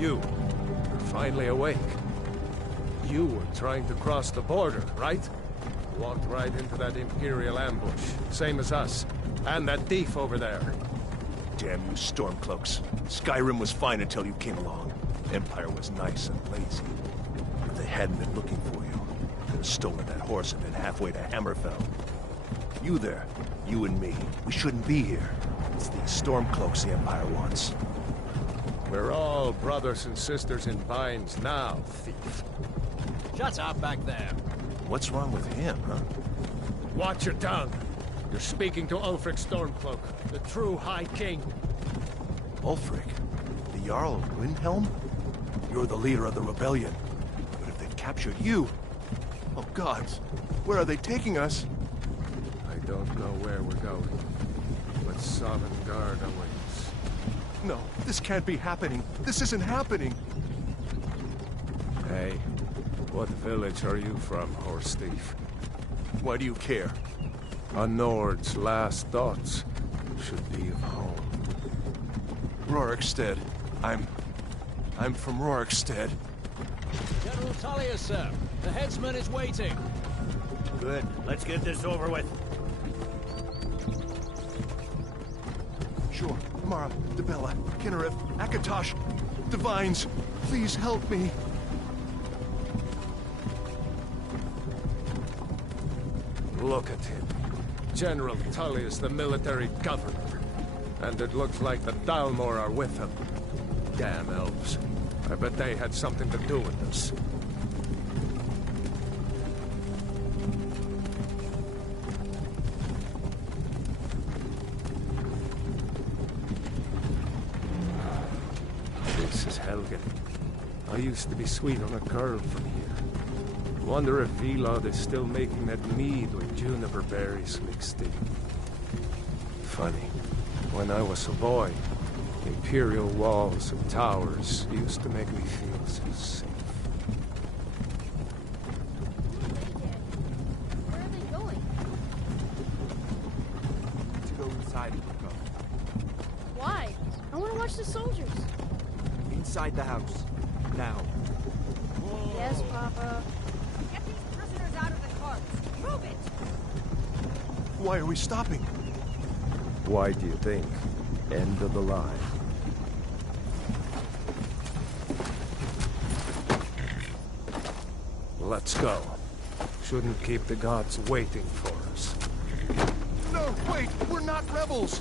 You're finally awake. You were trying to cross the border, right? Walked right into that Imperial ambush, same as us. And that thief over there. Damn you Stormcloaks. Skyrim was fine until you came along. Empire was nice and lazy. If they hadn't been looking for you, could have stolen that horse and been halfway to Hammerfell. You there, you and me, we shouldn't be here. It's these Stormcloaks the Empire wants. We're all brothers and sisters in binds now, thief. Shut up back there. What's wrong with him, huh? Watch your tongue. You're speaking to Ulfric Stormcloak, the true High King. Ulfric? The Jarl of Windhelm? You're the leader of the rebellion. But if they've captured you... Oh gods, where are they taking us? I don't know where we're going, but Sovngarde awaits. No, this can't be happening. This isn't happening. Hey, what village are you from, horse thief? Why do you care? A Nord's last thoughts should be of home. Rorikstead. I'm from Rorikstead. General Tullius, sir. The headsman is waiting. Good. Let's get this over with. Sure. Mara, Debella, Kinnereth, Akatosh, Divines, please help me. Look at him. General Tullius, the military governor. And it looks like the Dalmor are with him. Damn elves. I bet they had something to do with this. This is Helgen. I used to be sweet on a girl from here. Wonder if Vilod is still making that mead with juniper berries mixed in. Funny. When I was a boy, Imperial walls and towers used to make me feel so safe. Where are they going? To go inside and look up. Why? I want to watch the soldiers. Inside the house. Now. Yes, Papa. Get these prisoners out of the carts. Move it! Why are we stopping? Why do you think? End of the line. Let's go. Shouldn't keep the gods waiting for us. No, wait! We're not rebels!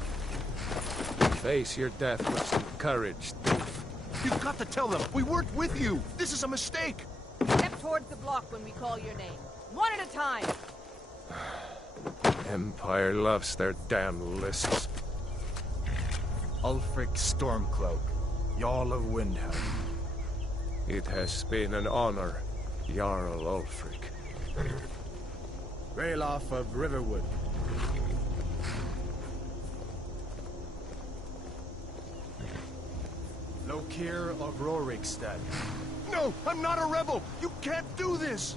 Face your death with some courage, thief. You've got to tell them! We weren't with you! This is a mistake! Step towards the block when we call your name. One at a time! Empire loves their damn lists. Ulfric Stormcloak, Jarl of Windhelm. It has been an honor, Jarl Ulfric. Ralof of Riverwood. Lokir of Rorikstead. No! I'm not a rebel! You can't do this!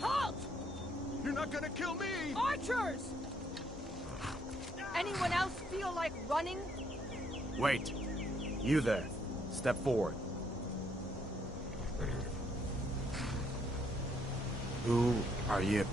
Halt! You're not gonna kill me! Archers! Anyone else feel like running? Wait. You there. Step forward. Who are you?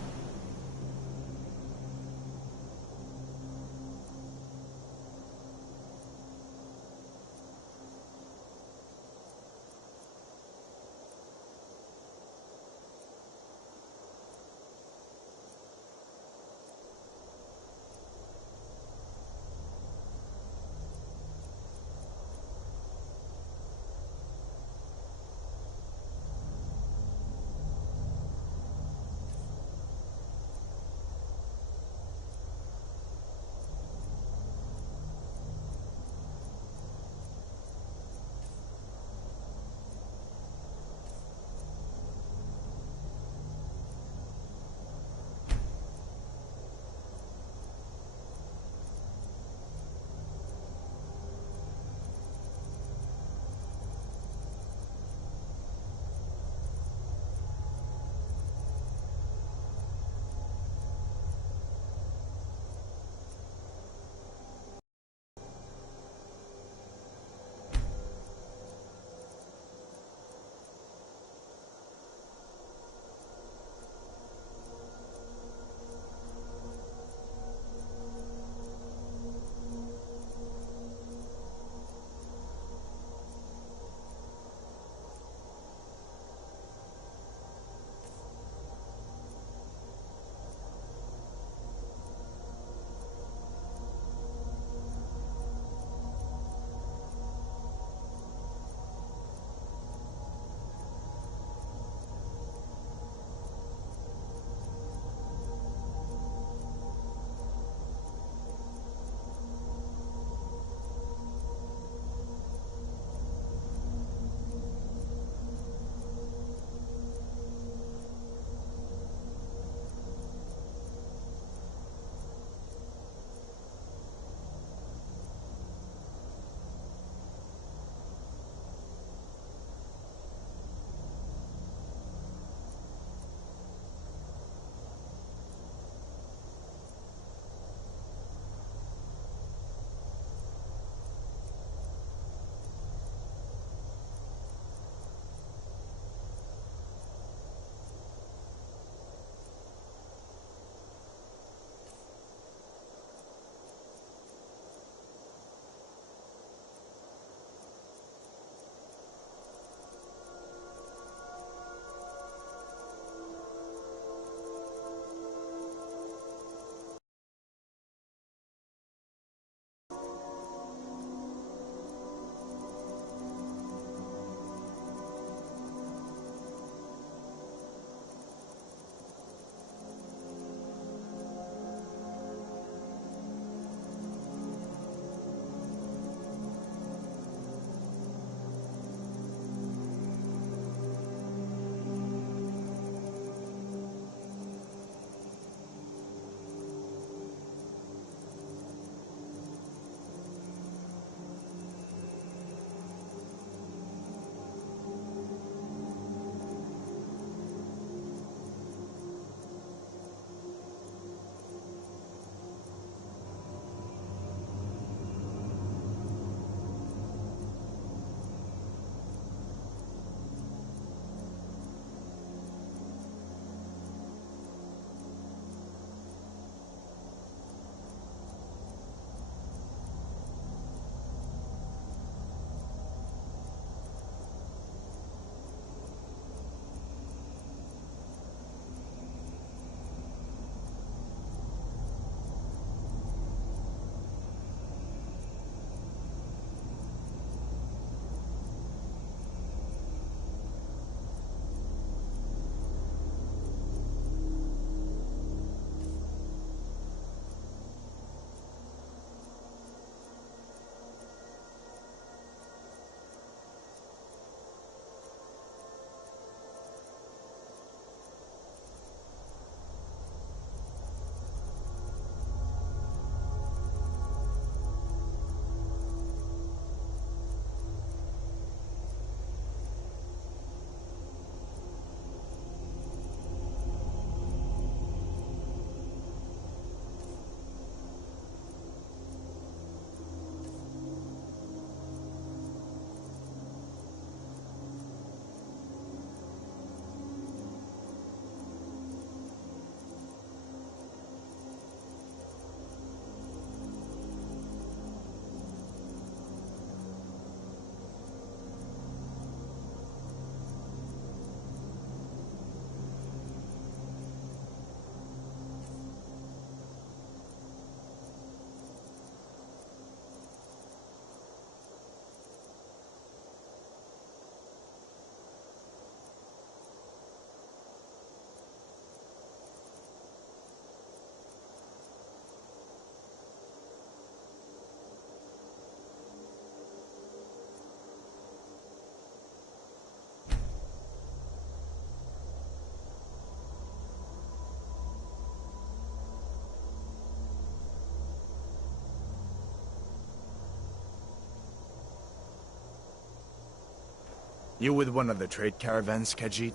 You with one of the trade caravans, Khajiit?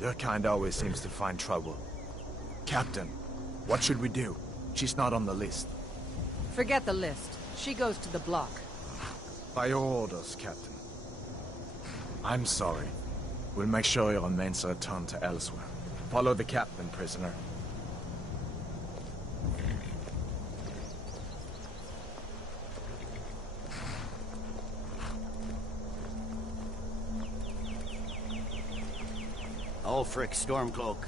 Your kind always seems to find trouble. Captain, what should we do? She's not on the list. Forget the list. She goes to the block. By your orders, Captain. I'm sorry. We'll make sure your remains are returned to elsewhere. Follow the captain, prisoner. Ulfric Stormcloak.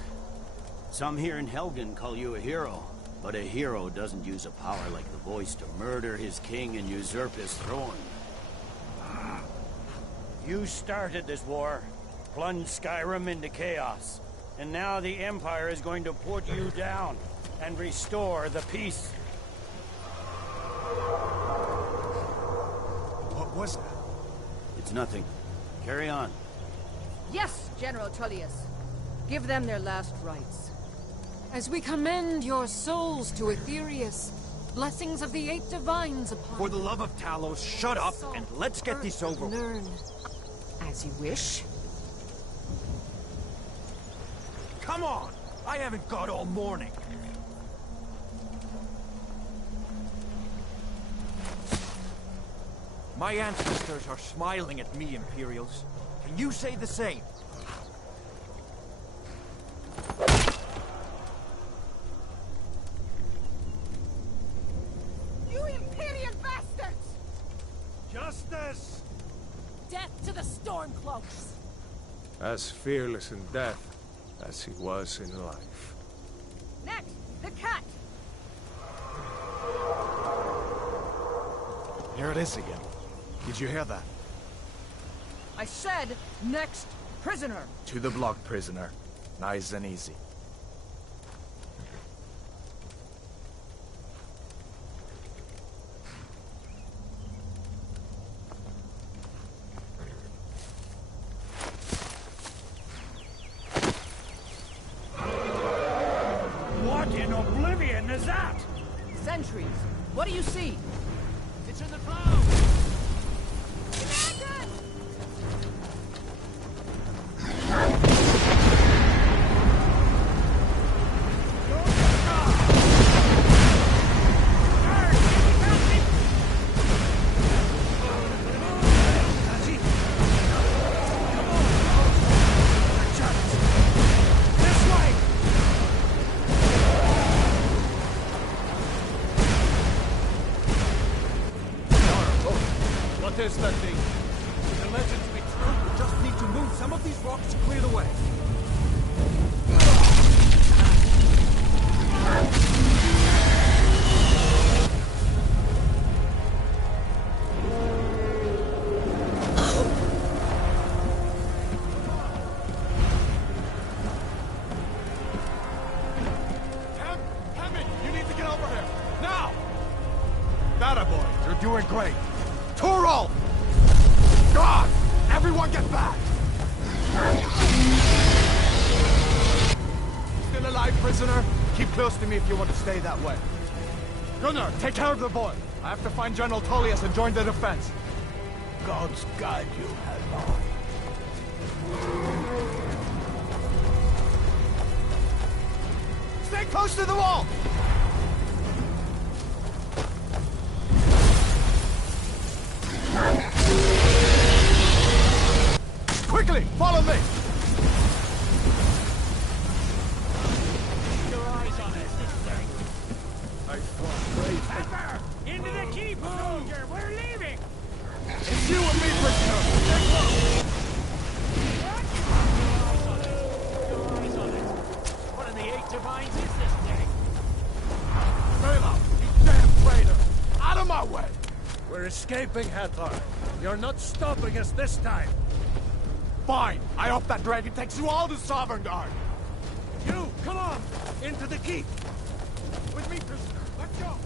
Some here in Helgen call you a hero, but a hero doesn't use a power like the voice to murder his king and usurp his throne. You started this war, plunged Skyrim into chaos, and now the Empire is going to put you down and restore the peace. What was that? It's nothing. Carry on. Yes, General Tullius. Give them their last rites. As we commend your souls to Aetherius, blessings of the eight divines upon For the love of Talos, shut up and let's get this over with. Learn as you wish. Come on! I haven't got all morning. My ancestors are smiling at me, Imperials. Can you say the same? You Imperial bastards! Justice! Death to the Stormcloaks! As fearless in death as he was in life. Next, the cat! Here it is again. Did you hear that? I said, next prisoner! To the block, prisoner. Nice and easy. What in oblivion is that? Sentries, what do you see? It's in the clouds! What is that thing? If the legends be true, we just need to move some of these rocks to clear the way. Hemi, you need to get over here! Now! That boy, you're doing great. Turo! God! Everyone get back! Still alive, prisoner? Keep close to me if you want to stay that way. Gunnar, take care of the boy. I have to find General Tullius and join the defense. Gods guide you, Hadvar. Stay close to the wall! Quickly, follow me! Your eyes on it, this thing! I fought brave. Hadvar! Into the keep, soldier! We're leaving! It's you and me, prisoner! Stay close! Your eyes on it! What in the eight divines is this thing? Vela, you damn traitor! Out of my way! We're escaping, Hadvar. You're not stopping us this time. Fine! I hope that dragon takes you all to Sovereign Guard! You, come on! Into the keep! With me, prisoner! Let's go!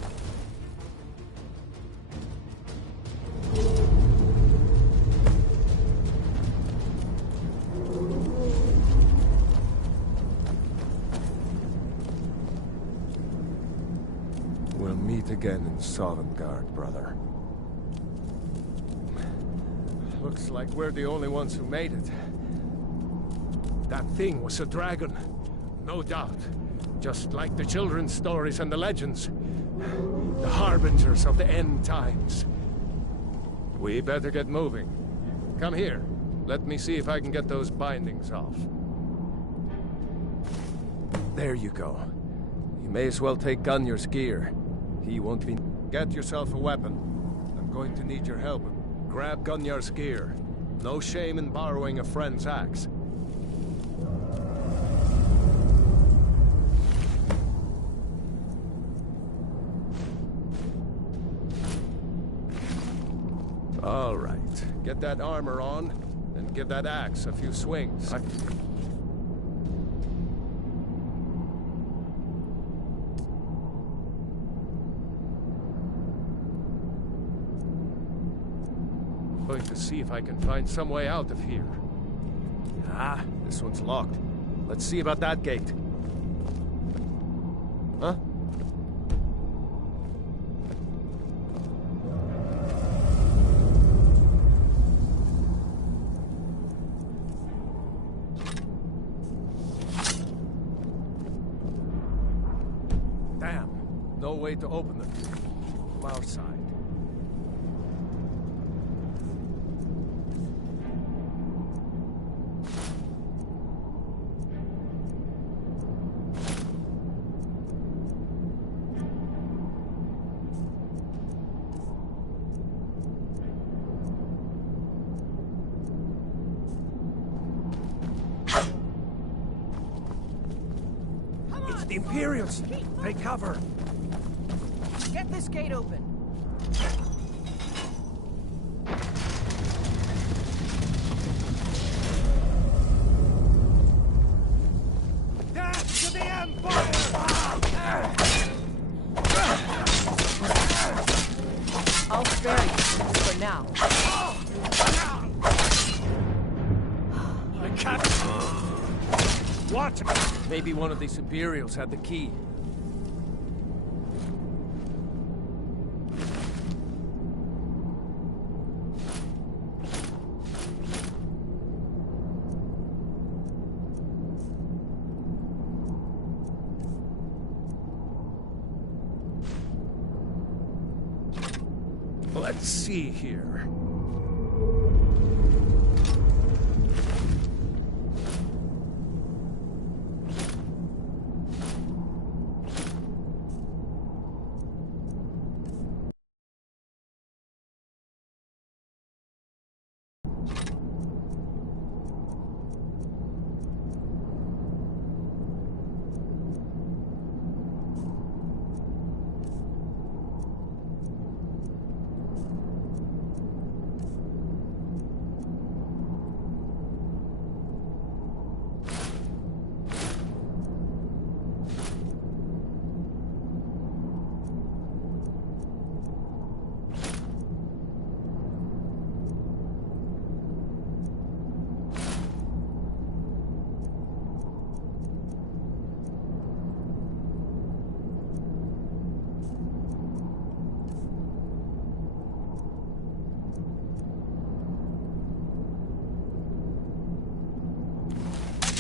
We'll meet again in Sovngarde, brother. Looks like we're the only ones who made it. That thing was a dragon, no doubt. Just like the children's stories and the legends. The harbingers of the end times. We better get moving. Come here. Let me see if I can get those bindings off. There you go. You may as well take Gunnar's gear. He won't be... Get yourself a weapon. I'm going to need your help. Grab Gunnar's gear. No shame in borrowing a friend's axe. All right. Get that armor on, and give that axe a few swings. Going to see if I can find some way out of here. Ah, this one's locked. Let's see about that gate. Huh? Damn, no way to open it from our side. The Imperials! Take cover! Get this gate open. Death to the Empire! I'll spare you for now. I can't... What? Maybe one of these Imperials had the key. Let's see here.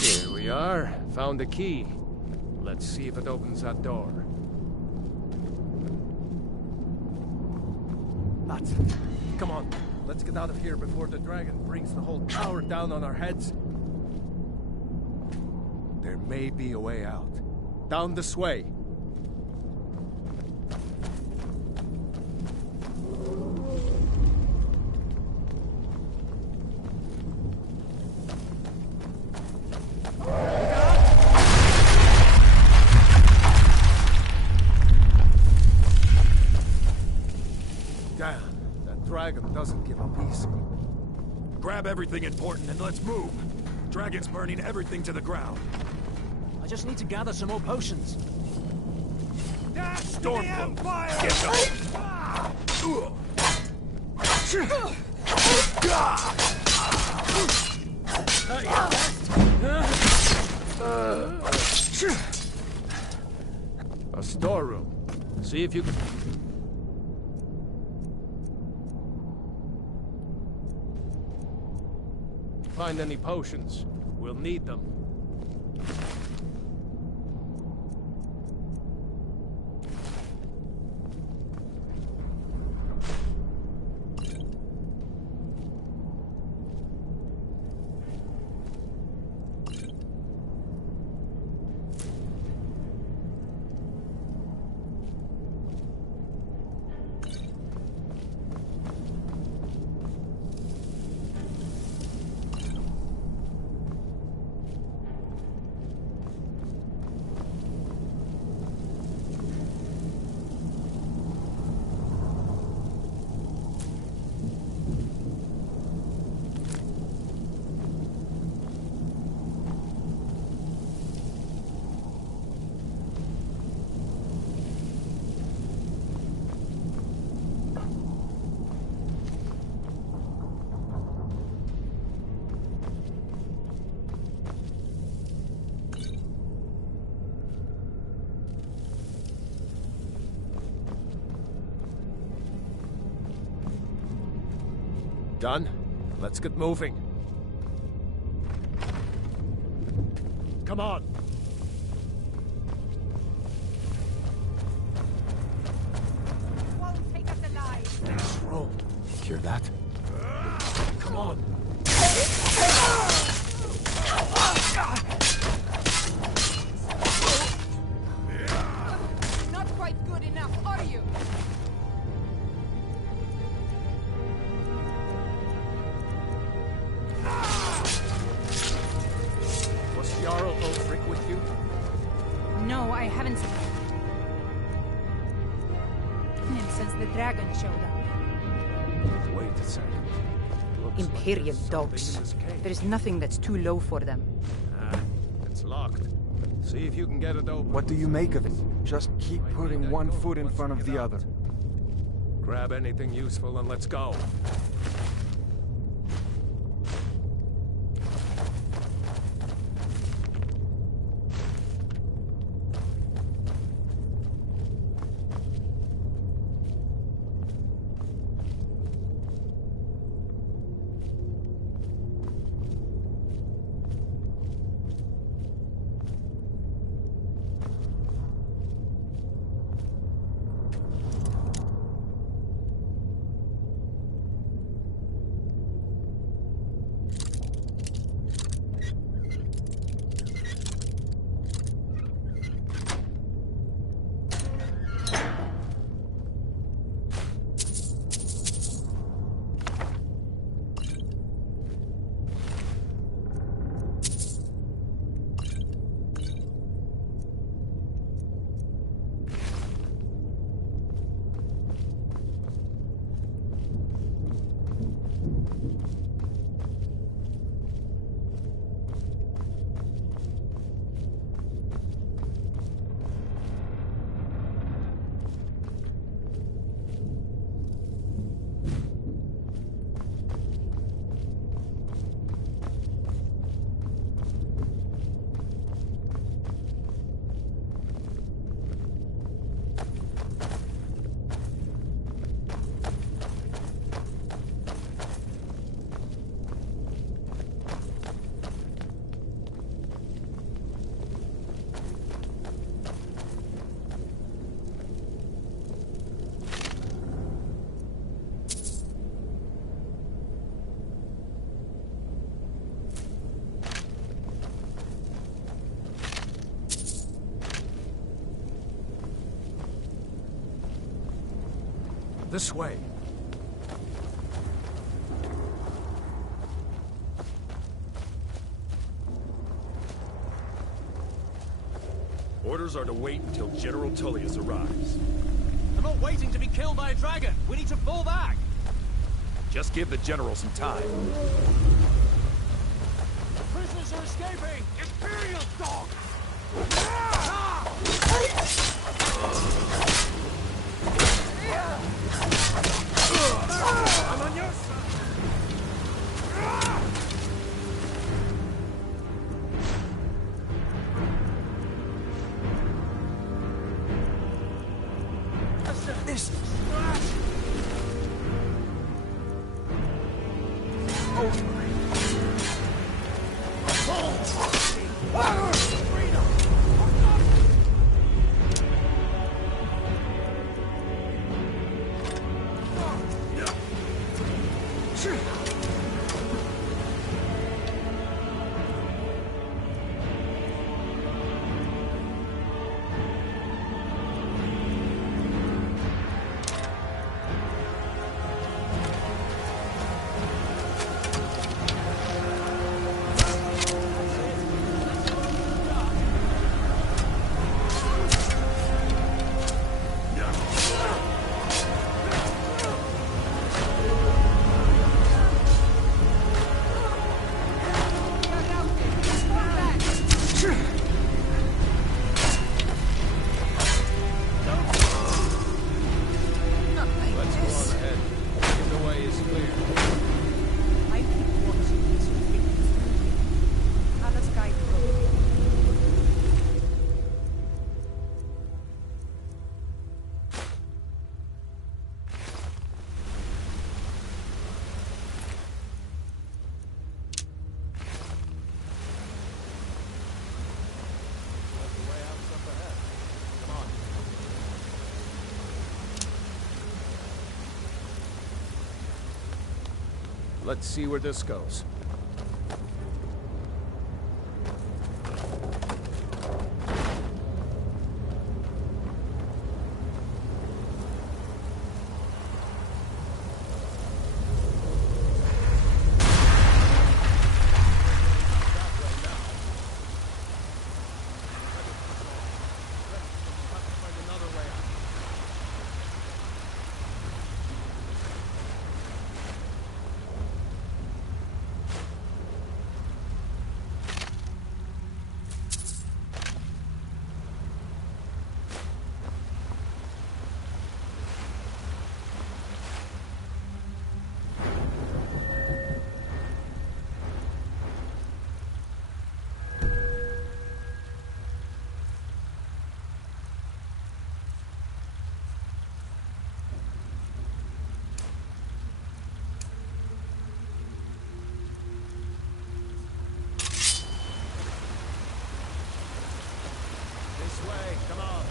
Here we are. Found the key. Let's see if it opens that door. Lads, come on. Let's get out of here before the dragon brings the whole tower down on our heads. There may be a way out. Down this way. Damn, that dragon doesn't give up easy. Grab everything important and let's move. Dragon's burning everything to the ground. I just need to gather some more potions. Stormcloak! A storeroom. See if you can... find any potions. We'll need them. Done? Let's get moving. Come on. Won't take us alive. Roll. Hear that? Come on. Not quite good enough, are you? Was Jarl Ulfric with you? No, I haven't seen him since the dragon showed up. Wait a second. Looks like Imperial there's something dogs. in this cave. There is nothing that's too low for them. It's locked. See if you can get it open. What do you make of it? Just keep putting one foot in front of the other. Grab anything useful and let's go. This way. Orders are to wait until General Tullius arrives. I'm not waiting to be killed by a dragon. We need to fall back. Just give the General some time. Prisoners are escaping. Imperial dog. I'm on your side. This... Let's see where this goes. Way, come on.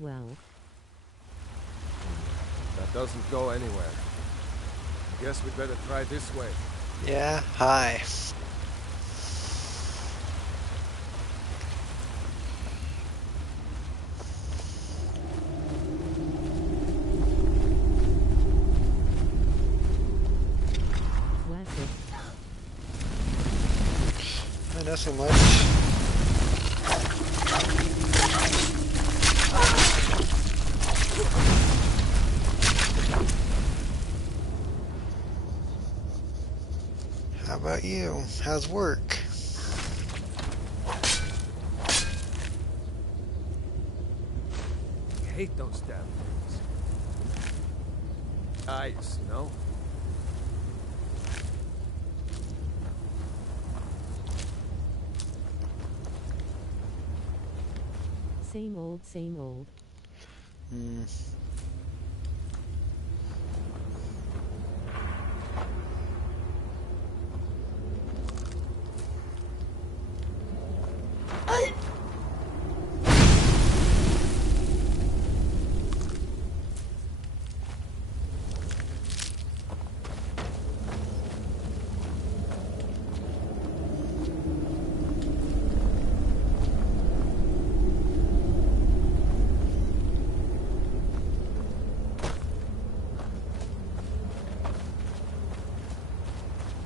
Well. That doesn't go anywhere. Guess we'd better try this way. Yeah, hi. Not so much. How about you? How's work? I hate those damn things. Eyes, you know? Same old.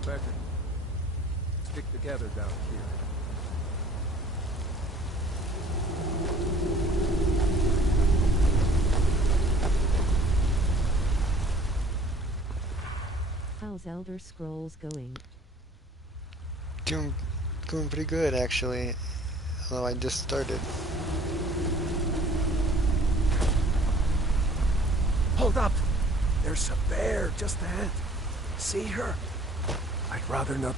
Better stick together down here. How's Elder Scrolls going? Doing pretty good actually. Although I just started. Hold up! There's a bear just ahead. See her? I'd rather not.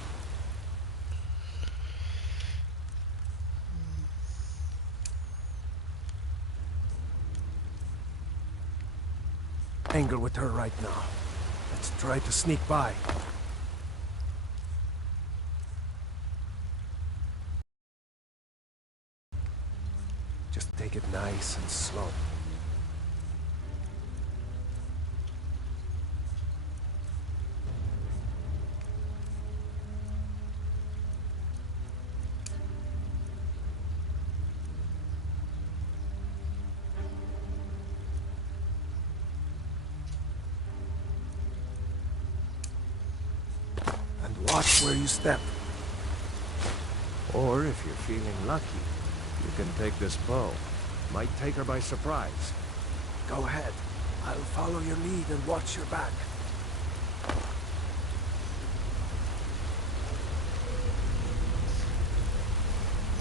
Angle with her right now. Let's try to sneak by. Just take it nice and slow. Watch where you step. Or if you're feeling lucky, you can take this bow. Might take her by surprise. Go ahead. I'll follow your lead and watch your back.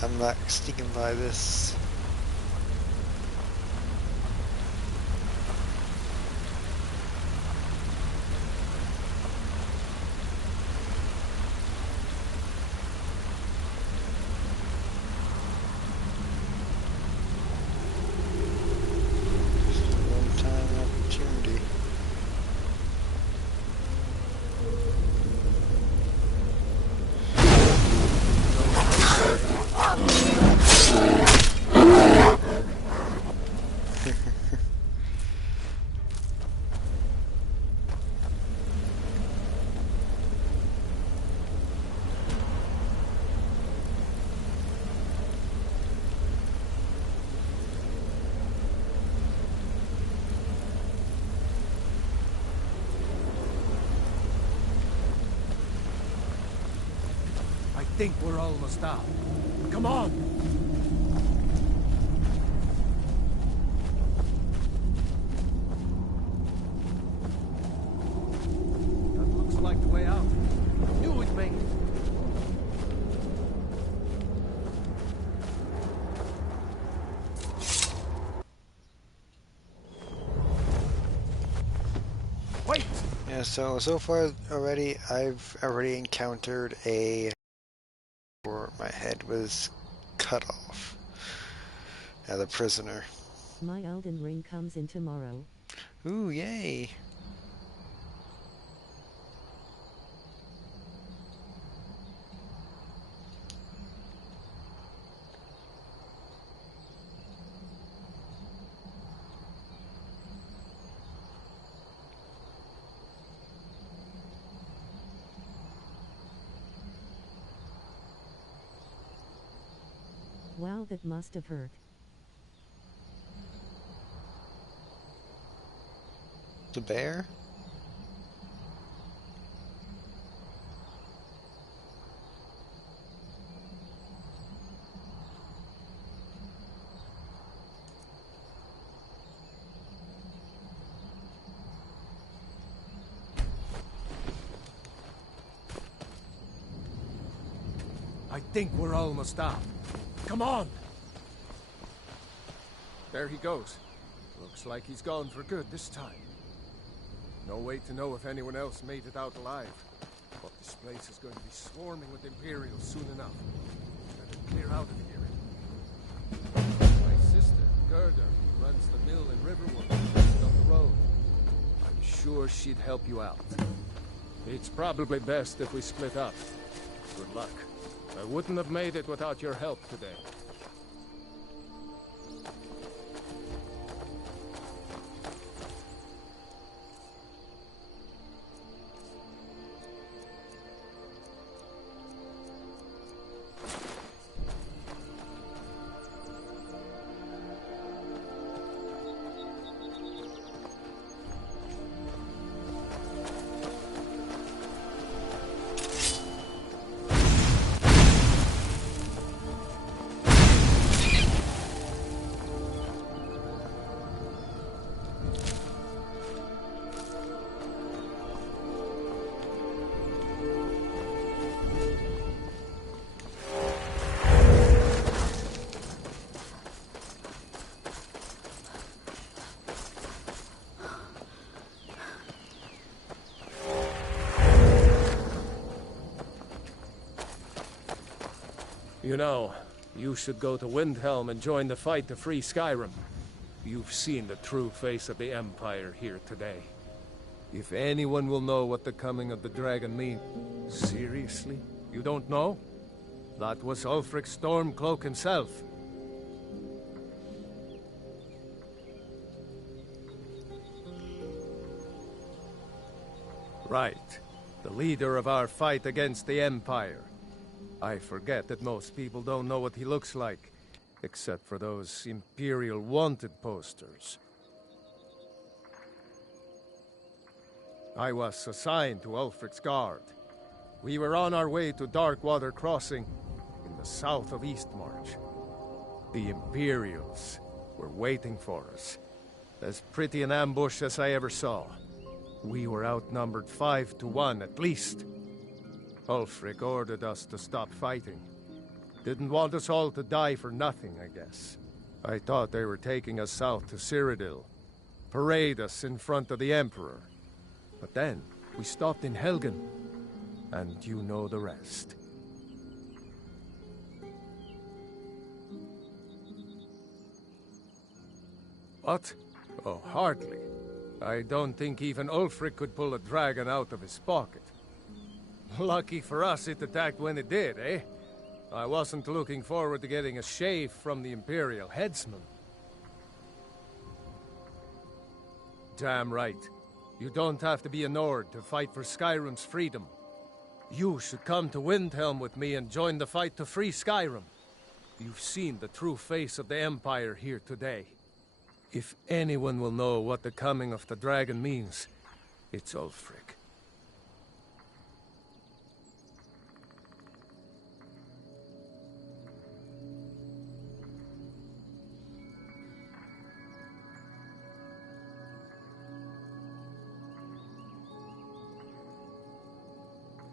I'm not sneaking by this. think we're almost out. Come on! That looks like the way out. Knew we'd make it. Wait! Yeah, so far already, I've already encountered a... where my head was cut off. Yeah, the prisoner. My Elden Ring comes in tomorrow. Ooh, yay! Wow, that must have hurt. The bear? I think we're almost out. Come on! There he goes. Looks like he's gone for good this time. No way to know if anyone else made it out alive. But this place is going to be swarming with Imperials soon enough. Better clear out of here. My sister, Gerda, runs the mill in Riverwood, just up the road. I'm sure she'd help you out. It's probably best if we split up. Good luck. I wouldn't have made it without your help today. You know, you should go to Windhelm and join the fight to free Skyrim. You've seen the true face of the Empire here today. If anyone will know what the coming of the dragon means... Seriously? You don't know? That was Ulfric Stormcloak himself. Right. The leader of our fight against the Empire. I forget that most people don't know what he looks like, except for those Imperial wanted posters. I was assigned to Ulfric's guard. We were on our way to Darkwater Crossing, in the south of Eastmarch. The Imperials were waiting for us. As pretty an ambush as I ever saw. We were outnumbered 5 to 1 at least. Ulfric ordered us to stop fighting. Didn't want us all to die for nothing, I guess. I thought they were taking us south to Cyrodiil. Parade us in front of the Emperor. But then, we stopped in Helgen. And you know the rest. What? Oh, hardly. I don't think even Ulfric could pull a dragon out of his pocket. Lucky for us it attacked when it did, eh? I wasn't looking forward to getting a shave from the Imperial headsman. Damn right. You don't have to be a Nord to fight for Skyrim's freedom. You should come to Windhelm with me and join the fight to free Skyrim. You've seen the true face of the Empire here today. If anyone will know what the coming of the dragon means, it's Ulfric.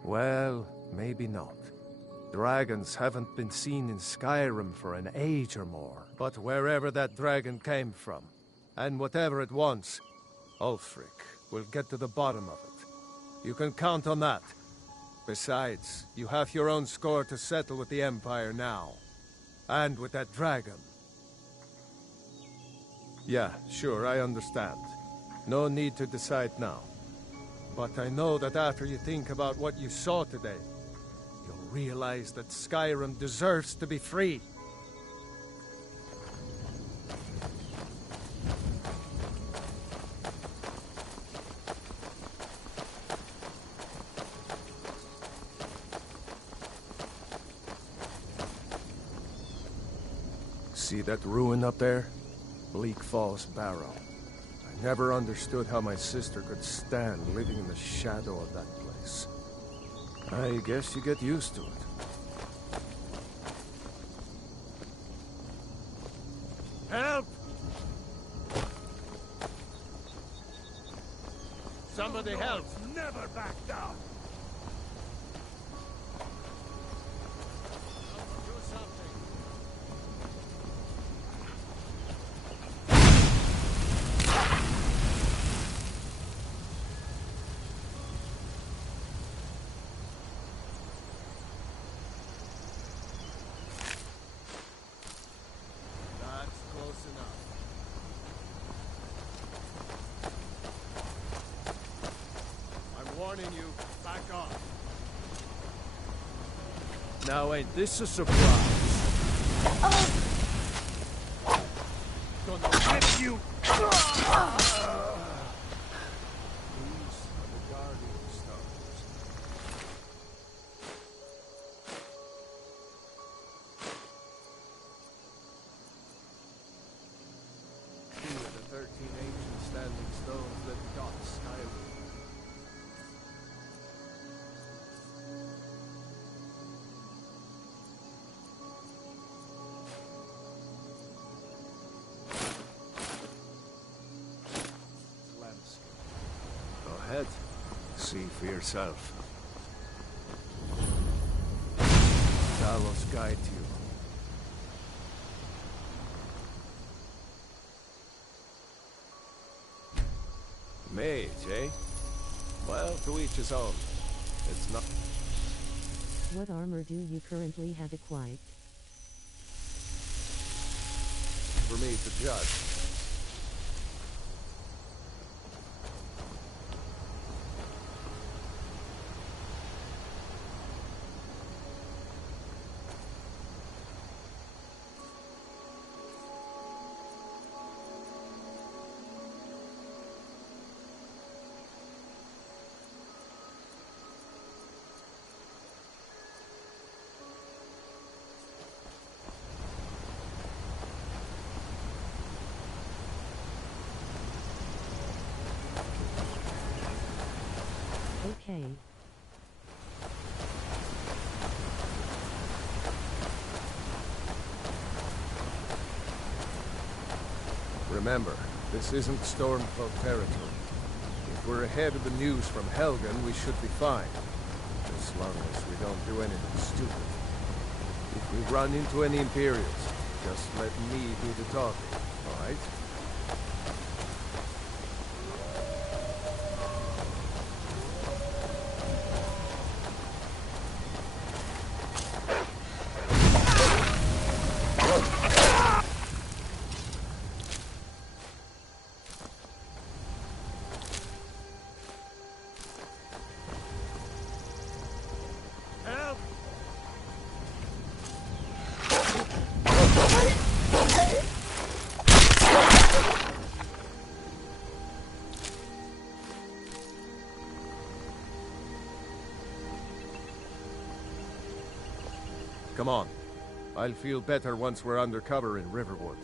Well, maybe not. Dragons haven't been seen in Skyrim for an age or more. But wherever that dragon came from, and whatever it wants, Ulfric will get to the bottom of it. You can count on that. Besides, you have your own score to settle with the Empire now. And with that dragon. Yeah, sure, I understand. No need to decide now. But I know that after you think about what you saw today, you'll realize that Skyrim deserves to be free. See that ruin up there? Bleak Falls Barrow. I never understood how my sister could stand living in the shadow of that place. I guess you get used to it. Help! Somebody help! Never back down! Do something. That's close enough. I'm warning you, back off. Now ain't this a surprise? Gonna get you! These are the Guardian Stones. Two of the 13 ancient standing stones that dot Skyrim. Landscape. Go ahead. See for yourself. Talos guide you. Mage, eh? Well, to each his own. It's not... What armor do you currently have equipped? for me to judge. Okay. Remember, this isn't Stormcloak territory. If we're ahead of the news from Helgen, we should be fine. As long as we don't do anything stupid. If we run into any Imperials, just let me do the talking, alright? Come on. I'll feel better once we're undercover in Riverwood.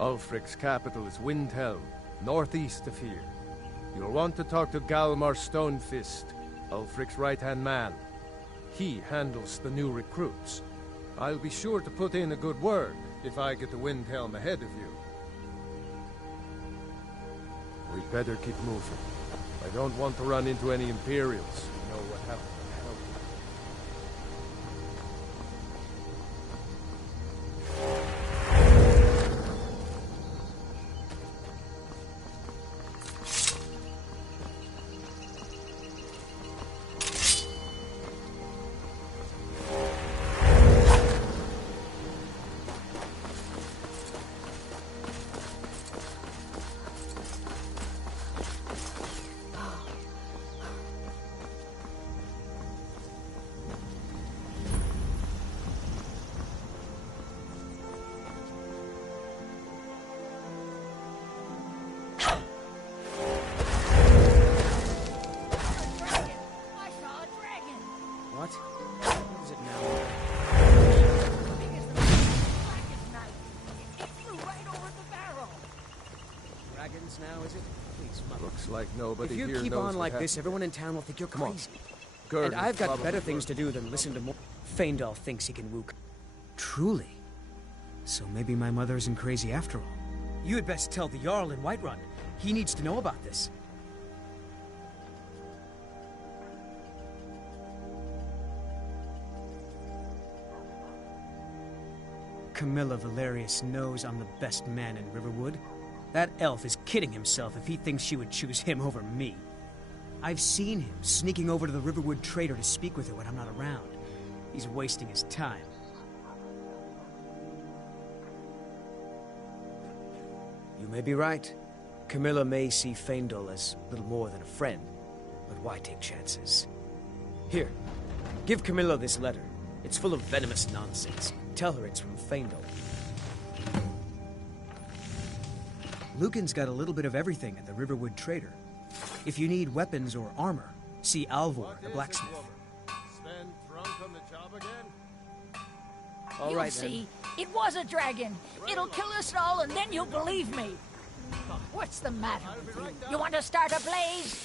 Ulfric's capital is Windhelm, northeast of here. You'll want to talk to Galmar Stonefist, Ulfric's right-hand man. He handles the new recruits. I'll be sure to put in a good word if I get to Windhelm ahead of you. We'd better keep moving. I don't want to run into any Imperials. You know what happened to Helgen. Now, is it? Please, Mother. Looks like nobody if you here keep knows on like what this, happened. everyone in town will think you're Come on. crazy. Gerd And I've is got probably better things good. to do than listen to more. Feindal thinks he can woo. Truly? So maybe my mother isn't crazy after all. You had best tell the Jarl in Whiterun. He needs to know about this. Camilla Valerius knows I'm the best man in Riverwood. That elf is kidding himself if he thinks she would choose him over me. I've seen him sneaking over to the Riverwood trader to speak with her when I'm not around. He's wasting his time. You may be right. Camilla may see Feindal as little more than a friend, but why take chances? Here, give Camilla this letter. It's full of venomous nonsense. Tell her it's from Feindal. Lucan's got a little bit of everything at the Riverwood Trader. If you need weapons or armor, see Alvor, the blacksmith. Sven drunk on the job again? All You'll right, then. see. It was a dragon. It'll kill us all, and then you'll believe me. What's the matter with you? You want to start a blaze?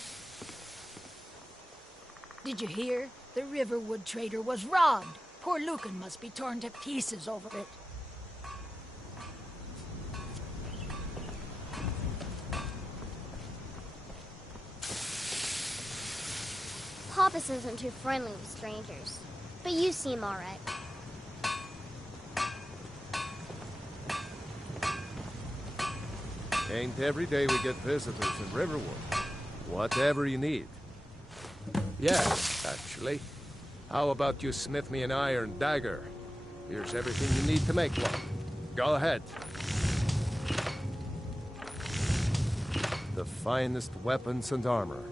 Did you hear? The Riverwood trader was robbed. Poor Lucan must be torn to pieces over it. Papas isn't too friendly with strangers, but you seem all right. Ain't every day we get visitors in Riverwood. Whatever you need. Yeah, actually. How about you smith me an iron dagger? Here's everything you need to make one. Go ahead. The finest weapons and armor.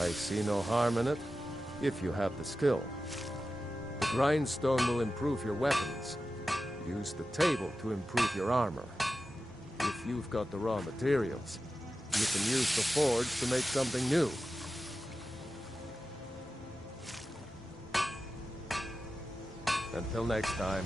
I see no harm in it, if you have the skill. The grindstone will improve your weapons. Use the table to improve your armor. If you've got the raw materials, you can use the forge to make something new. Until next time.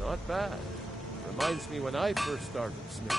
Not bad. Reminds me when I first started sneaking.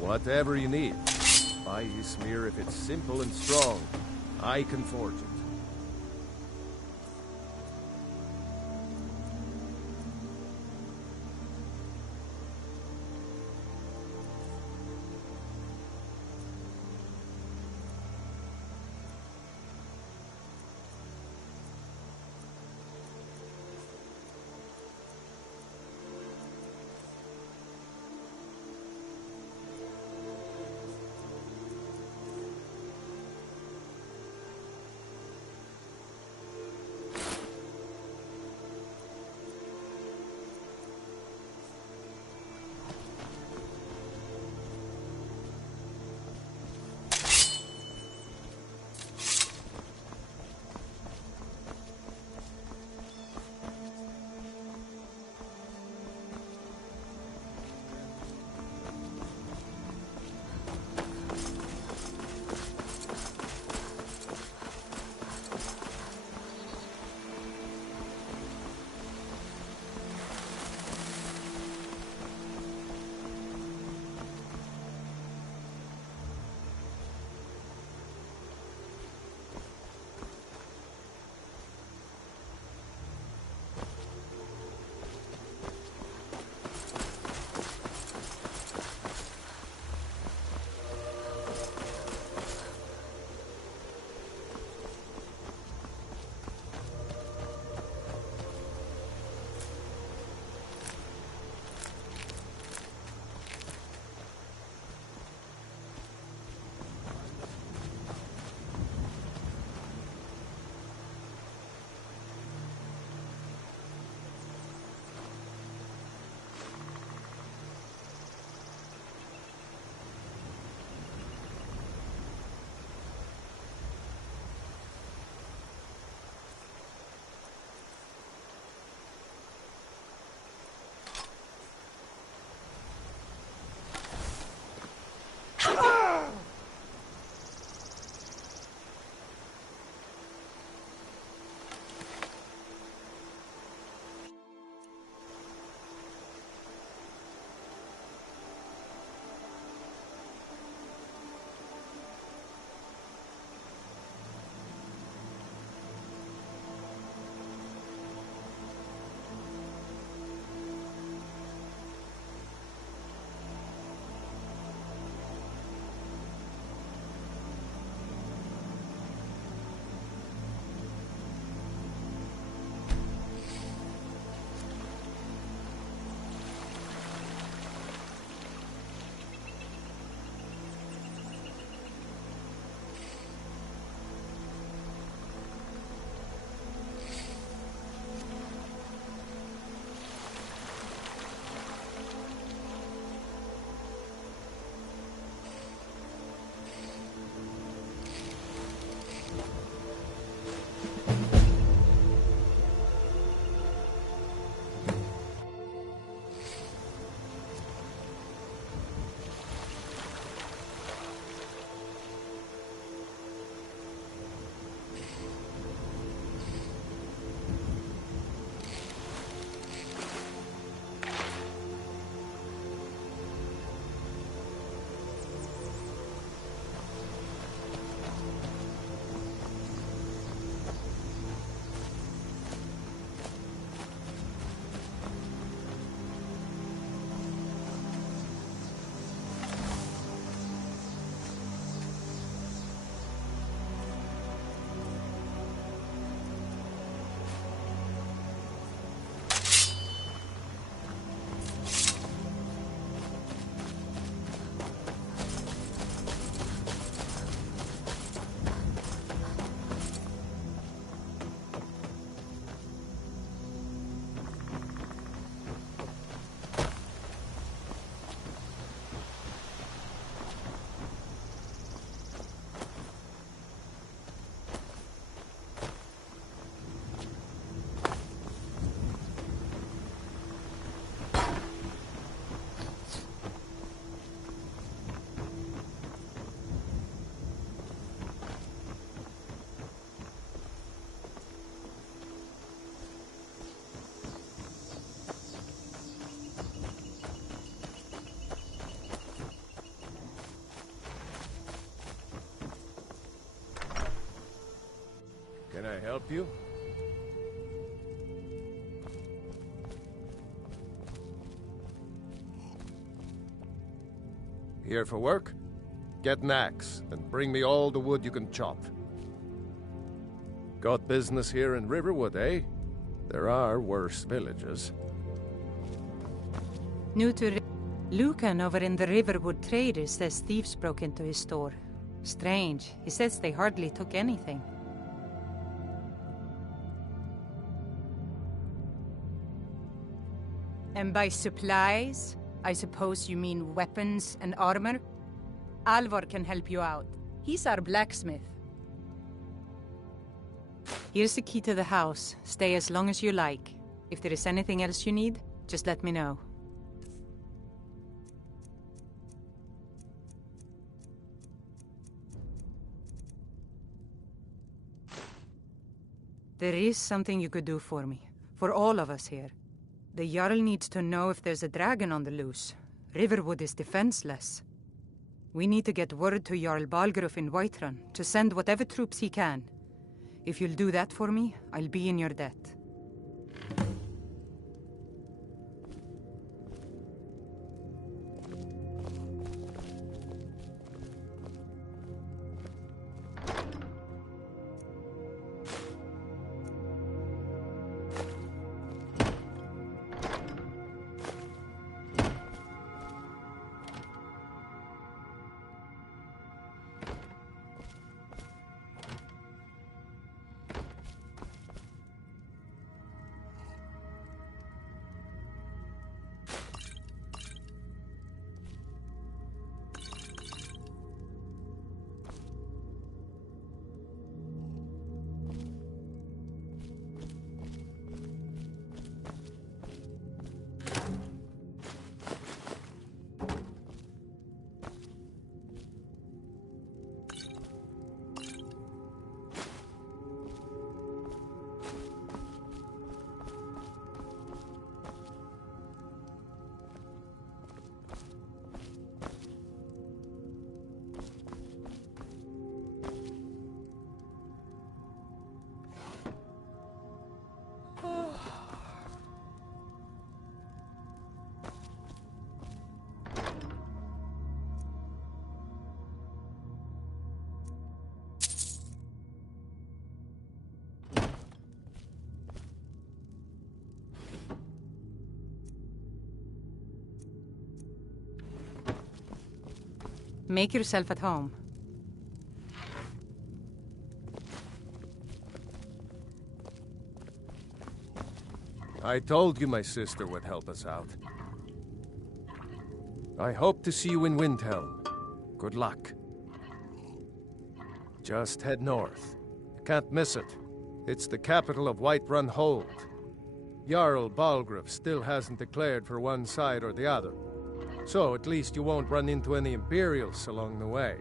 Whatever you need. Buy Ysmir if it's simple and strong. I can forge it. help you? Here for work? Get an axe, and bring me all the wood you can chop. Got business here in Riverwood, eh? There are worse villages. New to Lucan over in the Riverwood Traders says thieves broke into his store. Strange. He says they hardly took anything. And by supplies, I suppose you mean weapons and armor? Alvor can help you out. He's our blacksmith. Here's the key to the house. Stay as long as you like. If there is anything else you need, just let me know. There is something you could do for me. For all of us here. The Jarl needs to know if there's a dragon on the loose. Riverwood is defenseless. We need to get word to Jarl Balgruuf in Whiterun to send whatever troops he can. If you'll do that for me, I'll be in your debt. Make yourself at home. I told you my sister would help us out. I hope to see you in Windhelm. Good luck. Just head north. Can't miss it. It's the capital of Whiterun Hold. Jarl Balgruuf still hasn't declared for one side or the other. So at least you won't run into any Imperials along the way.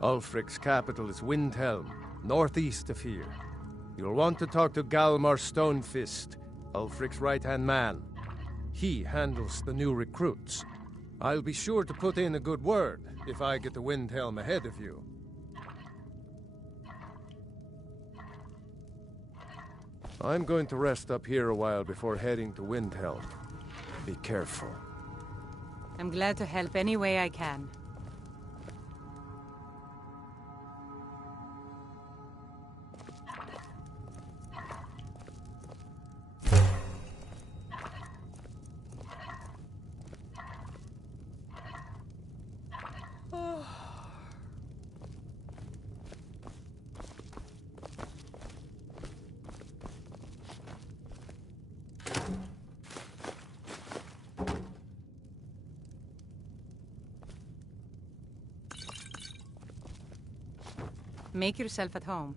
Ulfric's capital is Windhelm, northeast of here. You'll want to talk to Galmar Stonefist, Ulfric's right-hand man. He handles the new recruits. I'll be sure to put in a good word if I get to Windhelm ahead of you. I'm going to rest up here a while before heading to Windhelm. Be careful. I'm glad to help any way I can. Make yourself at home.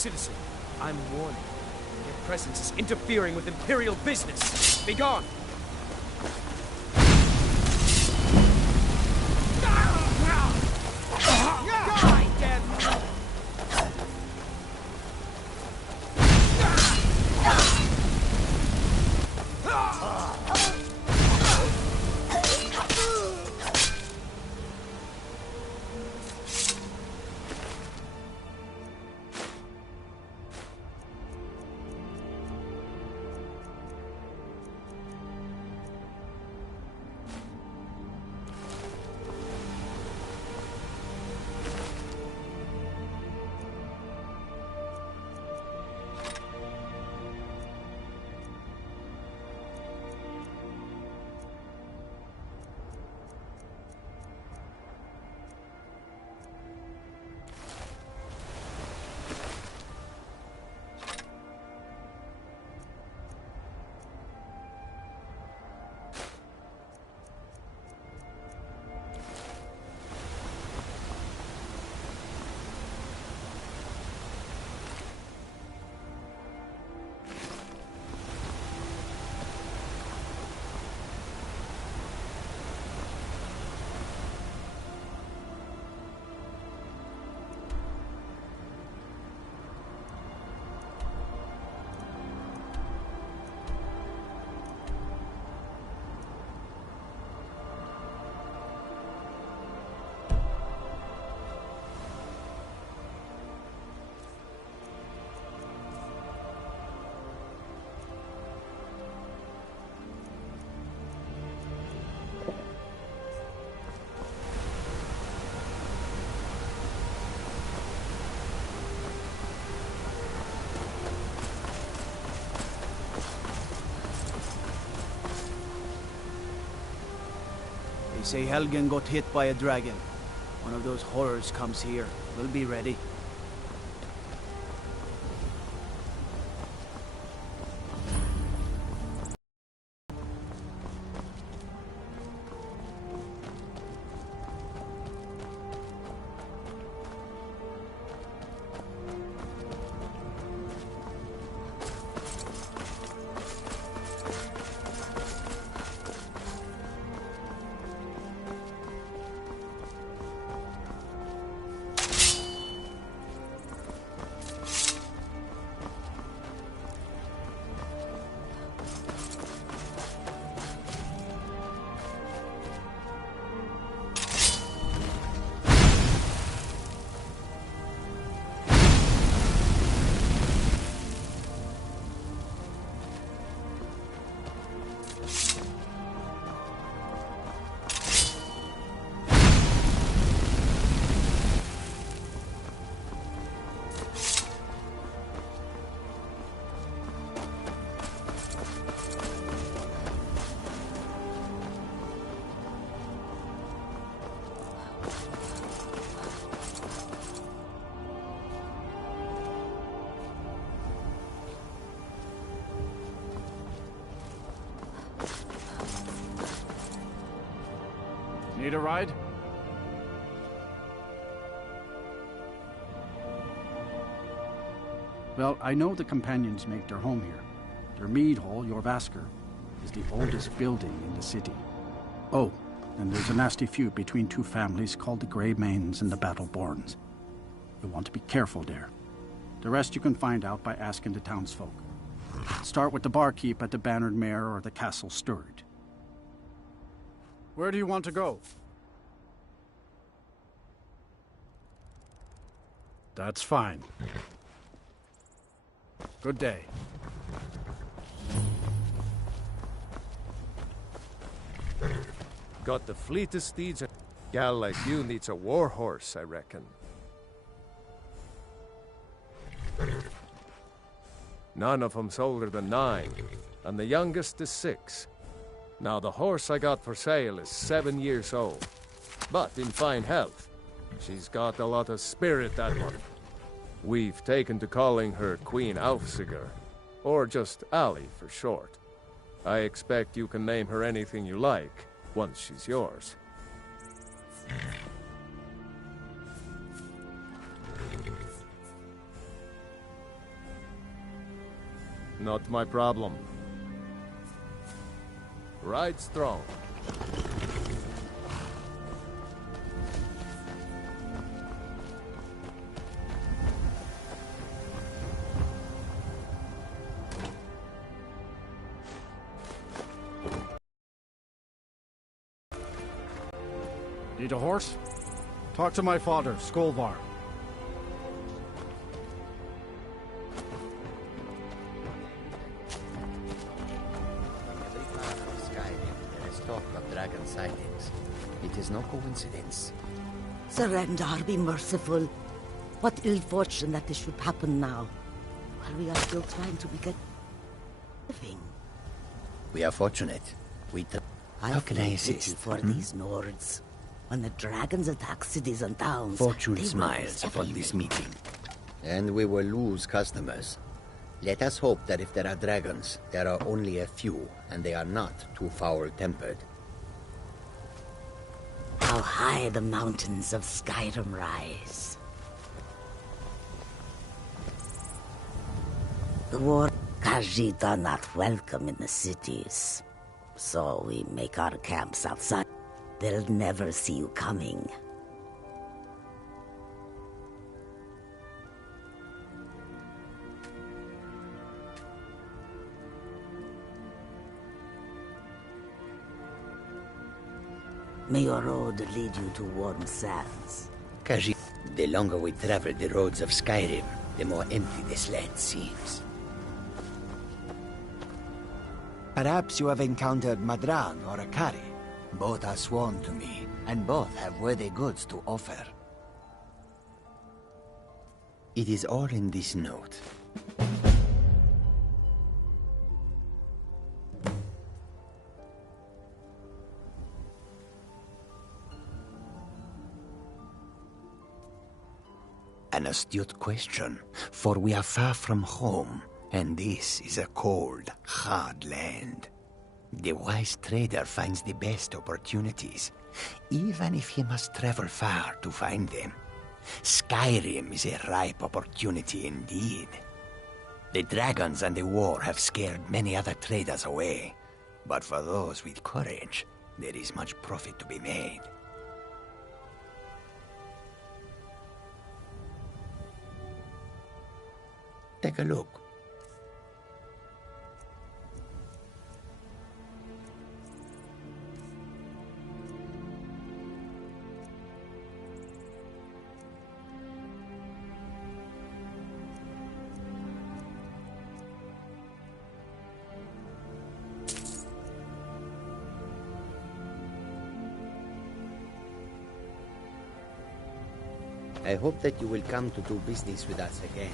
citizen. I'm warning you. Your presence is interfering with Imperial business. Be gone! They say Helgen got hit by a dragon. One of those horrors comes here. We'll be ready. Need a ride? Well, I know the companions make their home here. Their mead hall, Jorvasker, is the oldest building in the city. Oh, and there's a nasty feud between two families called the Greymanes and the Battleborns. You'll want to be careful there. The rest you can find out by asking the townsfolk. Start with the barkeep at the Bannered Mare or the Castle Steward. Where do you want to go? That's fine. Good day. Got the fleetest steeds. A gal like you needs a war horse, I reckon. None of 'em's older than 9, and the youngest is 6. Now, the horse I got for sale is 7 years old, but in fine health. She's got a lot of spirit, that one. We've taken to calling her Queen Aufsiger, or just Ali for short. I expect you can name her anything you like, once she's yours. Not my problem. Ride strong. Need a horse? Talk to my father, Skolvar. Every part of Skyrim there is talk of dragon sightings. It is no coincidence. Surrender, be merciful. What ill fortune that this should happen now, while we are still trying to make a living. We are fortunate. How can I feel pity assist? for these Nords. When the dragons attack cities and towns, Fortune they will smiles lose upon this everything. meeting. And we will lose customers. Let us hope that if there are dragons, there are only a few, and they are not too foul-tempered. How high the mountains of Skyrim rise. The war Khajiit are not welcome in the cities, so we make our camps outside. They'll never see you coming. May your road lead you to warm sands. Khajiit, the longer we travel the roads of Skyrim, the more empty this land seems. Perhaps you have encountered Madran or Akari. Both are sworn to me, and both have worthy goods to offer. It is all in this note. An astute question, for we are far from home, and this is a cold, hard land. The wise trader finds the best opportunities, even if he must travel far to find them. Skyrim is a ripe opportunity indeed. The dragons and the war have scared many other traders away, but for those with courage, there is much profit to be made. Take a look. I hope that you will come to do business with us again.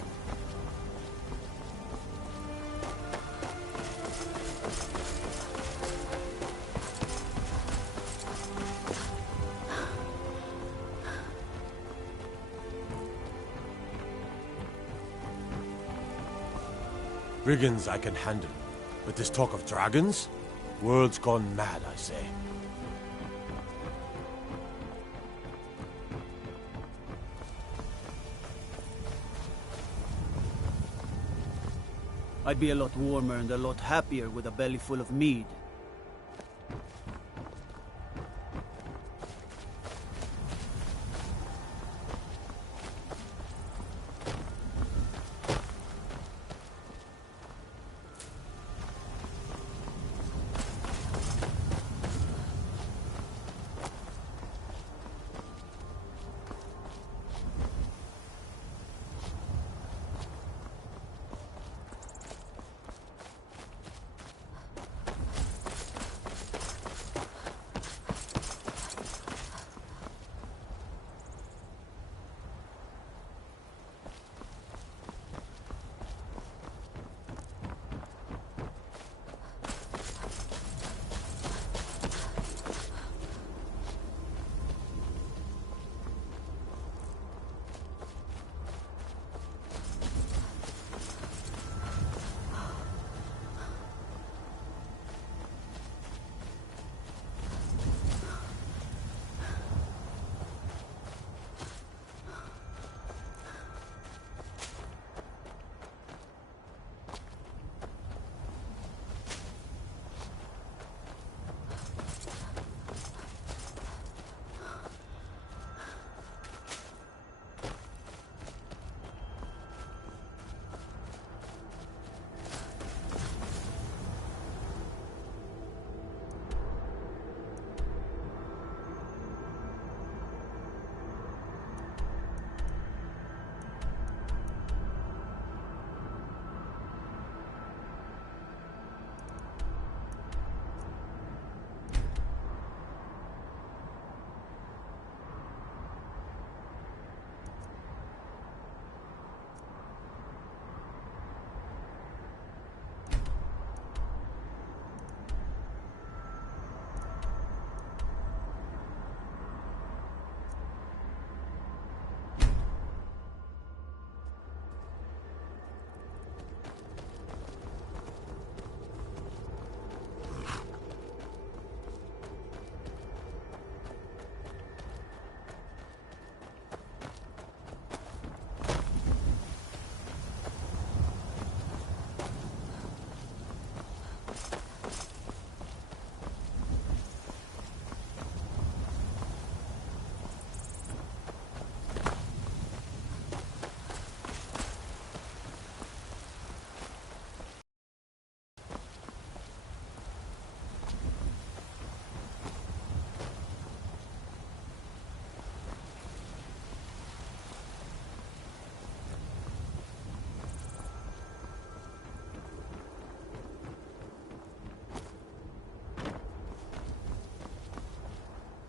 Brigands I can handle, but this talk of dragons? World's gone mad, I say. I'd be a lot warmer and a lot happier with a belly full of mead.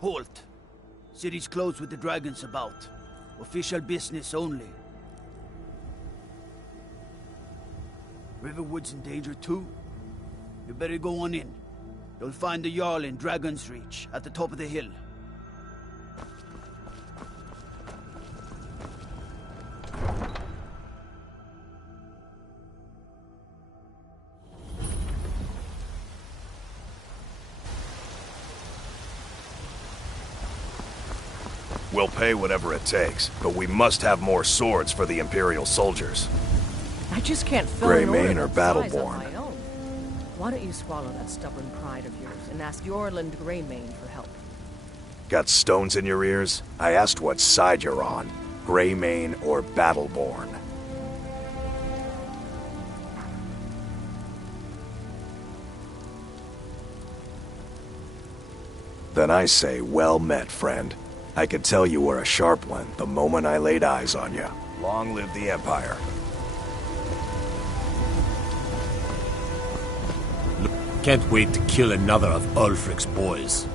Halt. City's closed with the dragons about. Official business only. Riverwood's in danger too. You better go on in. You'll find the Jarl in Dragon's Reach, at the top of the hill. We'll pay whatever it takes, but we must have more swords for the Imperial soldiers. I just can't fill Grey an order Mane or that size on Battleborn? my own. Why don't you swallow that stubborn pride of yours and ask Yorland Greymane for help? Got stones in your ears? I asked what side you're on. Grey Mane or Battleborn? Then I say, well met, friend. I could tell you were a sharp one the moment I laid eyes on you. Long live the Empire. Can't wait to kill another of Ulfric's boys.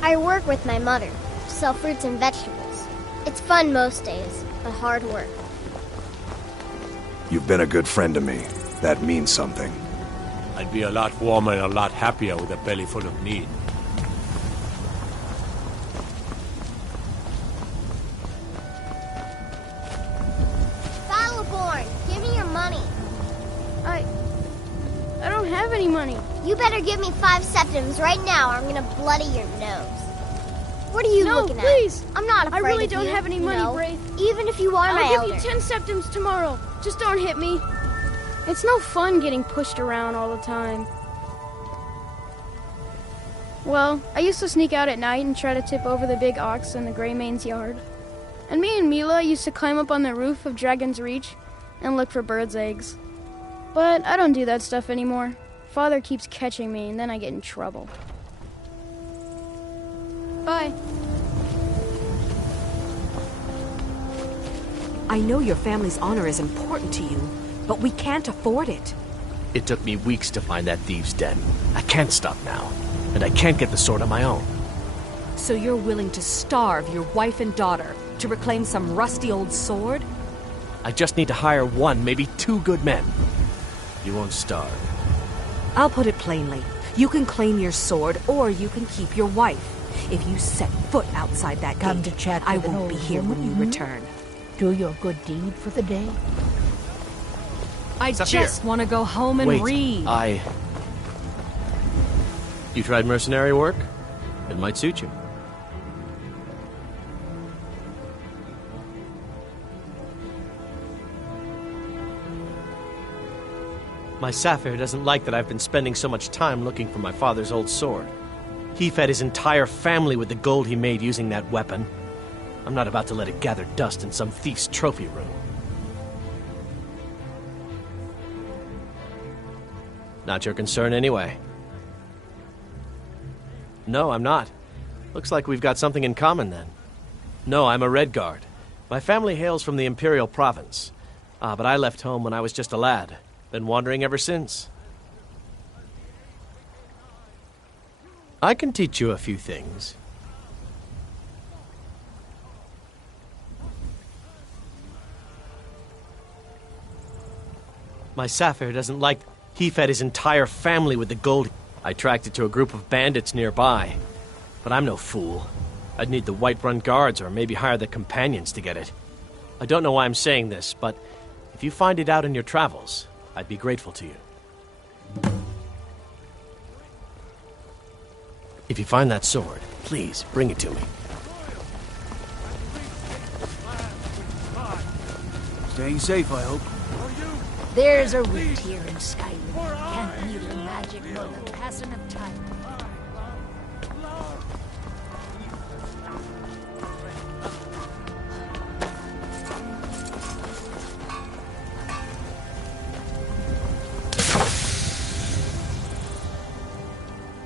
I work with my mother, sell fruits and vegetables. It's fun most days, but hard work. You've been a good friend to me. That means something. I'd be a lot warmer and a lot happier with a belly full of meat. Battleborn, give me your money. I don't have any money. You better give me 5 septims right now or I'm gonna bloody your nose. What are you looking please. at? I'm not afraid I really of don't you, have any money, Braith. Even if you are my I'll elder. give you 10 septims tomorrow. Just don't hit me. It's no fun getting pushed around all the time. Well, I used to sneak out at night and try to tip over the big ox in the Greymane's yard. And me and Mila used to climb up on the roof of Dragon's Reach and look for birds' eggs. But I don't do that stuff anymore. Father keeps catching me and then I get in trouble. Bye. I know your family's honor is important to you, but we can't afford it. It took me weeks to find that thieves' den. I can't stop now, and I can't get the sword on my own. So you're willing to starve your wife and daughter to reclaim some rusty old sword? I just need to hire 1, maybe 2 good men. You won't starve. I'll put it plainly. You can claim your sword, or you can keep your wife. If you set foot outside that Come gate, to chat I with an won't be old here when you woman? return. Do your good deed for the day. I Saphir. just want to go home and Wait, read. You tried mercenary work? It might suit you. My Saphir doesn't like that I've been spending so much time looking for my father's old sword. He fed his entire family with the gold he made using that weapon. I'm not about to let it gather dust in some thief's trophy room. Not your concern anyway. No, I'm not. Looks like we've got something in common then. No, I'm a Redguard. My family hails from the Imperial Province. But I left home when I was just a lad. Been wandering ever since. I can teach you a few things. My Saphir doesn't like... He fed his entire family with the gold. I tracked it to a group of bandits nearby. But I'm no fool. I'd need the Whiterun Guards or maybe hire the Companions to get it. I don't know why I'm saying this, but if you find it out in your travels, I'd be grateful to you. If you find that sword, please bring it to me. Staying safe, I hope. There's a route here in Skyrim. Can't neither magic nor the passing of time.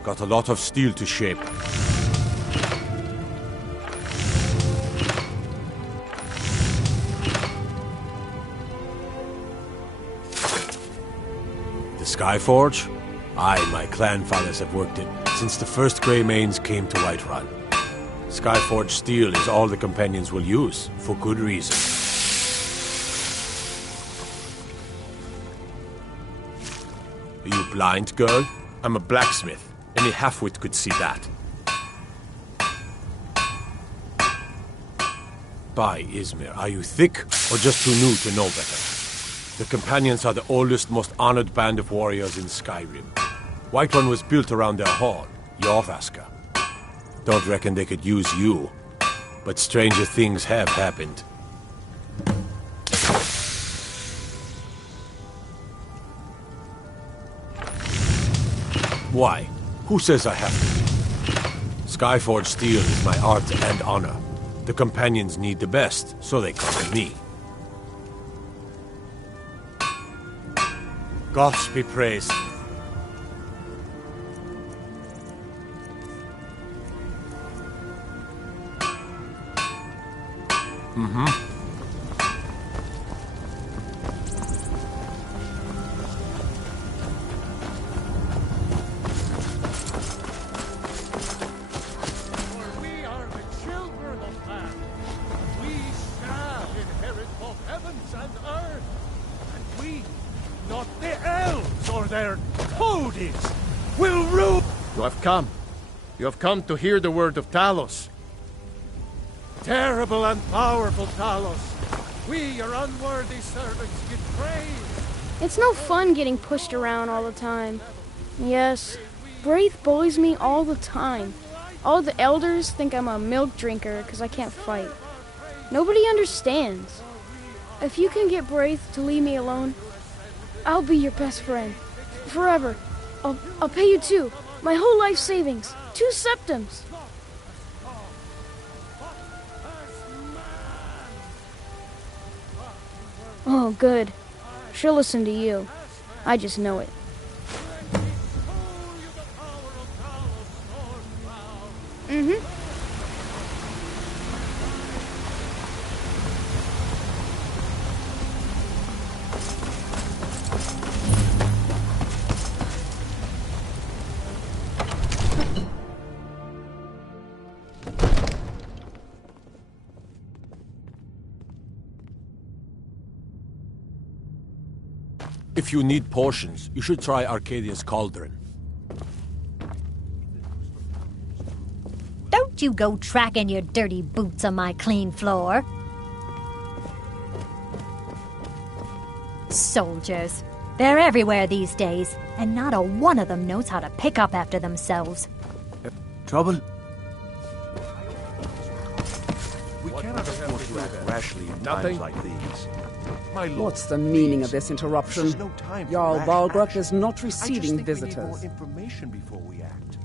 Got a lot of steel to shape. The Skyforge? Aye, my clan fathers have worked it since the first Grey Manes came to Whiterun. Skyforge steel is all the companions will use, for good reason. Are you blind, girl? I'm a blacksmith. Any halfwit could see that. By Izmir, are you thick, or just too new to know better? The companions are the oldest, most honored band of warriors in Skyrim. Whiterun was built around their horn, Jorvaska. Don't reckon they could use you, but stranger things have happened. Why? Who says I have to? Skyforge steel is my art and honor. The companions need the best, so they come to me. Gods be praised. Mm-hmm. You have come to hear the word of Talos. Terrible and powerful Talos. We, your unworthy servants, give praise. It's no fun getting pushed around all the time. Yes, Braith bullies me all the time. All the elders think I'm a milk drinker because I can't fight. Nobody understands. If you can get Braith to leave me alone, I'll be your best friend. Forever. I'll pay you too. My whole life savings. 2 septims. Oh, good. She'll listen to you. I just know it. Mm-hmm. If you need potions, you should try Arcadia's Cauldron. Don't you go tracking your dirty boots on my clean floor. Soldiers. They're everywhere these days, and not a one of them knows how to pick up after themselves. Trouble? We cannot afford to act rashly in times like these. My lord, what's the meaning of this interruption? This is no time for Jarl rash Balgrup action. is not receiving I just think visitors. We need more information before we act.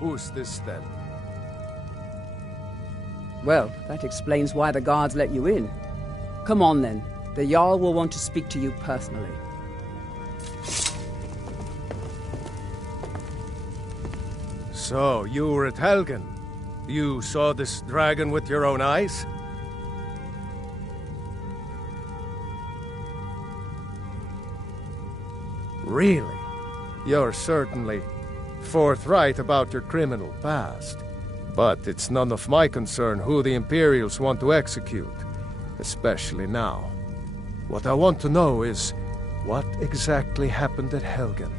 Who's this then? Well, that explains why the guards let you in. Come on then. The Jarl will want to speak to you personally. So, you were at Helgen. You saw this dragon with your own eyes? Really? You're certainly forthright about your criminal past. But it's none of my concern who the Imperials want to execute, especially now. What I want to know is, what exactly happened at Helgen?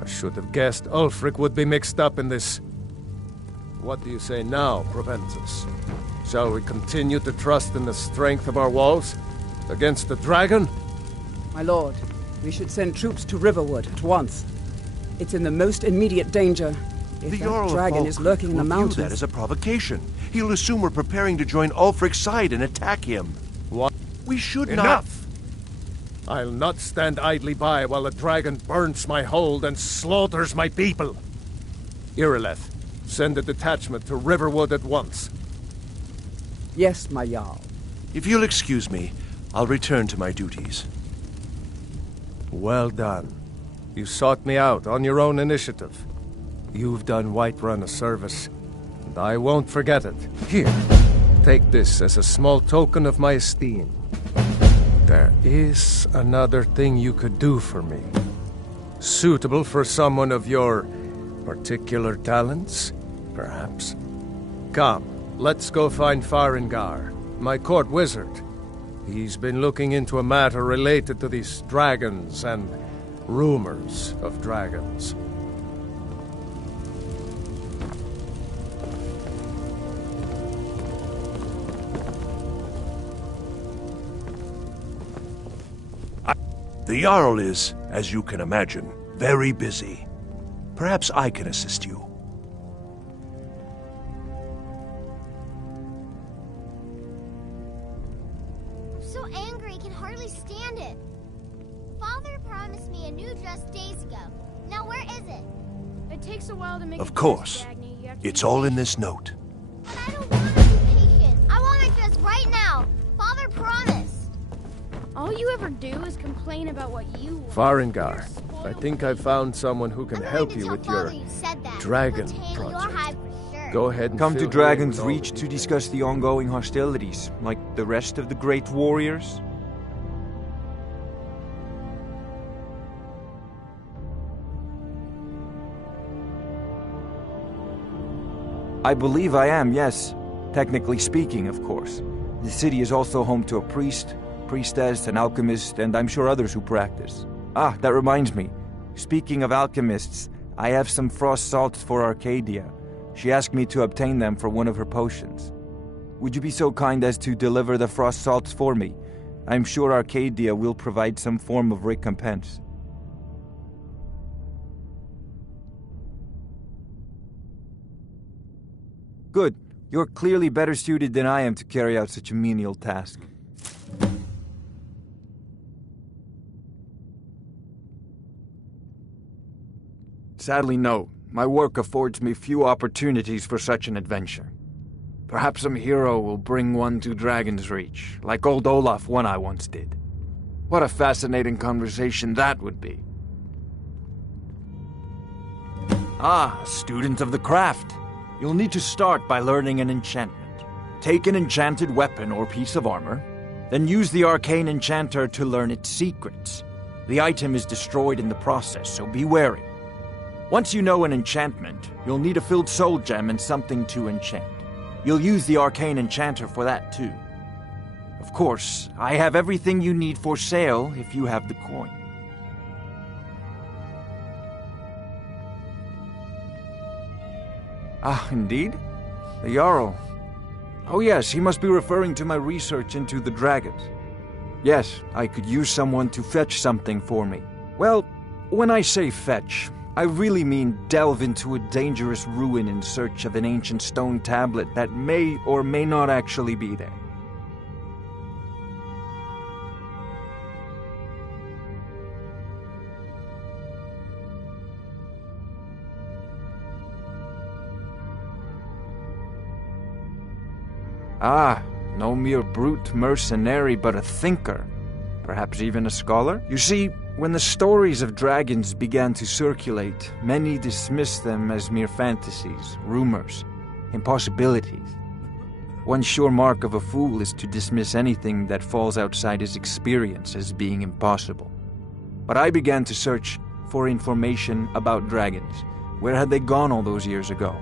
I should have guessed Ulfric would be mixed up in this. What do you say now, Proventus? Shall we continue to trust in the strength of our walls against the dragon? My lord, we should send troops to Riverwood at once. It's in the most immediate danger. If The that Jarl of dragon is lurking in the will view mountains. that as a provocation. He'll assume we're preparing to join Ulfric's side and attack him. What? We should Enough! I'll not stand idly by while a dragon burns my hold and slaughters my people. Irileth, send a detachment to Riverwood at once. Yes, my Jarl. If you'll excuse me, I'll return to my duties. Well done. You sought me out on your own initiative. You've done Whiterun a service, and I won't forget it. Here, take this as a small token of my esteem. There is another thing you could do for me. Suitable for someone of your particular talents, perhaps. Come, let's go find Farengar, my court wizard. He's been looking into a matter related to these dragons and rumors of dragons. The Jarl is, as you can imagine, very busy. Perhaps I can assist you. I'm so angry I can hardly stand it. Father promised me a new dress days ago. Now where is it? It takes a while to make Of course. It's all in this note. But I don't want to be patient. I want a dress right now. Father promised. All you ever do is complain about what you want. Farengar, I think I've found someone who can help you with your dragon project. Go ahead and come to fill Dragon's me in with all Reach to discuss the ongoing hostilities, like the rest of the great warriors? I believe I am, yes. Technically speaking, of course. The city is also home to a priest, priestess, an alchemist, and I'm sure others who practice. Ah, that reminds me. Speaking of alchemists, I have some frost salts for Arcadia. She asked me to obtain them for one of her potions. Would you be so kind as to deliver the frost salts for me? I'm sure Arcadia will provide some form of recompense. Good. You're clearly better suited than I am to carry out such a menial task. Sadly, no. My work affords me few opportunities for such an adventure. Perhaps some hero will bring one to Dragon's Reach, like old Olaf one I once did. What a fascinating conversation that would be. Ah, a student of the craft. You'll need to start by learning an enchantment. Take an enchanted weapon or piece of armor, then use the arcane enchanter to learn its secrets. The item is destroyed in the process, so be wary. Once you know an enchantment, you'll need a filled soul gem and something to enchant. You'll use the arcane enchanter for that too. Of course, I have everything you need for sale if you have the coin. Ah, indeed? The Jarl. Oh yes, he must be referring to my research into the dragons. Yes, I could use someone to fetch something for me. Well, when I say fetch, I really mean delve into a dangerous ruin in search of an ancient stone tablet that may or may not actually be there. Ah, no mere brute mercenary, but a thinker. Perhaps even a scholar? You see, when the stories of dragons began to circulate, many dismissed them as mere fantasies, rumors, impossibilities. One sure mark of a fool is to dismiss anything that falls outside his experience as being impossible. But I began to search for information about dragons. Where had they gone all those years ago?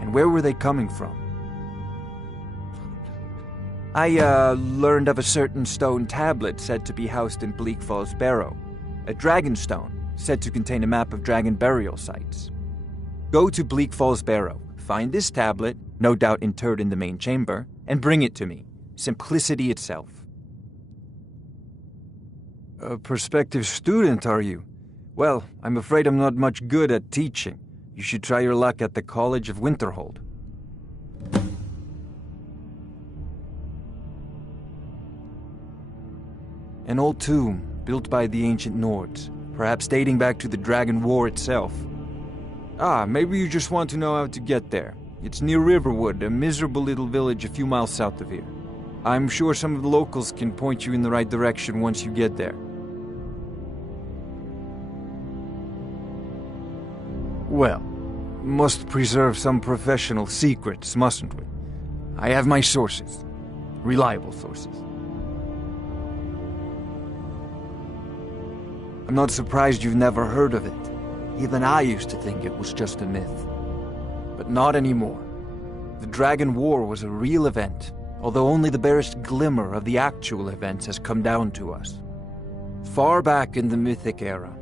And where were they coming from? I learned of a certain stone tablet said to be housed in Bleak Falls Barrow. A dragon stone, said to contain a map of dragon burial sites. Go to Bleak Falls Barrow, find this tablet, no doubt interred in the main chamber, and bring it to me. Simplicity itself. A prospective student, are you? Well, I'm afraid I'm not much good at teaching. You should try your luck at the College of Winterhold. An old tomb, built by the ancient Nords, perhaps dating back to the Dragon War itself. Ah, maybe you just want to know how to get there. It's near Riverwood, a miserable little village a few miles south of here. I'm sure some of the locals can point you in the right direction once you get there. Well, must preserve some professional secrets, mustn't we? I have my sources. Reliable sources. I'm not surprised you've never heard of it. Even I used to think it was just a myth. But not anymore. The Dragon War was a real event, although only the barest glimmer of the actual events has come down to us. Far back in the Mythic era,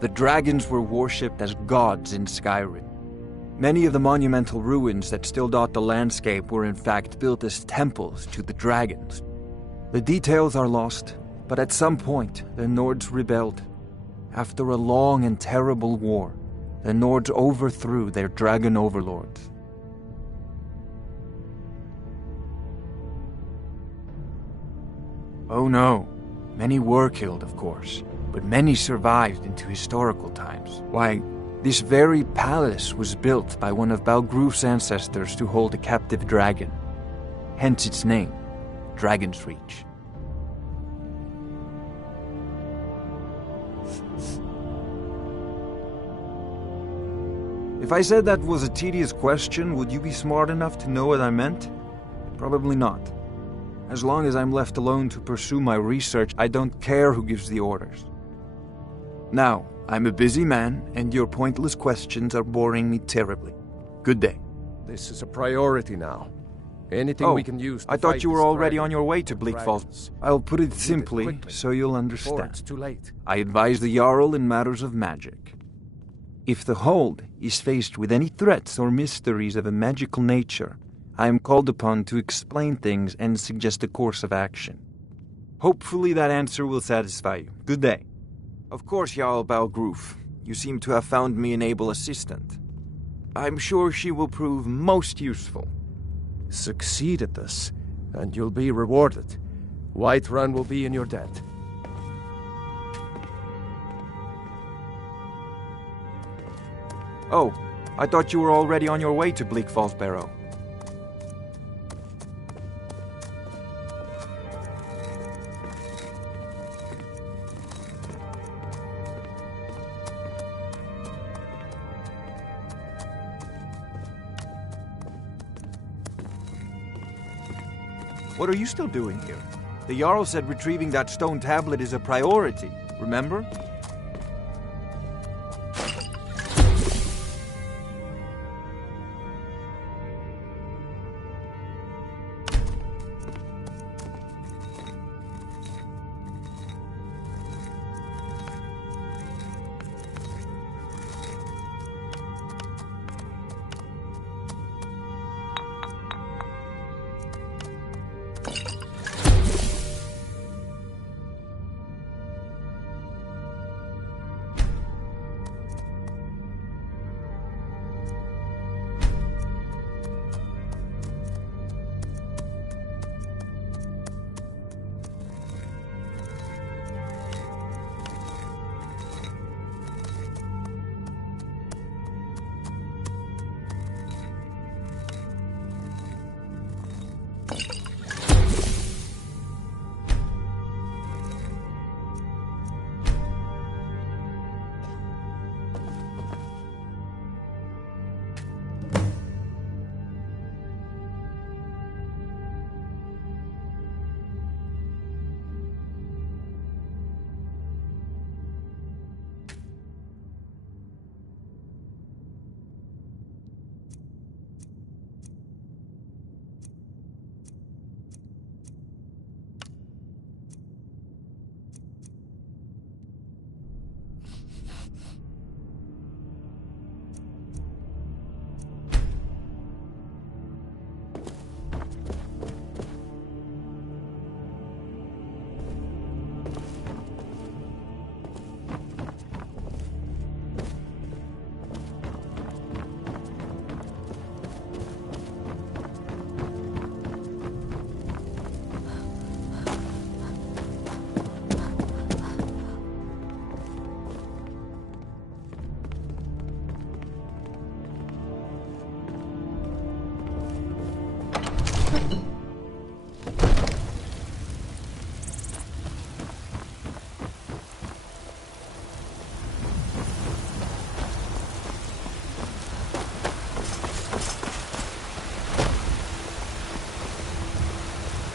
the dragons were worshipped as gods in Skyrim. Many of the monumental ruins that still dot the landscape were in fact built as temples to the dragons. The details are lost, but at some point the Nords rebelled. After a long and terrible war, the Nords overthrew their dragon overlords. Oh no, many were killed, of course, but many survived into historical times. Why, this very palace was built by one of Balgruf's ancestors to hold a captive dragon. Hence its name, Dragon's Reach. If I said that was a tedious question, would you be smart enough to know what I meant? Probably not. As long as I'm left alone to pursue my research, I don't care who gives the orders. Now, I'm a busy man, and your pointless questions are boring me terribly. Good day. This is a priority now. Anything we can use to I thought fight you were this already dragon on your way to Bleak Falls. dragons. I'll put it Do simply quickly, so you'll before understand. it's too late. I advise the Jarl in matters of magic. If the Hold is faced with any threats or mysteries of a magical nature, I am called upon to explain things and suggest a course of action. Hopefully that answer will satisfy you. Good day. Of course, Jarl Balgruf. You seem to have found me an able assistant. I'm sure she will prove most useful. Succeed at this, and you'll be rewarded. Whiterun will be in your debt. Oh, I thought you were already on your way to Bleak Falls Barrow. What are you still doing here? The Jarl said retrieving that stone tablet is a priority, remember?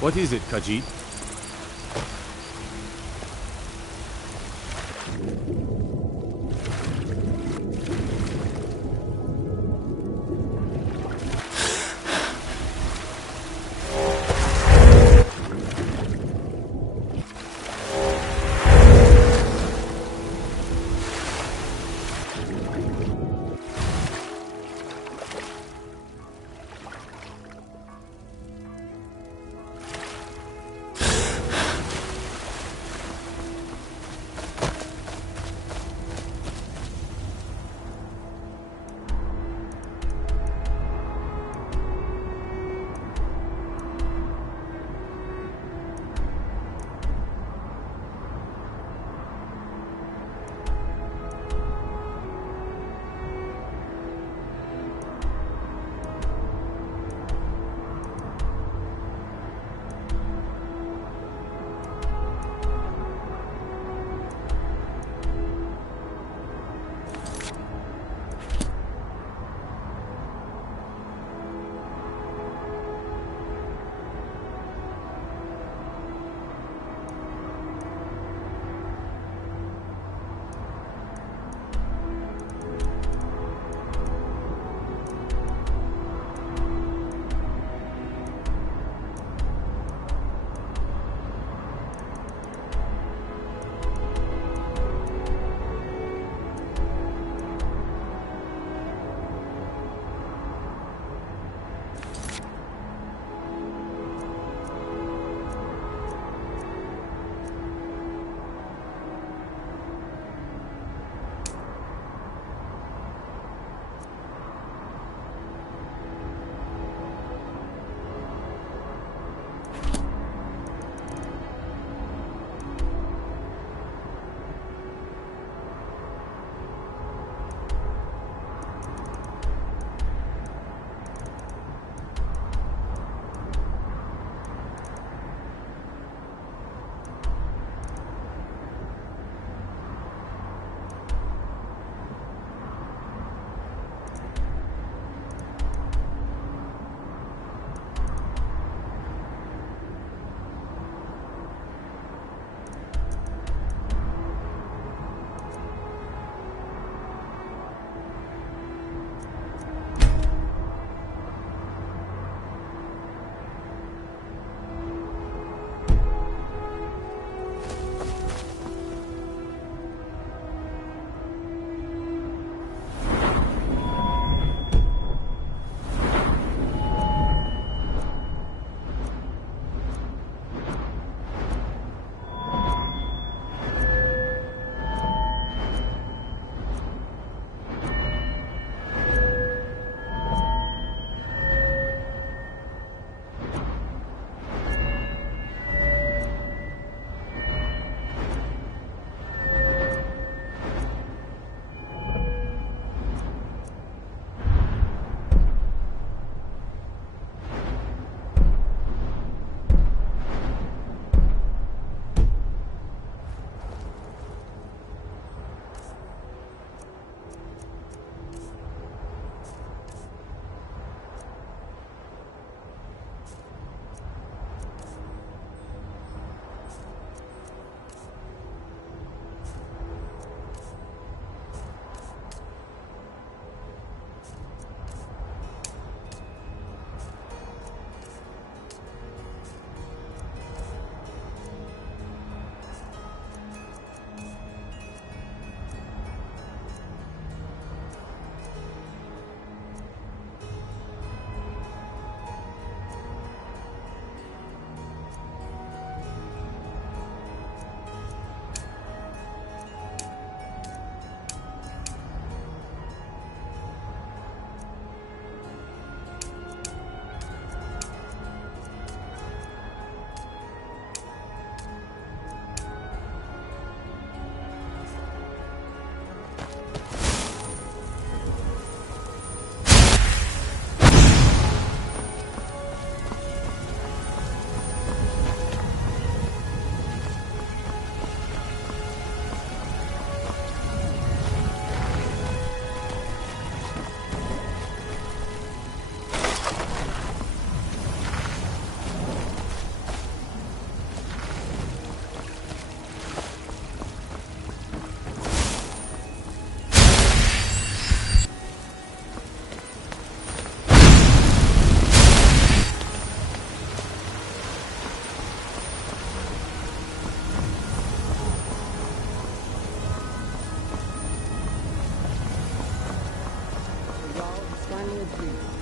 What is it, Khajiit?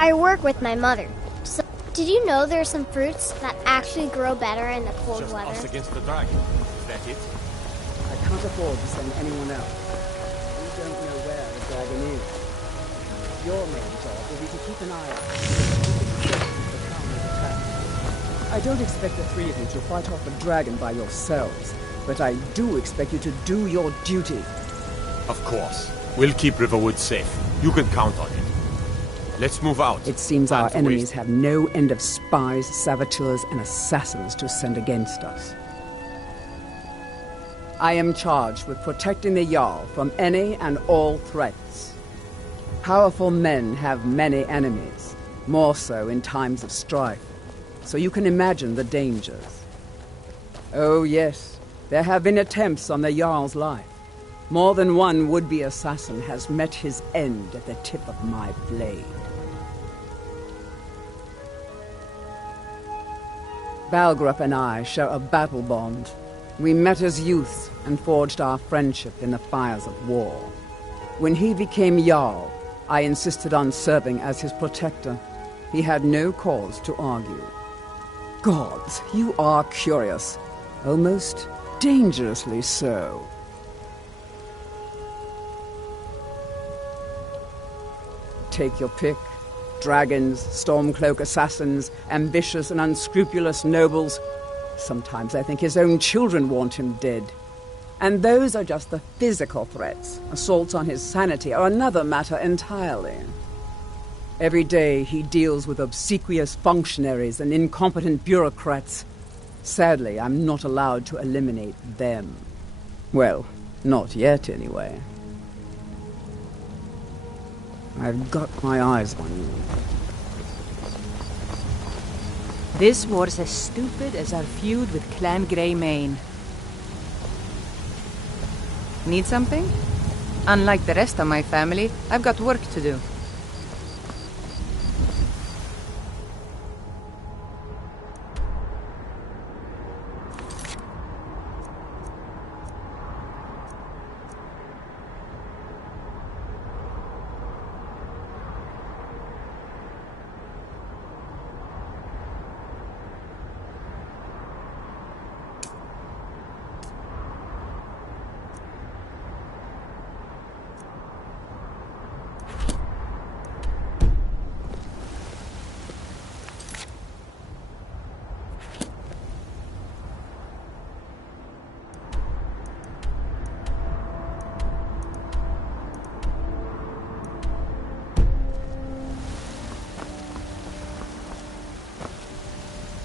I work with my mother. So, did you know there are some fruits that actually grow better in the cold Just weather? us against the dragon. Is that it? I can't afford to send anyone else. We don't know where the dragon is. Your main job will be to keep an eye out. The town is attacked. I don't expect the three of you to fight off the dragon by yourselves, but I do expect you to do your duty. Of course. We'll keep Riverwood safe. You can count on it. Let's move out. It seems our enemies have no end of spies, saboteurs, and assassins to send against us. I am charged with protecting the Jarl from any and all threats. Powerful men have many enemies, more so in times of strife, so you can imagine the dangers. Oh yes, there have been attempts on the Jarl's life. More than one would-be assassin has met his end at the tip of my blade. Balgrup and I share a battle bond. We met as youths and forged our friendship in the fires of war. When he became Jarl, I insisted on serving as his protector. He had no cause to argue. Gods, you are curious. Almost dangerously so. Take your pick. Dragons, Stormcloak assassins, ambitious and unscrupulous nobles. Sometimes I think his own children want him dead. And those are just the physical threats. Assaults on his sanity are another matter entirely. Every day he deals with obsequious functionaries and incompetent bureaucrats. Sadly, I'm not allowed to eliminate them. Well, not yet anyway. I've got my eyes on you. This war's as stupid as our feud with Clan Greymane. Need something? Unlike the rest of my family, I've got work to do.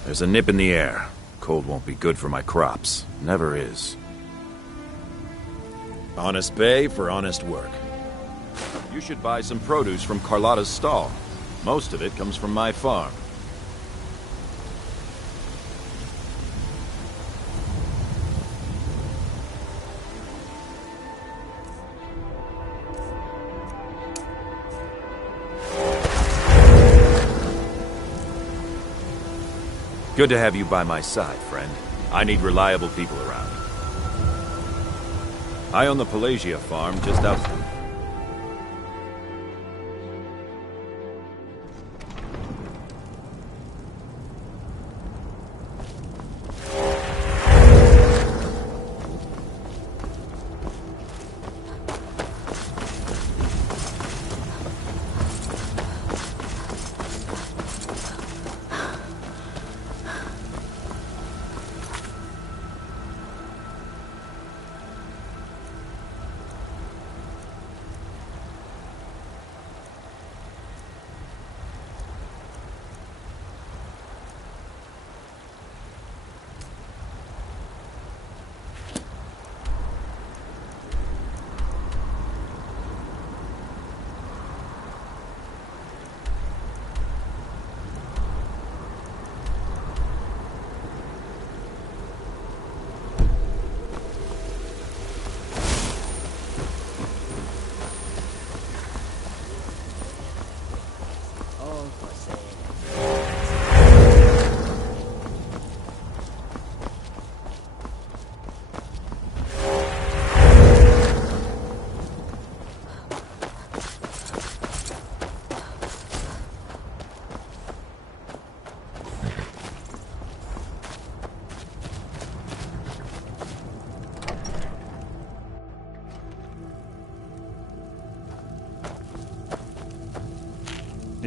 There's a nip in the air. Cold won't be good for my crops. Never is. Honest pay for honest work. You should buy some produce from Carlotta's stall. Most of it comes from my farm. Good to have you by my side, friend. I need reliable people around. I own the Pelagia farm just outside.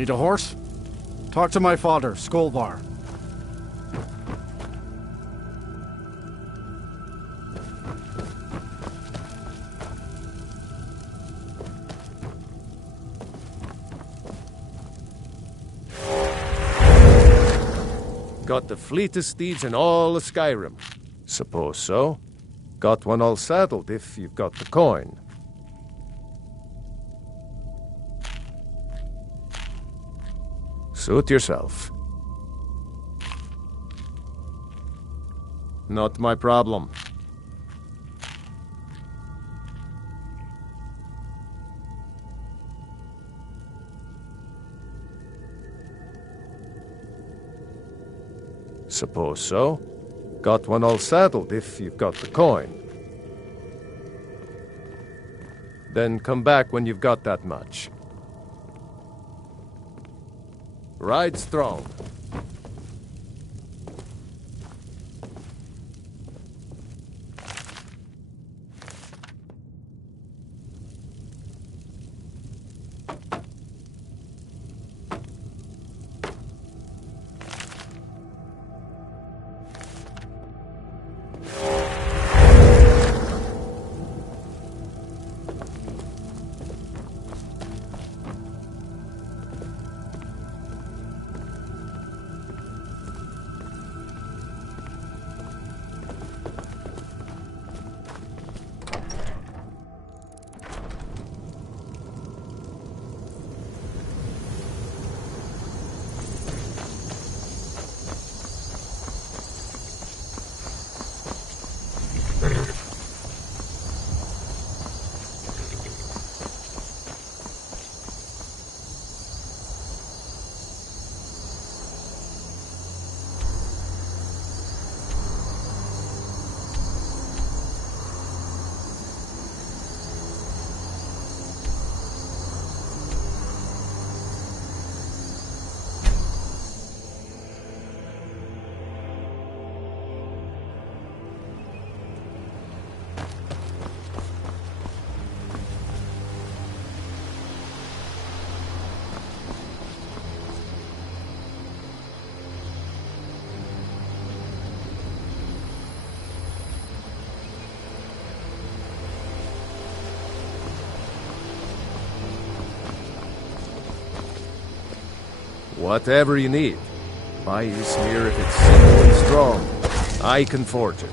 Need a horse? Talk to my father, Skolvar. Got the fleetest steeds in all of Skyrim. Suppose so. Got one all saddled if you've got the coin. Suit yourself. Not my problem. Suppose so. Got one all saddled if you've got the coin. Then come back when you've got that much. Ride strong. Whatever you need. Buy you smear if it's simple and strong. I can forge it.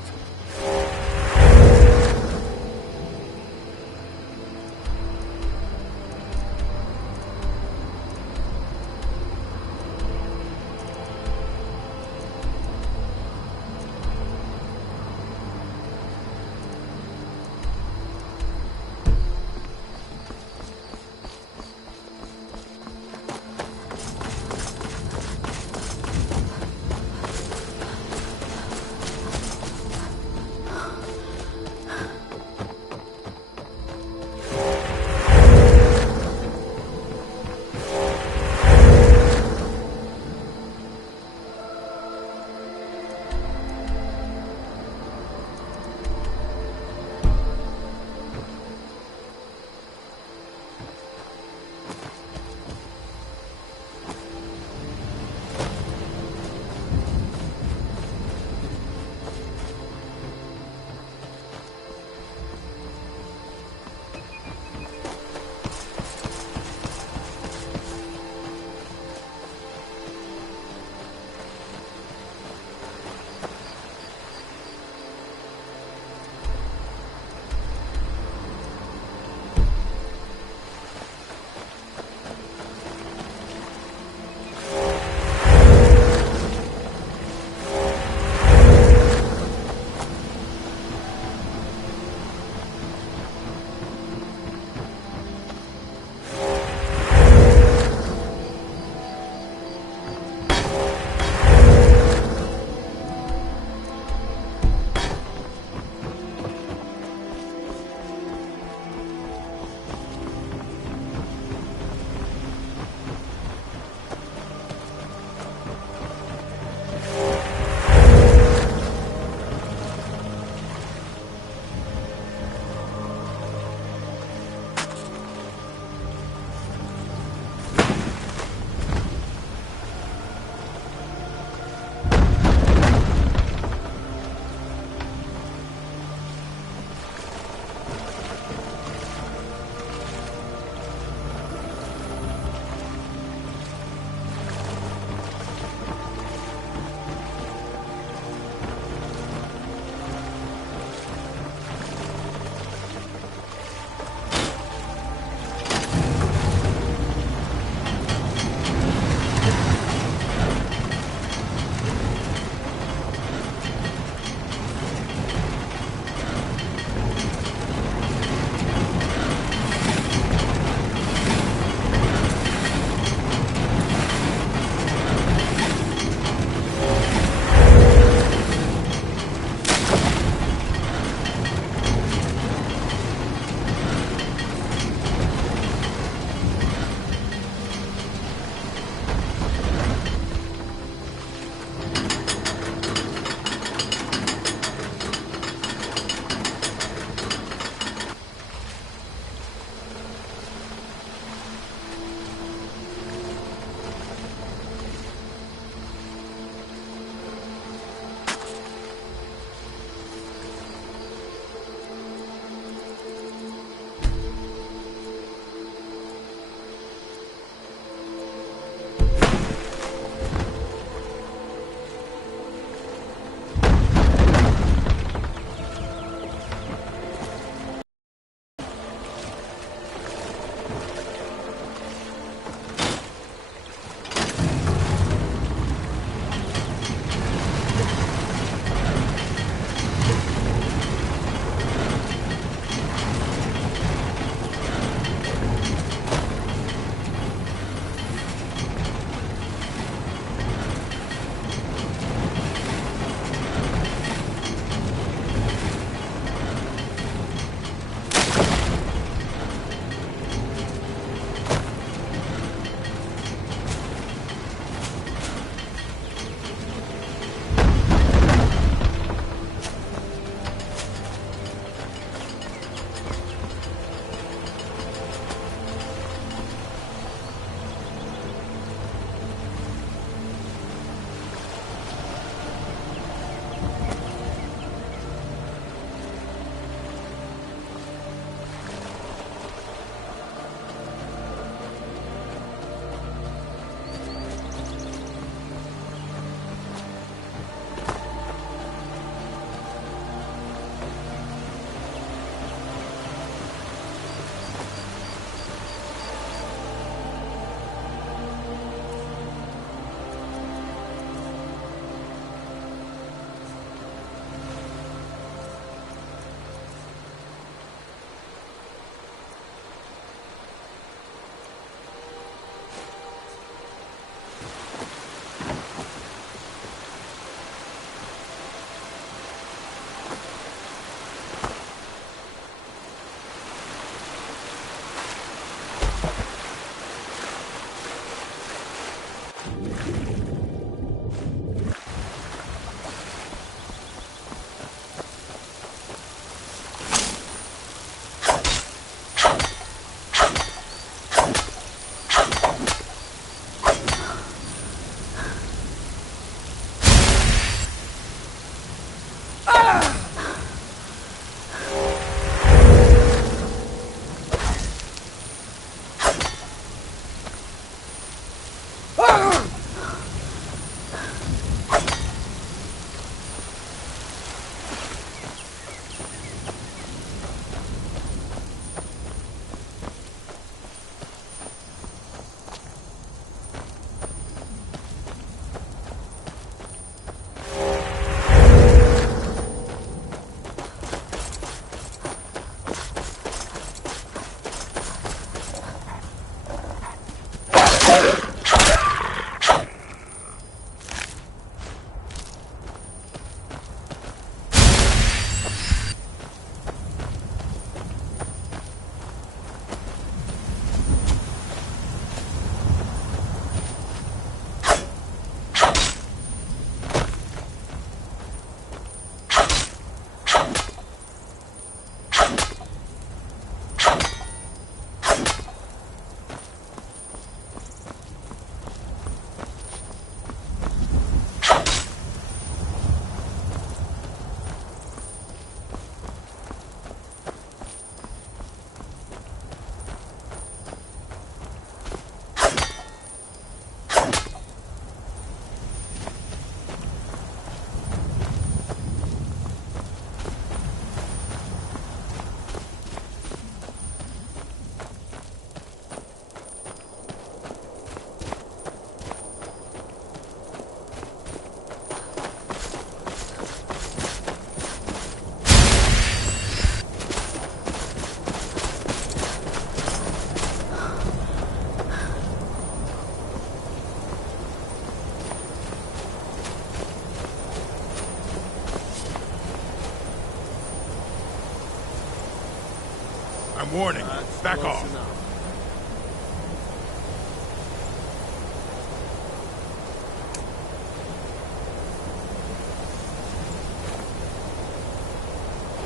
I'm warning. Back off.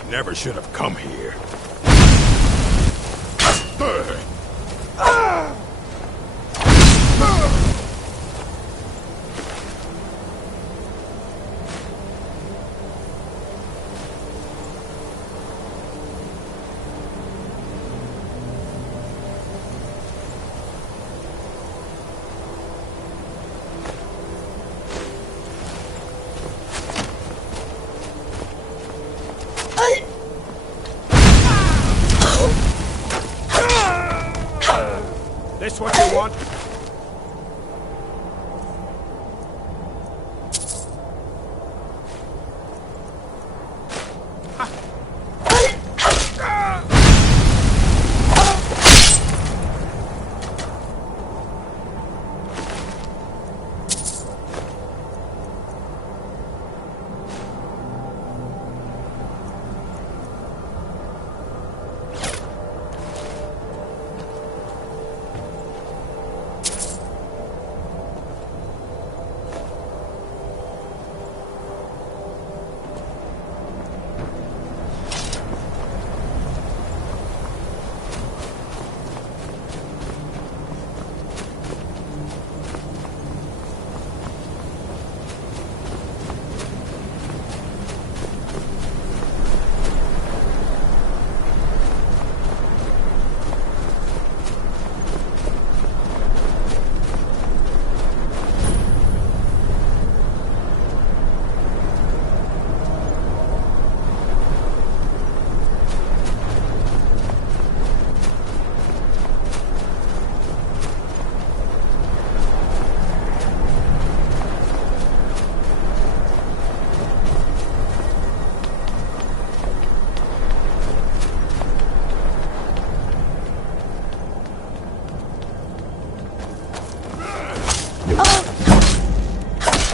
Never should have come here. This what you want?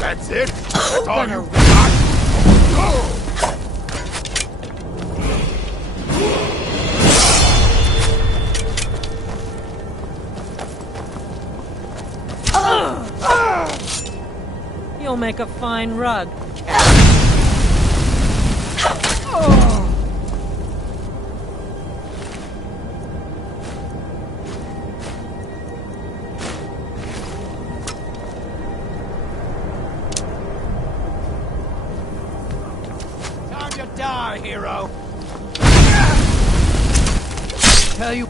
That's it? That's all you got? Go! You'll make a fine rug. Time to die, hero! Tell you...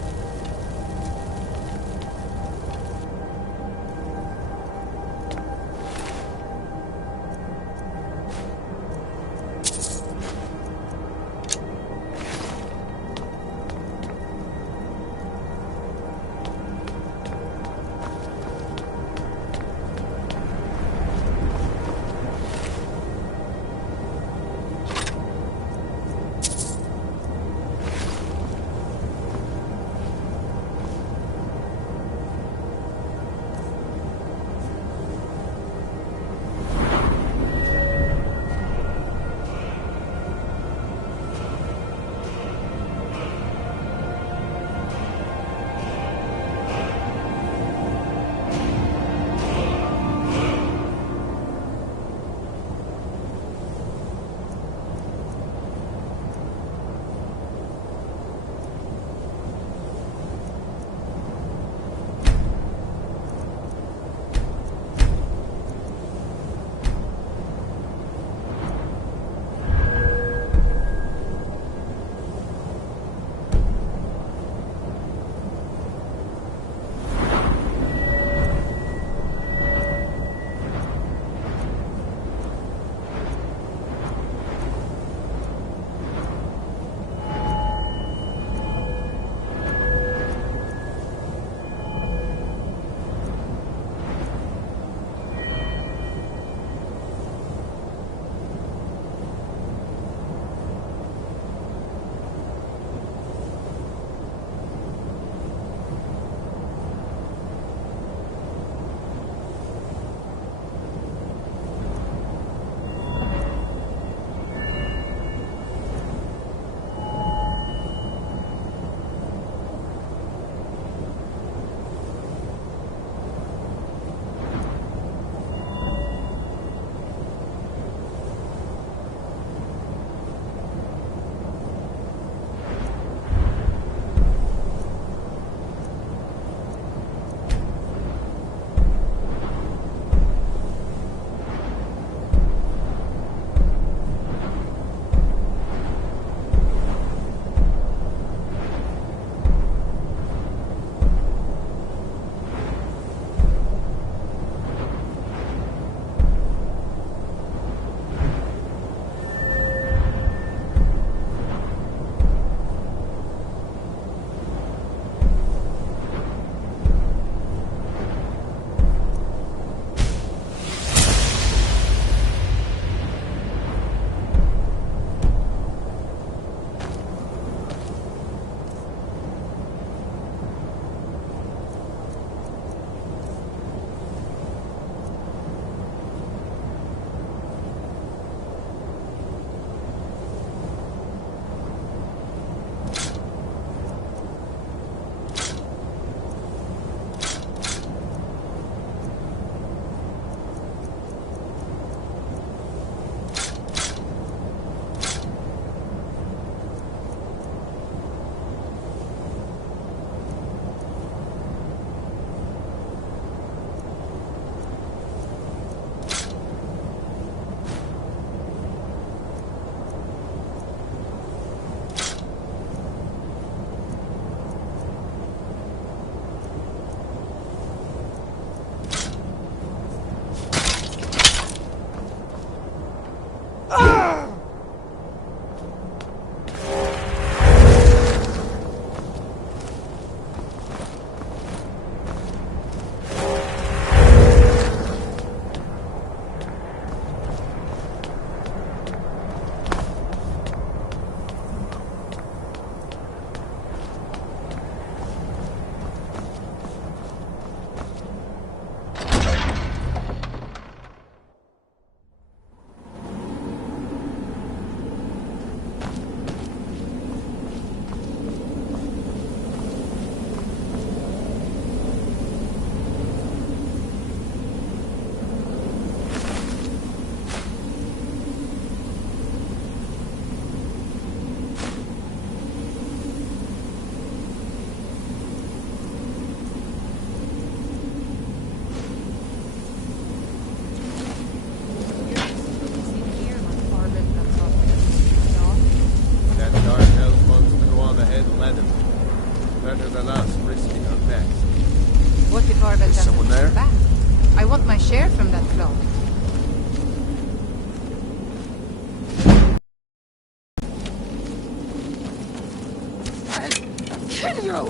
kill you!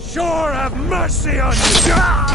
Sure, have mercy on you!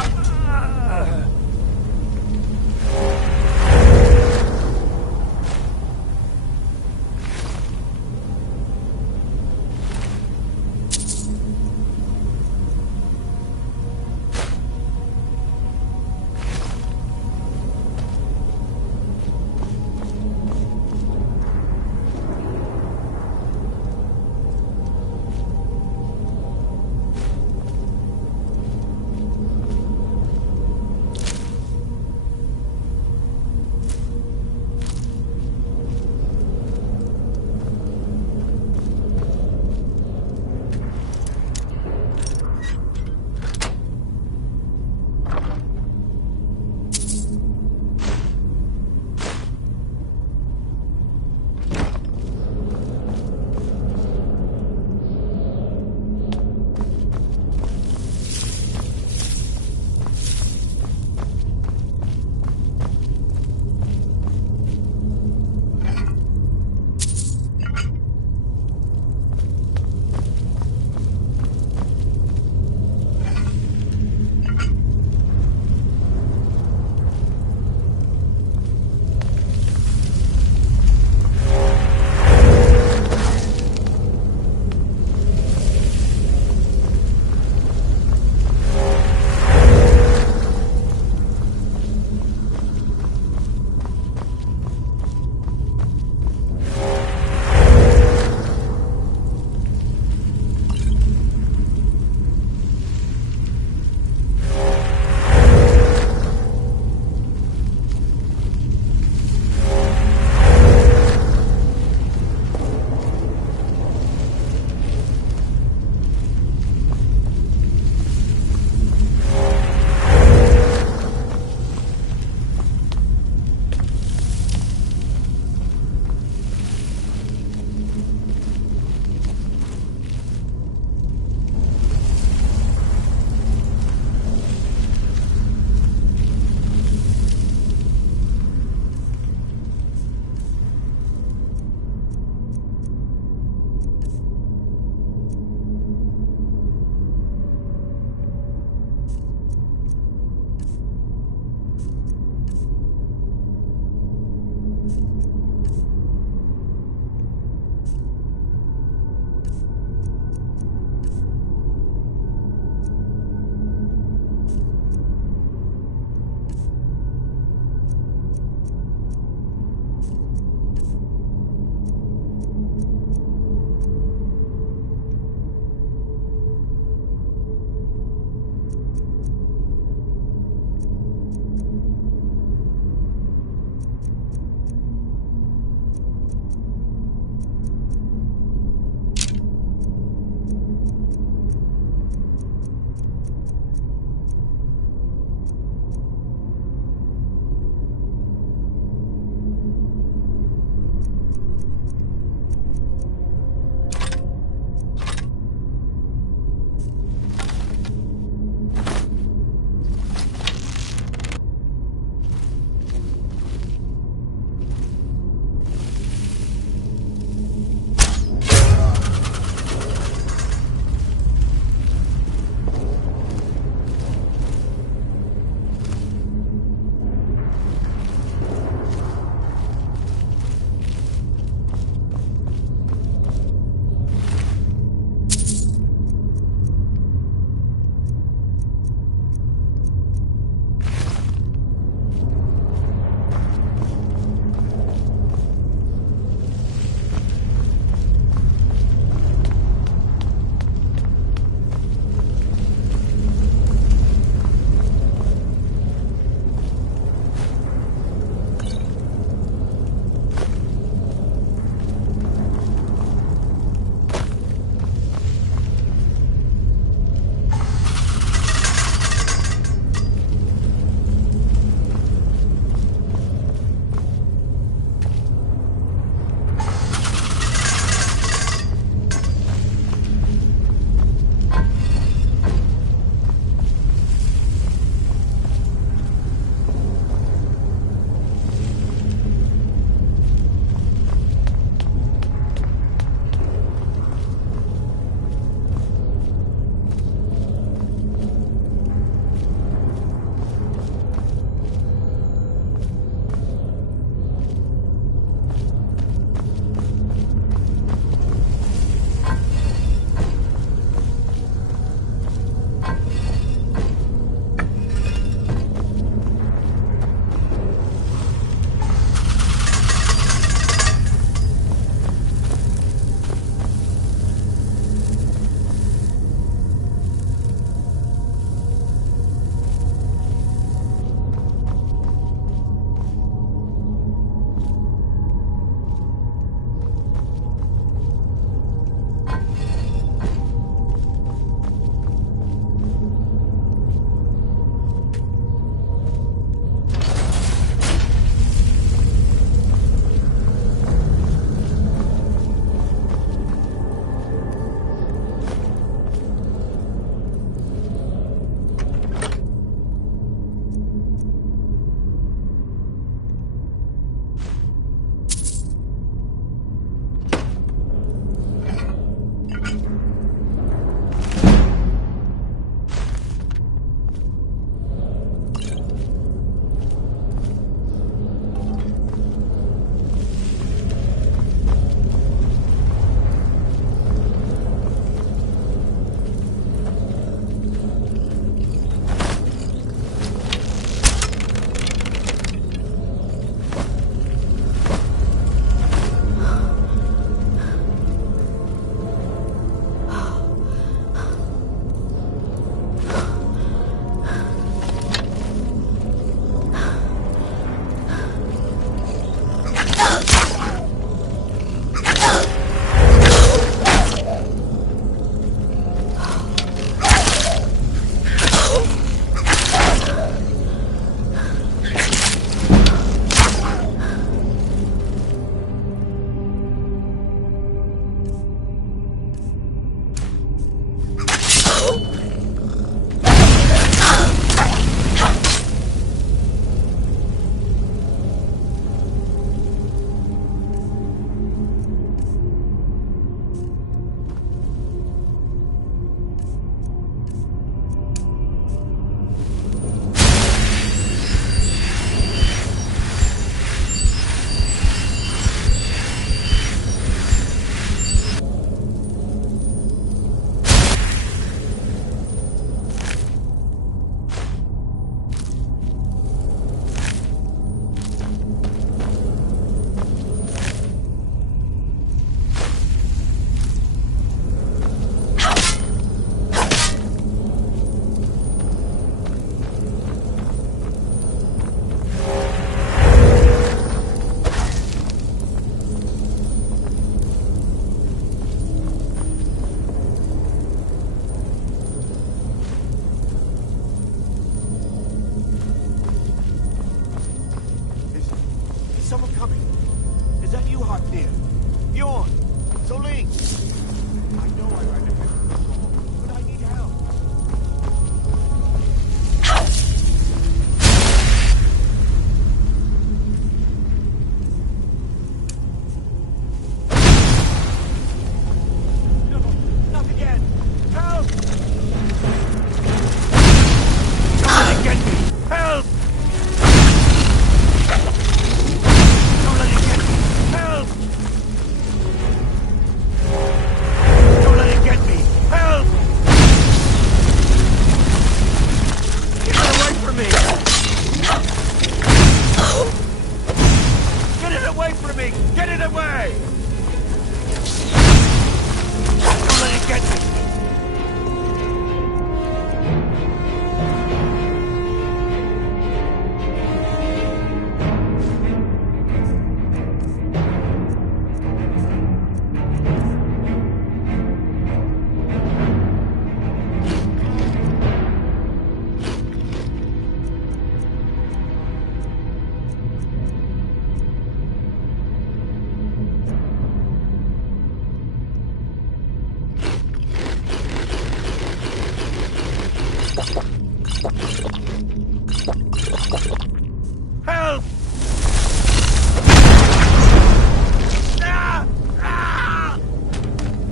Help!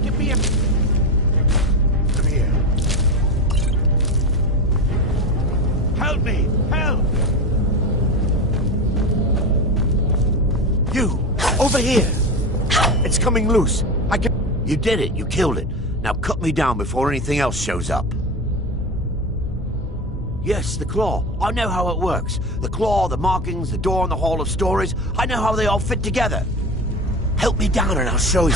Give me a... Come here. Help me! Help! You! Over here! It's coming loose. I can... You did it. You killed it. Now cut me down before anything else shows up. Yes, the claw. I know how it works. The claw, the markings, the door in the Hall of Stories. I know how they all fit together. Help me down and I'll show you.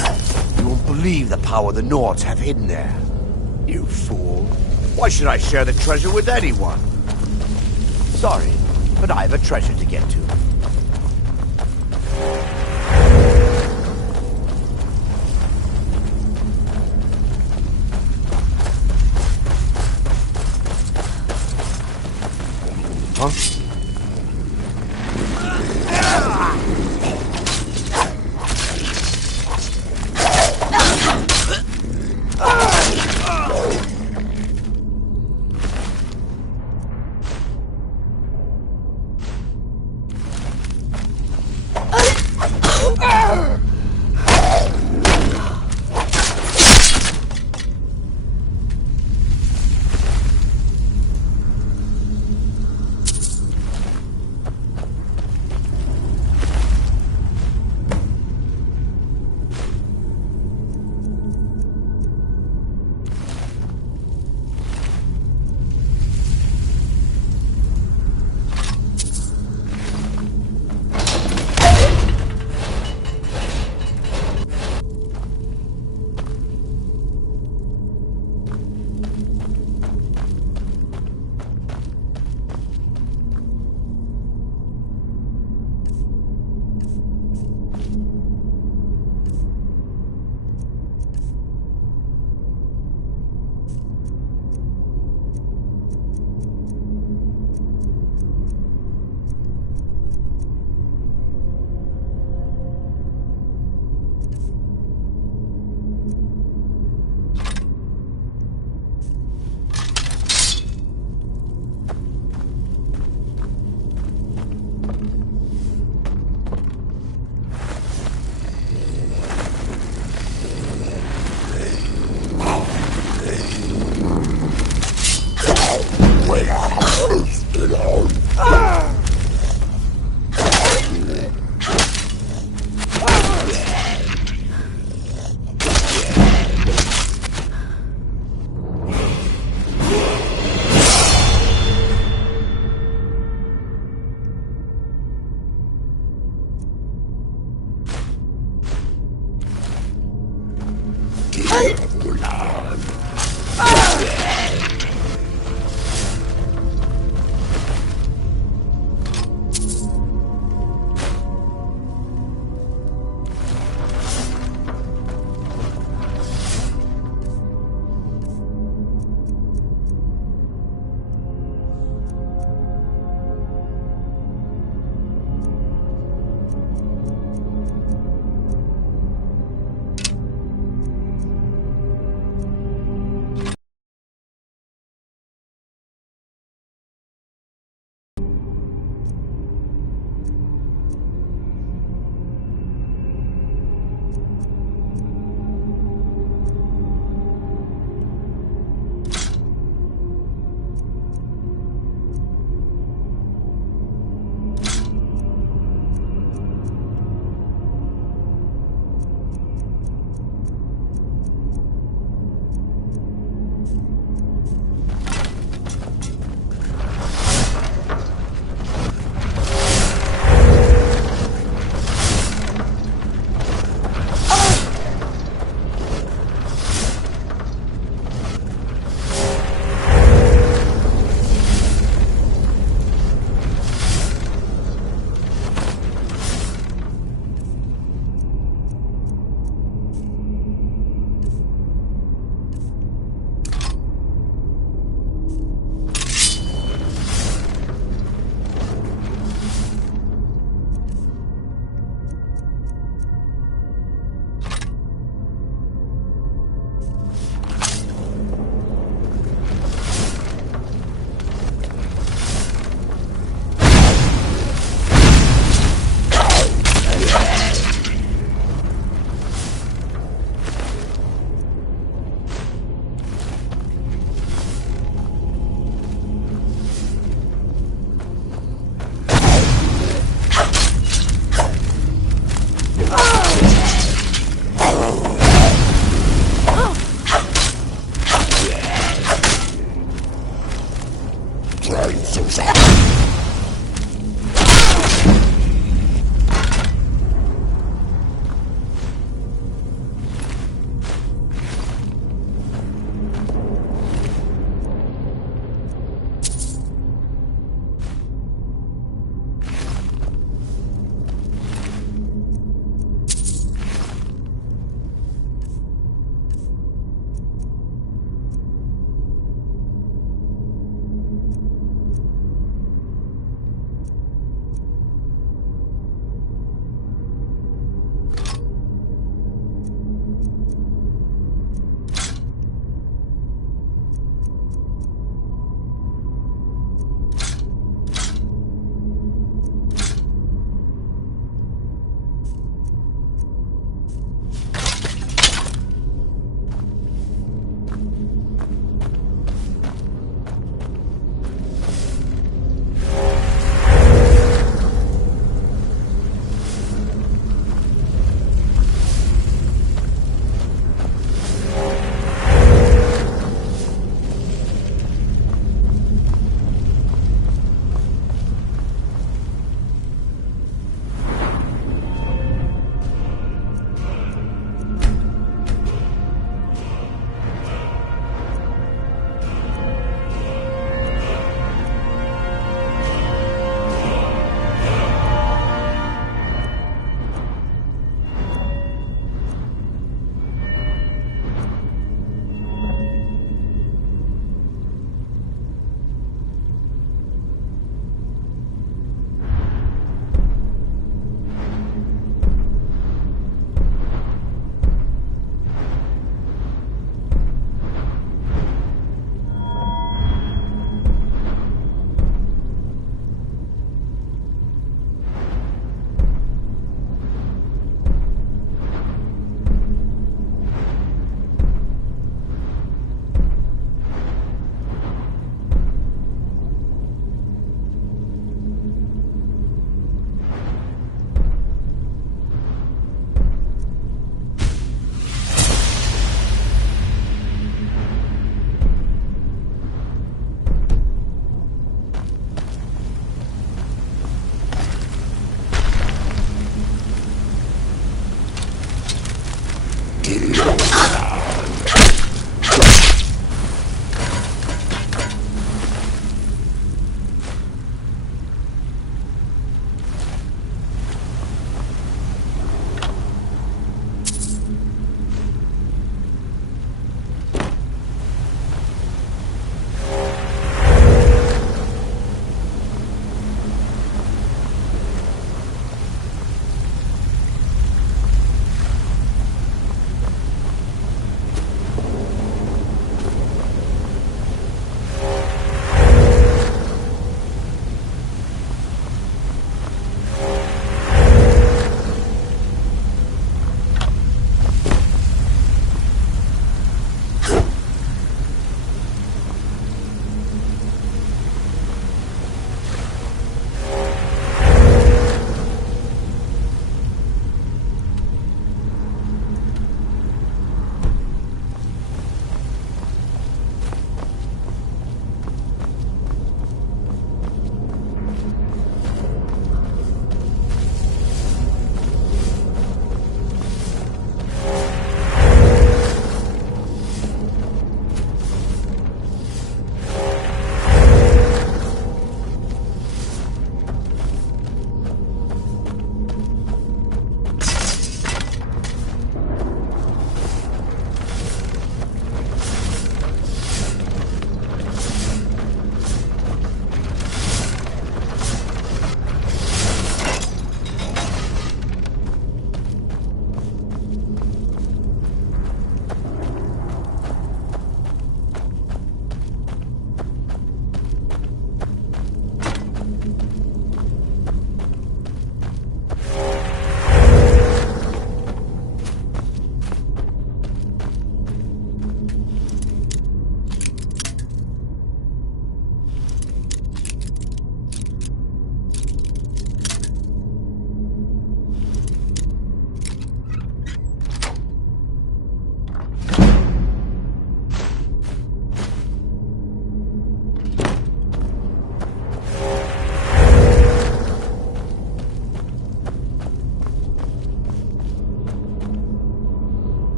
You won't believe the power the Nords have hidden there. You fool. Why should I share the treasure with anyone? Sorry, but I have a treasure to get to. Huh? tried so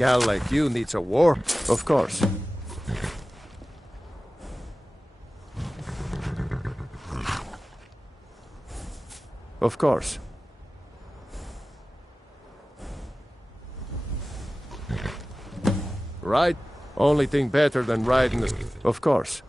Gal like you needs a war. Of course. Of course. Right? Only thing better than riding the... Of course.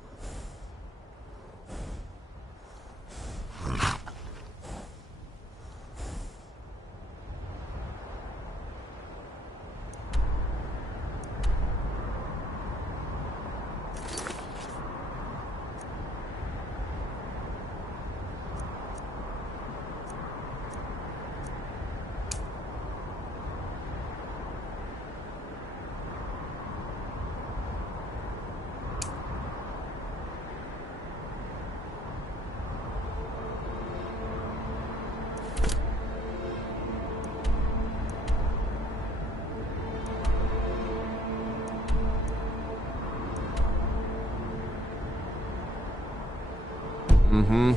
Mm-hmm.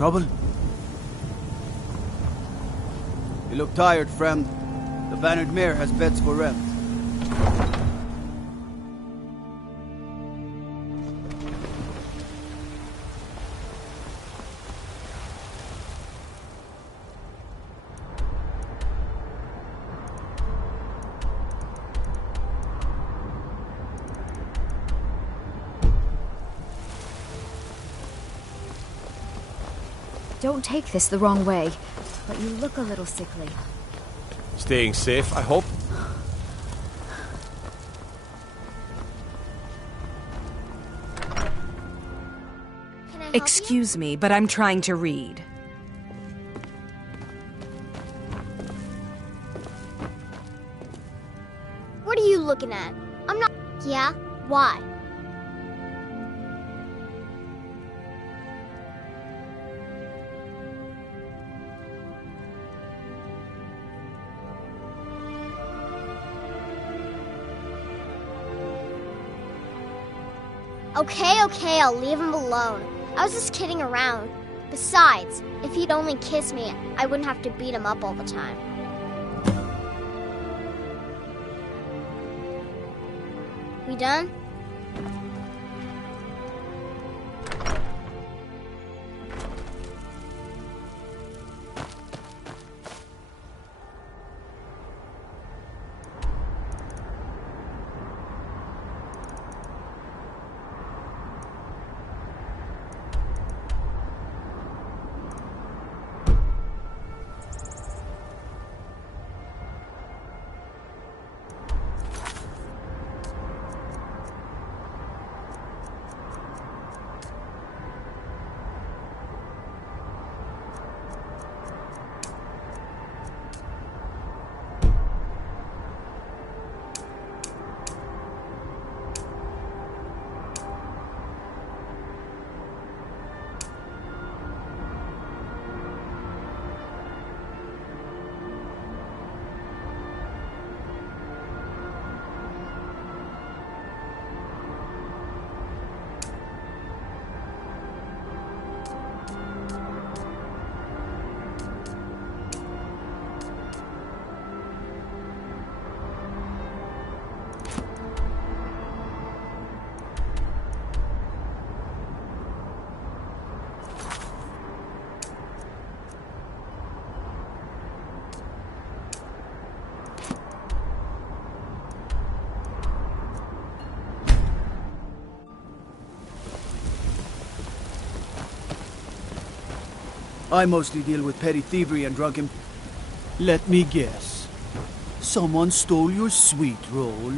Trouble? You look tired, friend. The Bannered Mare has beds for rent. Don't take this the wrong way, but you look a little sickly. Staying safe, I hope. Excuse me, but I'm trying to read. What are you looking at? I'm not... Yeah? Why? Okay, I'll leave him alone. I was just kidding around. Besides, if he'd only kiss me, I wouldn't have to beat him up all the time. We done? I mostly deal with petty thievery and drunken... Let me guess. Someone stole your sweet roll.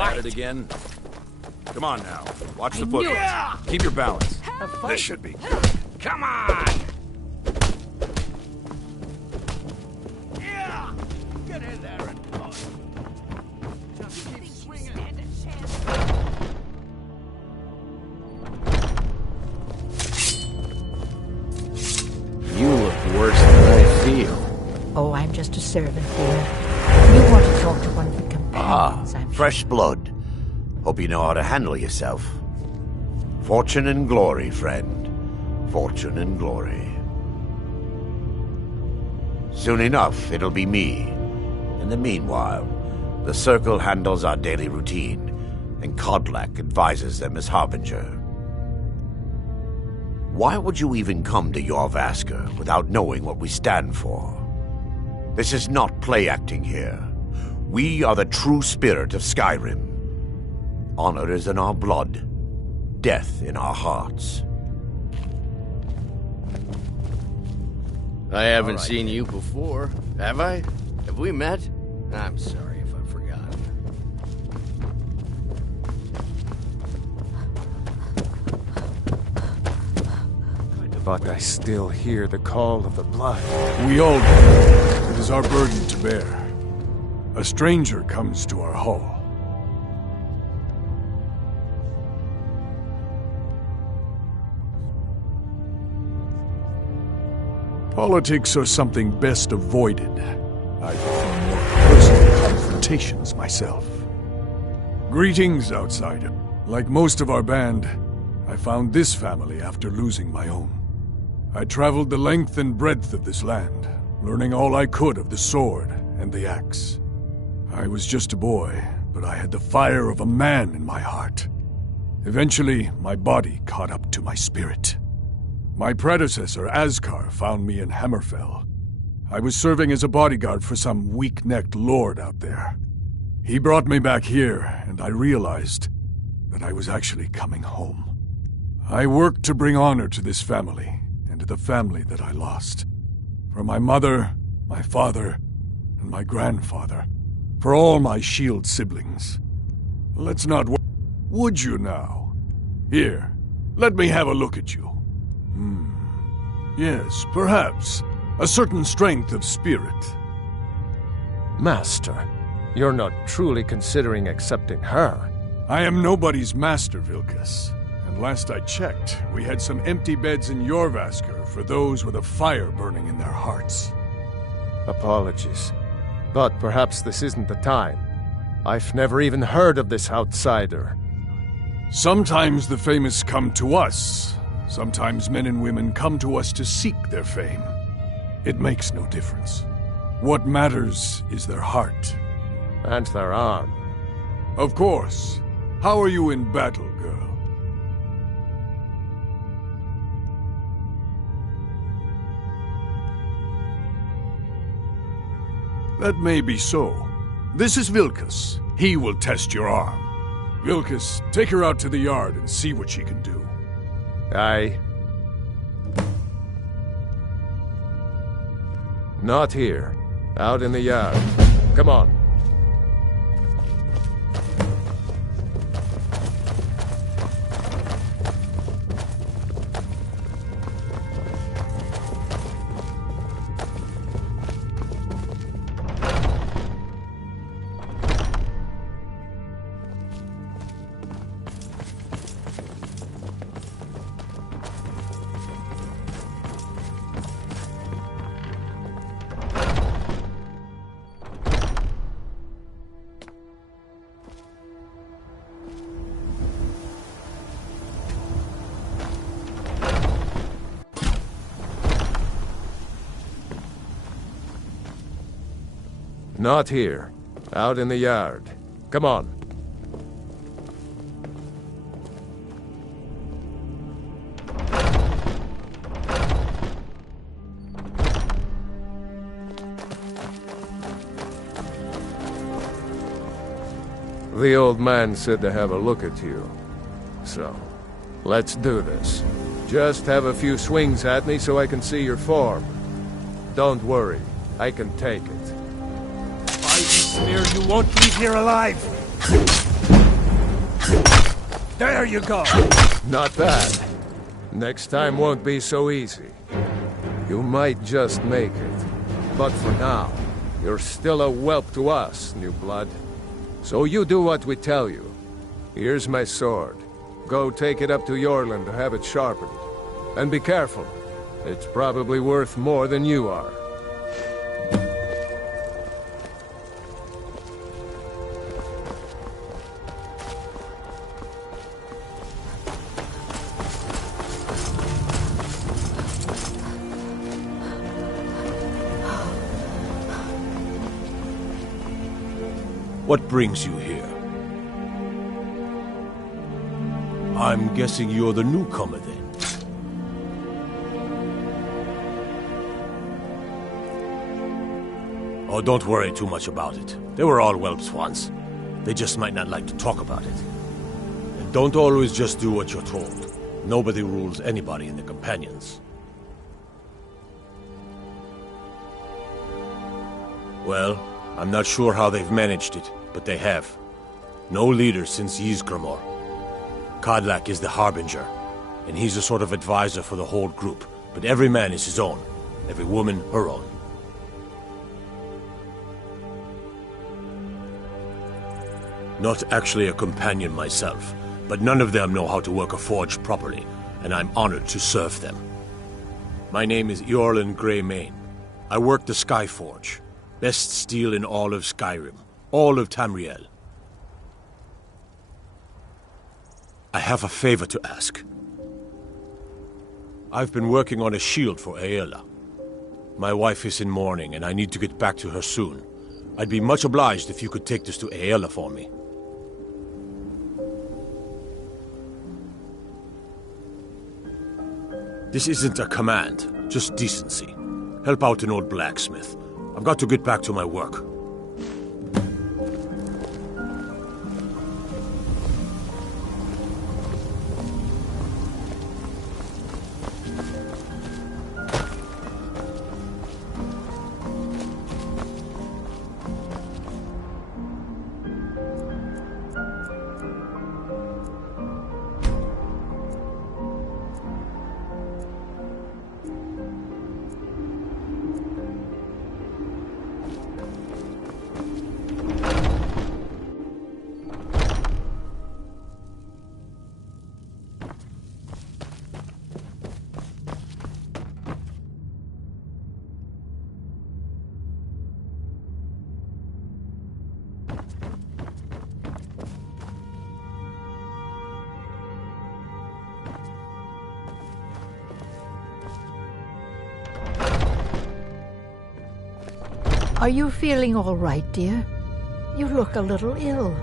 At it again. Come on now. Watch the footwork. Keep your balance. This should be good. Come on! Yeah! Get in there and push. Just keep swinging. You look worse than I feel. Oh, I'm just a servant here. You want to talk to one of the companions, I'm Fresh blood. Hope you know how to handle yourself. Fortune and glory, friend. Fortune and glory. Soon enough, it'll be me. In the meanwhile, the Circle handles our daily routine, and Kodlak advises them as Harbinger. Why would you even come to Jorvasker without knowing what we stand for? This is not play acting here. We are the true spirit of Skyrim. Honor is in our blood, death in our hearts. I haven't seen you before, have I? Have we met? I'm sorry if I've forgotten. But I still hear the call of the blood. We all do. It is our burden to bear. A stranger comes to our hall. Politics are something best avoided. I prefer more personal confrontations myself. Greetings, outsider. Like most of our band, I found this family after losing my own. I traveled the length and breadth of this land, learning all I could of the sword and the axe. I was just a boy, but I had the fire of a man in my heart. Eventually, my body caught up to my spirit. My predecessor, Askar, found me in Hammerfell. I was serving as a bodyguard for some weak-necked lord out there. He brought me back here, and I realized that I was actually coming home. I worked to bring honor to this family, and to the family that I lost. For my mother, my father, and my grandfather. For all my shield siblings. Let's not would you now? Here, let me have a look at you. Yes, perhaps. A certain strength of spirit. Master, you're not truly considering accepting her. I am nobody's master, Vilkas. And last I checked, we had some empty beds in Jorvasker for those with a fire burning in their hearts. Apologies. But perhaps this isn't the time. I've never even heard of this outsider. Sometimes the famous come to us. Sometimes men and women come to us to seek their fame. It makes no difference. What matters is their heart. And their arm. Of course. How are you in battle, girl? That may be so, This is Vilkas. He will test your arm. Vilkas, take her out to the yard and see what she can do. Aye. Not here. Out in the yard. Come on. Not here. Out in the yard. Come on. The old man said to have a look at you. So, let's do this. Just have a few swings at me so I can see your form. Don't worry, I can take it. Smear, you won't leave here alive! There you go! Not bad. Next time won't be so easy. You might just make it. But for now, you're still a whelp to us, new blood. So you do what we tell you. Here's my sword. Go take it up to Yorland to have it sharpened. And be careful. It's probably worth more than you are. What brings you here? I'm guessing you're the newcomer then. Oh, don't worry too much about it. They were all whelps once. They just might not like to talk about it. And don't always just do what you're told. Nobody rules anybody in the Companions. Well, I'm not sure how they've managed it, but they have. No leader since Ysgramor. Kodlak is the Harbinger, and he's a sort of advisor for the whole group, but every man is his own, every woman her own. Not actually a companion myself, but none of them know how to work a forge properly, and I'm honored to serve them. My name is Eorlin Greymane. I work the Skyforge. Best steel in all of Skyrim. All of Tamriel. I have a favor to ask. I've been working on a shield for Aela. My wife is in mourning, and I need to get back to her soon. I'd be much obliged if you could take this to Aela for me. This isn't a command, just decency. Help out an old blacksmith. I've got to get back to my work. Are you feeling all right, dear? You look a little ill.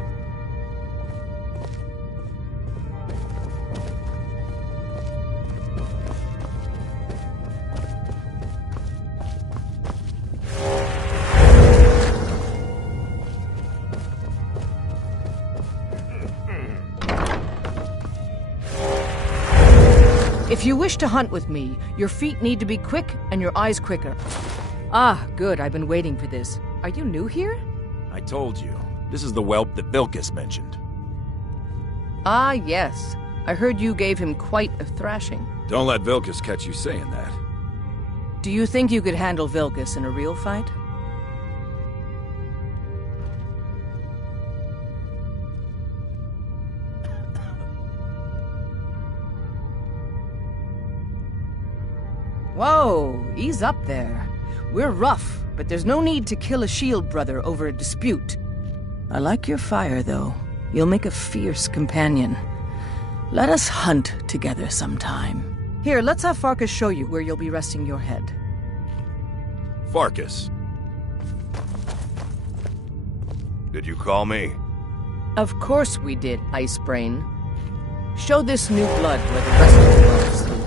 If you wish to hunt with me, your feet need to be quick and your eyes quicker. Ah, good, I've been waiting for this. Are you new here? I told you. This is the whelp that Vilkas mentioned. Ah, yes. I heard you gave him quite a thrashing. Don't let Vilkas catch you saying that. Do you think you could handle Vilkas in a real fight? Whoa, ease up there. We're rough, but there's no need to kill a shield brother over a dispute. I like your fire, though. You'll make a fierce companion. Let us hunt together sometime. Here, let's have Farkas show you where you'll be resting your head. Farkas. Did you call me? Of course we did, Icebrain. Show this new blood where the rest of the world sleep.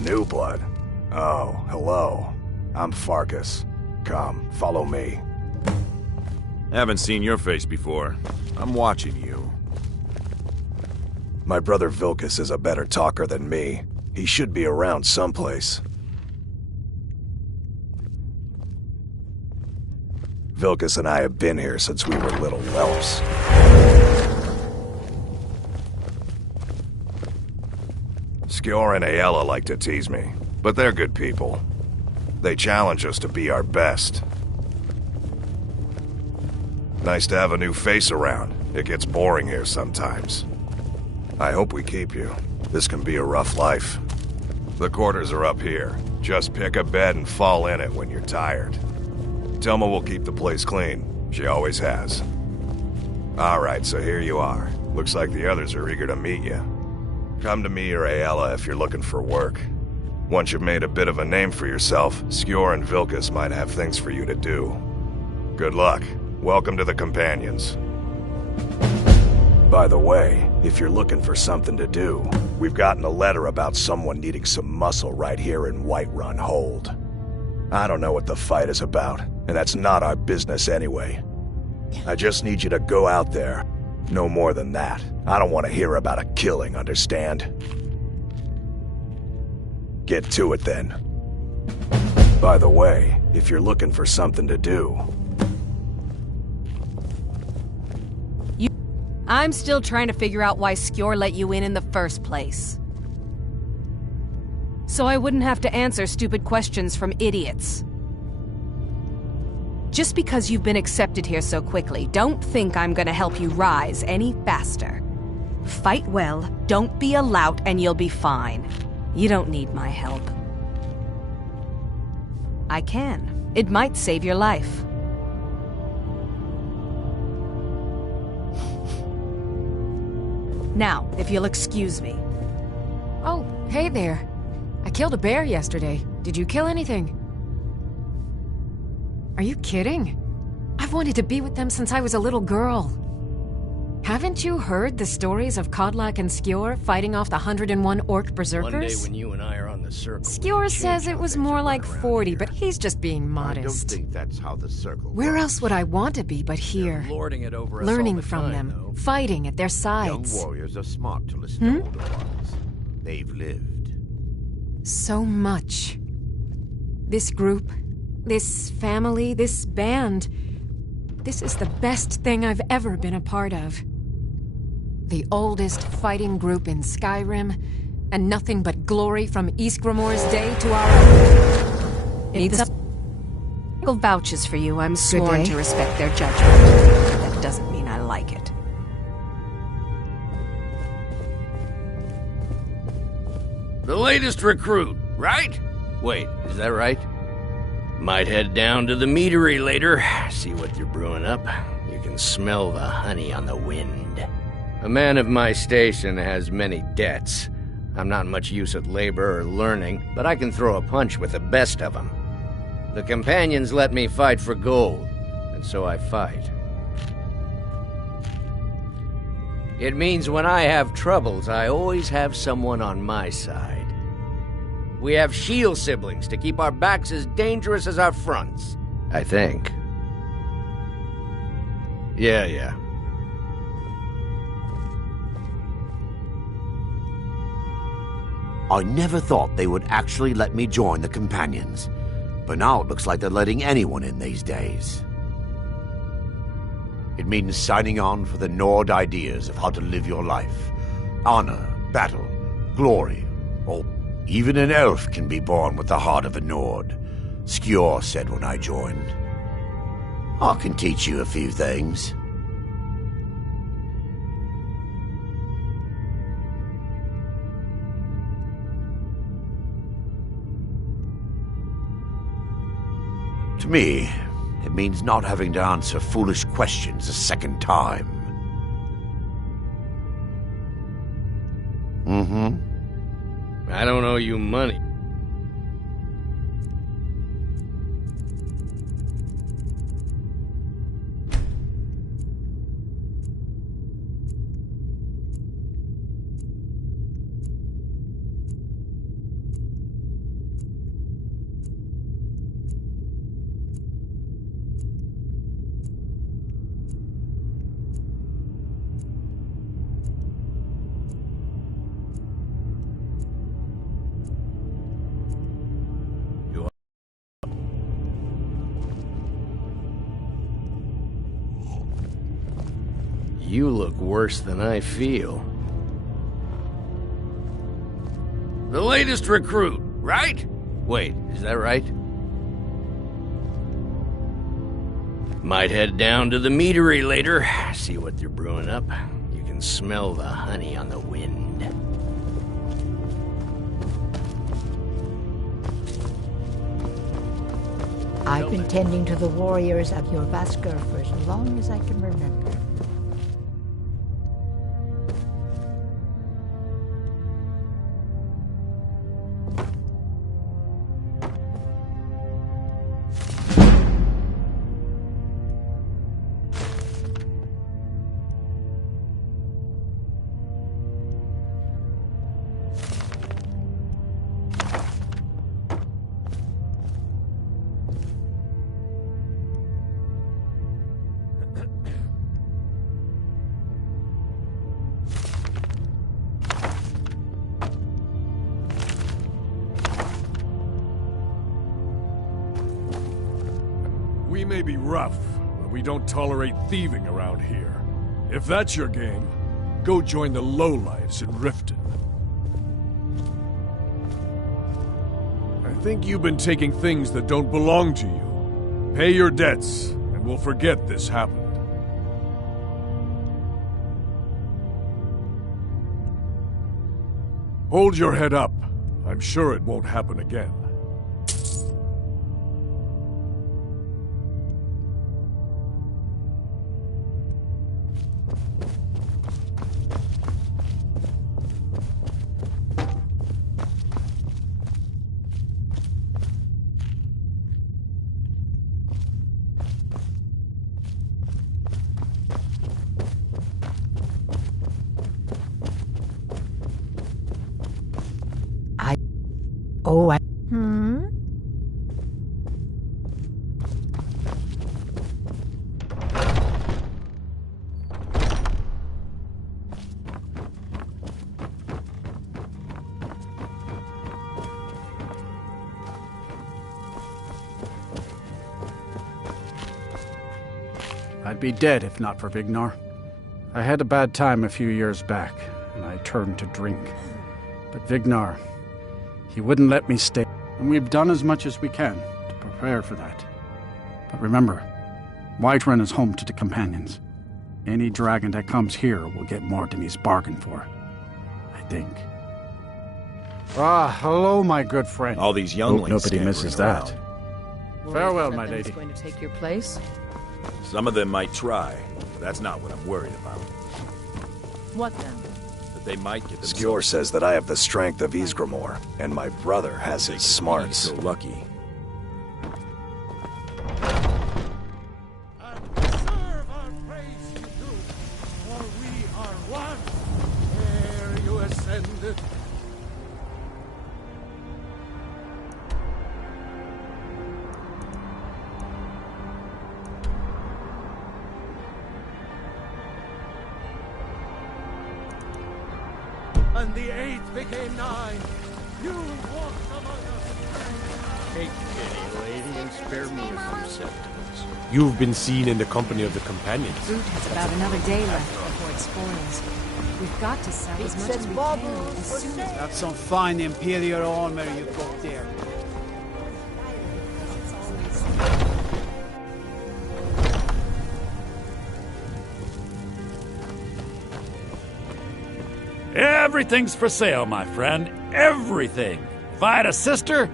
New blood? Oh, hello. I'm Farkas. Come, follow me. Haven't seen your face before. I'm watching you. My brother Vilkas is a better talker than me. He should be around someplace. Vilkas and I have been here since we were little whelps. Skjor and Aella like to tease me, but they're good people. They challenge us to be our best. Nice to have a new face around. It gets boring here sometimes. I hope we keep you. This can be a rough life. The quarters are up here. Just pick a bed and fall in it when you're tired. Telma will keep the place clean. She always has. Alright, so here you are. Looks like the others are eager to meet you. Come to me or Aella if you're looking for work. Once you've made a bit of a name for yourself, Skjor and Vilkas might have things for you to do. Good luck. Welcome to the Companions. By the way, if you're looking for something to do, we've gotten a letter about someone needing some muscle right here in Whiterun Hold. I don't know what the fight is about, and that's not our business anyway. I just need you to go out there. No more than that. I don't want to hear about a killing, understand? Get to it then. By the way, if you're looking for something to do... I'm still trying to figure out why Skjor let you in the first place. So I wouldn't have to answer stupid questions from idiots. Just because you've been accepted here so quickly, don't think I'm gonna help you rise any faster. Fight well, don't be a lout, and you'll be fine. You don't need my help. I can. It might save your life. Now, if you'll excuse me. Oh, hey there. I killed a bear yesterday. Did you kill anything? Are you kidding? I've wanted to be with them since I was a little girl. Haven't you heard the stories of Kodlak and Skjor fighting off the 101 orc berserkers? One day when you and I are on the circle... Skjor says it was more like 40, but he's just being modest. I don't think that's how the circle Where else would I want to be but here? Lording it over us Learning all the from time, them, though. fighting at their sides. Young warriors are smart to listen to older ones. They've lived. So much. This group, this family, this band. This is the best thing I've ever been a part of. The oldest fighting group in Skyrim, and nothing but glory from Ysgramor's day to our own. Needs up. Vouches for you. I'm sworn to respect their judgment. That doesn't mean I like it. The latest recruit, right? Wait, is that right? Might head down to the meadery later, see what they're brewing up. You can smell the honey on the wind. A man of my station has many debts. I'm not much use at labor or learning, but I can throw a punch with the best of them. The Companions let me fight for gold, and so I fight. It means when I have troubles, I always have someone on my side. We have shield siblings to keep our backs as dangerous as our fronts. I think. Yeah. I never thought they would actually let me join the Companions. But now it looks like they're letting anyone in these days. It means signing on for the Nord ideas of how to live your life. Honor, battle, glory, or even an elf can be born with the heart of a Nord. Skjor said when I joined. I can teach you a few things. To me, it means not having to answer foolish questions a second time. I don't owe you money. You look worse than I feel. The latest recruit, right? Wait, is that right? Might head down to the meadery later, see what they're brewing up. You can smell the honey on the wind. I've been tending to the warriors of your Vasker for as long as I can remember. We may be rough, but we don't tolerate thieving around here. If that's your game, go join the lowlifes in Riften. I think you've been taking things that don't belong to you. Pay your debts, and we'll forget this happened. Hold your head up. I'm sure it won't happen again. I'd be dead if not for Vignar. I had a bad time a few years back, and I turned to drink. But Vignar, he wouldn't let me stay. And we've done as much as we can to prepare for that. But remember, Whiterun is home to the Companions. Any dragon that comes here will get more than he's bargained for. I think. Ah, hello, my good friend. All these younglings. Hope nobody misses that. Farewell, my lady. Going to take your place? Some of them might try. But that's not what I'm worried about. What then? That they might get themselves... Skjor says that I have the strength of Ysgramor, and my brother has his smarts. So lucky. And the 8th became 9. You walk among us. Take pity, lady, and spare me a few sentiments. You've been seen in the company of the companions. Fruit has about another day left before it spoils. We've got to sell as much as we can as soon as... That's some fine Imperial armor you've got there. Everything's for sale, my friend. Everything. If I had a sister,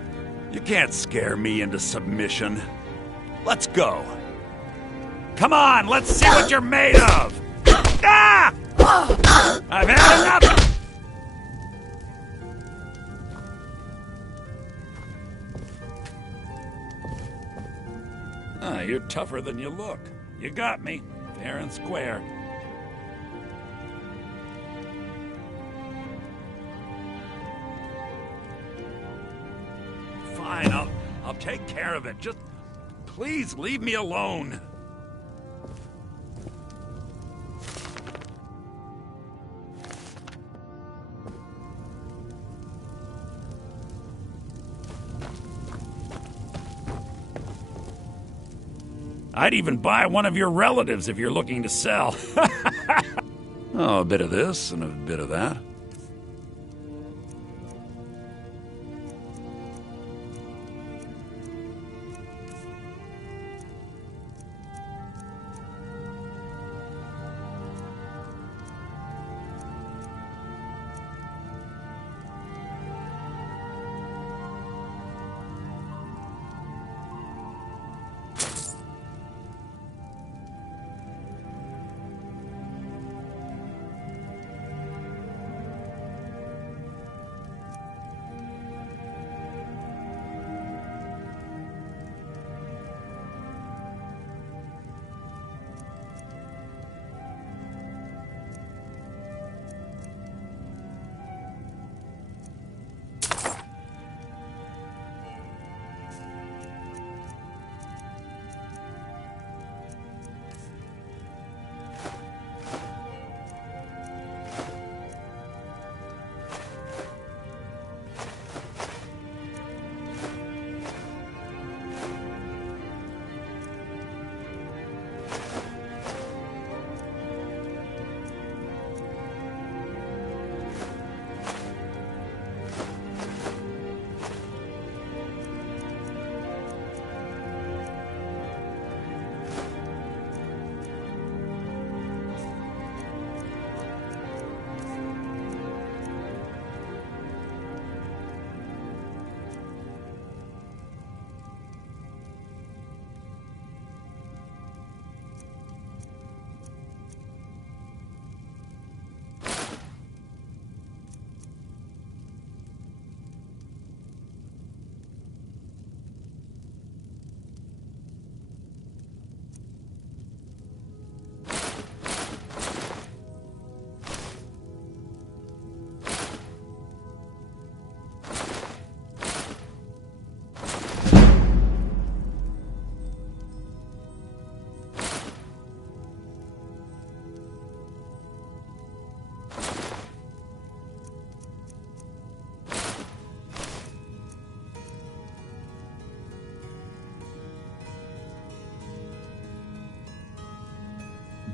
you can't scare me into submission. Let's go. Come on, let's see what you're made of! Ah! I've had enough! Ah, you're tougher than you look. You got me, fair and square. Fine, I'll take care of it. Just please leave me alone. I'd even buy one of your relatives if you're looking to sell. Oh, a bit of this and a bit of that.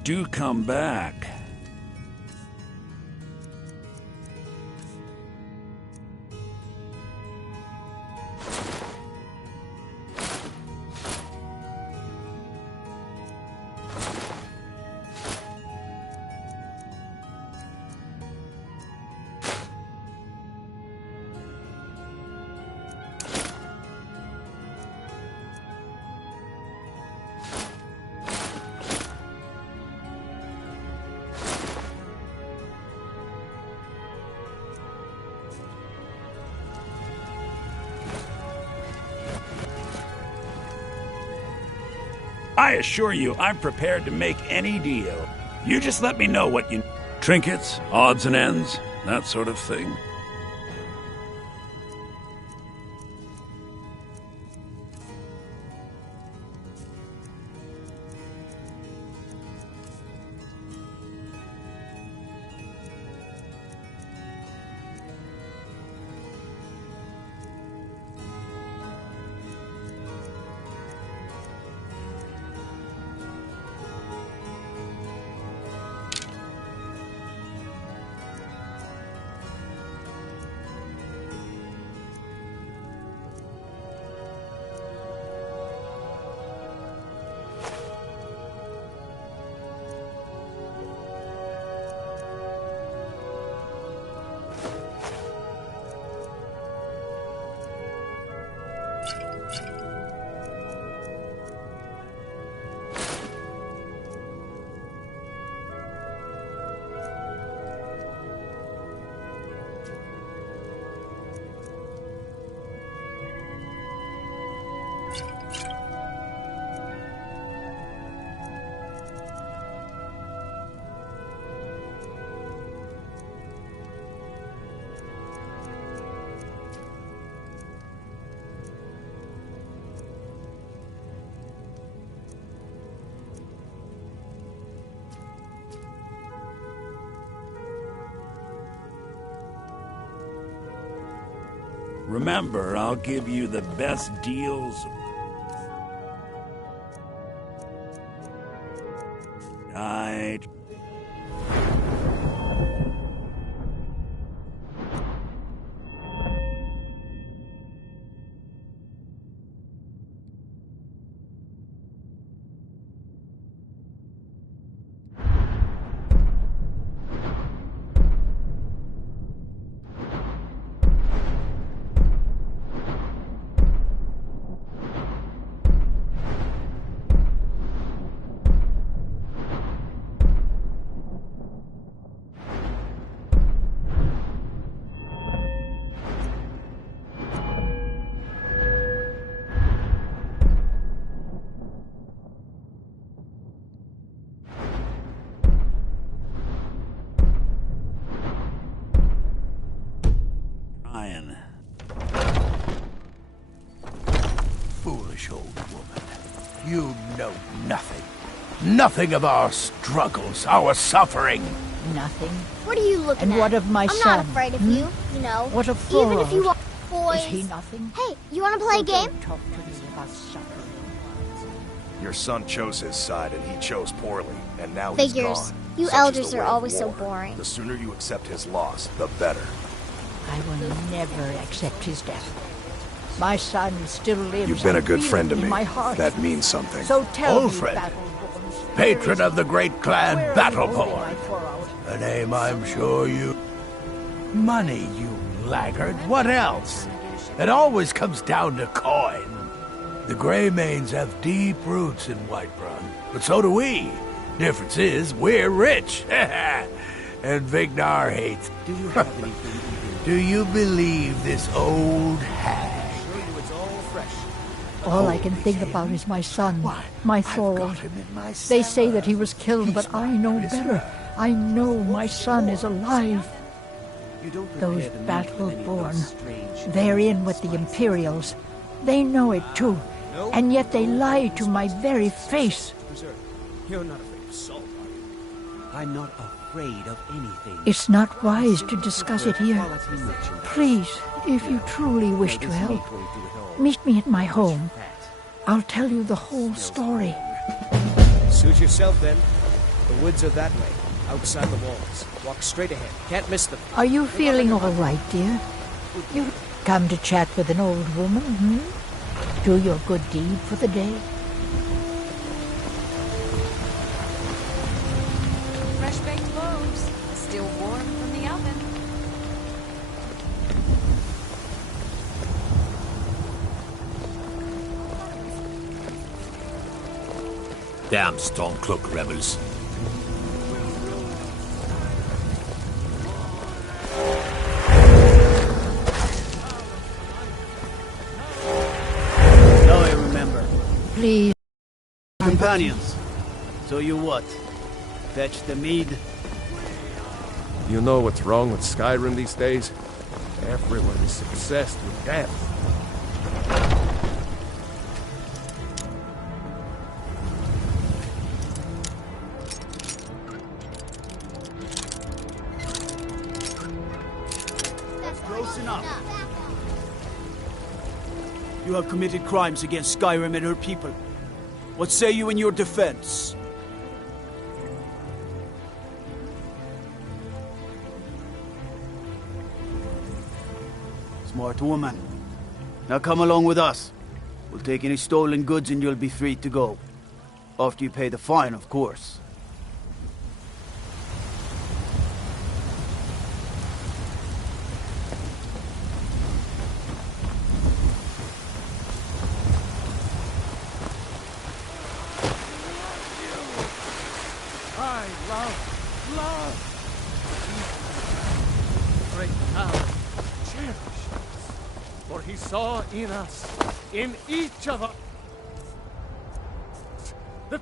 Do come back. I assure you, I'm prepared to make any deal. You just let me know what you... Trinkets, odds and ends, that sort of thing. Remember, I'll give you the best deals. Right. Foolish old woman. You know nothing. Nothing of our struggles, our suffering. Nothing. What are you looking And at? what of my I'm son? not afraid of you, you know. What of Even if Thorold? you want boys. Is he nothing? Hey, you want to play a game? Don't talk to me about suffering. Your son chose his side and he chose poorly, and now Figures. he's gone. You Such is elders the are way of always so war. boring. The sooner you accept his loss, the better. I will never accept his death. My son still lives. You've been a and good breathes friend to in me. my heart. That means something. So tell Old me, friend. Battleborn, Patron of the great clan where are you holding Battleborn. my Thorold? A name I'm sure you... Money, you laggard. What else? It always comes down to coin. The Greymanes have deep roots in Whiterun, but so do we. Difference is, we're rich. And Vignar hates. Do you have anything? Do you believe this old hag? All I can think about is my son, my Thorold. They say that he was killed, but I know better. I know my son is alive. Those Battleborn, they're in with the Imperials. They know it too, and yet they lie to my very face. You're not afraid of salt, are you? I'm not afraid of anything. It's not wise to discuss it here. Please, if you truly wish to help, meet me at my home. I'll tell you the whole story. Suit yourself then. The woods are that way, outside the walls. Walk straight ahead. Can't miss them. Are you feeling all right, dear? You come to chat with an old woman, Do your good deed for the day. Fresh baked loaves, still warm from the oven. Damn Stormcloak rebels. Now I remember. Please. Companions. So you what? Fetch the mead? You know what's wrong with Skyrim these days? Everyone is obsessed with death. Close enough. You have committed crimes against Skyrim and her people. What say you in your defense? Smart woman. Now come along with us. We'll take any stolen goods and you'll be free to go. After you pay the fine, of course. I love. Great power, cherish us. For he saw in us, in each of us, the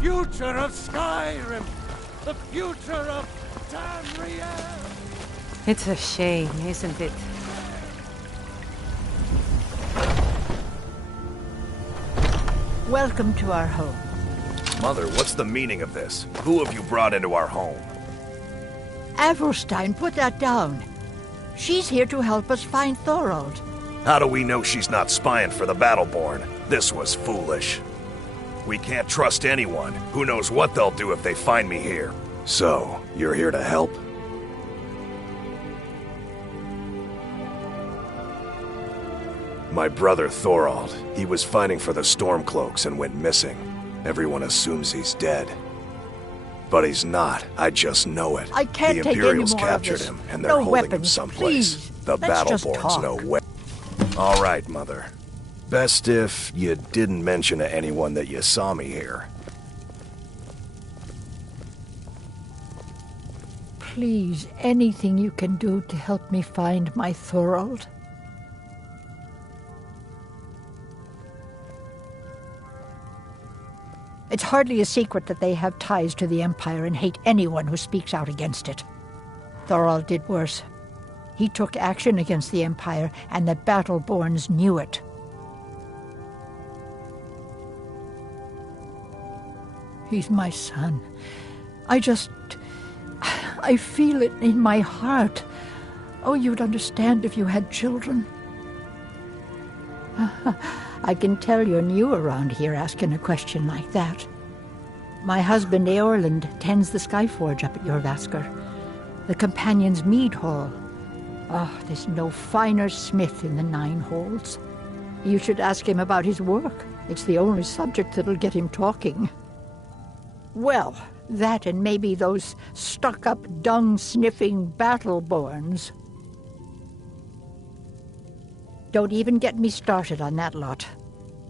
future of Skyrim, the future of Tamriel. It's a shame, isn't it? Welcome to our home. Mother, what's the meaning of this? Who have you brought into our home? Avrstein, put that down. She's here to help us find Thorold. How do we know she's not spying for the Battleborn? This was foolish. We can't trust anyone. Who knows what they'll do if they find me here. So, you're here to help? My brother Thorold, he was fighting for the Stormcloaks and went missing. Everyone assumes he's dead. But he's not. I just know it. I can't the take Imperials any more captured of this. him, and they're No holding him weapons, someplace. please. The Let's just Battleborns talk. know where. All right, Mother. Best if you didn't mention to anyone that you saw me here. Please, anything you can do to help me find my Thorold? It's hardly a secret that they have ties to the Empire and hate anyone who speaks out against it. Thorold did worse. He took action against the Empire, and the Battleborns knew it. He's my son. I feel it in my heart. Oh, you'd understand if you had children. I can tell you're new around here asking a question like that. My husband, Eorland, tends the Skyforge up at Jorvaskr. The Companion's Mead Hall. Oh, there's no finer smith in the Nine Halls. You should ask him about his work. It's the only subject that'll get him talking. Well, that and maybe those stuck-up, dung-sniffing Battleborns. Don't even get me started on that lot.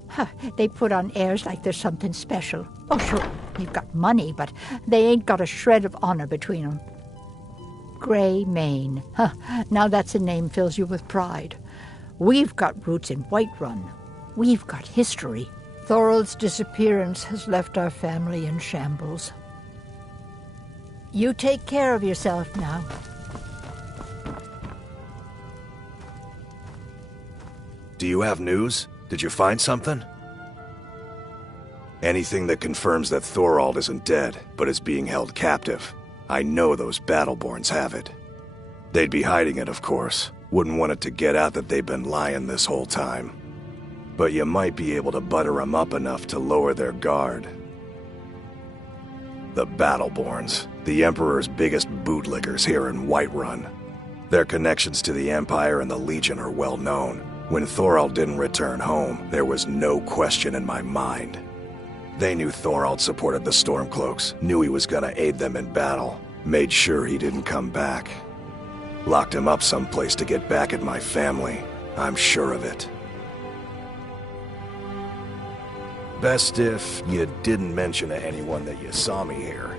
Huh, they put on airs like there's something special. Oh, sure, they've got money, but they ain't got a shred of honor between them. Grey Mane. Huh, now that's a name fills you with pride. We've got roots in Whiterun. We've got history. Thorold's disappearance has left our family in shambles. You take care of yourself now. Do you have news? Did you find something? Anything that confirms that Thorold isn't dead, but is being held captive. I know those Battleborns have it. They'd be hiding it, of course. Wouldn't want it to get out that they've been lying this whole time. But you might be able to butter them up enough to lower their guard. The Battleborns, the Emperor's biggest bootlickers here in Whiterun. Their connections to the Empire and the Legion are well known. When Thorold didn't return home, there was no question in my mind. They knew Thorold supported the Stormcloaks, knew he was gonna aid them in battle, made sure he didn't come back. Locked him up someplace to get back at my family, I'm sure of it. Best if you didn't mention to anyone that you saw me here.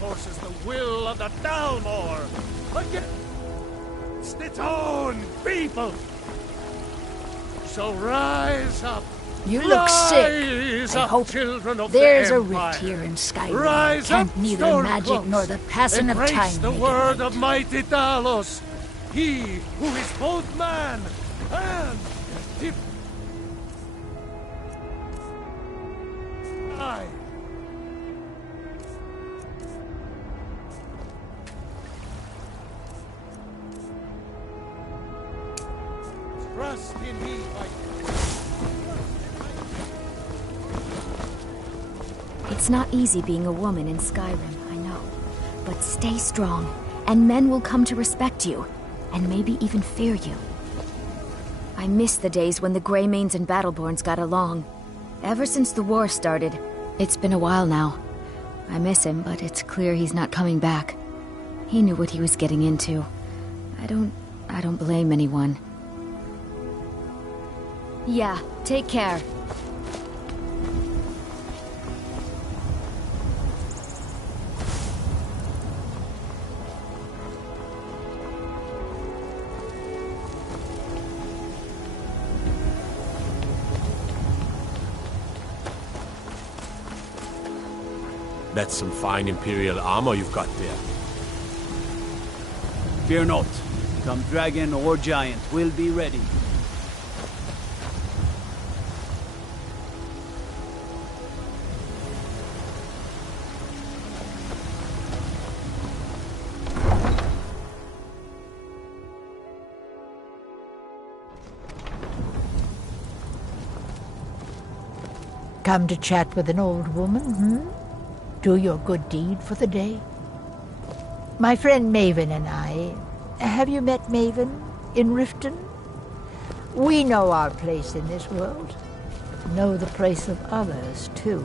enforces the will of the Dalmor against its own people. So rise up. You look sick. Rise I up, hope children of there's the a Empire. rift here in Skyrim. Rise Can't up, neither magic Stormcloaks. nor the passing of Embrace time the make it word right. of mighty Talos. He who is both man and divine. Trust in me, It's not easy being a woman in Skyrim, I know. But stay strong, and men will come to respect you, and maybe even fear you. I miss the days when the Greymanes and Battleborns got along. Ever since the war started, it's been a while now. I miss him, but it's clear he's not coming back. He knew what he was getting into. I don't blame anyone. Yeah, take care. That's some fine Imperial armor you've got there. Fear not. Come dragon or giant, we'll be ready. Come to chat with an old woman, Do your good deed for the day. My friend Maven and I... Have you met Maven in Riften? We know our place in this world. Know the place of others, too.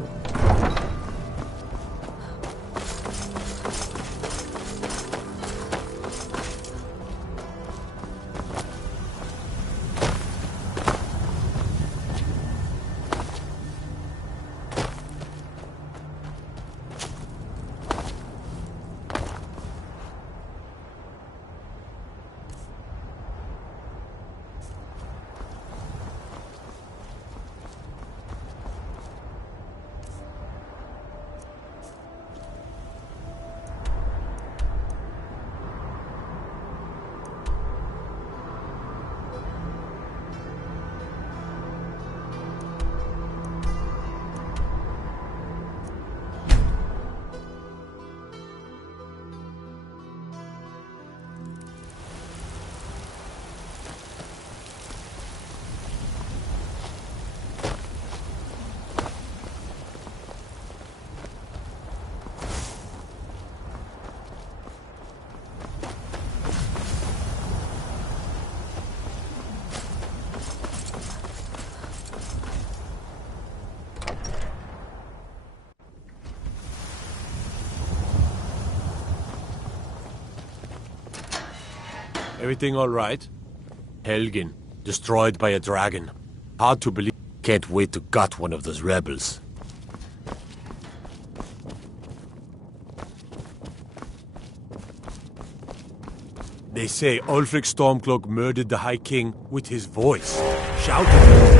Everything all right? Helgen, destroyed by a dragon. Hard to believe. Can't wait to gut one of those rebels. They say Ulfric Stormcloak murdered the High King with his voice. Shouted.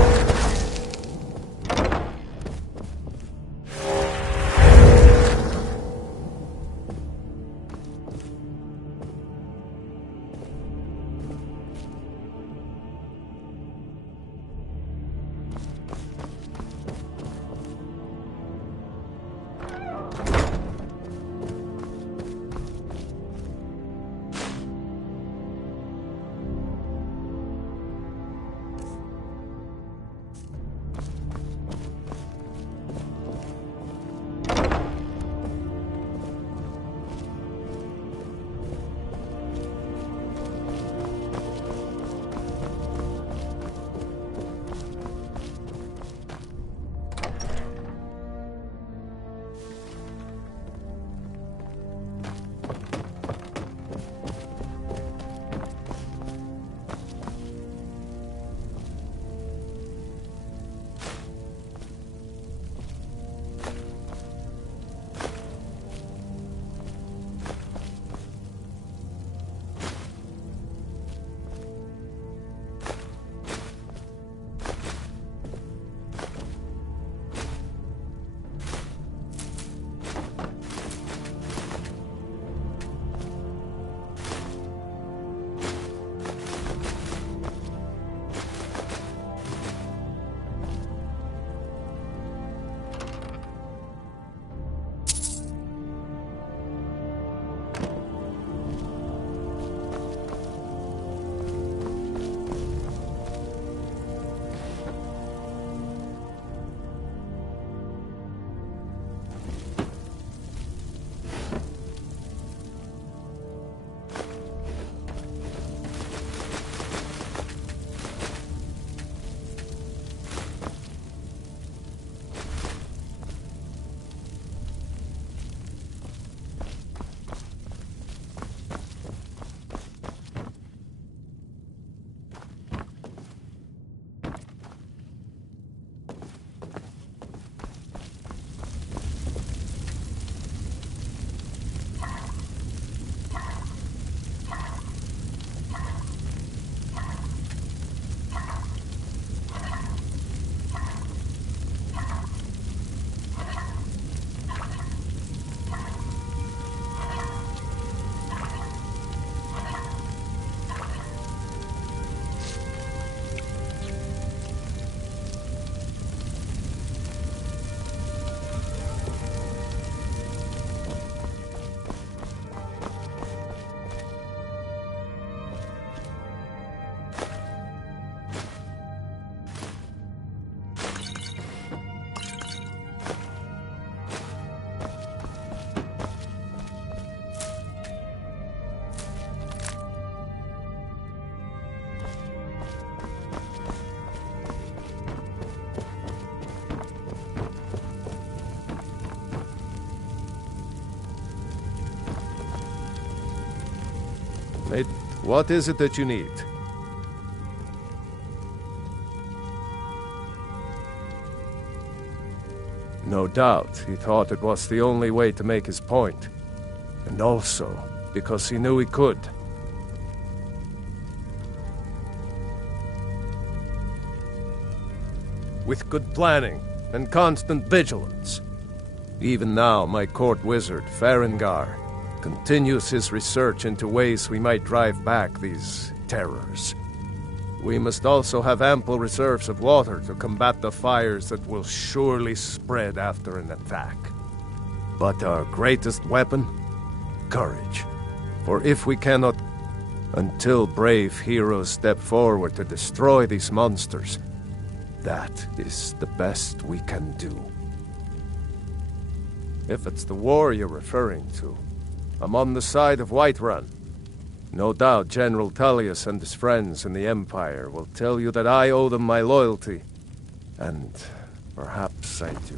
What is it that you need? No doubt, he thought it was the only way to make his point. And also, because he knew he could. With good planning and constant vigilance. Even now, my court wizard, Farengar, continues his research into ways we might drive back these terrors. We must also have ample reserves of water to combat the fires that will surely spread after an attack. But our greatest weapon? Courage. For if we cannot... Until brave heroes step forward to destroy these monsters, that is the best we can do. If it's the war you're referring to, I'm on the side of Whiterun. No doubt General Tullius and his friends in the Empire will tell you that I owe them my loyalty. And perhaps I do.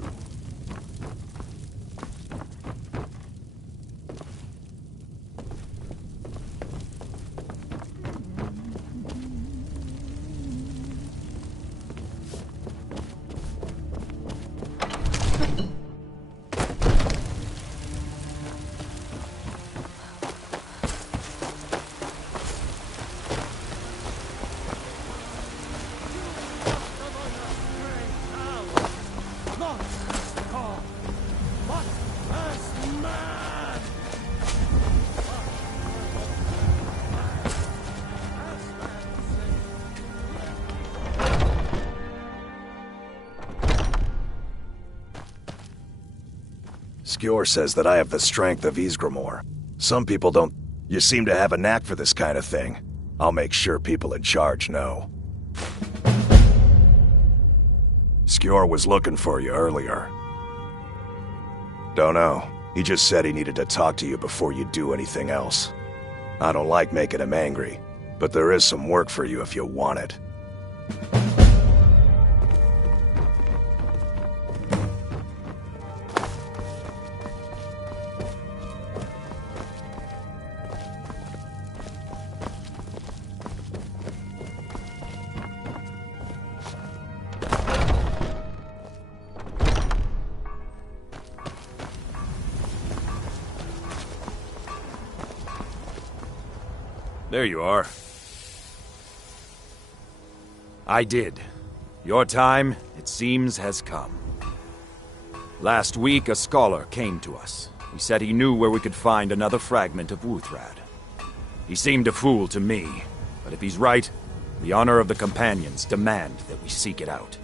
Skjor says that I have the strength of Ysgramor. Some people don't. You seem to have a knack for this kind of thing. I'll make sure people in charge know. Skjor was looking for you earlier. Don't know. He just said he needed to talk to you before you do anything else. I don't like making him angry, but there is some work for you if you want it. There you are. I did. Your time, it seems, has come. Last week, a scholar came to us. He said he knew where we could find another fragment of Wuthrad. He seemed a fool to me, but if he's right, the honor of the Companions demand that we seek it out.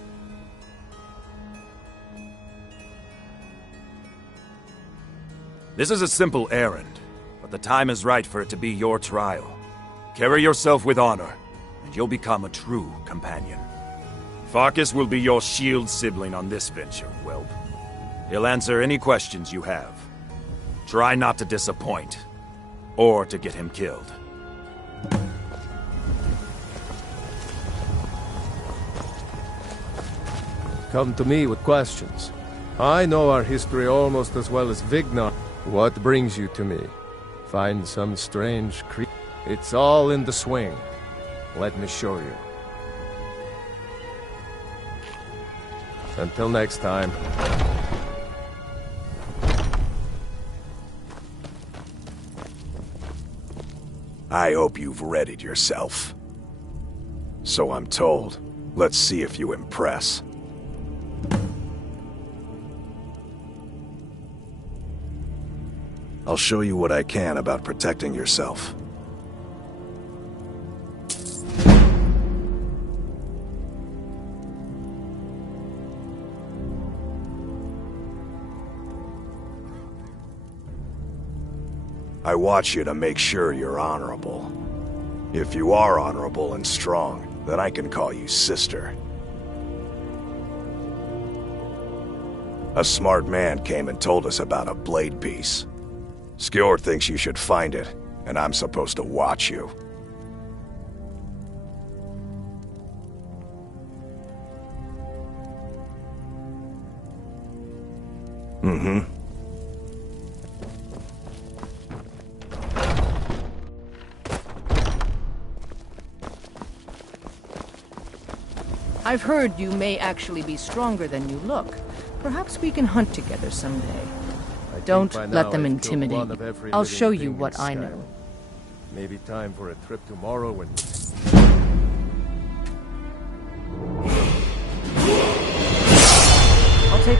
This is a simple errand, but the time is right for it to be your trial. Carry yourself with honor, and you'll become a true companion. Farkas will be your shield sibling on this venture, whelp. He'll answer any questions you have. Try not to disappoint, or to get him killed. Come to me with questions. I know our history almost as well as Vignar. What brings you to me? Find some strange creature? It's all in the swing. Let me show you. Until next time. I hope you've readied yourself. So I'm told. Let's see if you impress. I'll show you what I can about protecting yourself. I watch you to make sure you're honorable. If you are honorable and strong, then I can call you sister. A smart man came and told us about a blade piece. Skjor thinks you should find it, and I'm supposed to watch you. Mm-hmm. I've heard you may actually be stronger than you look. Perhaps we can hunt together someday. Don't let them intimidate you. I'll show you what I know. Maybe time for a trip to Morrowind. I'll take...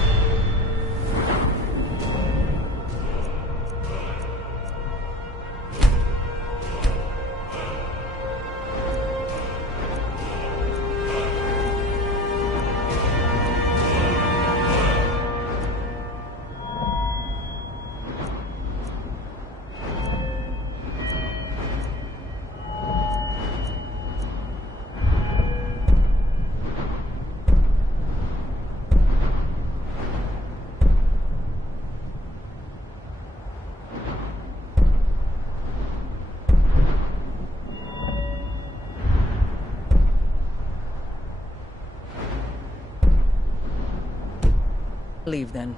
Leave then.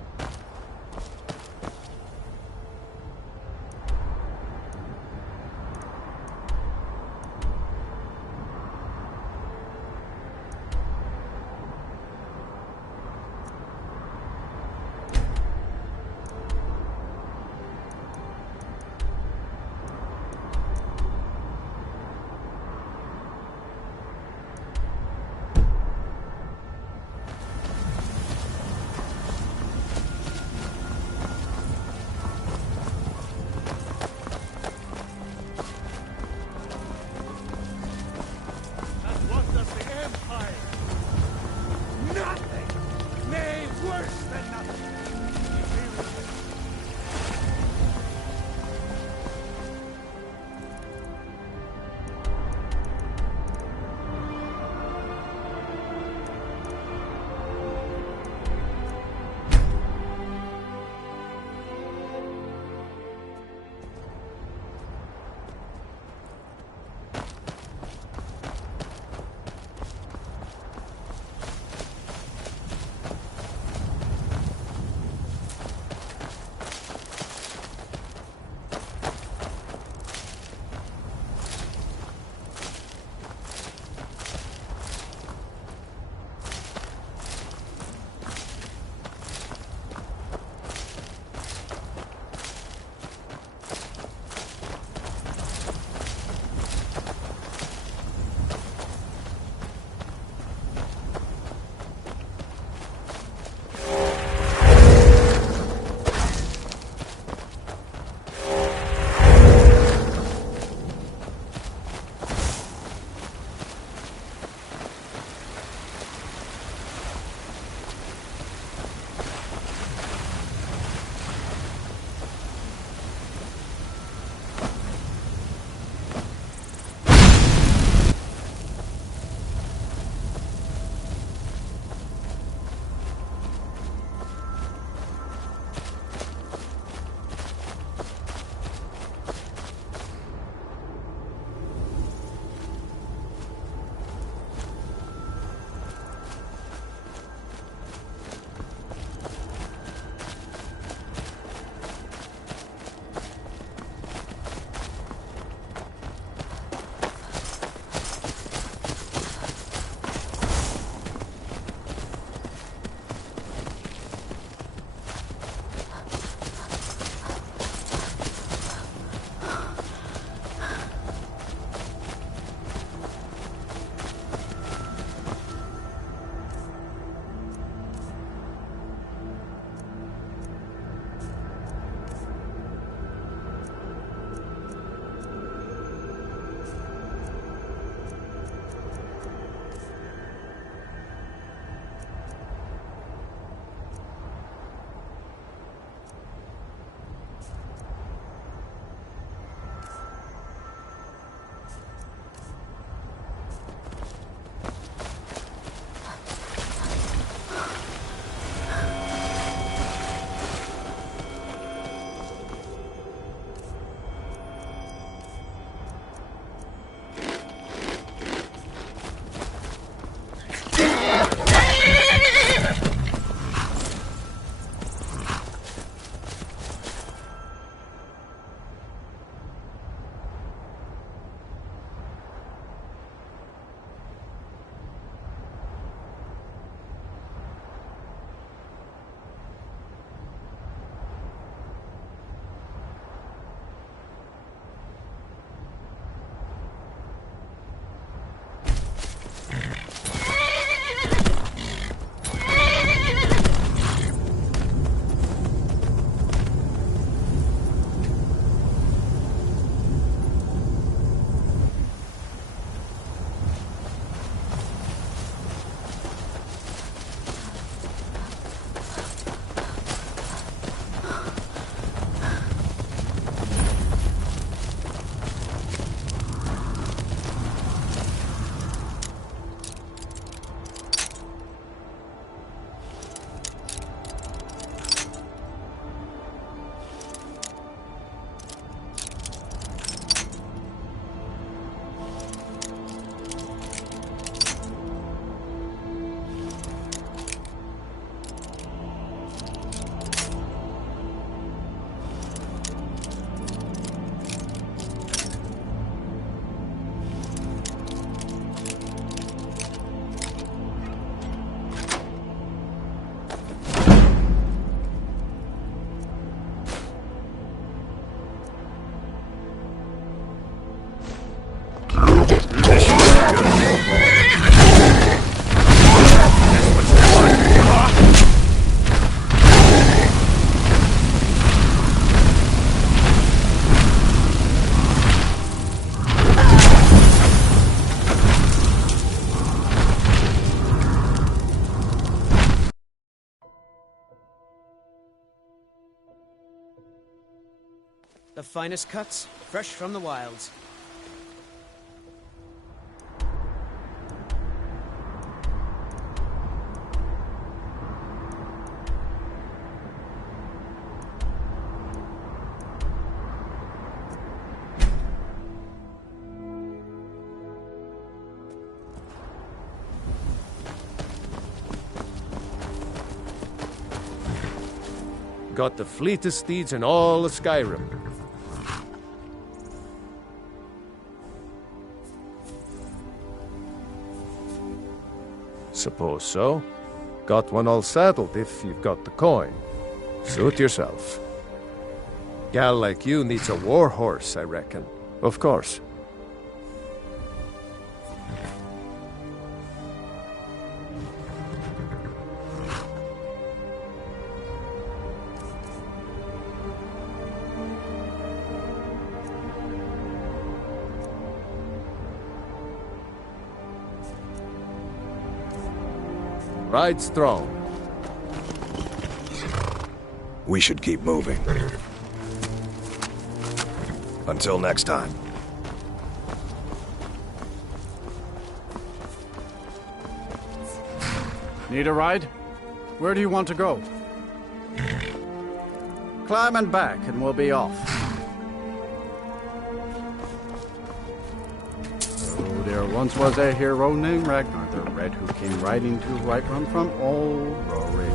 The finest cuts, fresh from the wilds. Got the fleetest steeds in all of Skyrim. Suppose so. Got one all saddled if you've got the coin. Suit yourself. Gal like you needs a war horse, I reckon. Of course. Ride strong. We should keep moving. Until next time. Need a ride? Where do you want to go? Climb and back and we'll be off. Oh, there once was a hero named Ragnar the Red who came riding to Whiterun from old Rory.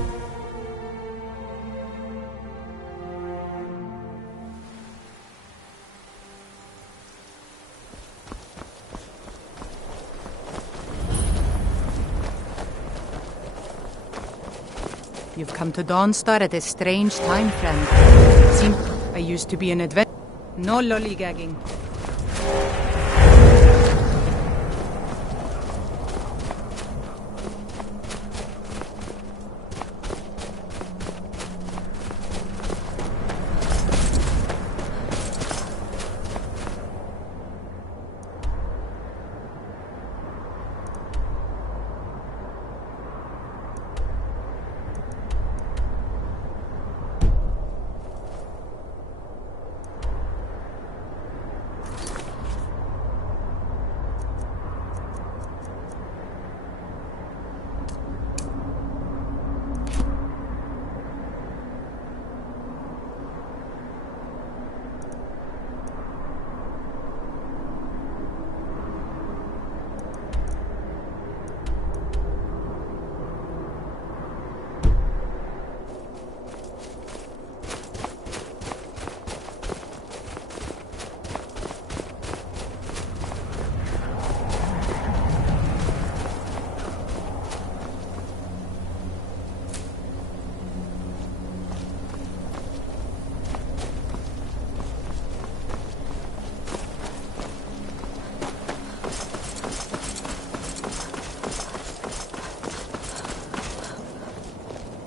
You've come to Dawnstar at a strange time, friend. See, I used to be an adventurer. No lollygagging.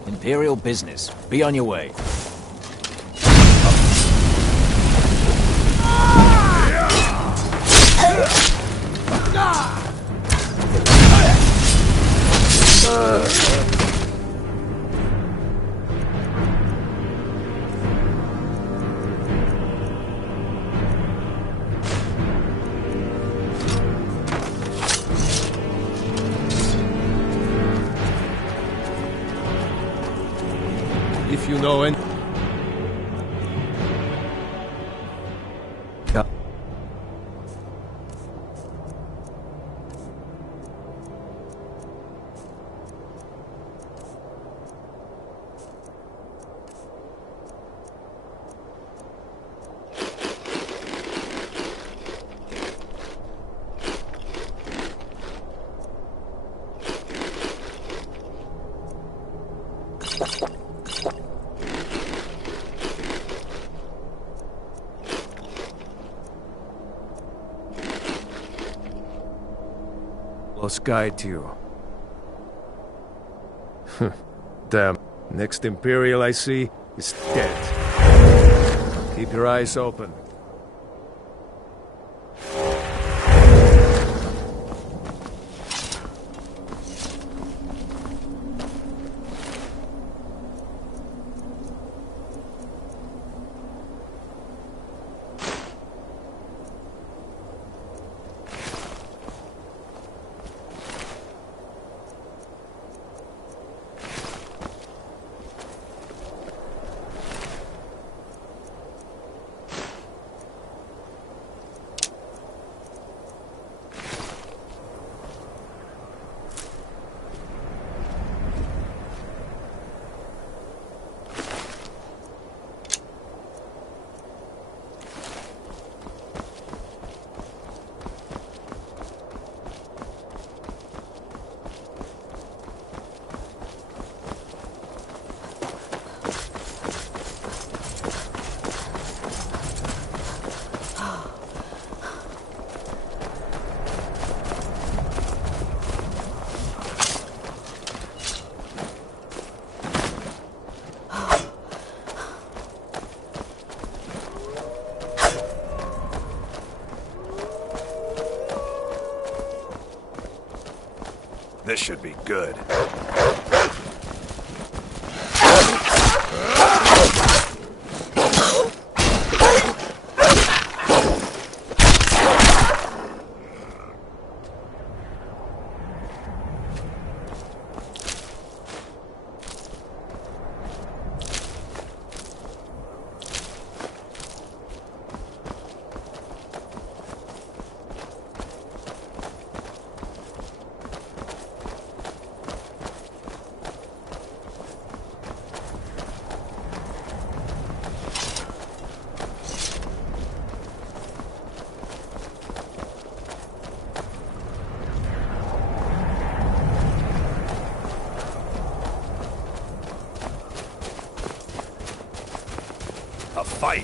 Imperial business. Be on your way. If you know any... Yeah. Lost guide to you. Damn. Next Imperial I see is dead. Keep your eyes open. This should be good. A fight.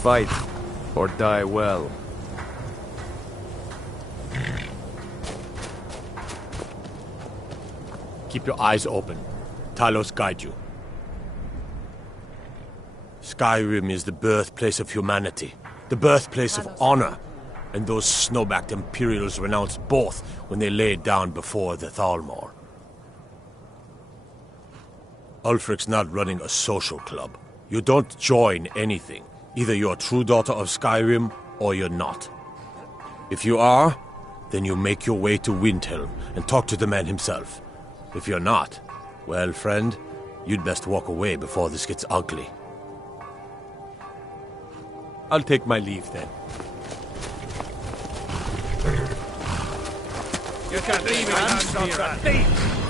fight or die well. Keep your eyes open. Talos guide you. Skyrim is the birthplace of humanity, the birthplace of honor, and those snow-backed Imperials renounced both when they laid down before the Thalmor. Ulfric's not running a social club. You don't join anything. Either you're a true daughter of Skyrim, or you're not. If you are, then you make your way to Windhelm and talk to the man himself. If you're not, well, friend, you'd best walk away before this gets ugly. I'll take my leave then. You can leave your hands here.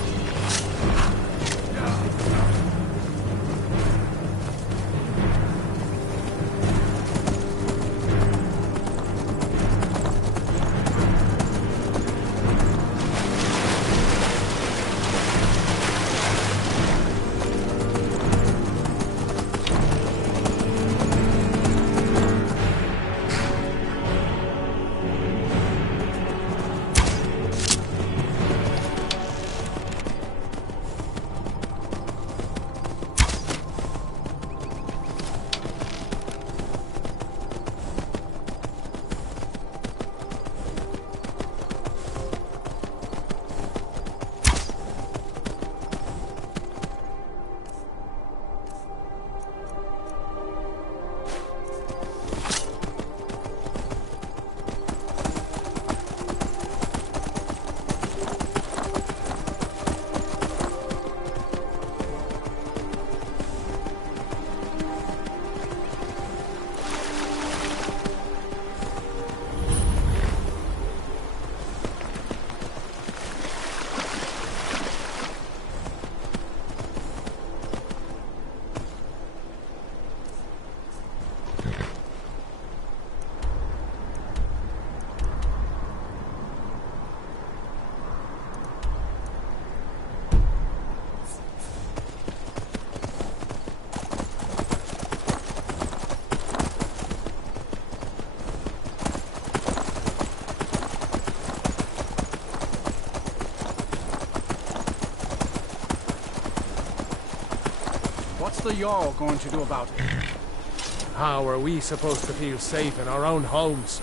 What's the Jarl going to do about it? How are we supposed to feel safe in our own homes?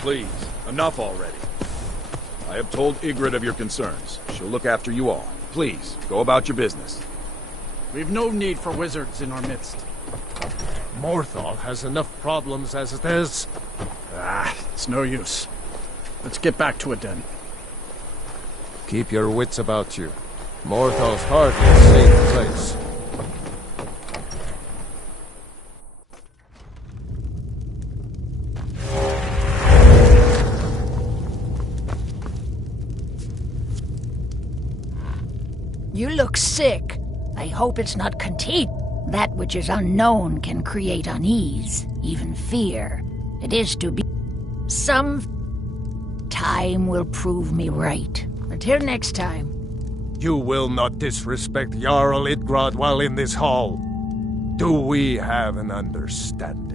Please, enough already. I have told Ygritte of your concerns. She'll look after you all. Please, go about your business. We've no need for wizards in our midst. Morthal has enough problems as it is. It's no use. Let's get back to it then. Keep your wits about you. Morthal's hardly a safe place. You look sick. I hope it's not conceit. That which is unknown can create unease, even fear. It is to be. Some time will prove me right. Until next time. You will not disrespect Jarl Idgrod while in this hall. Do we have an understanding?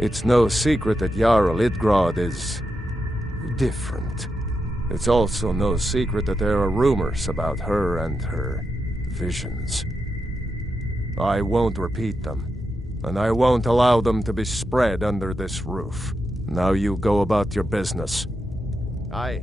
It's no secret that Jarl Idgrod is different. It's also no secret that there are rumors about her and her visions. I won't repeat them, and I won't allow them to be spread under this roof. Now you go about your business. Aye.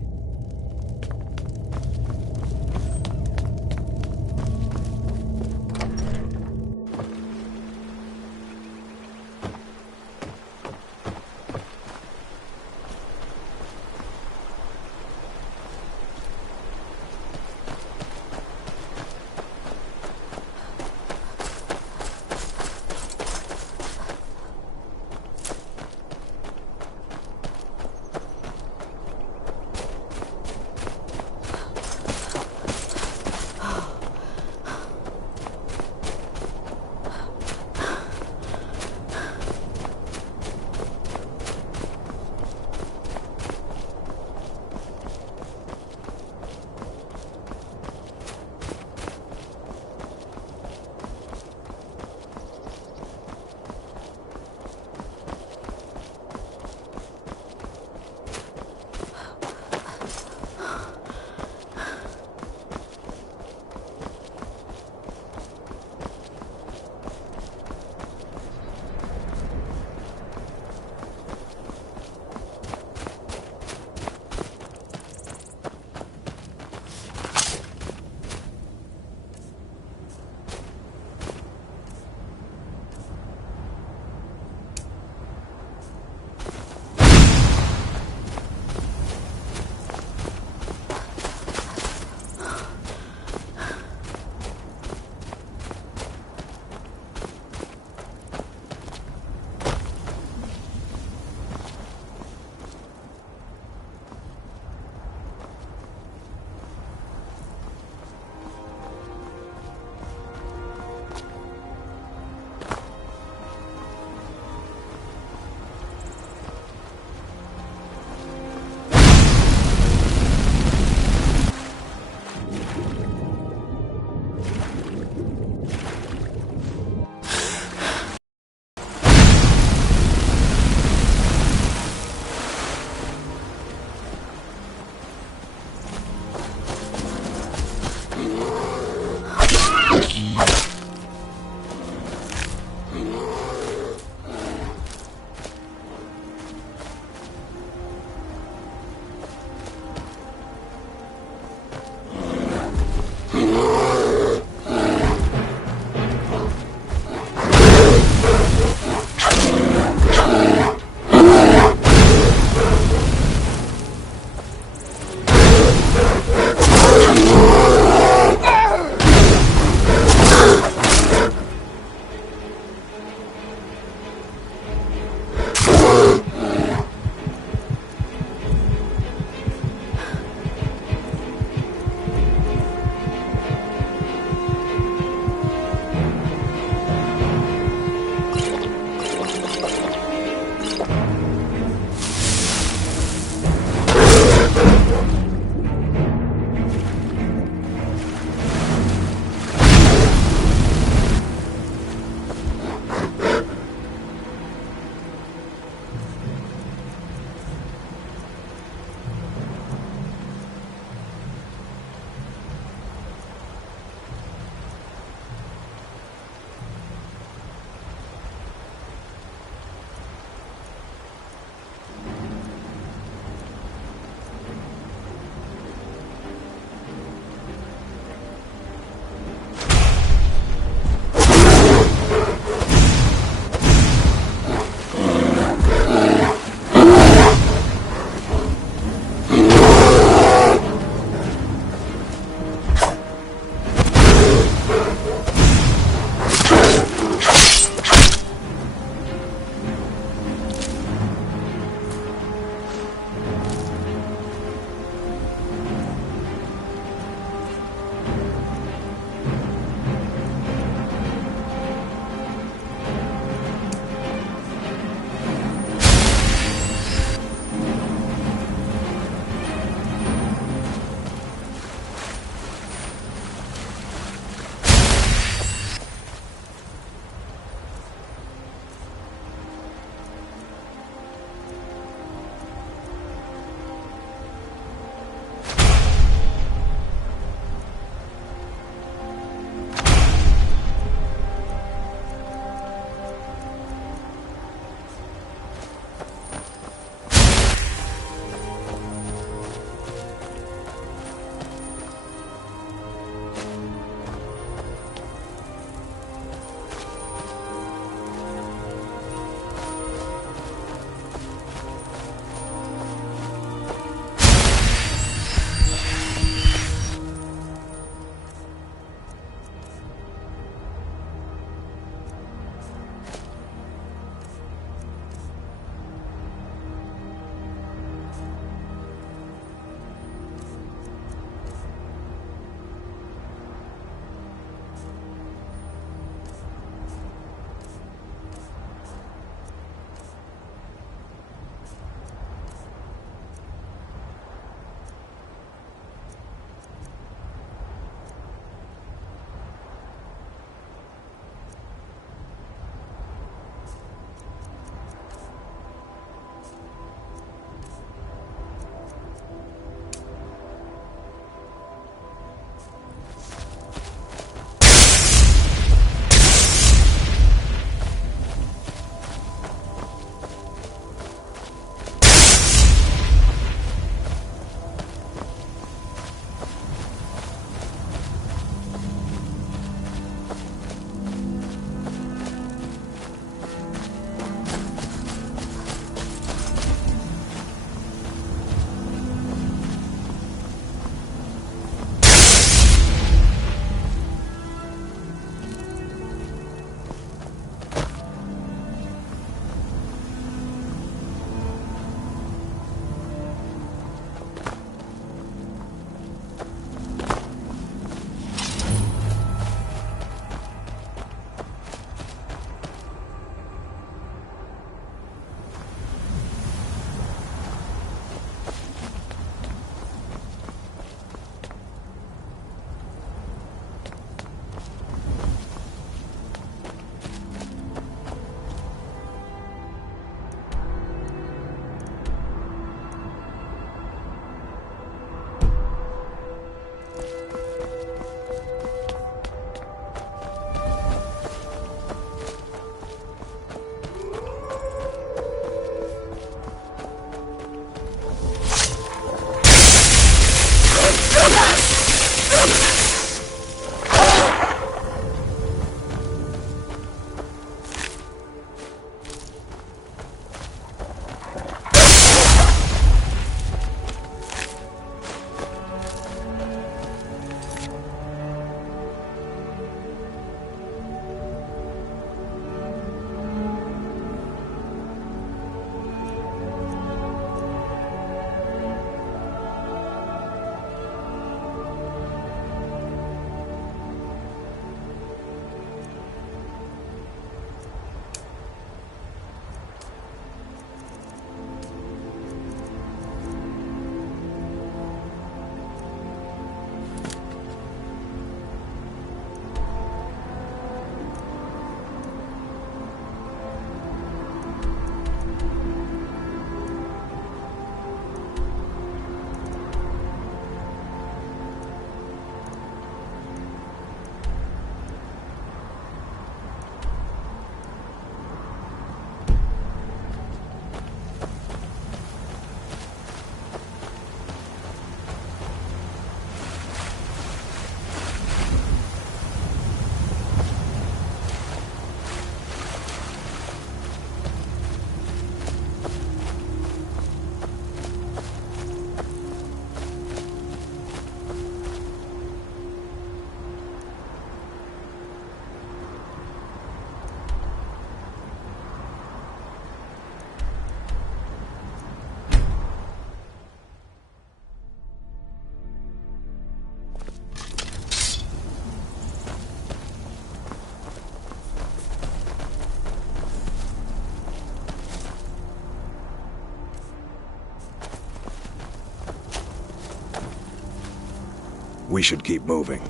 We should keep moving.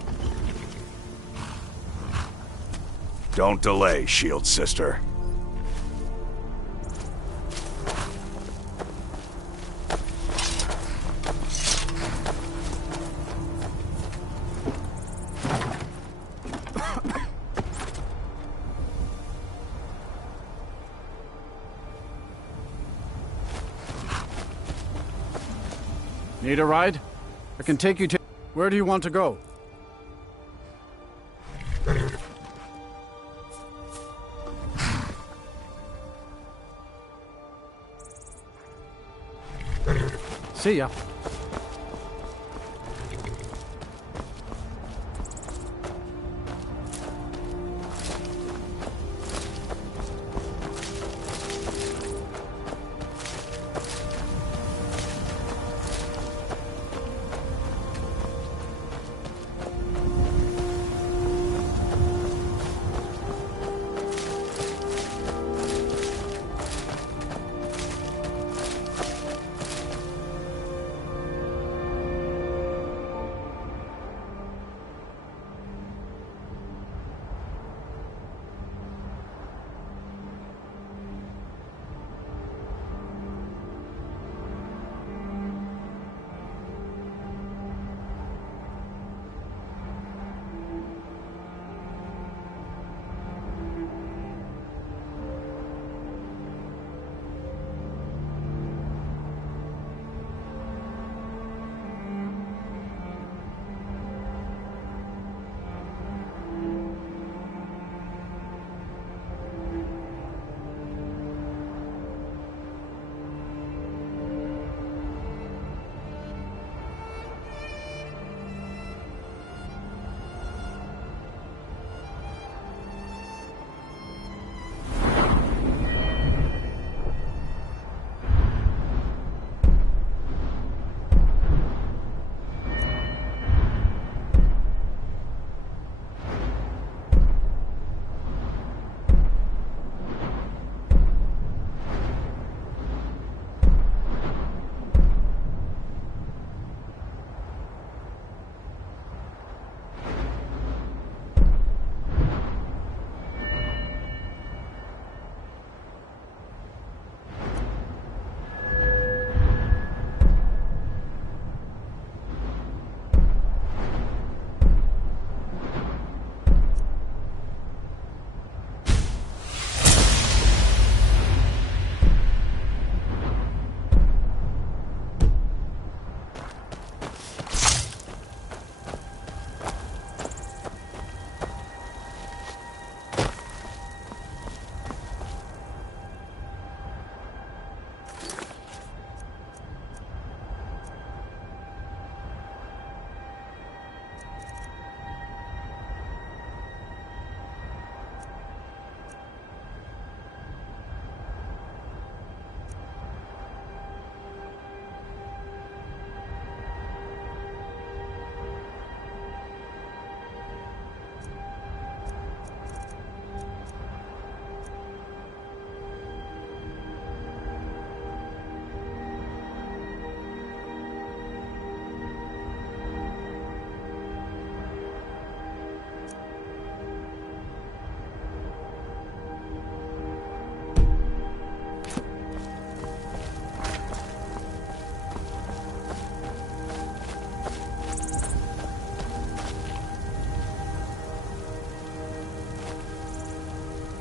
Don't delay, Shield Sister. Need a ride? I can take you to... Where do you want to go? See ya.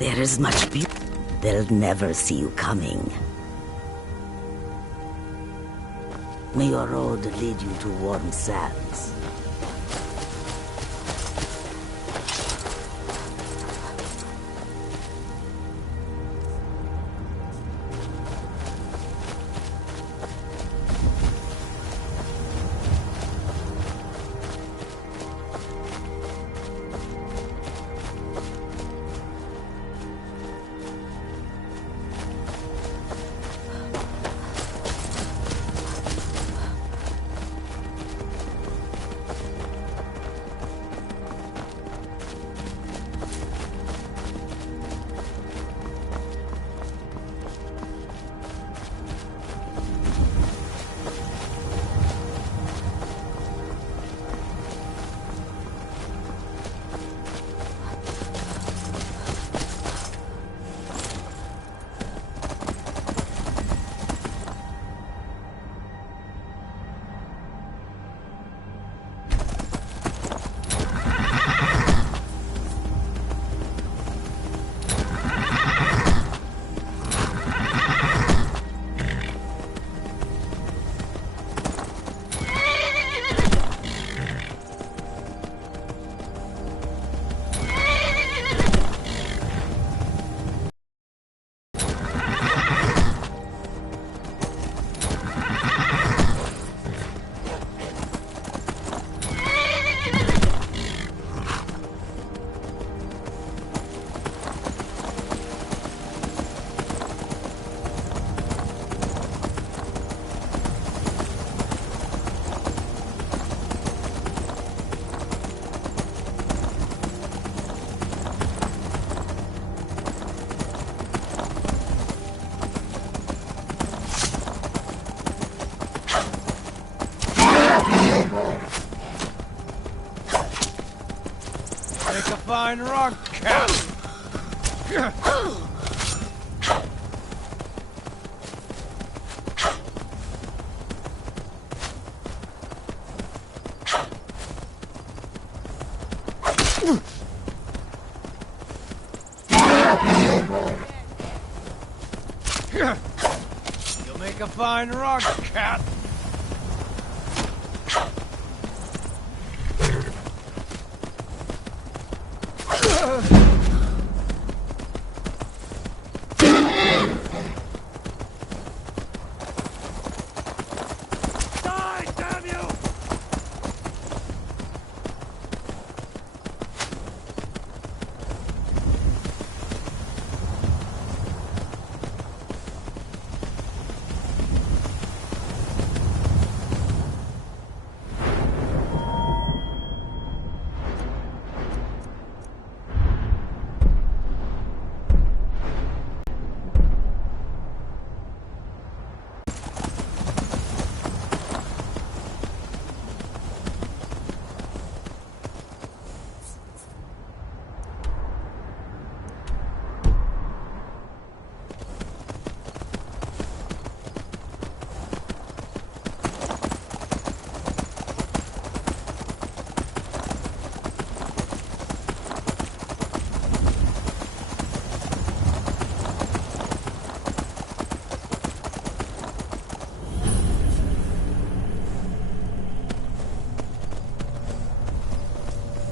There is much beauty. They'll never see you coming. May your road lead you to warm sands. fine rock, cat! You'll make a fine rock, cat!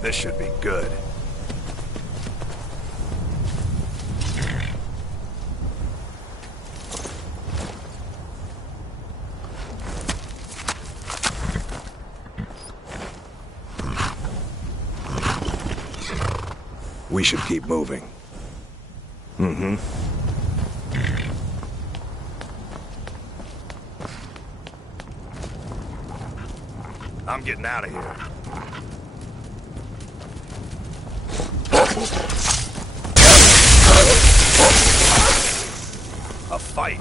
This should be good. We should keep moving. Mm-hmm. I'm getting out of here. A fight.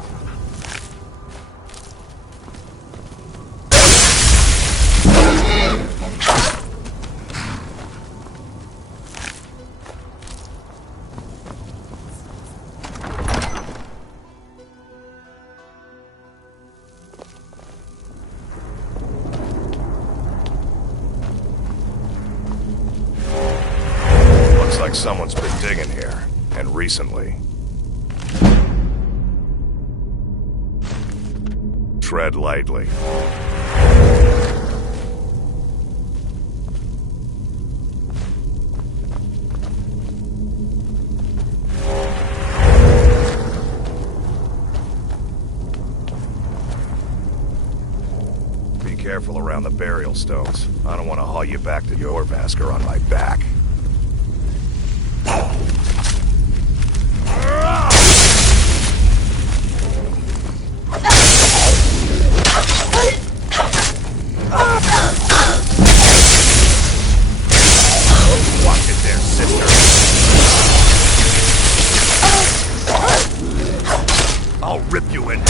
Looks like someone's been digging here, and recently. Tread lightly. Be careful around the burial stones. I don't want to haul you back to your Vasker on my back. Watch it there, sister. I'll rip you in half.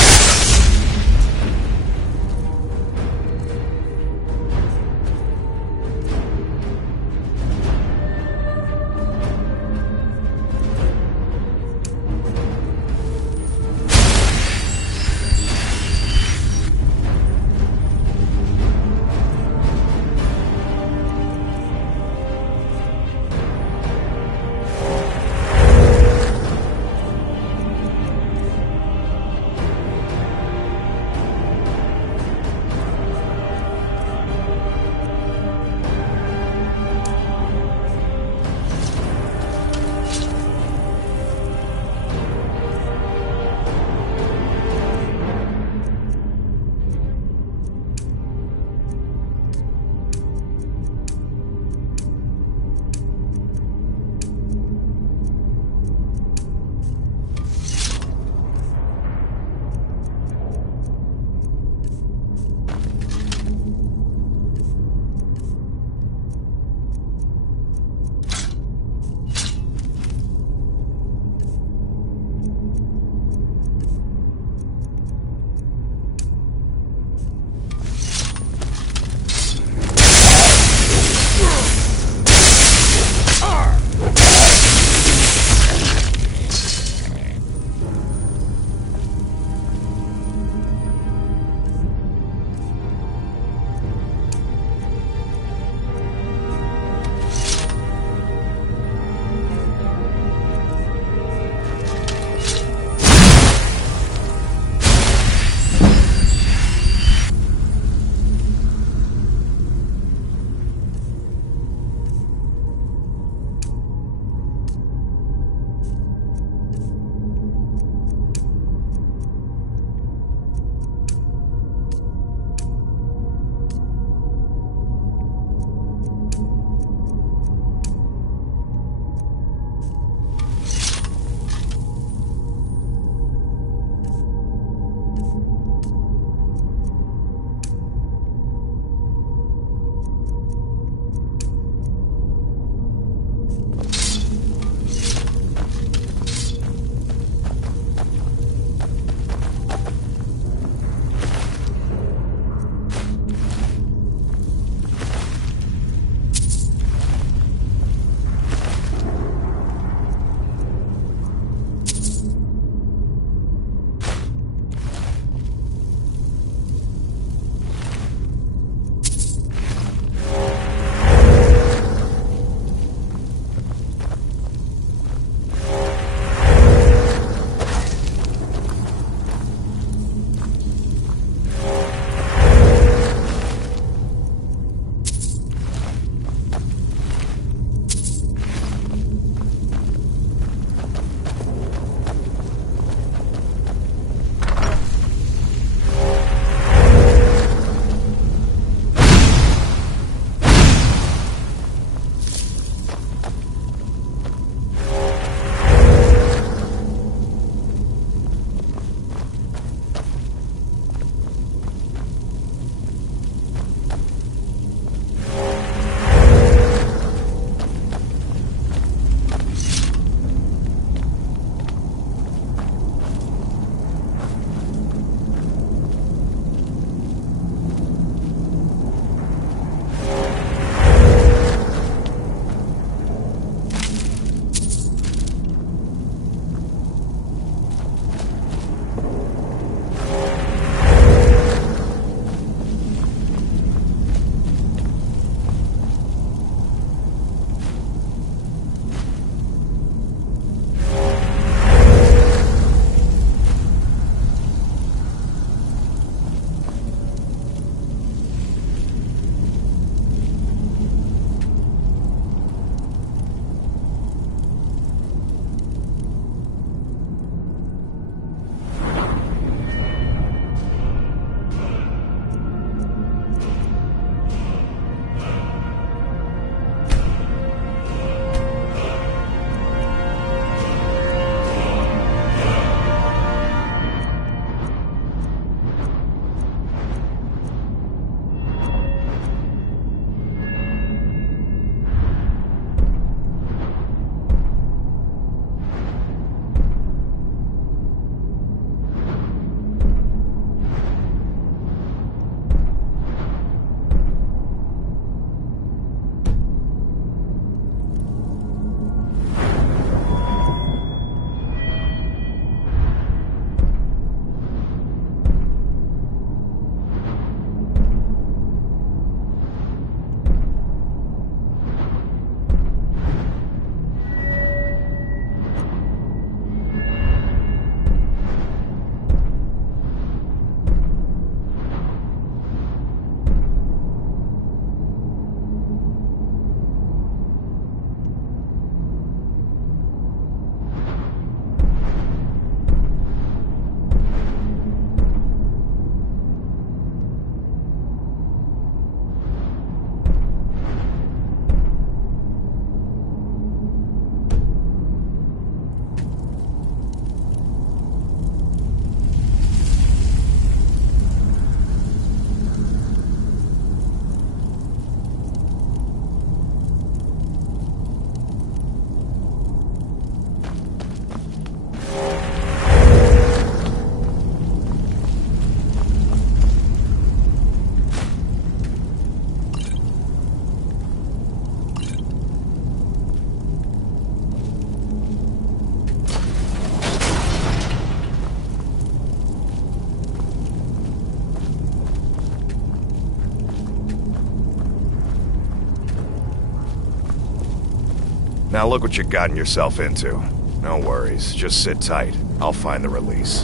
Now look what you've gotten yourself into. No worries, just sit tight. I'll find the release.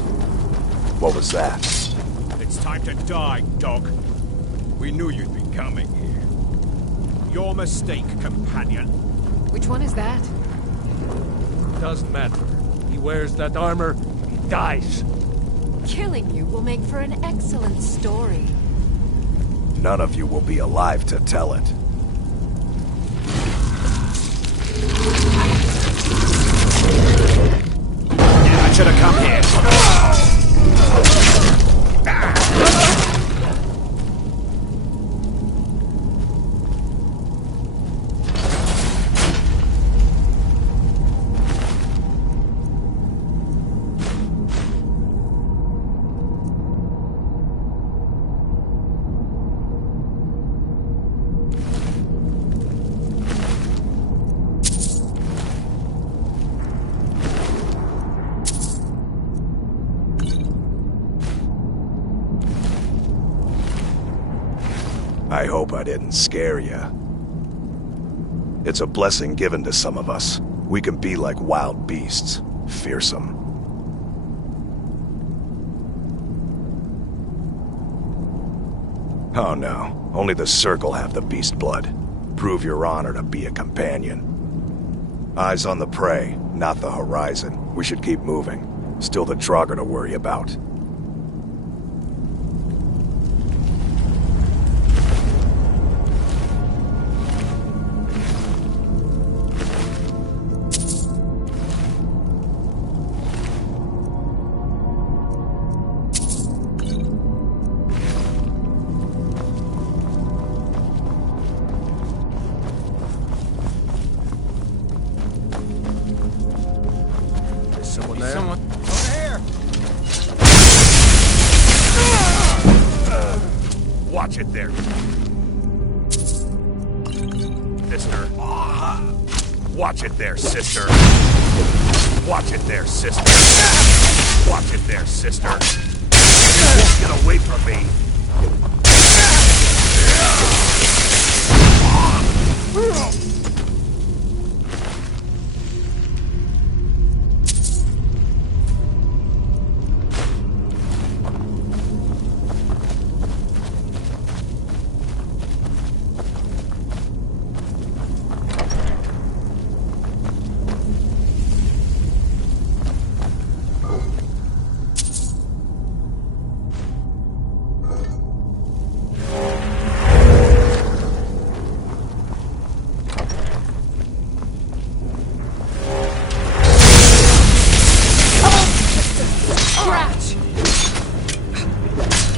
What was that? It's time to die, dog. We knew you'd be coming here. Your mistake, companion. Which one is that? Doesn't matter. He wears that armor, he dies. Killing you will make for an excellent story. None of you will be alive to tell it. I should have come here. I hope I didn't scare you. It's a blessing given to some of us. We can be like wild beasts, fearsome. Oh no, only the Circle have the beast blood. Prove your honor to be a companion. Eyes on the prey, not the horizon. We should keep moving. Still the Draugr to worry about. Watch it there. Sister. Watch it there, sister. Watch it there, sister. Watch it there, sister. You won't get away from me.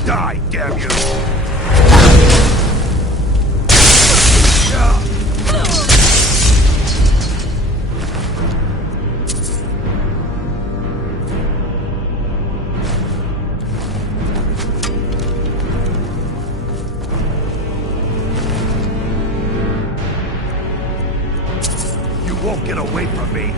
Die, damn you! You won't get away from me!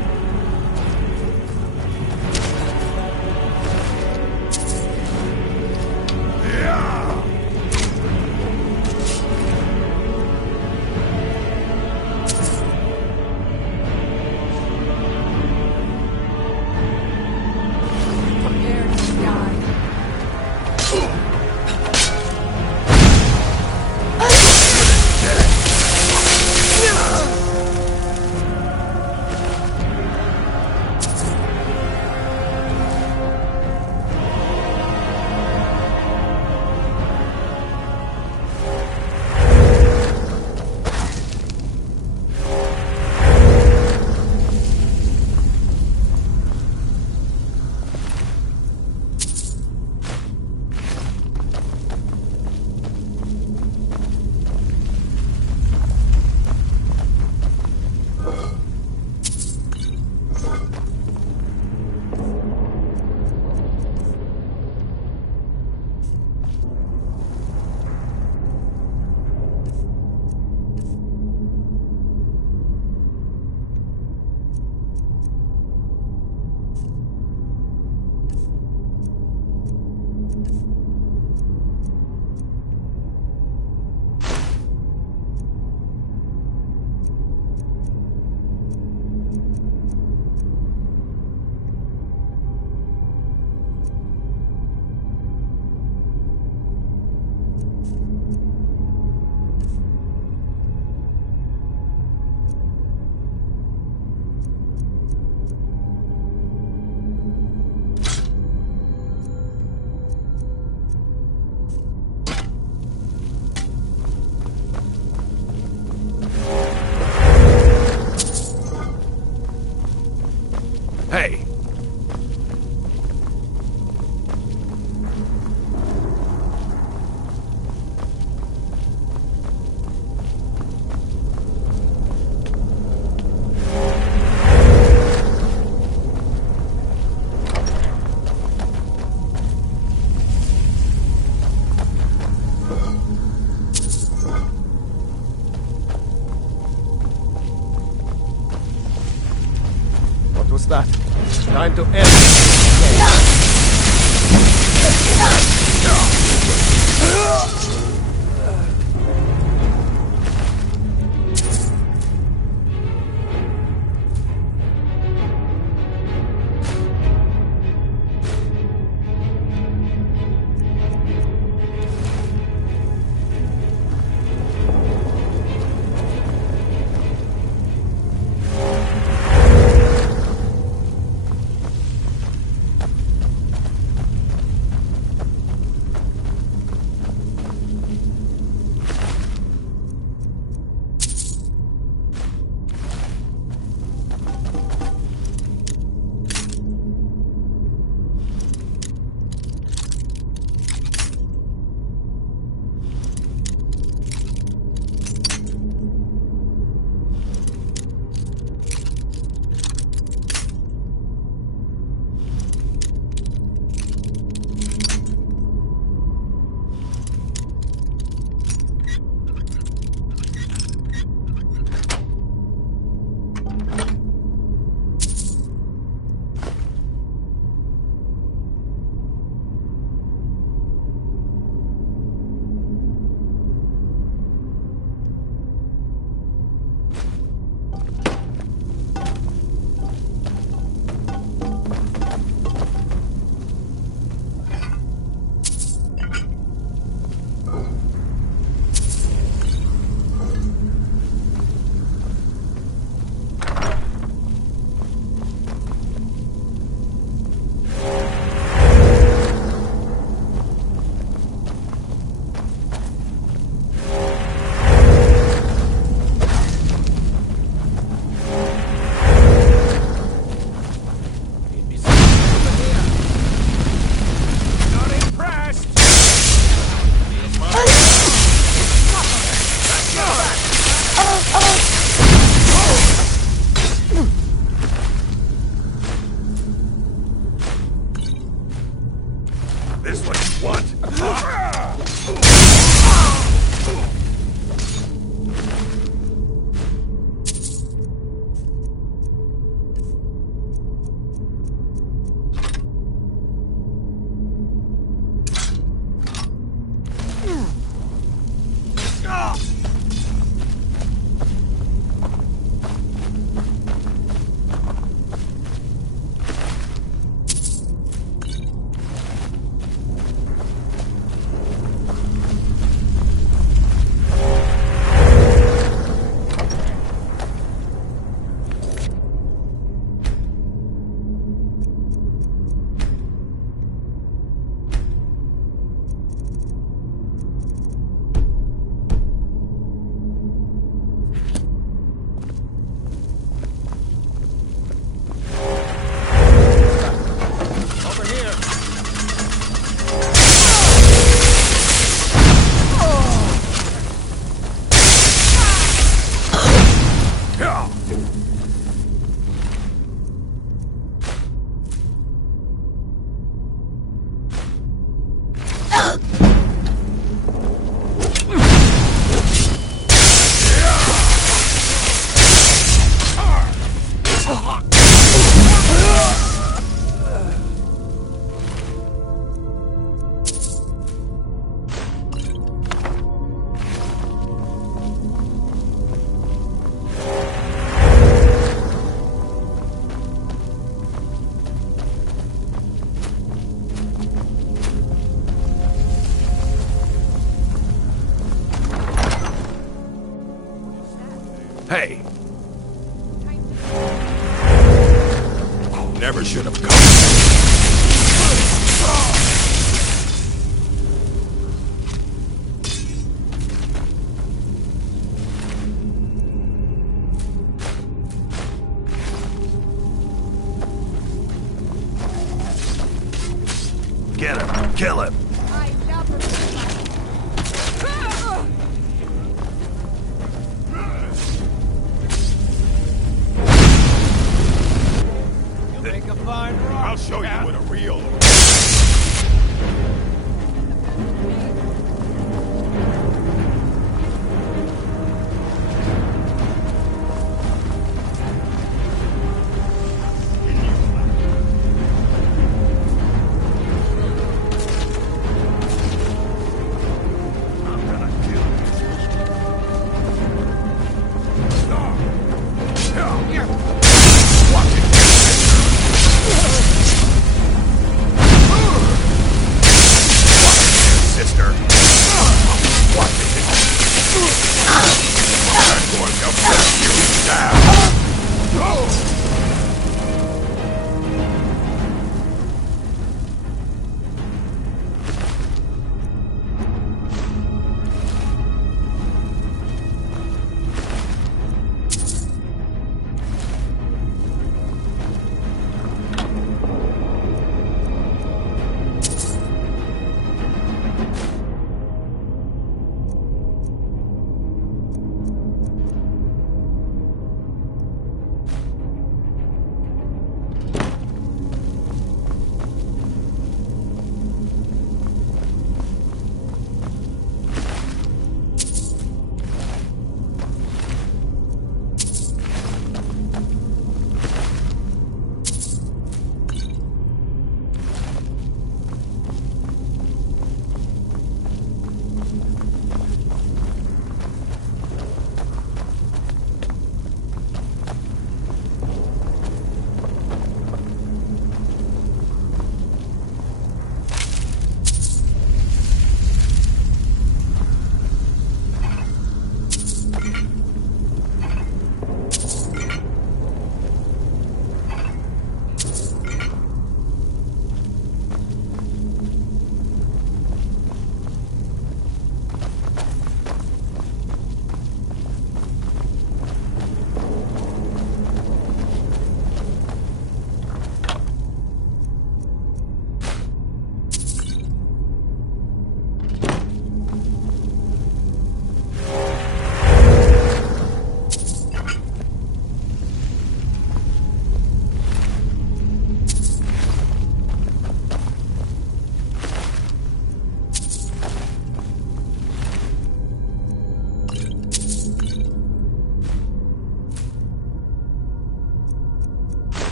was that? Time to end. This what you want? Hey! Never should have come. Get him! Kill him! I'll show you what a real...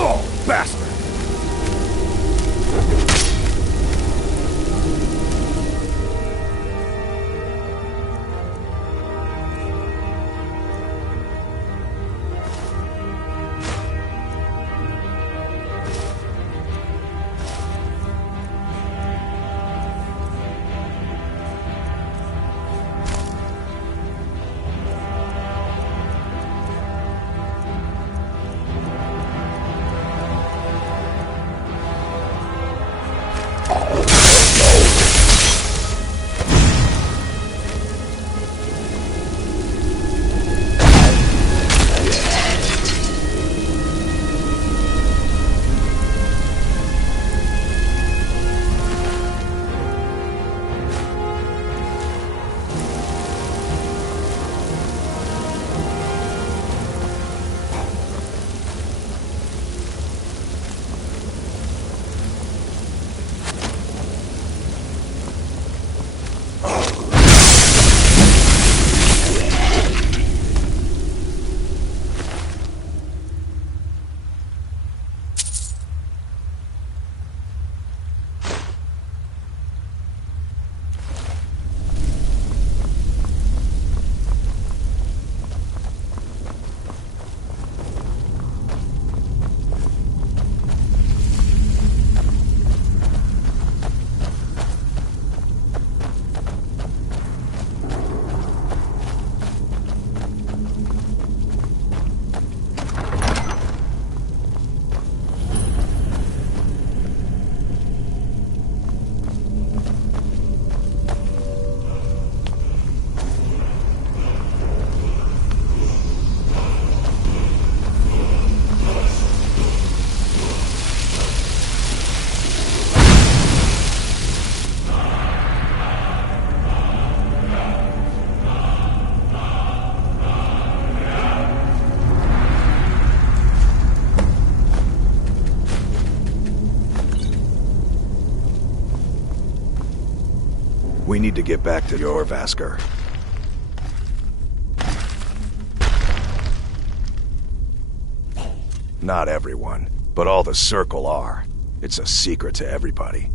Oh, bastard! We need to get back to your Vasker. Not everyone, but all the Circle are. It's a secret to everybody.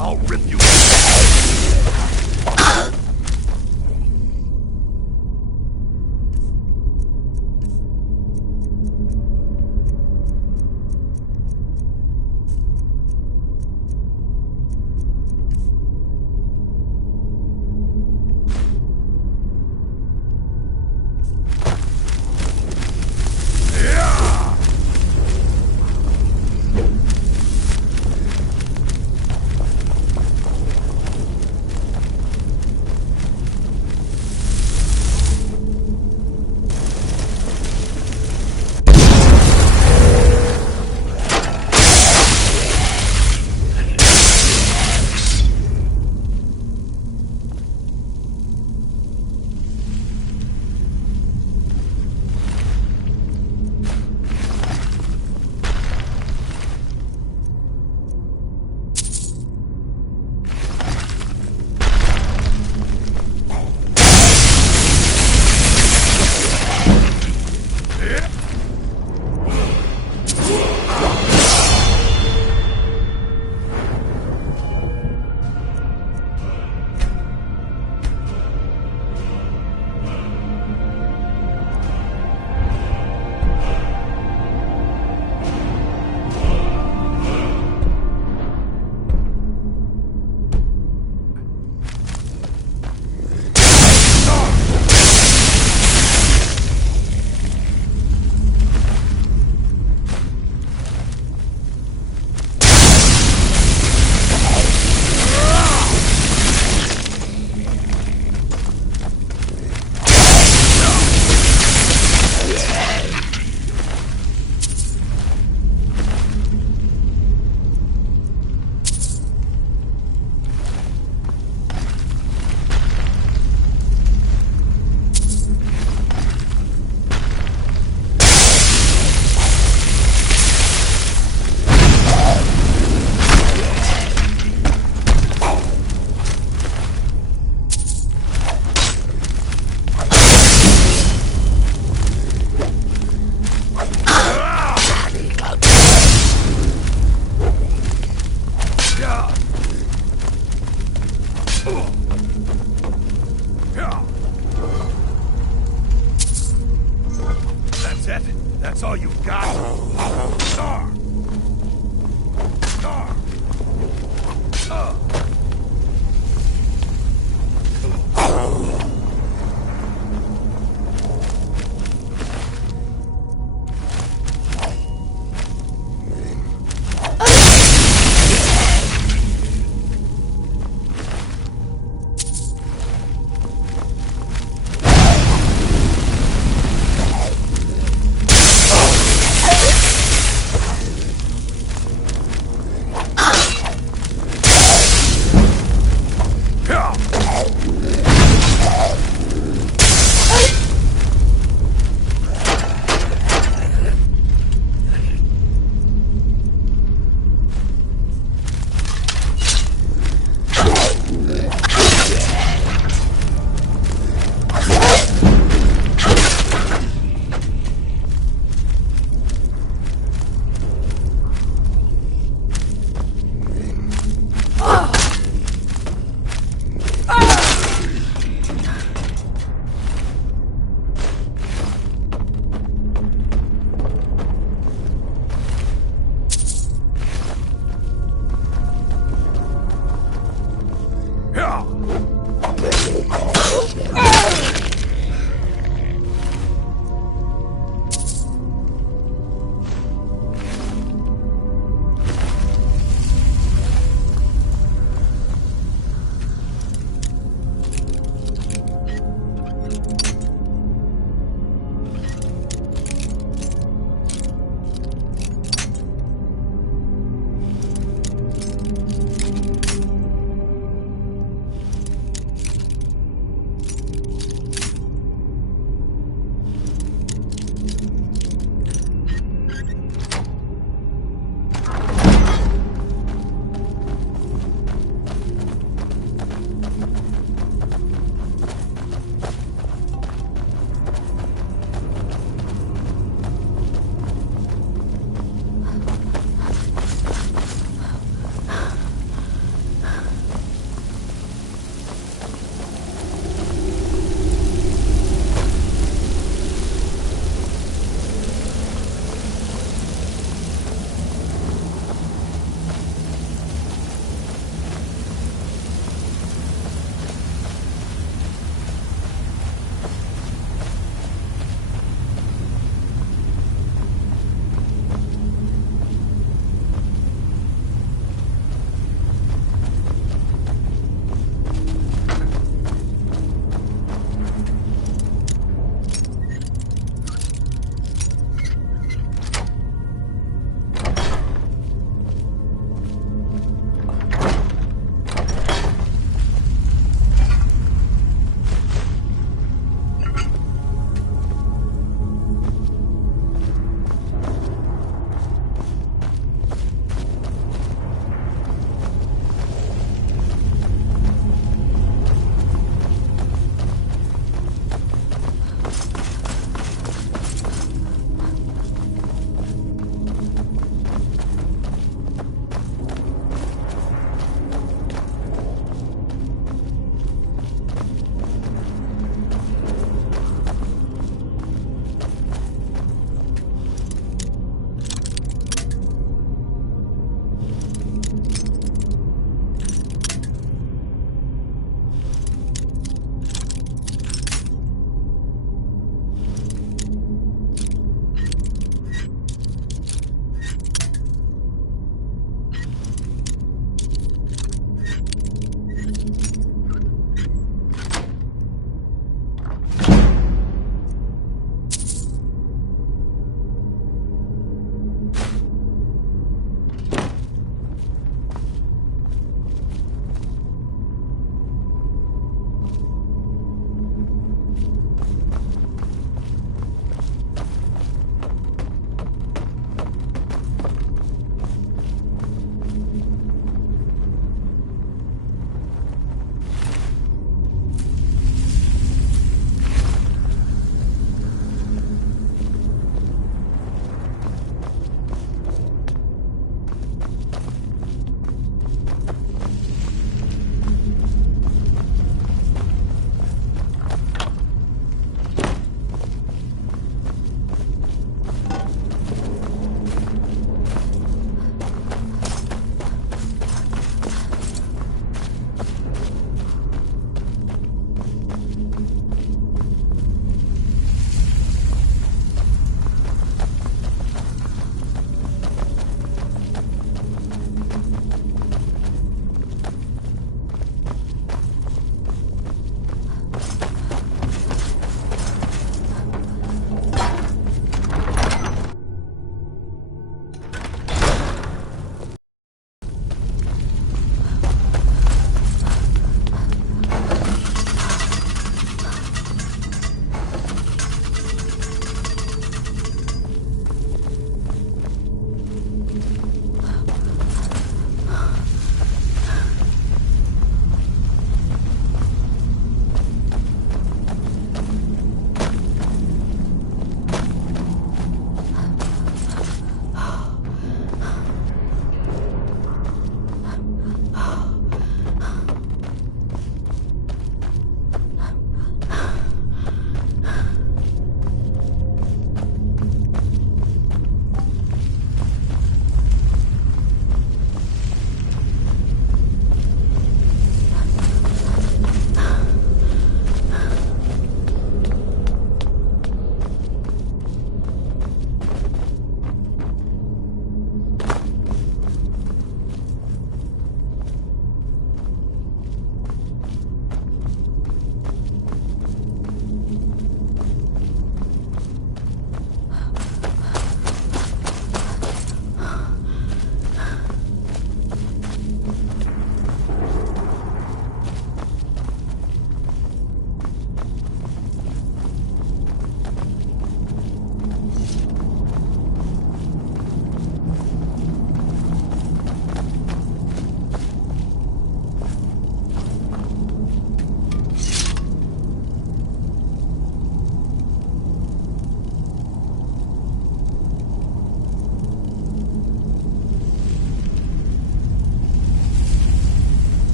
I'll rip you.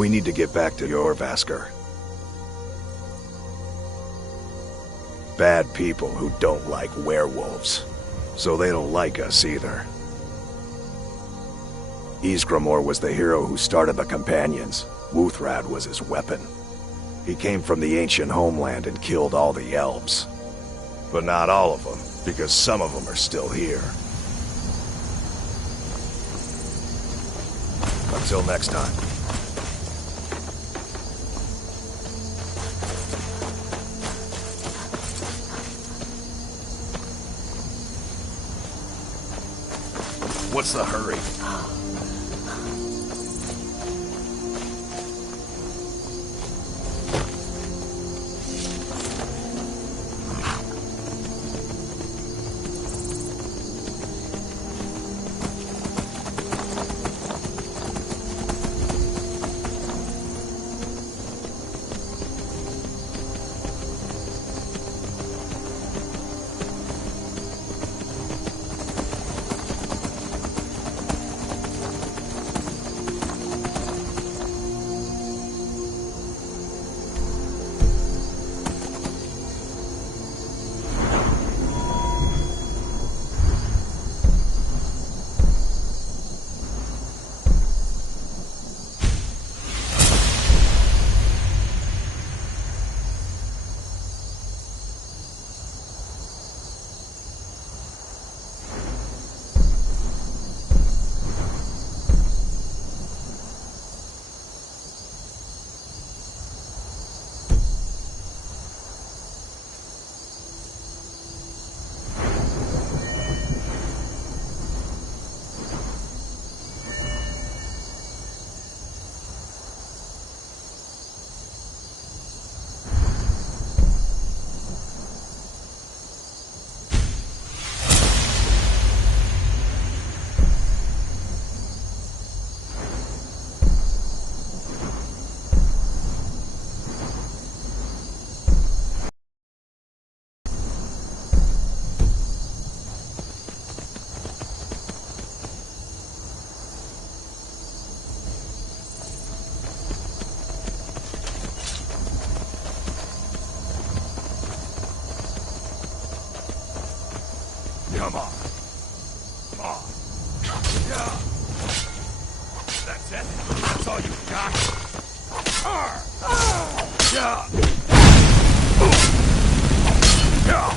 We need to get back to Jorvaskr. Bad people who don't like werewolves. So they don't like us either. Ysgramor was the hero who started the Companions. Wuthrad was his weapon. He came from the ancient homeland and killed all the elves. But not all of them, because some of them are still here. Until next time. What's the hurry? Come on. Come on. Yeah. That's it. That's all you got. Yeah. Yeah.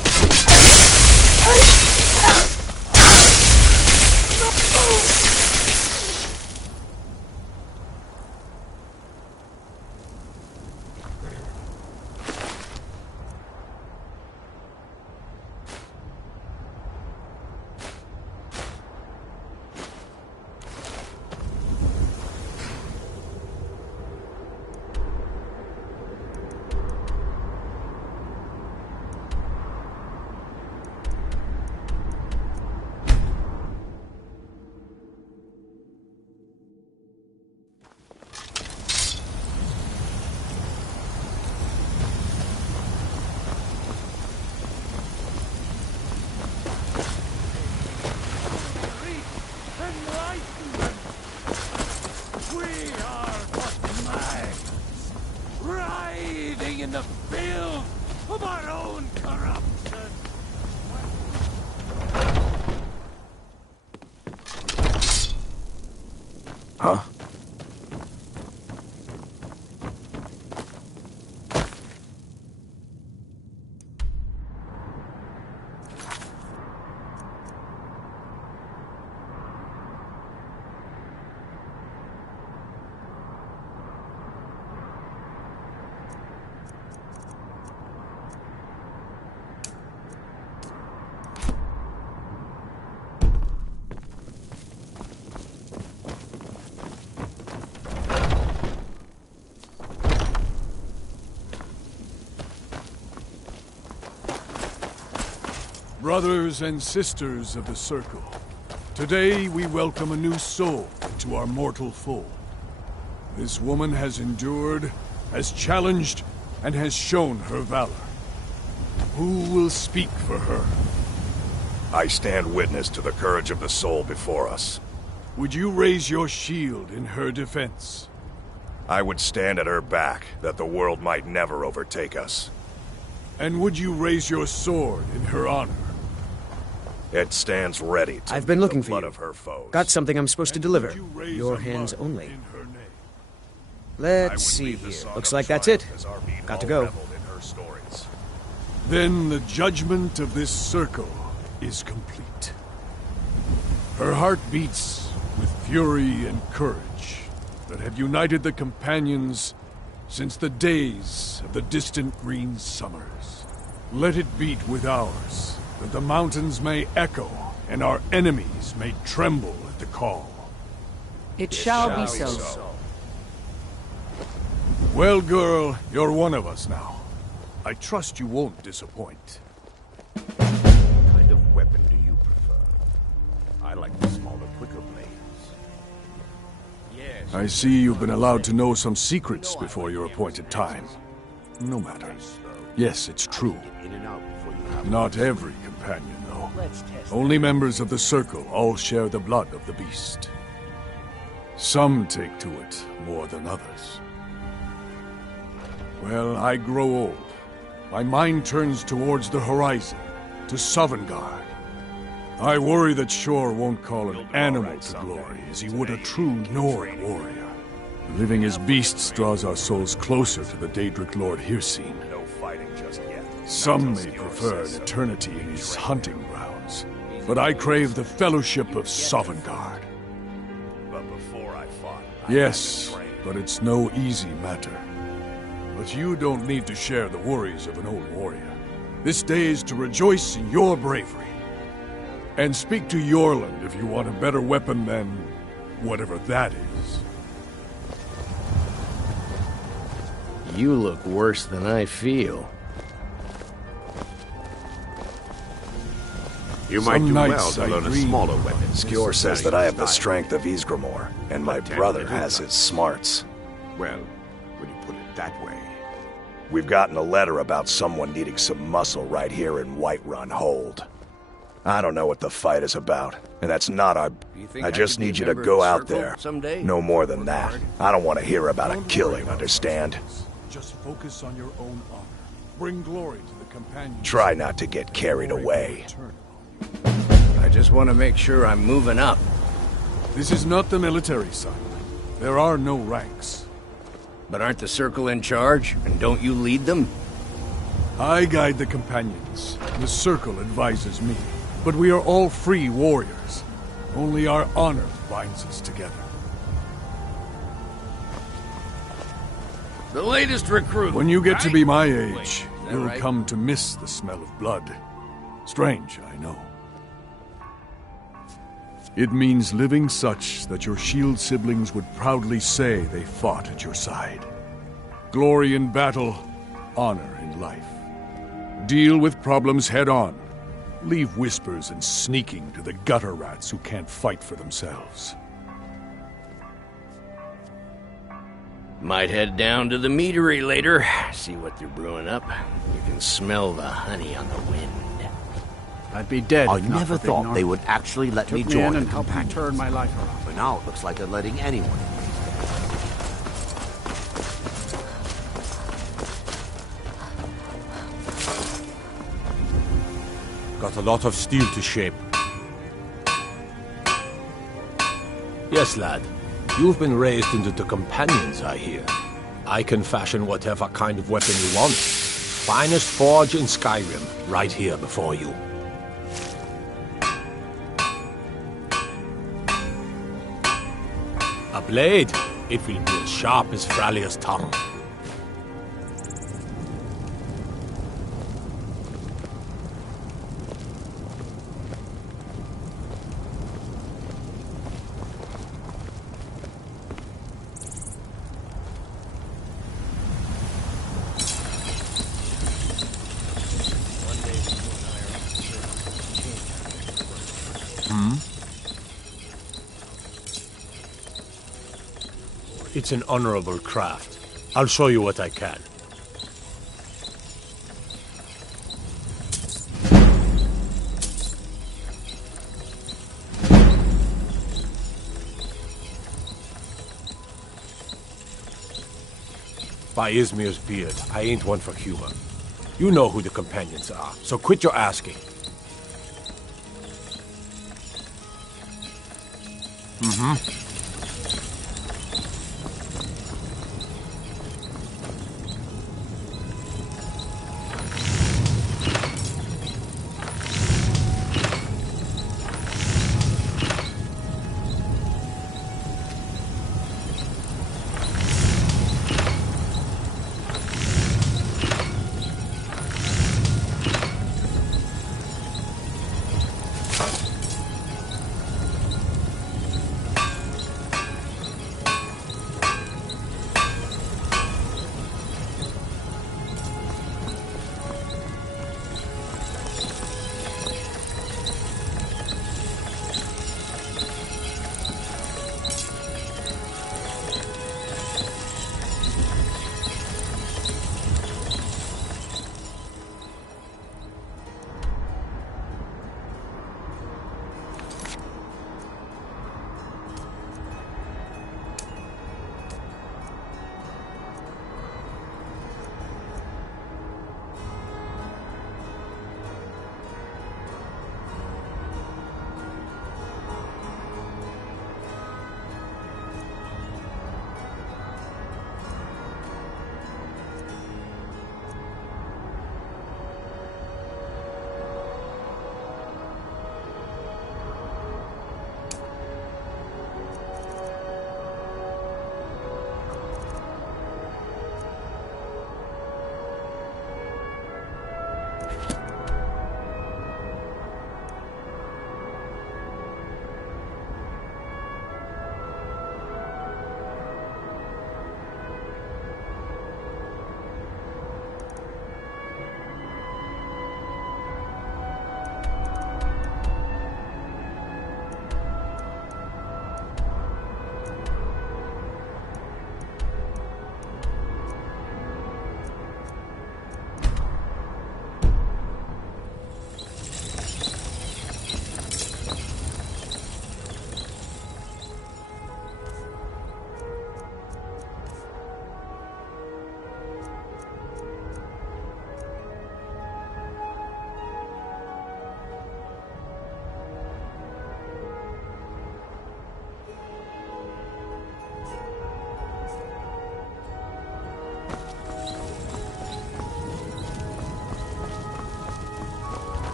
In the field of our own corruption. Huh? Brothers and sisters of the Circle, today we welcome a new soul into our mortal fold. This woman has endured, has challenged, and has shown her valor. Who will speak for her? I stand witness to the courage of the soul before us. Would you raise your shield in her defense? I would stand at her back, that the world might never overtake us. And would you raise your sword in her honor? It stands ready to I've been looking for blood you. of her foes. Got something I'm supposed to deliver. Your hands only. Let's see here. Looks like that's it. Got to go. Then the judgment of this circle is complete. Her heart beats with fury and courage that have united the companions since the days of the distant green summers. Let it beat with ours, that the mountains may echo and our enemies may tremble at the call. It shall be so. Well, girl, you're one of us now. I trust you won't disappoint. What kind of weapon do you prefer? I like the smaller, quicker blades. Yes. I see you've been allowed to know some secrets before your appointed time. No matter. Yes, it's true. Not every companion, though. Only members of the Circle all share the blood of the beast. Some take to it more than others. Well, I grow old. My mind turns towards the horizon, to Sovngarde. I worry that Shor won't call an animal to glory as he would a true Nord warrior. Living as beasts draws our souls closer to the Daedric Lord Hircine. No fighting just yet. Some may prefer an eternity in his hunting grounds, but I crave the fellowship of Sovngarde. But before I fought, Yes, but it's no easy matter. But you don't need to share the worries of an old warrior. This day is to rejoice in your bravery. And speak to Yorland if you want a better weapon than whatever that is. You look worse than I feel. You might Some do well nights to I learn a dream smaller weapon. Skjor says that I have the strength of Ysgramor, and my brother has his smarts. Well, when you put it that way. We've gotten a letter about someone needing some muscle right here in Whiterun Hold. I don't know what the fight is about, and that's not our... I just need you to go out there. No more than that. I don't want to hear about a killing, understand? Just focus on your own honor. Bring glory to the companions. Try not to get carried away. I just want to make sure I'm moving up. This is not the military side. There are no ranks. But aren't the Circle in charge, and don't you lead them? I guide the companions. The Circle advises me. But we are all free warriors. Only our honor binds us together. The latest recruit. When you get to right? be my age, that you'll right? come to miss the smell of blood. Strange, I know. It means living such that your shield siblings would proudly say they fought at your side. Glory in battle, honor in life. Deal with problems head on. Leave whispers and sneaking to the gutter rats who can't fight for themselves. Might head down to the meadery later, see what they're brewing up. You can smell the honey on the wind. I'd be dead. I if not never for Big thought North. they would actually let Took me me join in the and helped me companions. turn my life around. But now it looks like they're letting anyone in. Got a lot of steel to shape. Yes, lad. You've been raised into the companions, I hear. I can fashion whatever kind of weapon you want. Finest forge in Skyrim, right here before you. A blade. It will be as sharp as Fralia's tongue. It's an honorable craft. I'll show you what I can. By Izmir's beard, I ain't one for humor. You know who the companions are, so quit your asking. Mm-hmm.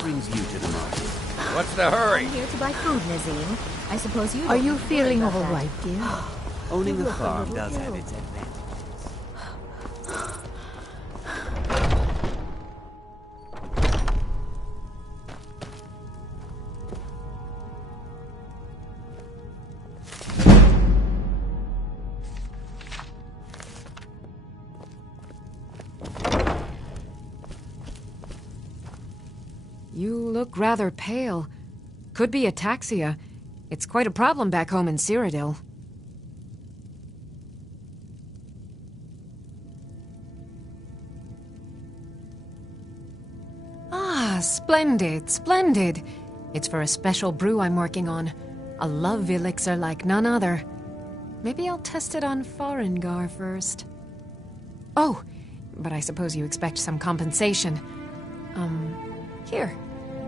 brings you to the market? What's the hurry? I'm here to buy food, Nazim. I suppose you Are you feeling all right, dear? Owning a farm does have its advantages. You look rather pale. Could be ataxia. It's quite a problem back home in Cyrodiil. Ah, splendid, splendid. It's for a special brew I'm working on. A love elixir like none other. Maybe I'll test it on Farengar first. Oh, but I suppose you expect some compensation. Here.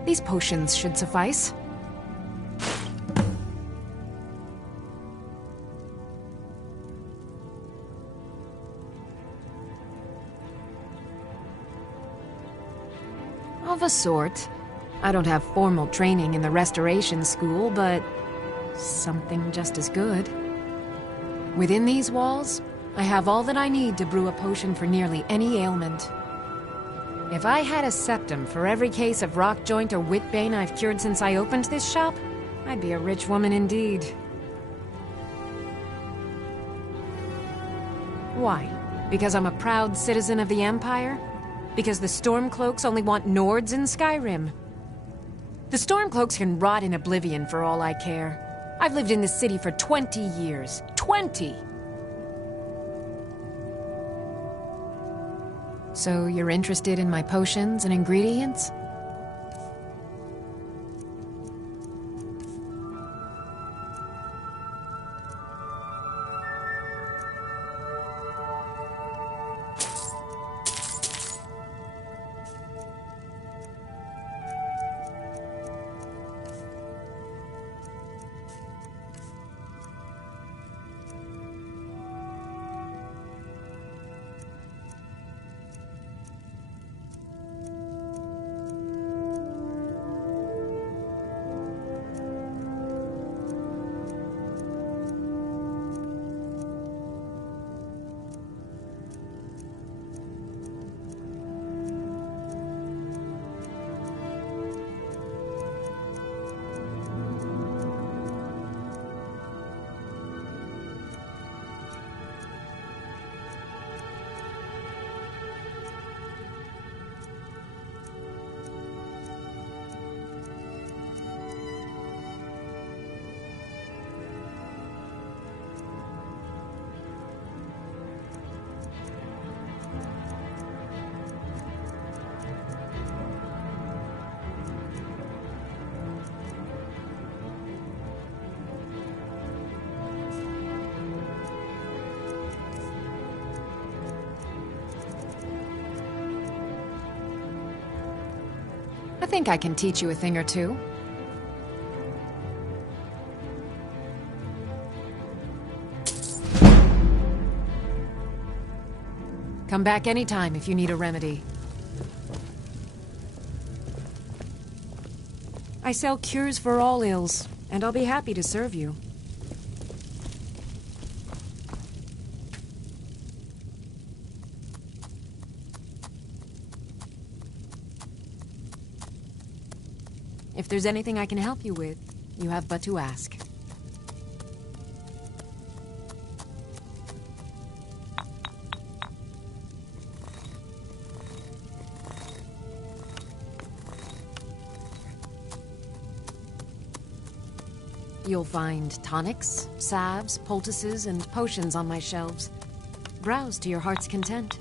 These potions should suffice. Of a sort. I don't have formal training in the restoration school, but something just as good. Within these walls, I have all that I need to brew a potion for nearly any ailment. If I had a septum for every case of rock joint or whitbane I've cured since I opened this shop, I'd be a rich woman indeed. Why? Because I'm a proud citizen of the Empire? Because the Stormcloaks only want Nords in Skyrim? The Stormcloaks can rot in oblivion for all I care. I've lived in this city for 20 years. 20! So you're interested in my potions and ingredients? I think I can teach you a thing or two. Come back anytime if you need a remedy. I sell cures for all ills, and I'll be happy to serve you. If there's anything I can help you with, you have but to ask. You'll find tonics, salves, poultices, and potions on my shelves. Browse to your heart's content.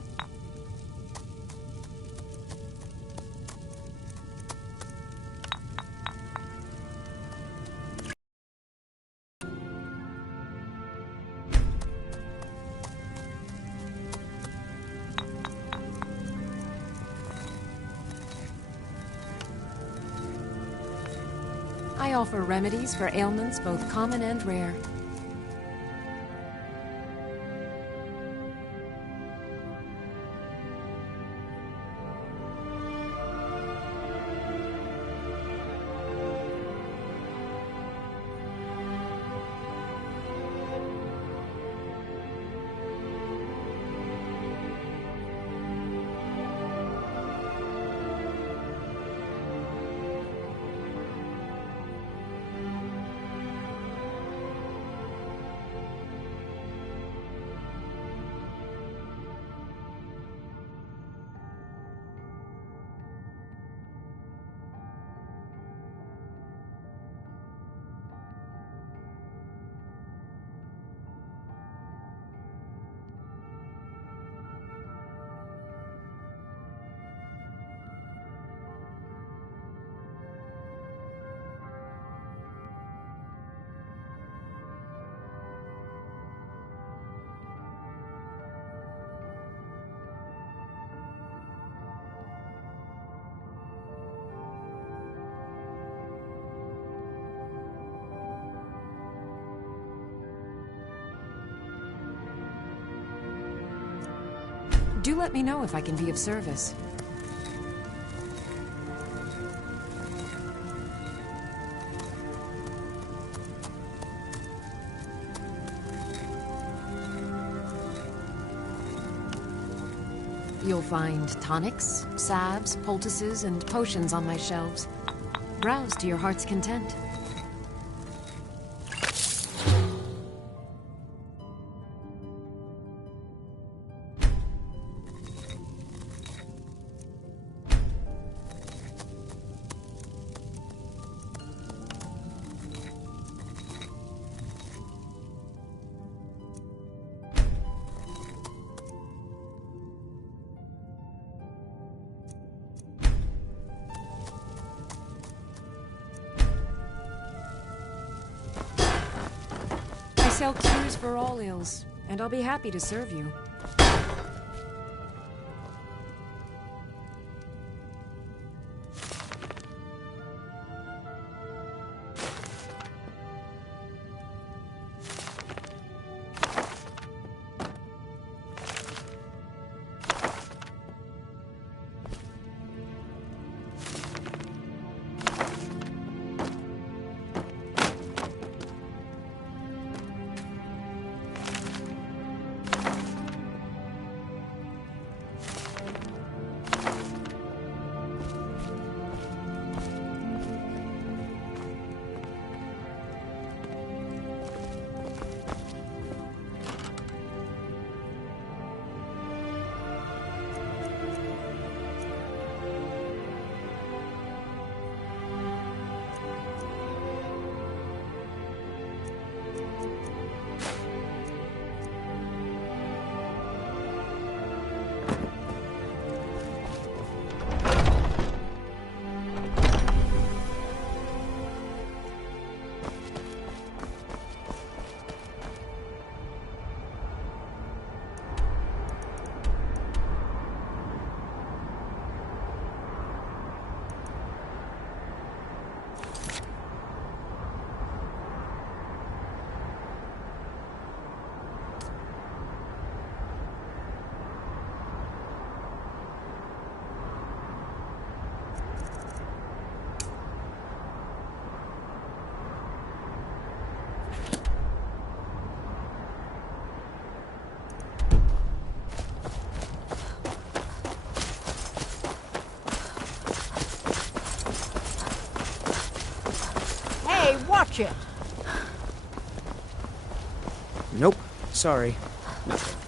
I offer remedies for ailments both common and rare. Do let me know if I can be of service. You'll find tonics, salves, poultices, and potions on my shelves. Browse to your heart's content. I sell cures for all ills, and I'll be happy to serve you. Watch it. Nope. Sorry. Nothing.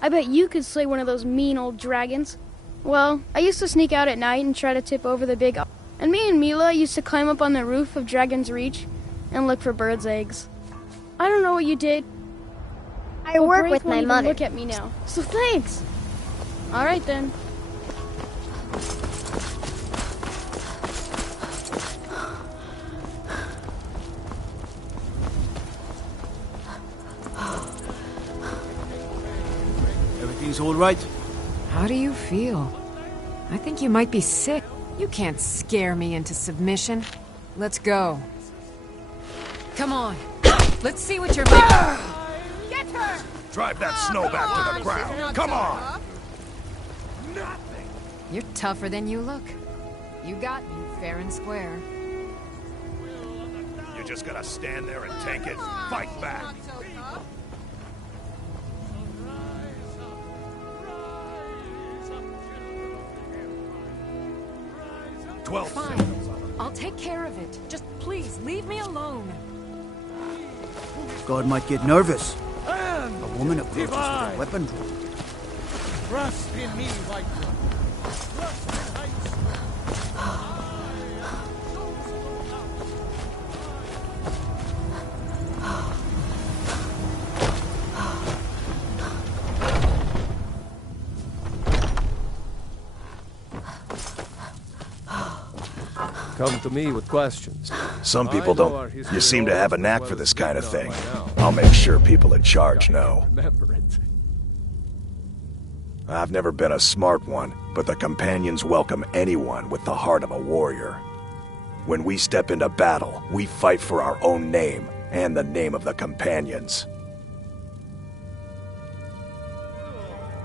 I bet you could slay one of those mean old dragons. Well, I used to sneak out at night and try to tip over the big... And me and Mila used to climb up on the roof of Dragon's Reach and look for birds' eggs. I don't know what you did. I work Grace with my won't even mother. Look at me now. So thanks. All right then. Everything's all right? How do you feel? I think you might be sick. You can't scare me into submission. Let's go. Come on. Let's see what you're made of. Get her! Drive that snow back to the ground. Come on! You're tougher than you look. You got me fair and square. You're just gonna stand there and tank it? Fight back! 12 Fine. I'll take care of it. Just please, leave me alone. God might get nervous. A woman approaches with a weapon drawn. Trust in me, White One. Trust in Come to me with questions. Some people don't. You seem to have a knack for this kind of thing. I'll make sure people in charge know. Remember it. I've never been a smart one, but the Companions welcome anyone with the heart of a warrior. When we step into battle, we fight for our own name and the name of the Companions.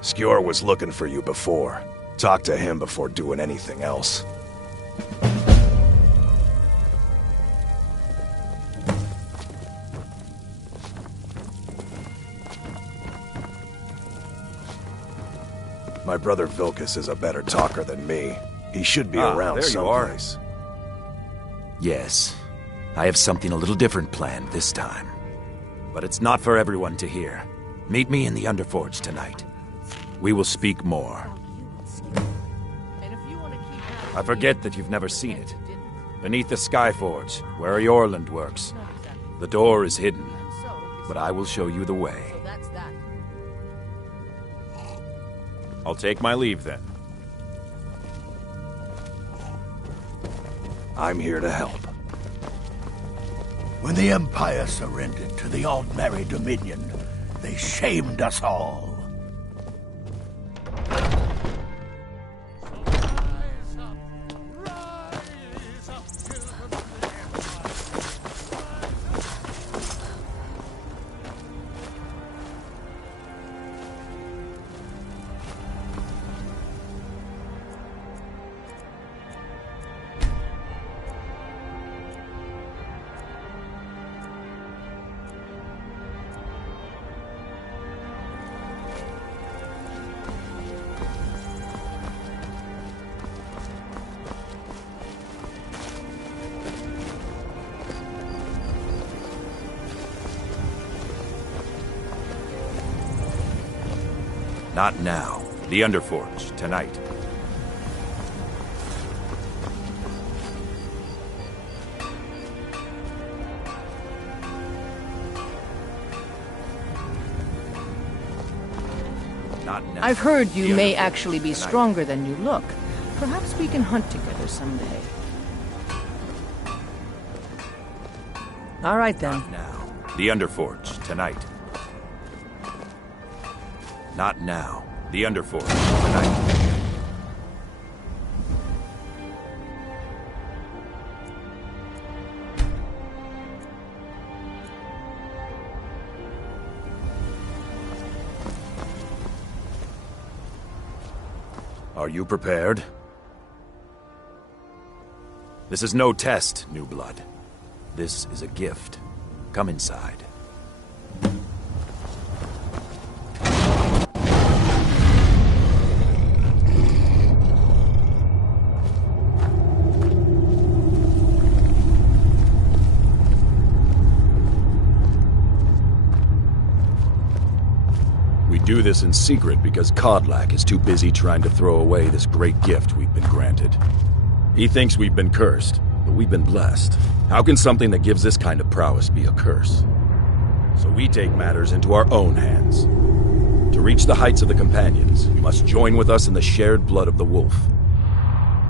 Skjor was looking for you before. Talk to him before doing anything else. My brother Vilcus is a better talker than me. He should be around there you are. someplace. Yes, I have something a little different planned this time. But it's not for everyone to hear. Meet me in the Underforge tonight. We will speak more. I forget that you've never seen it. Beneath the Skyforge, where Eorland works. The door is hidden, but I will show you the way. I'll take my leave then. I'm here to help. When the Empire surrendered to the Aldmeri Dominion, they shamed us all. Not now. The Underforge, tonight. Not now. I've heard you The may Underforge, actually be tonight. stronger than you look. Perhaps we can hunt together someday. All right, then. Not now. The Underforge, tonight. Not now. The Underforge, tonight. Are you prepared? This is no test, new blood. This is a gift. Come inside. We do this in secret because Kodlak is too busy trying to throw away this great gift we've been granted. He thinks we've been cursed, but we've been blessed. How can something that gives this kind of prowess be a curse? So we take matters into our own hands. To reach the heights of the Companions, you must join with us in the shared blood of the wolf.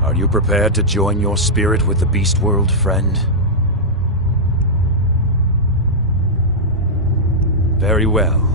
Are you prepared to join your spirit with the beast world, friend? Very well.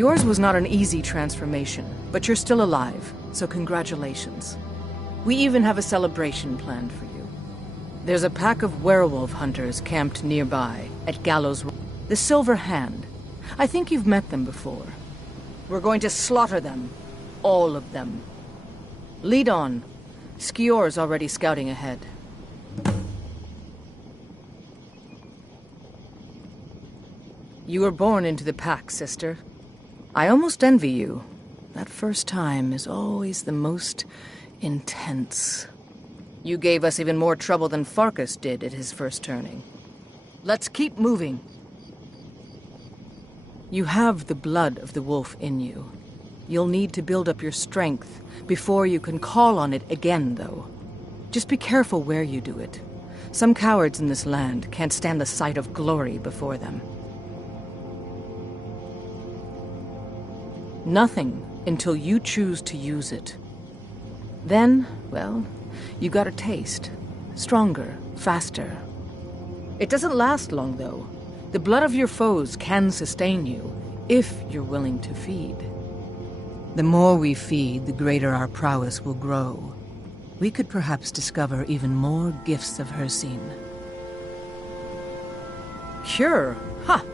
Yours was not an easy transformation, but you're still alive, so congratulations. We even have a celebration planned for you. There's a pack of werewolf hunters camped nearby, at Gallows Rock. The Silver Hand. I think you've met them before. We're going to slaughter them. All of them. Lead on. Skior's already scouting ahead. You were born into the pack, sister. I almost envy you. That first time is always the most intense. You gave us even more trouble than Farkas did at his first turning. Let's keep moving. You have the blood of the wolf in you. You'll need to build up your strength before you can call on it again, though. Just be careful where you do it. Some cowards in this land can't stand the sight of glory before them. Nothing until you choose to use it. Then, well, you got a taste. Stronger, faster. It doesn't last long, though. The blood of your foes can sustain you, if you're willing to feed. The more we feed, the greater our prowess will grow. We could perhaps discover even more gifts of Hircine. Cure? Ha!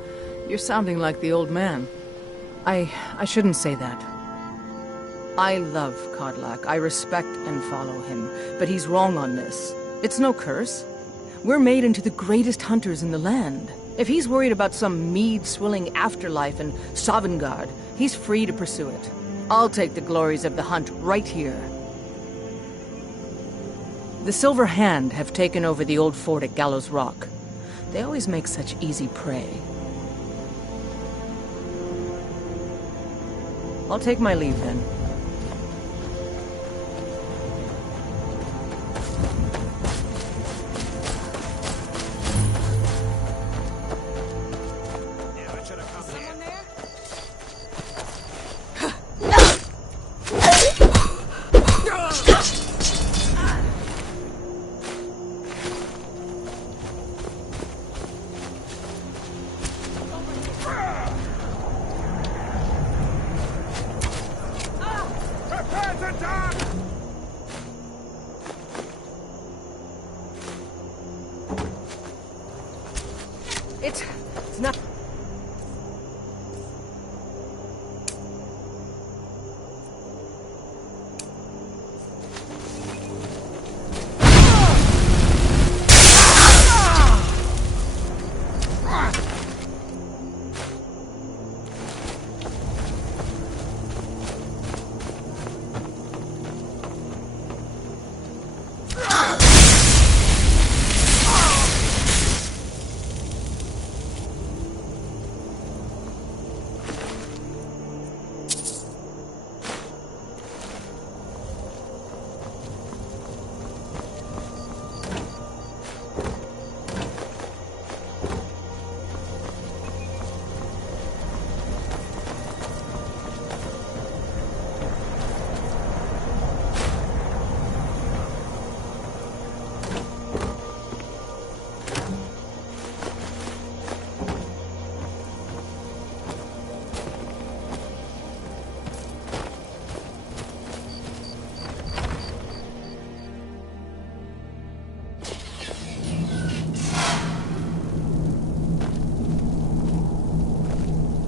You're sounding like the old man. I shouldn't say that. I love Kodlak. I respect and follow him. But he's wrong on this. It's no curse. We're made into the greatest hunters in the land. If he's worried about some mead-swilling afterlife in Sovngarde, he's free to pursue it. I'll take the glories of the hunt right here. The Silver Hand have taken over the old fort at Gallows Rock. They always make such easy prey. I'll take my leave then. It's not...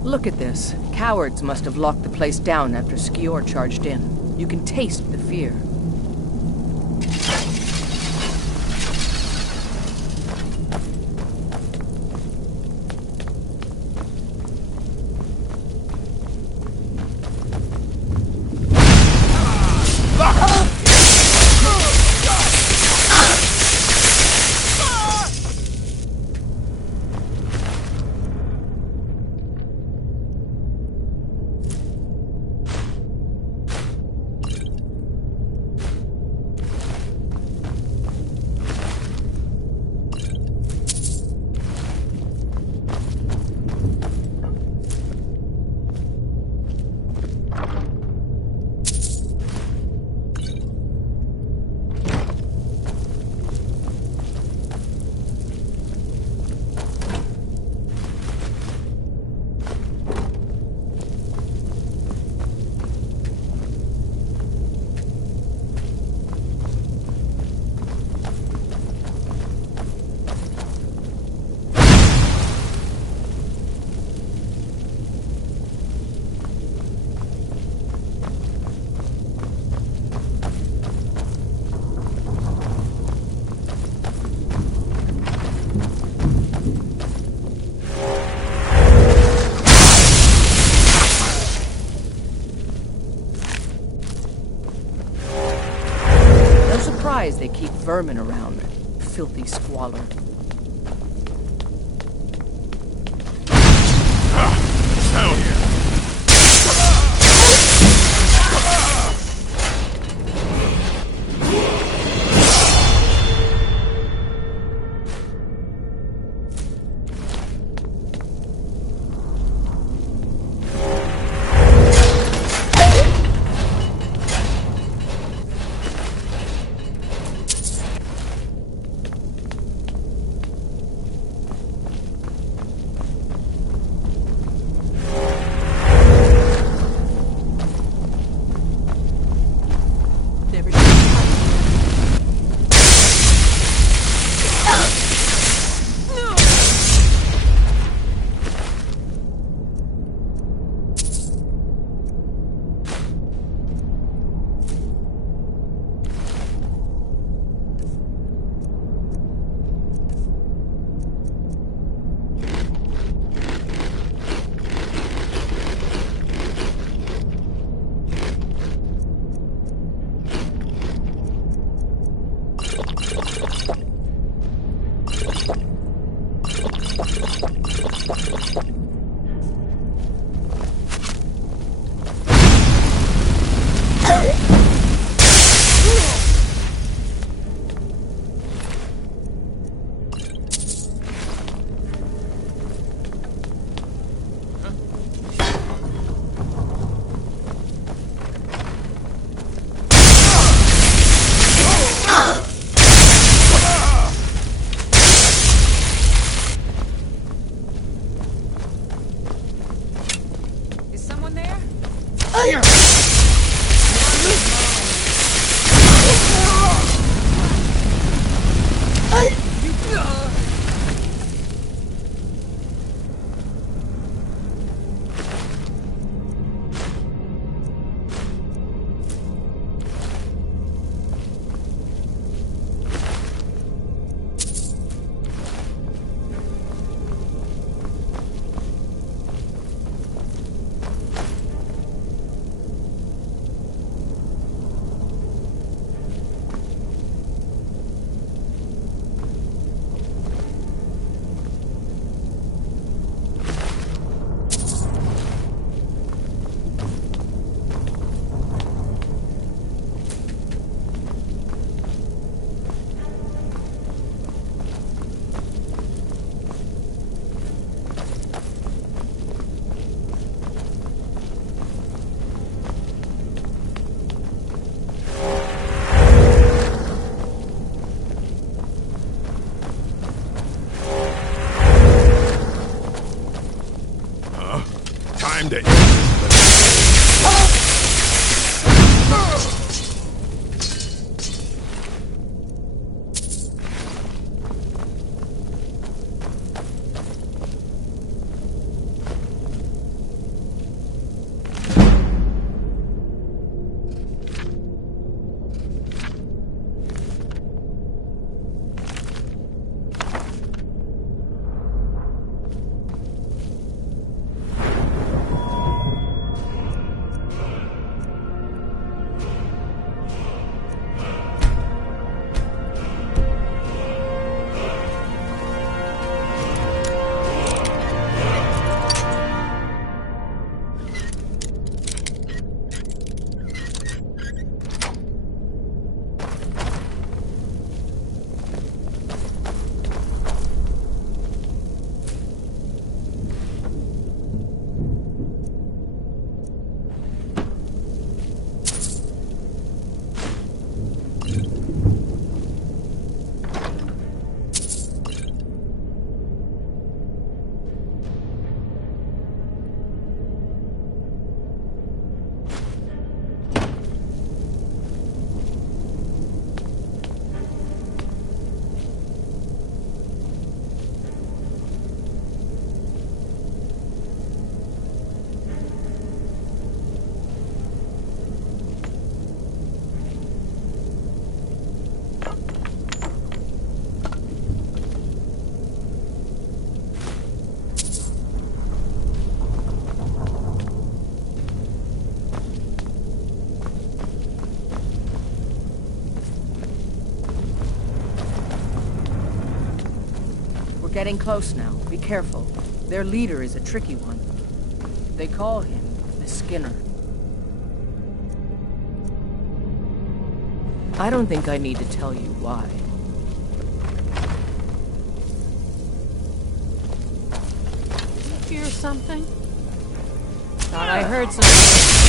Look at this. Cowards must have locked the place down after Skior charged in. You can taste the fear. surprised they keep vermin around. Filthy squalor. getting close now. Be careful. Their leader is a tricky one. They call him the Skinner. I don't think I need to tell you why. Did you hear something? Thought I heard something.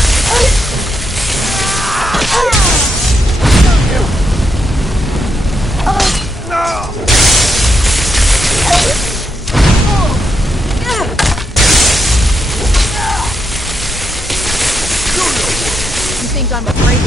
You think I'm afraid?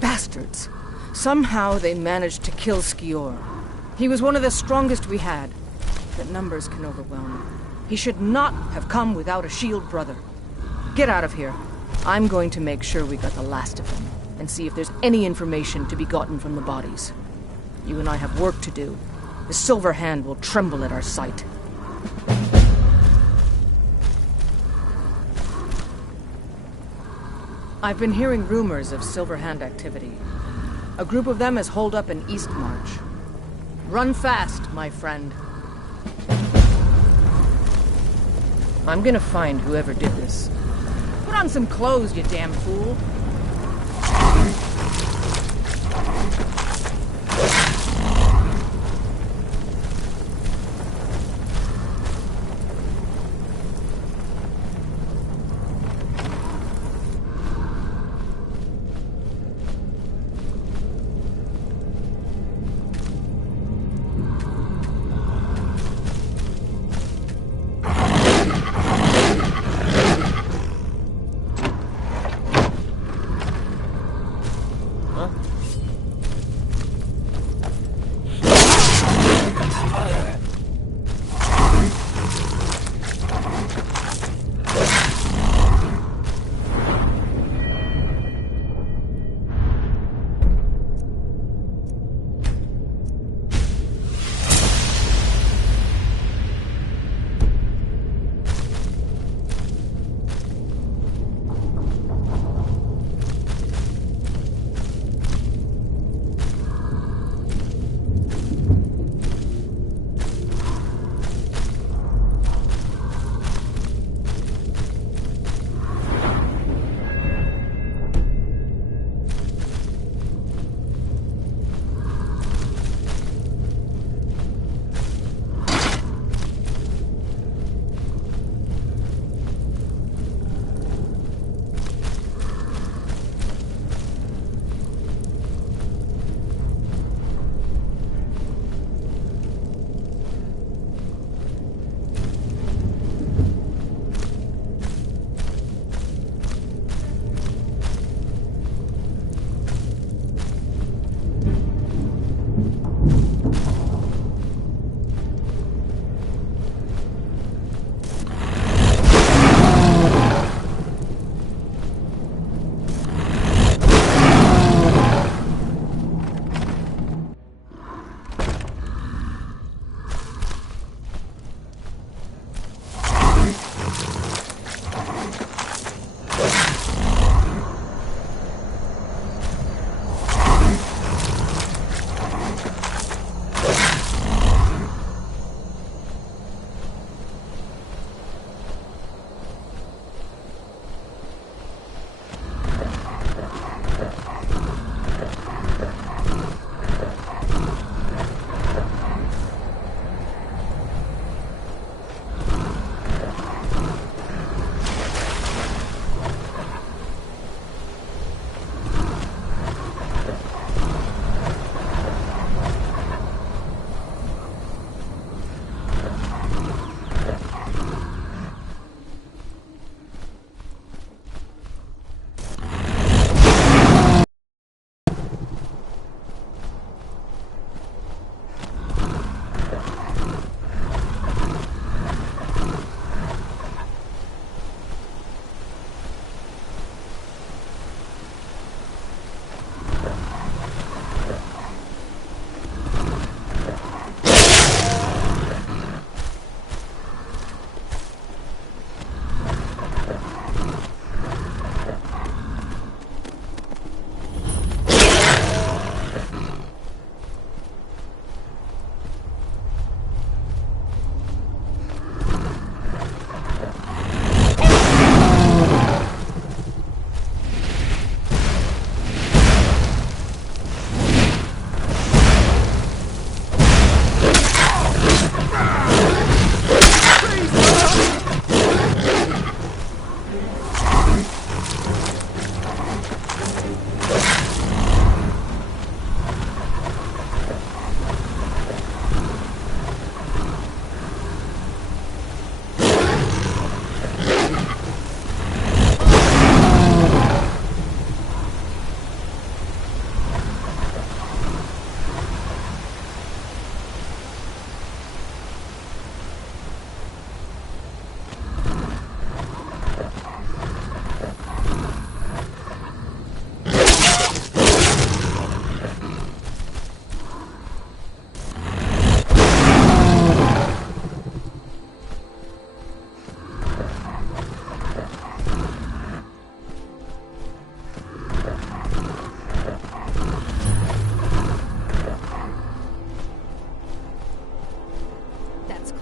Bastards. Somehow they managed to kill Skior. He was one of the strongest we had, but numbers can overwhelm. He should not have come without a shield brother. Get out of here. I'm going to make sure we got the last of him, and see if there's any information to be gotten from the bodies. You and I have work to do. The Silver Hand will tremble at our sight. I've been hearing rumors of Silver Hand activity. A group of them has holed up in East March. Run fast, my friend. I'm gonna find whoever did this. Put on some clothes, you damn fool.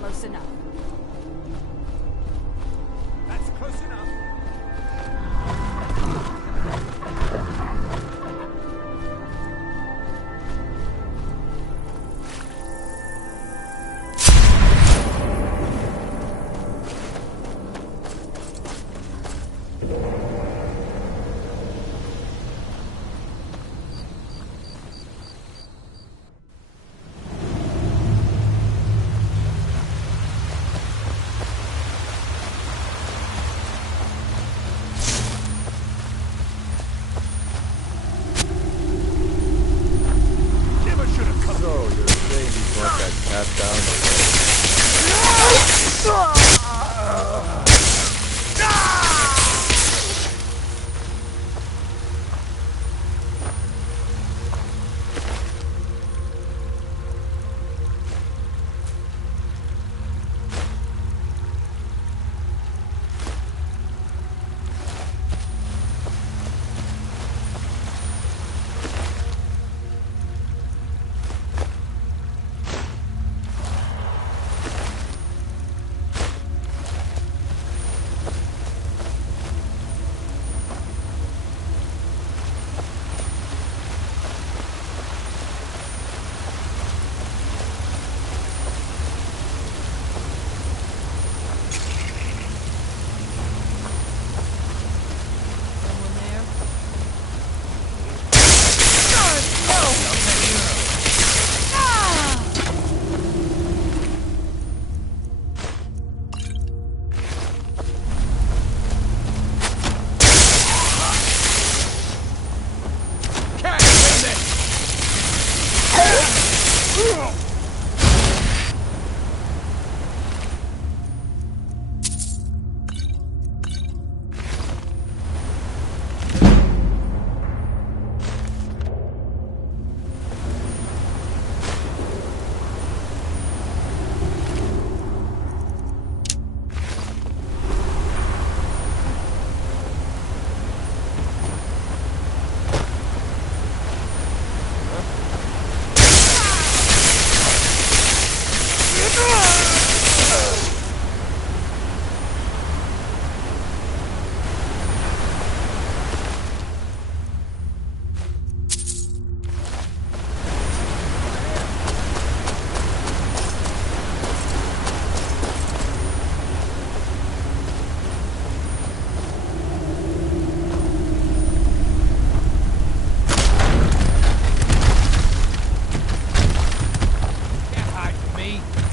close enough. That's close enough.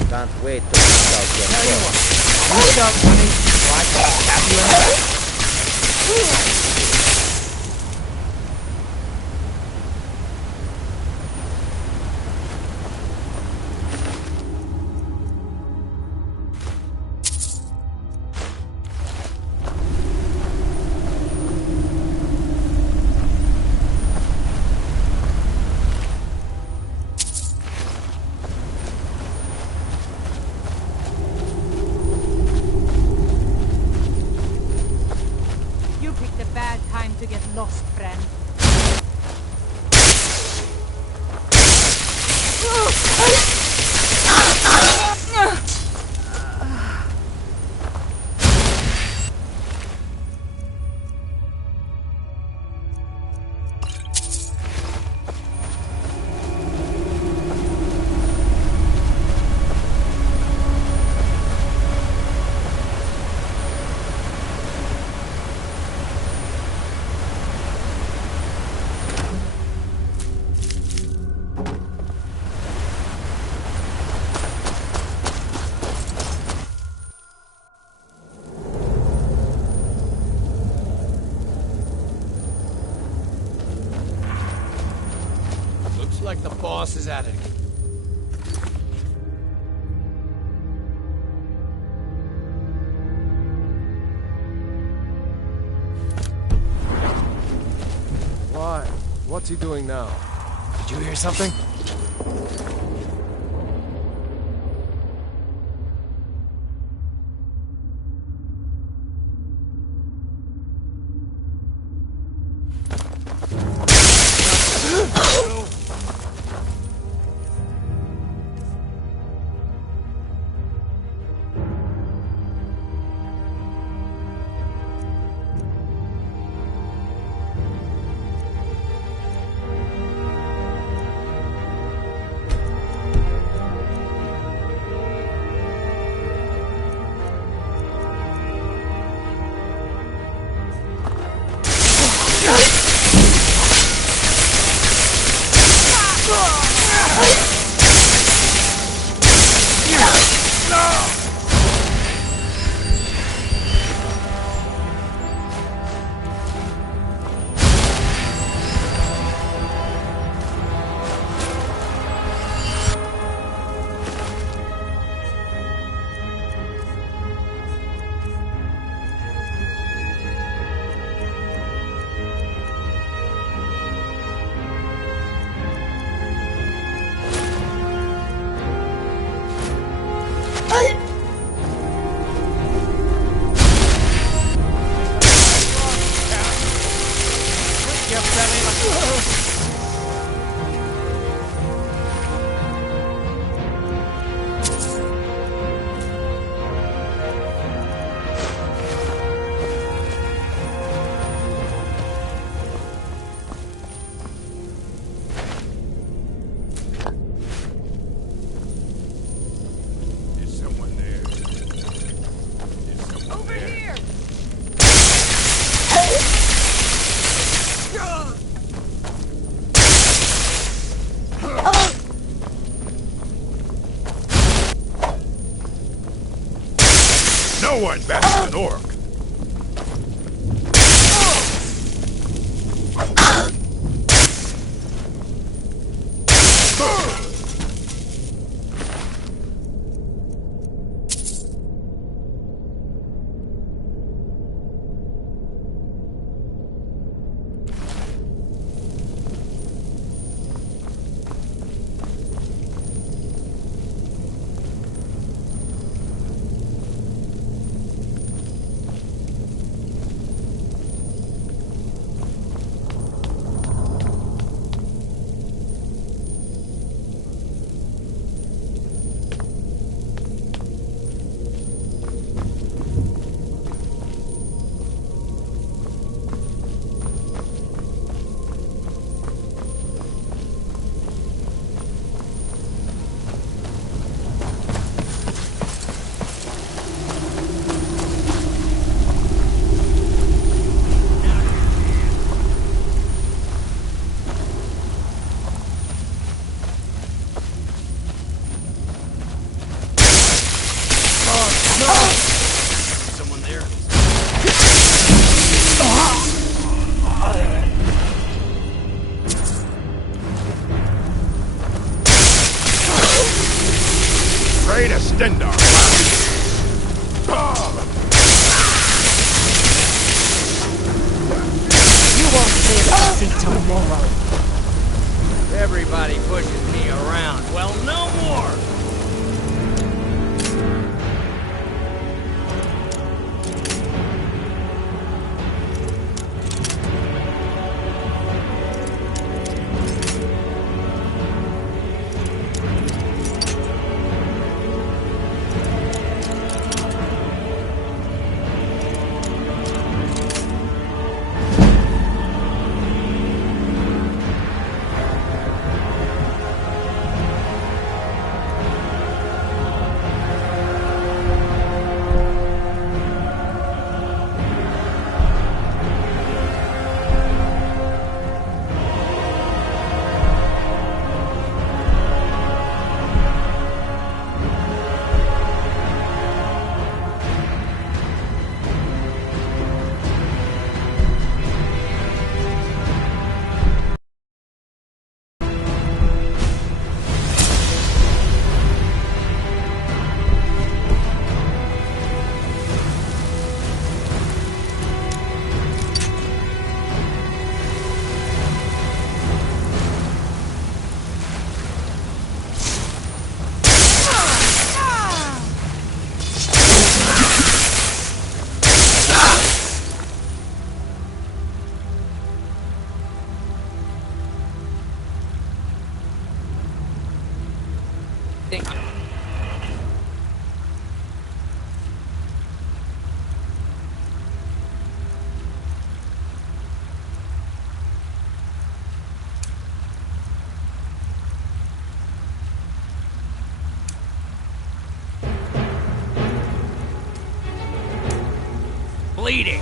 Can't wait to find out your story. You stop running, so I can stab you in the back. lost, friend. Like the boss is at it. Why? What's he doing now? Did you hear something? No one better than Orc. Everybody pushes me around. Well, no more! Bleeding.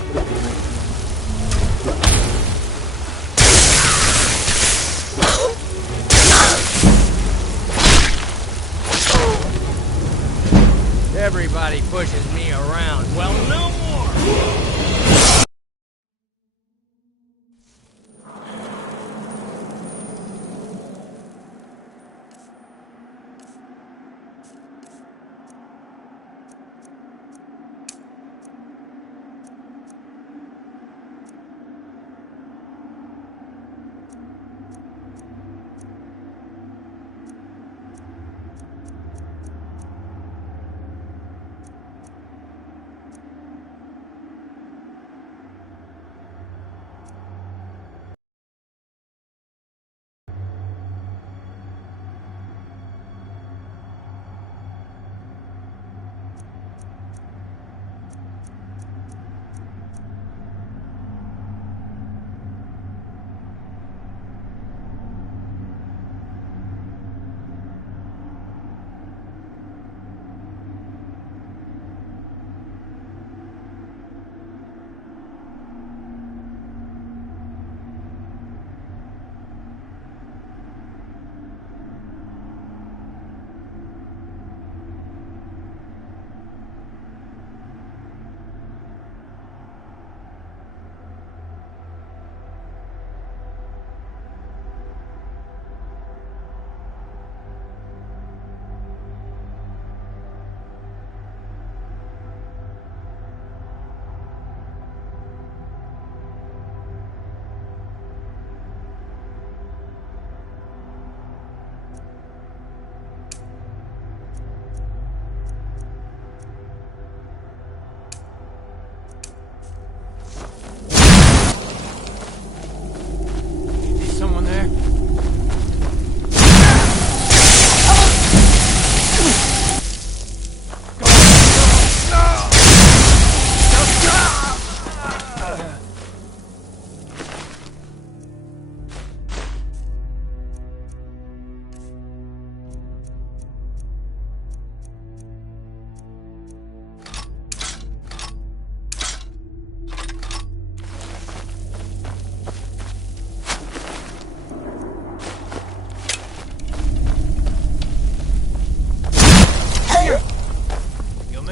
Everybody pushes me around. Well, no more!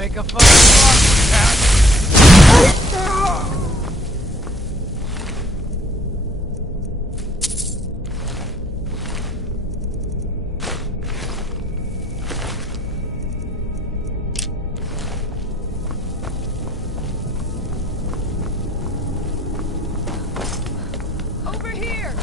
make a fine Over here!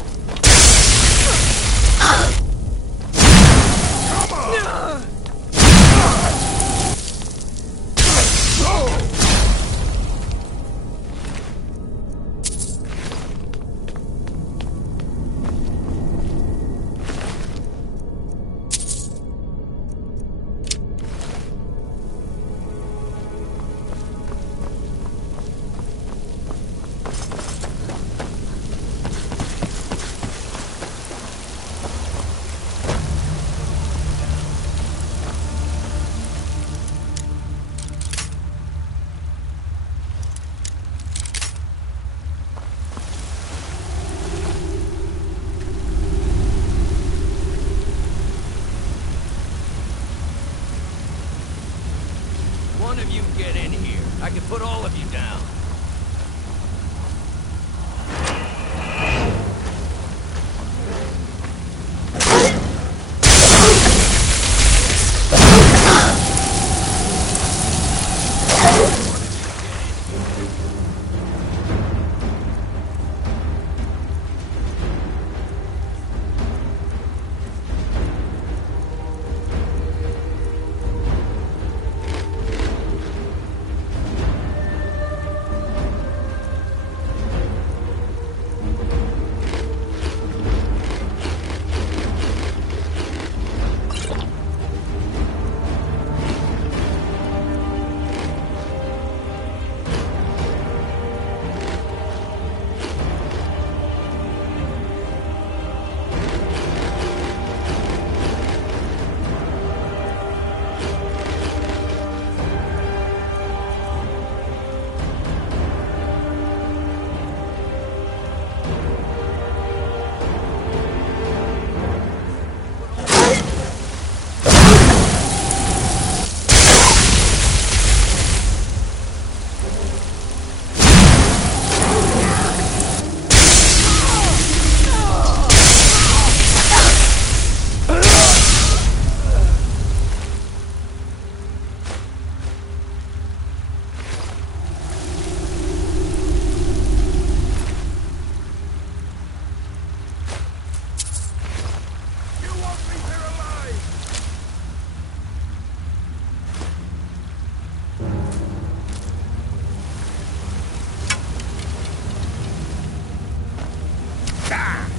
One of you get in here. I can put all of you down.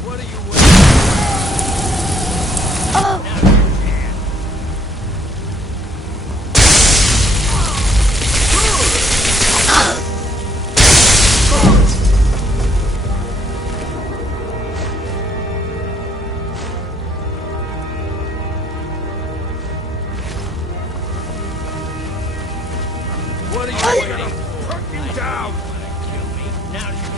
What are you waiting What are you waiting for? Hunt you down! Kill me. Now you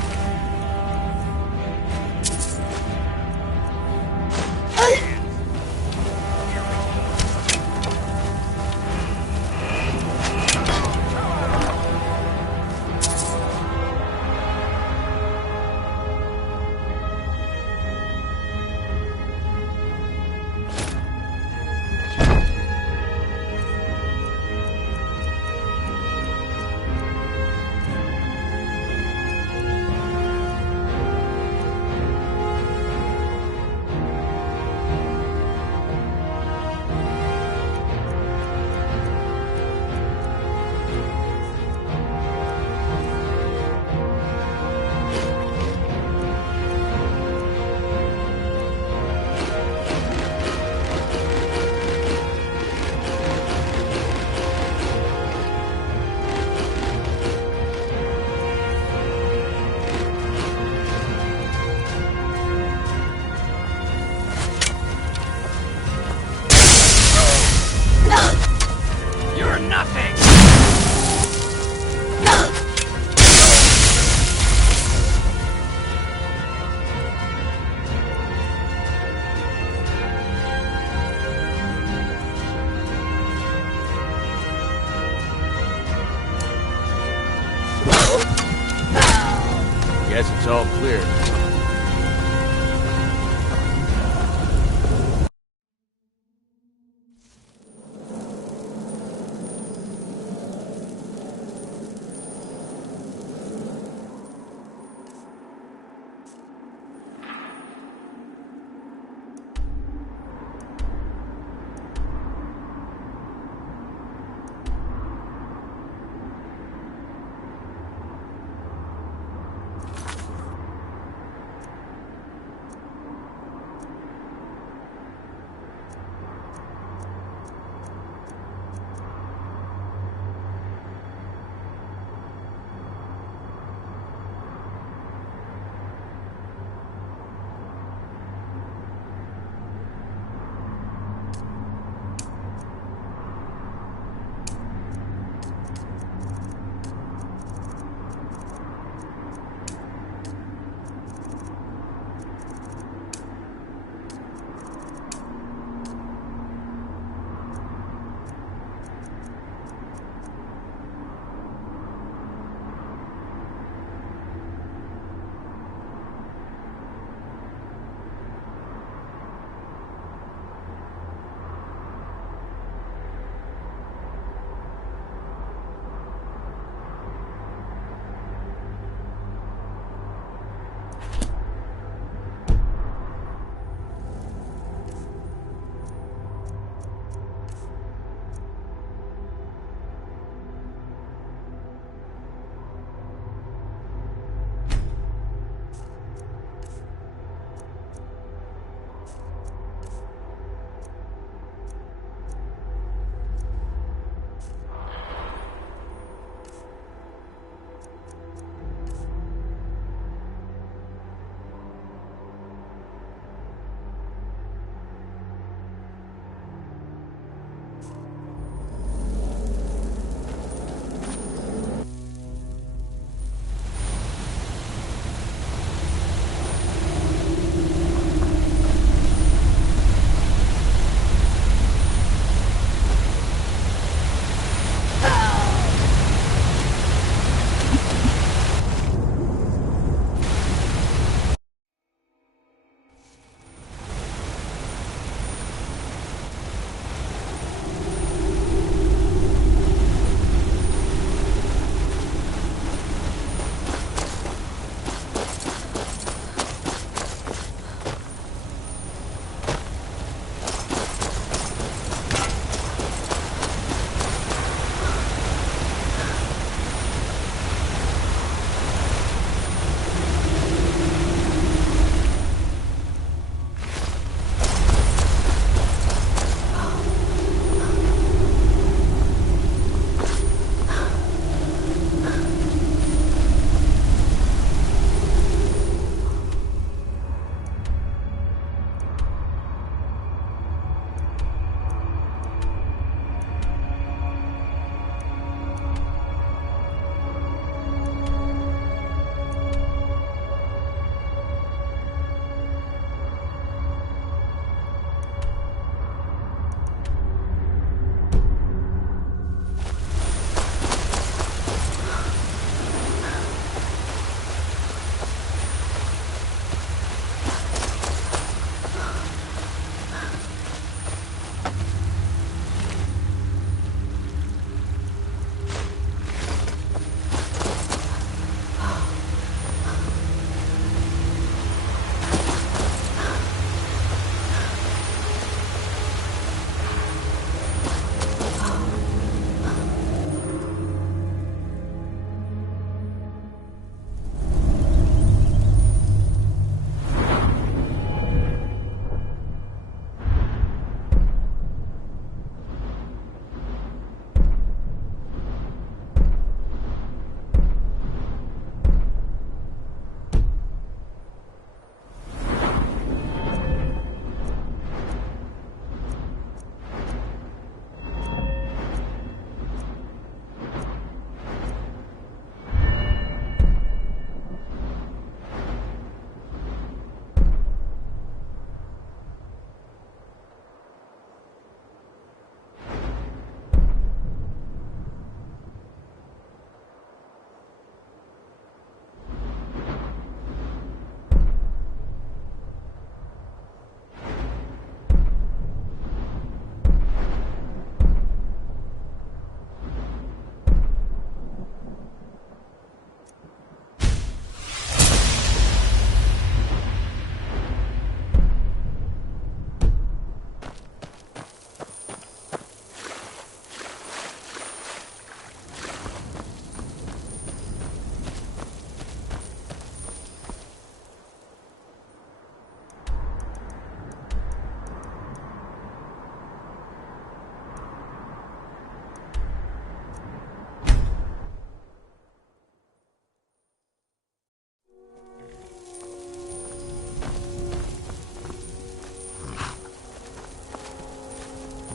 Guess it's all clear.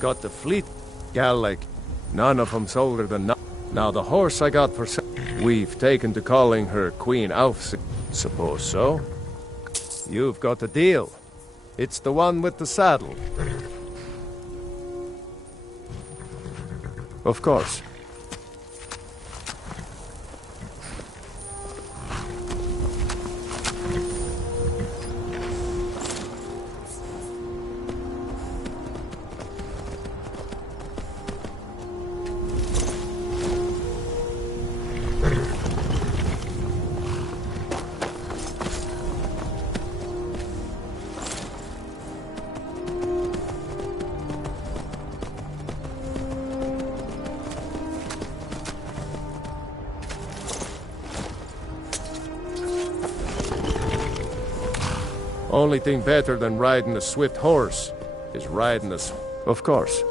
got the fleet Gallic. None of 'em's older than now the horse I got for we've taken to calling her Queen Alf. Suppose so. You've got the deal. It's the one with the saddle. Of course. Only thing better than riding a swift horse is riding Of course.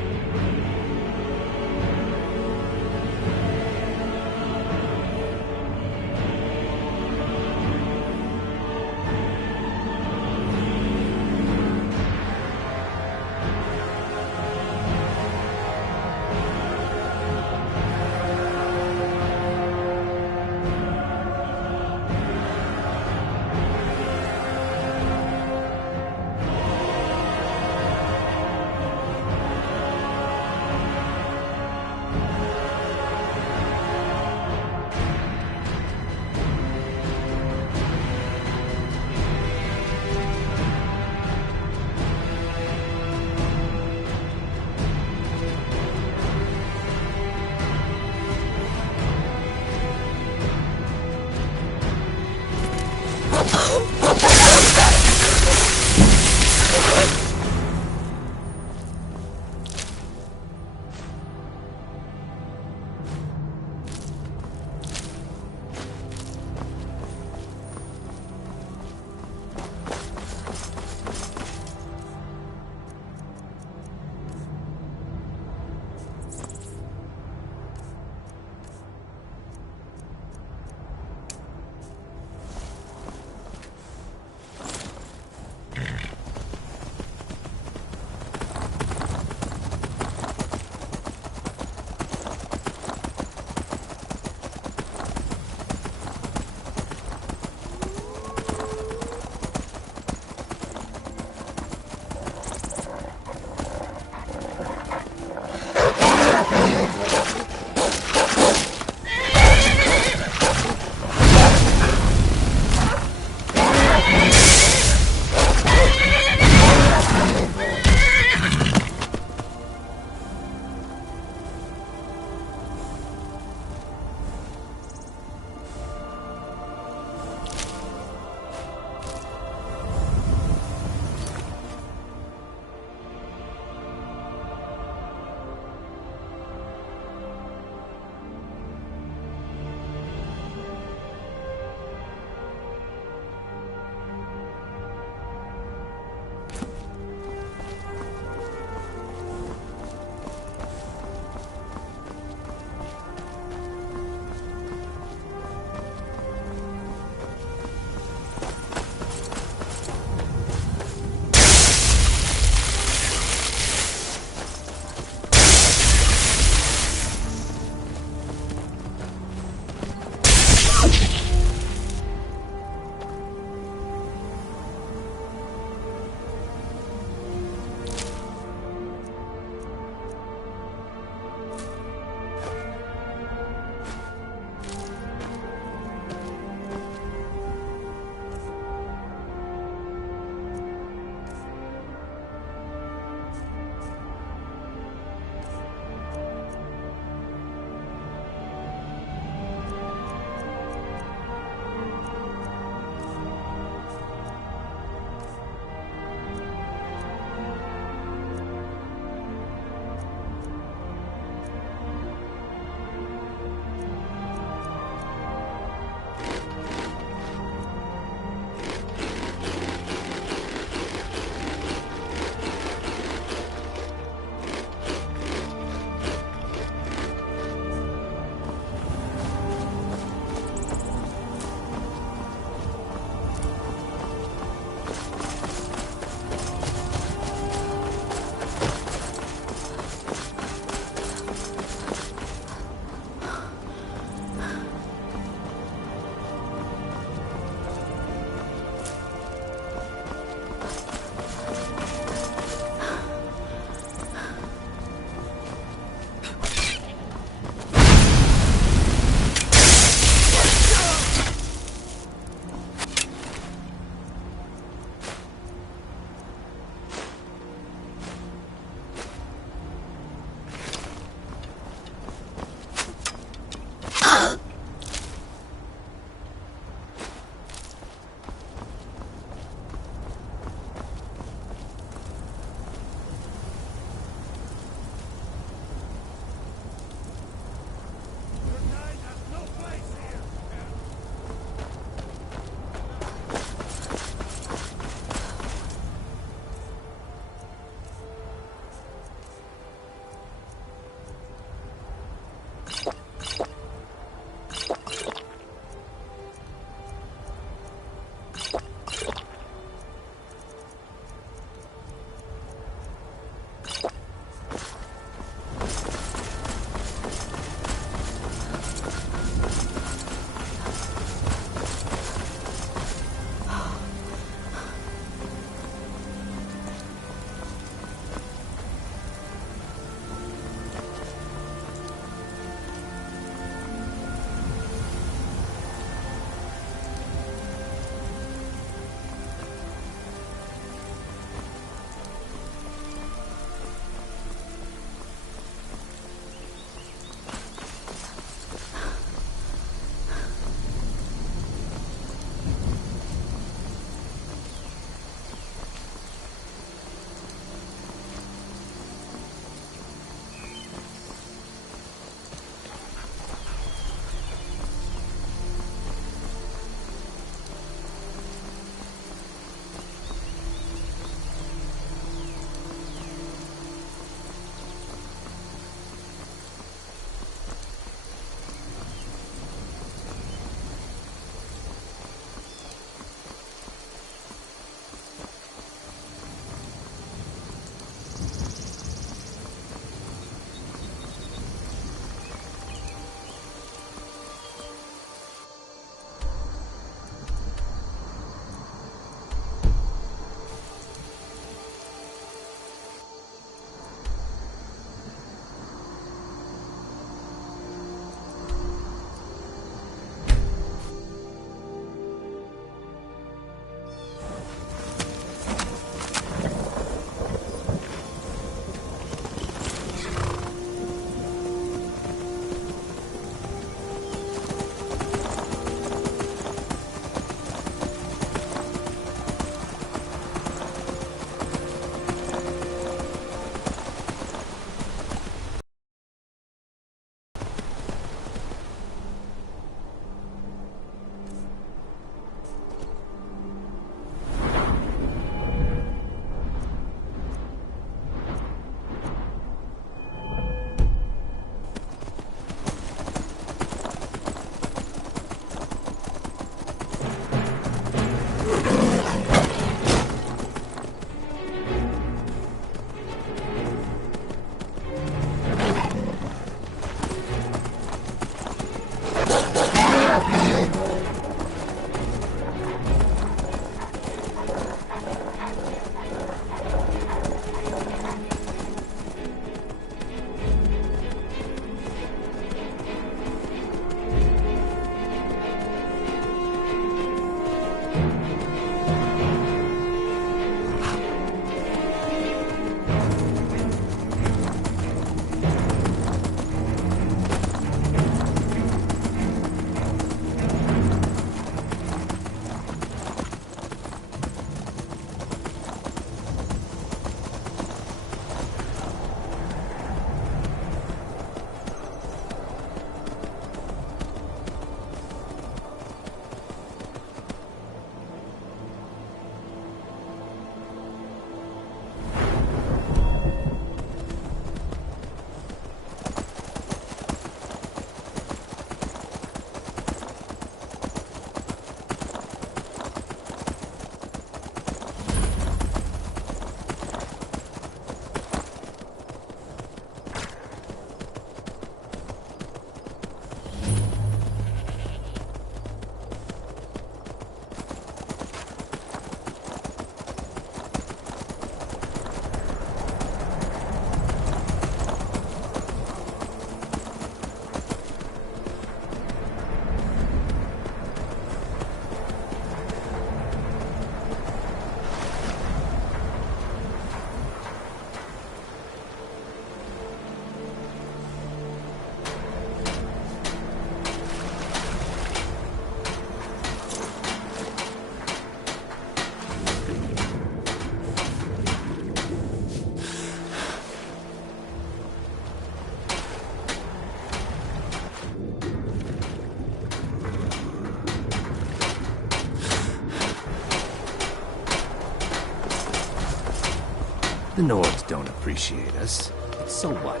The Nords don't appreciate us. But so what?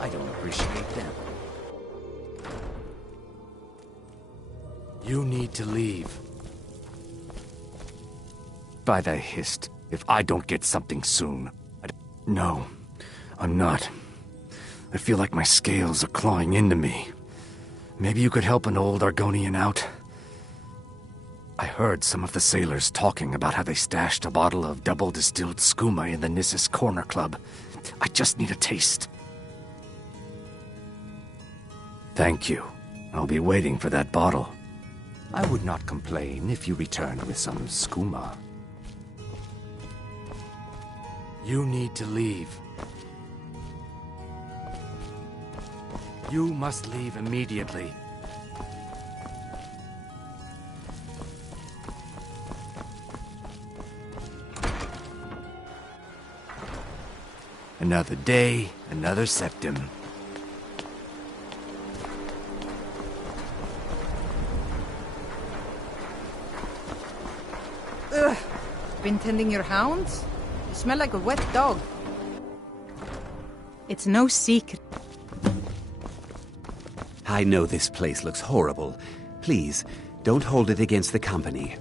I don't appreciate them. You need to leave. By the Hist, if I don't get something soon, No, I'm not. I feel like my scales are clawing into me. Maybe you could help an old Argonian out? I heard some of the sailors talking about how they stashed a bottle of double-distilled skooma in the Nissus Corner Club. I just need a taste. Thank you. I'll be waiting for that bottle. I would not complain if you returned with some skooma. You need to leave. You must leave immediately. Another day, another septim. Ugh. Been tending your hounds? You smell like a wet dog. It's no secret. I know this place looks horrible. Please, don't hold it against the company.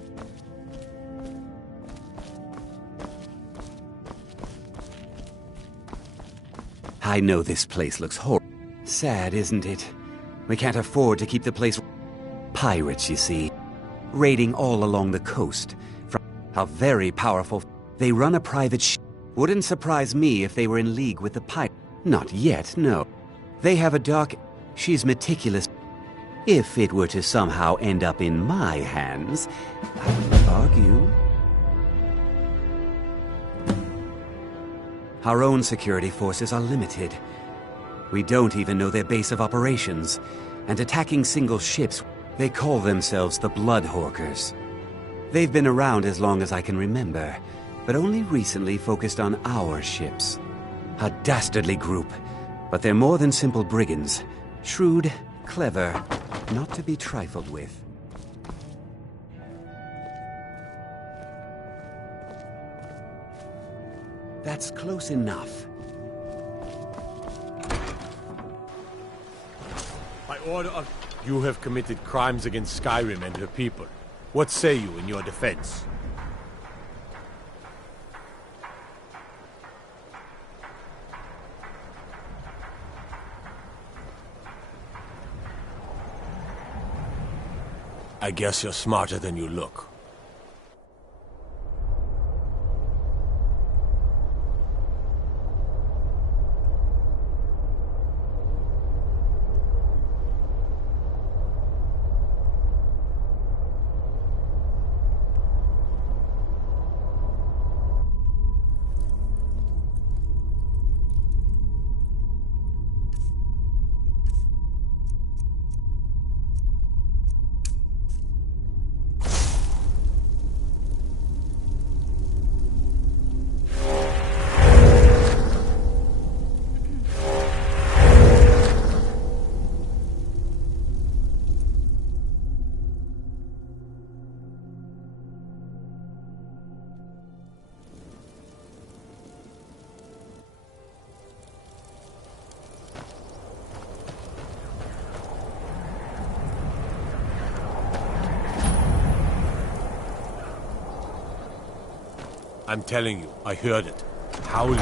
I know this place looks horrible. Sad, isn't it? We can't afford to keep the place... Pirates, you see. Raiding all along the coast. How very powerful... They run a private Wouldn't surprise me if they were in league with the pirates. Not yet, no. They have a dock... She's meticulous. If it were to somehow end up in my hands, I wouldn't argue. Our own security forces are limited. We don't even know their base of operations. And attacking single ships, they call themselves the Bloodhawkers. They've been around as long as I can remember, but only recently focused on our ships. A dastardly group, but they're more than simple brigands. Shrewd, clever, not to be trifled with. That's close enough. By order of... You have committed crimes against Skyrim and her people. What say you in your defense? I guess you're smarter than you look. I'm telling you, I heard it. Howling.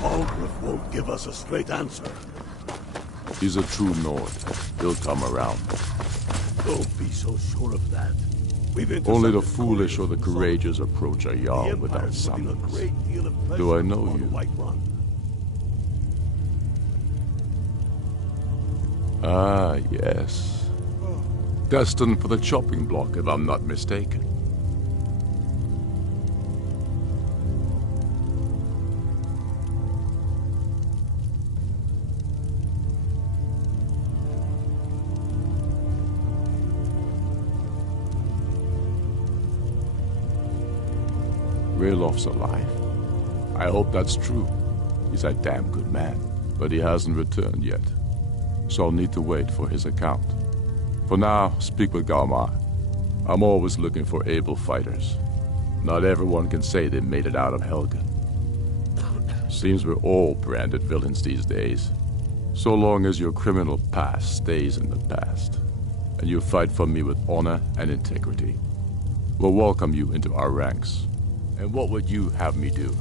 Algriff won't give us a straight answer. He's a true Nord. He'll come around. Don't be so sure of that. Only the foolish or the courageous approach a Jarl without summons. Do I know you? Ah, yes. Destined for the chopping block, if I'm not mistaken. Raylof's alive. I hope that's true. He's a damn good man, but he hasn't returned yet. So I'll need to wait for his account. For now, speak with Galmar. I'm always looking for able fighters. Not everyone can say they made it out of Helgen. Seems we're all branded villains these days. So long as your criminal past stays in the past, and you fight for me with honor and integrity, we'll welcome you into our ranks. And what would you have me do?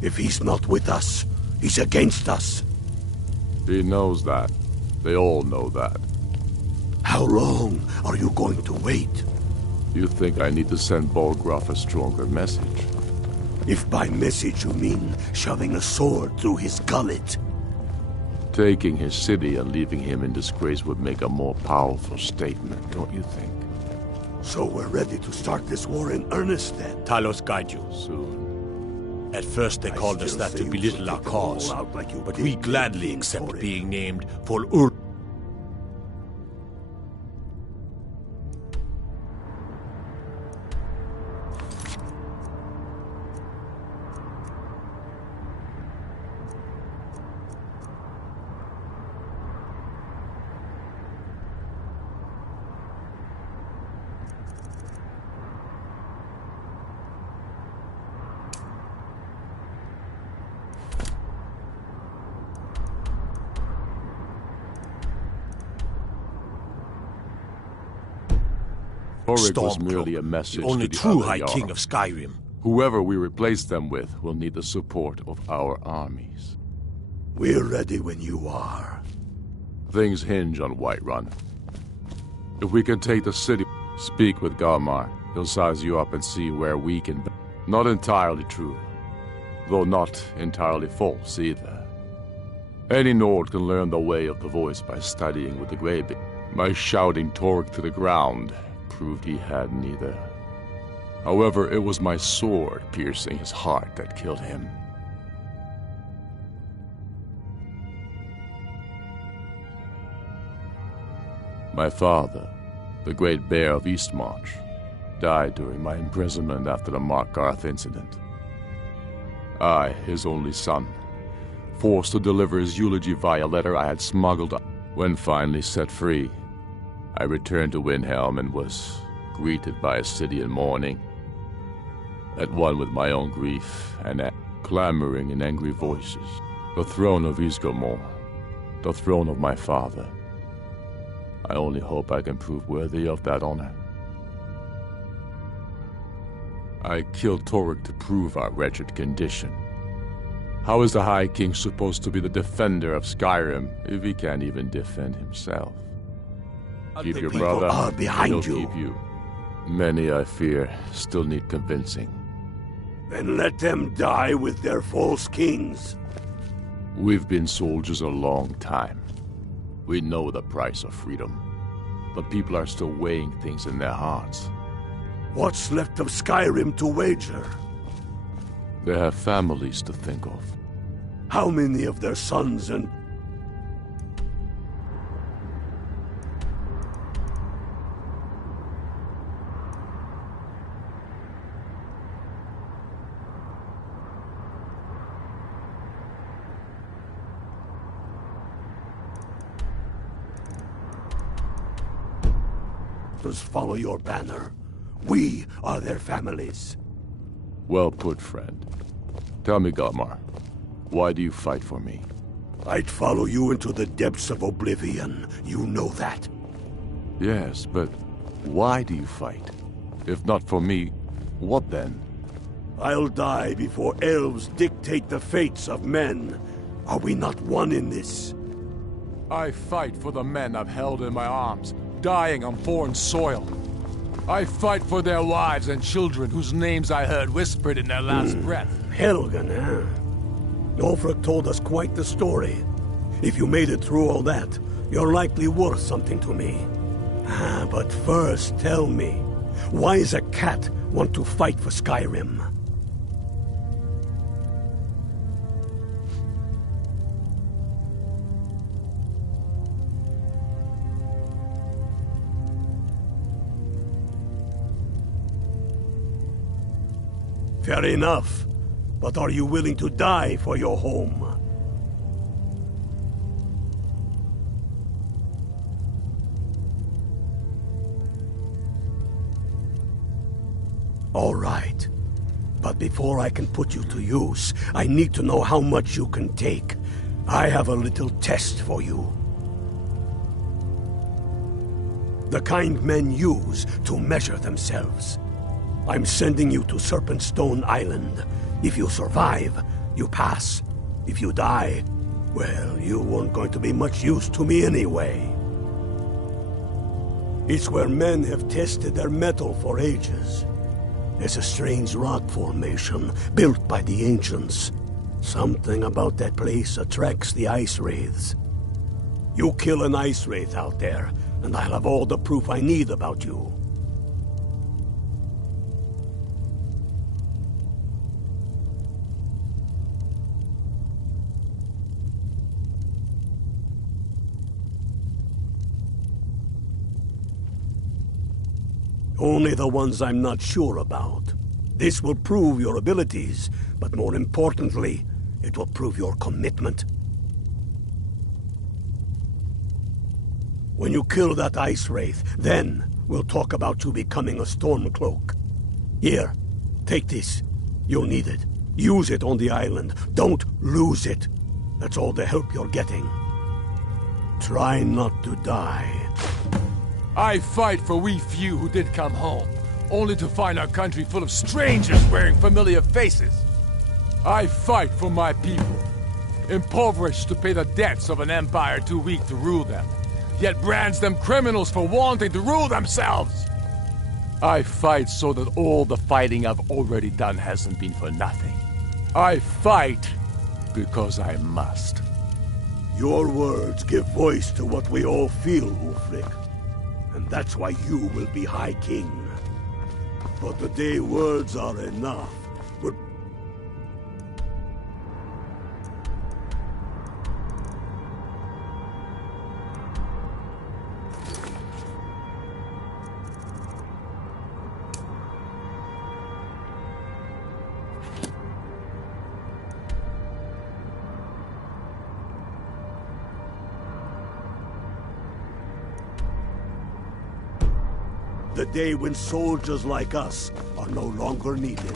If he's not with us, he's against us. He knows that. They all know that. How long are you going to wait? You think I need to send Bolgraf a stronger message? If by message you mean shoving a sword through his gullet. Taking his city and leaving him in disgrace would make a more powerful statement, don't you think? So we're ready to start this war in earnest then? Talos guide you. Soon. At first they called us that to belittle our cause, but we gladly accept being named Vol'ur. Torrig was merely a message the only to the true other High Jarl. King of Skyrim. Whoever we replace them with will need the support of our armies. We're ready when you are. Things hinge on Whiterun. If we can take the city, speak with Galmar. He'll size you up and see where we can be. Not entirely true, though not entirely false either. Any Nord can learn the way of the voice by studying with the Greybeard. My shouting Torrig to the ground proved he had neither. However, it was my sword piercing his heart that killed him. My father, the Great Bear of Eastmarch, died during my imprisonment after the Markarth incident. I, his only son, forced to deliver his eulogy via letter I had smuggled up. When finally set free, I returned to Windhelm and was greeted by a city in mourning, at one with my own grief and clamoring in angry voices. The throne of Ysgramor, the throne of my father. I only hope I can prove worthy of that honor. I killed Torrig to prove our wretched condition. How is the High King supposed to be the defender of Skyrim if he can't even defend himself? Keep your brother, are behind he'll keep you. Many, I fear, still need convincing. Then let them die with their false kings. We've been soldiers a long time. We know the price of freedom. But people are still weighing things in their hearts. What's left of Skyrim to wager? They have families to think of. How many of their sons and... follow your banner. We are their families. Well put, friend. Tell me, Galmar, why do you fight for me? I'd follow you into the depths of oblivion. You know that. Yes, but why do you fight? If not for me, What then? I'll die before elves dictate the fates of men. Are we not one in this? I fight for the men I've held in my arms, dying on foreign soil. I fight for their wives and children whose names I heard whispered in their last breath. Helgen, eh? Ulfric told us quite the story. If you made it through all that, you're likely worth something to me. But first, tell me, why does a cat want to fight for Skyrim? Fair enough. But are you willing to die for your home? All right. But before I can put you to use, I need to know how much you can take. I have a little test for you. The kind men use to measure themselves. I'm sending you to Serpent Stone Island. If you survive, you pass. If you die, well, you weren't going to be much use to me anyway. It's where men have tested their metal for ages. There's a strange rock formation built by the ancients. Something about that place attracts the ice wraiths. You kill an ice wraith out there, and I'll have all the proof I need about you. Only the ones I'm not sure about. This will prove your abilities, but more importantly, it will prove your commitment. When you kill that ice wraith, then we'll talk about you becoming a Stormcloak. Here, take this. You'll need it. Use it on the island. Don't lose it. That's all the help you're getting. Try not to die. I fight for we few who did come home, only to find our country full of strangers wearing familiar faces. I fight for my people, impoverished to pay the debts of an empire too weak to rule them, yet brands them criminals for wanting to rule themselves. I fight so that all the fighting I've already done hasn't been for nothing. I fight because I must. Your words give voice to what we all feel, Ulfric. And that's why you will be High King. But the day words are enough, we're... The day when soldiers like us are no longer needed.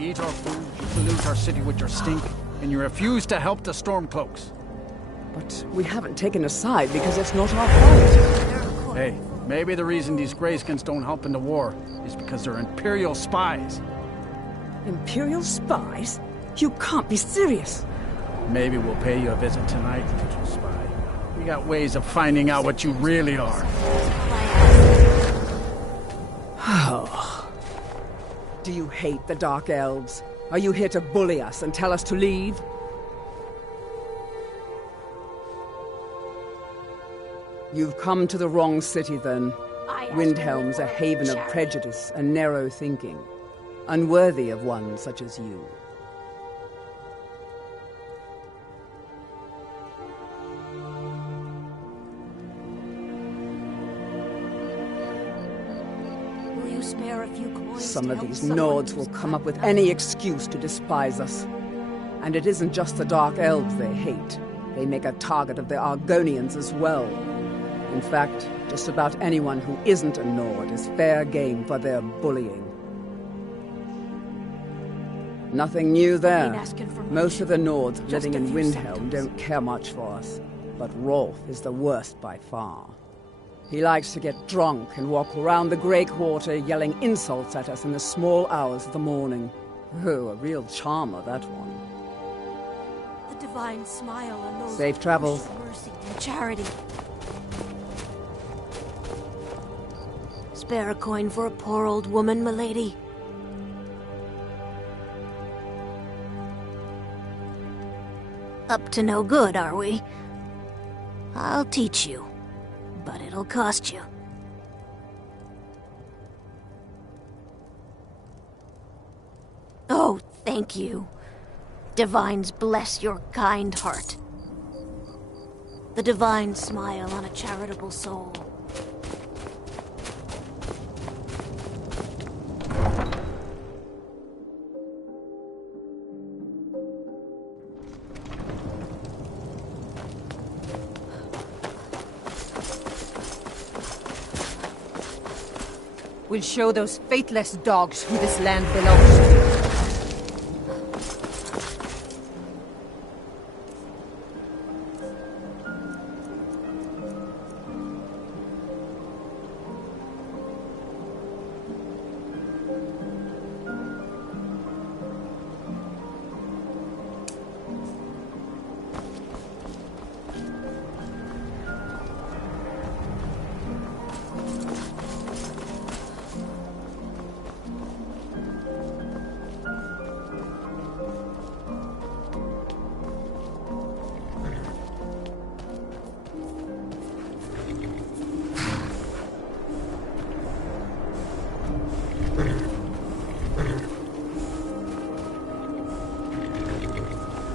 Eat our food, you pollute our city with your stink, and you refuse to help the Stormcloaks. But we haven't taken a side because it's not our fault. Hey, maybe the reason these Greyskins don't help in the war is because they're Imperial spies. Imperial spies? You can't be serious. Maybe we'll pay you a visit tonight, little spy. We got ways of finding out what you really are. Do you hate the Dark Elves? Are you here to bully us and tell us to leave? You've come to the wrong city, then. Windhelm's a haven of prejudice and narrow thinking, unworthy of one such as you. Will you spare a few coins? Some of these Nords will come up with any excuse to despise us. And it isn't just the Dark Elves they hate. They make a target of the Argonians as well. In fact, just about anyone who isn't a Nord is fair game for their bullying. Nothing new there. Most of the Nords living in Windhelm don't care much for us. But Rolf is the worst by far. He likes to get drunk and walk around the Grey Quarter yelling insults at us in the small hours of the morning. Oh, a real charmer, that one. The divine smile on those Safe travels. Mercy and charity. Spare a coin for a poor old woman, milady. Up to no good, are we? I'll teach you, but it'll cost you. Oh, thank you. Divines bless your kind heart. The divine smile on a charitable soul. We'll show those faithless dogs who this land belongs to.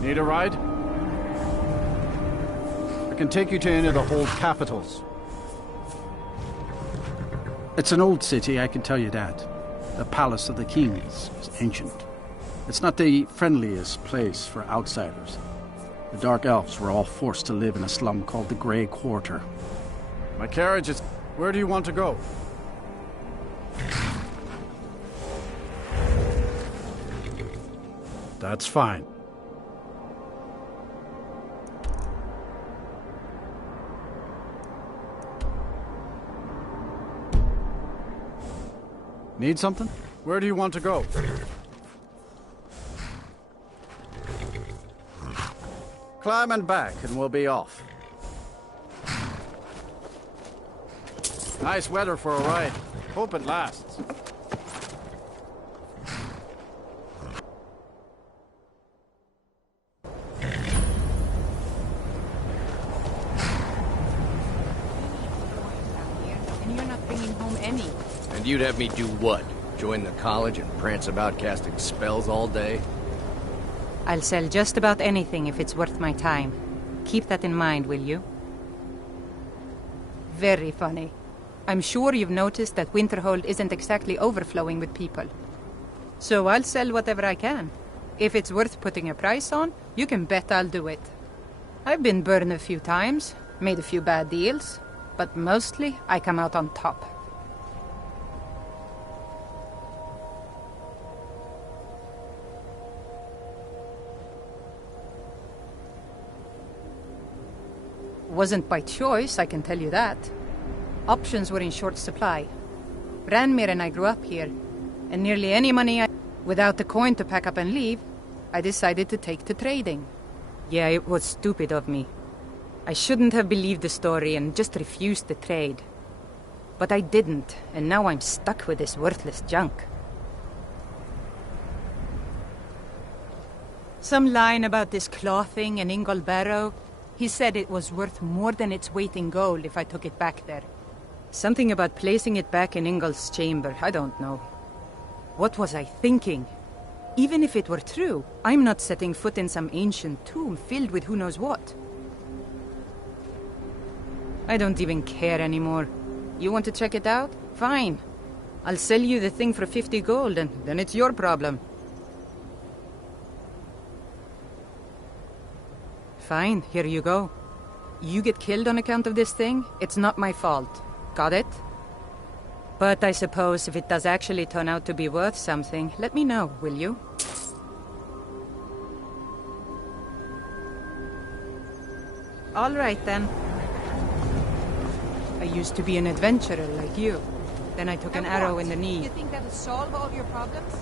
Need a ride? I can take you to any of the hold capitals. It's an old city, I can tell you that. The Palace of the Kings is ancient. It's not the friendliest place for outsiders. The Dark Elves were all forced to live in a slum called the Grey Quarter. My carriage is... Where do you want to go? That's fine. Need something? Where do you want to go? Climb and back, and we'll be off. Nice weather for a ride. Hope it lasts. And you're not bringing home any. And you'd have me do what? Join the college and prance about casting spells all day? I'll sell just about anything if it's worth my time. Keep that in mind, will you? Very funny. I'm sure you've noticed that Winterhold isn't exactly overflowing with people. So I'll sell whatever I can. If it's worth putting a price on, you can bet I'll do it. I've been burned a few times, made a few bad deals, but mostly I come out on top. Wasn't by choice, I can tell you that. Options were in short supply. Ranmir and I grew up here, and nearly any money without the coin to pack up and leave, I decided to take to trading. Yeah, it was stupid of me. I shouldn't have believed the story and just refused the trade. But I didn't, and now I'm stuck with this worthless junk. Some line about this clothing and Ingol Barrow. He said it was worth more than its weight in gold if I took it back there. Something about placing it back in Ingol's chamber, I don't know. What was I thinking? Even if it were true, I'm not setting foot in some ancient tomb filled with who knows what. I don't even care anymore. You want to check it out? Fine. I'll sell you the thing for 50 gold, and then it's your problem. Fine, here you go. You get killed on account of this thing, it's not my fault. Got it? But I suppose if it does actually turn out to be worth something, let me know, will you? All right, then. I used to be an adventurer like you. Then I took an arrow in the knee. You think that'll solve all your problems?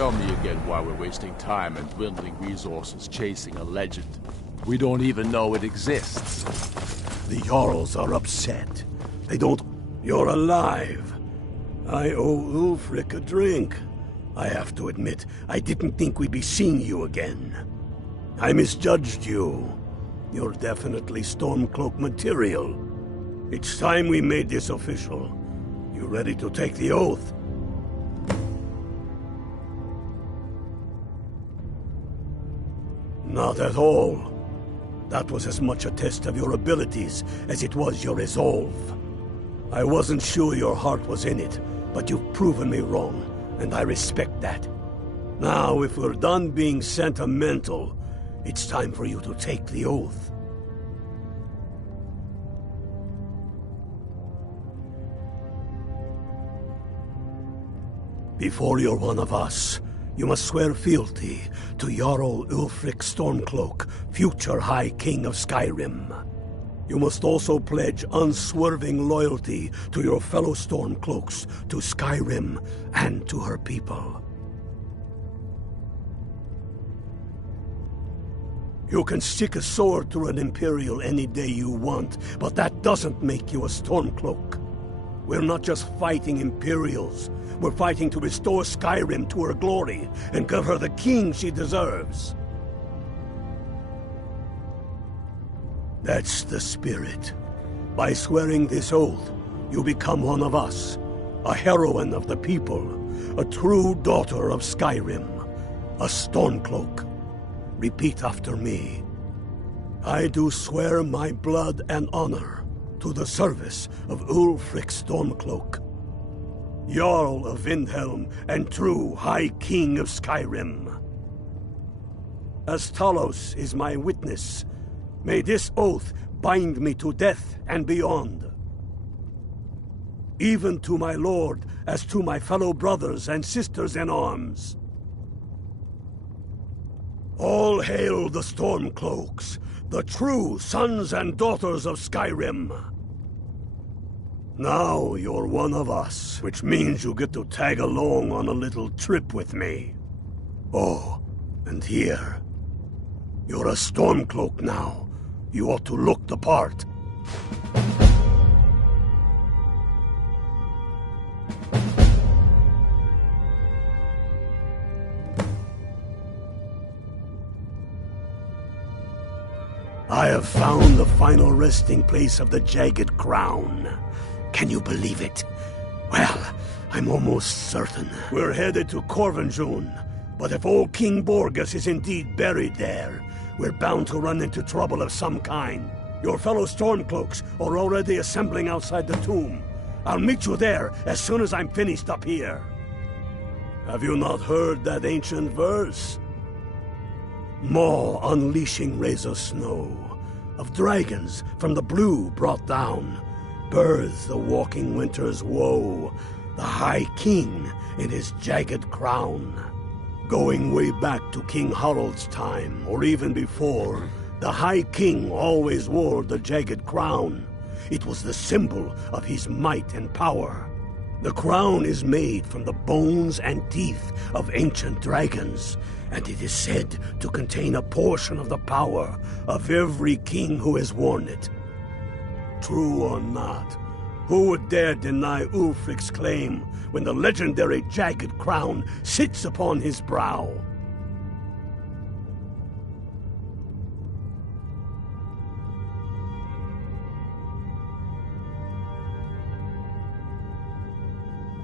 tell me again why we're wasting time and dwindling resources chasing a legend. We don't even know it exists. The Jarls are upset. They don't... You're alive. I owe Ulfric a drink. I have to admit, I didn't think we'd be seeing you again. I misjudged you. You're definitely Stormcloak material. It's time we made this official. You ready to take the oath? Not at all. That was as much a test of your abilities as it was your resolve. I wasn't sure your heart was in it, but you've proven me wrong, and I respect that. Now, if we're done being sentimental, it's time for you to take the oath. Before you're one of us, you must swear fealty to Jarl Ulfric Stormcloak, future High King of Skyrim. You must also pledge unswerving loyalty to your fellow Stormcloaks, to Skyrim, and to her people. You can stick a sword through an Imperial any day you want, but that doesn't make you a Stormcloak. We're not just fighting Imperials. We're fighting to restore Skyrim to her glory and give her the king she deserves. That's the spirit. By swearing this oath, you become one of us, a heroine of the people, a true daughter of Skyrim, a Stormcloak. Repeat after me. I do swear my blood and honor to the service of Ulfric Stormcloak, Jarl of Windhelm and true High King of Skyrim. As Talos is my witness, may this oath bind me to death and beyond. Even to my lord, as to my fellow brothers and sisters in arms. All hail the Stormcloaks, the true sons and daughters of Skyrim. Now you're one of us, which means you get to tag along on a little trip with me. Oh, and here. You're a Stormcloak now. You ought to look the part. I have found the final resting place of the Jagged Crown. Can you believe it? Well, I'm almost certain. We're headed to Corvinjun, but if old King Borgus is indeed buried there, we're bound to run into trouble of some kind. Your fellow Stormcloaks are already assembling outside the tomb. I'll meet you there as soon as I'm finished up here. Have you not heard that ancient verse? Maw unleashing rays of snow, of dragons from the blue brought down, births the walking winter's woe, the High King in his jagged crown. Going way back to King Harald's time, or even before, the High King always wore the jagged crown. It was the symbol of his might and power. The crown is made from the bones and teeth of ancient dragons, and it is said to contain a portion of the power of every king who has worn it. True or not, who would dare deny Ulfric's claim when the legendary jagged crown sits upon his brow?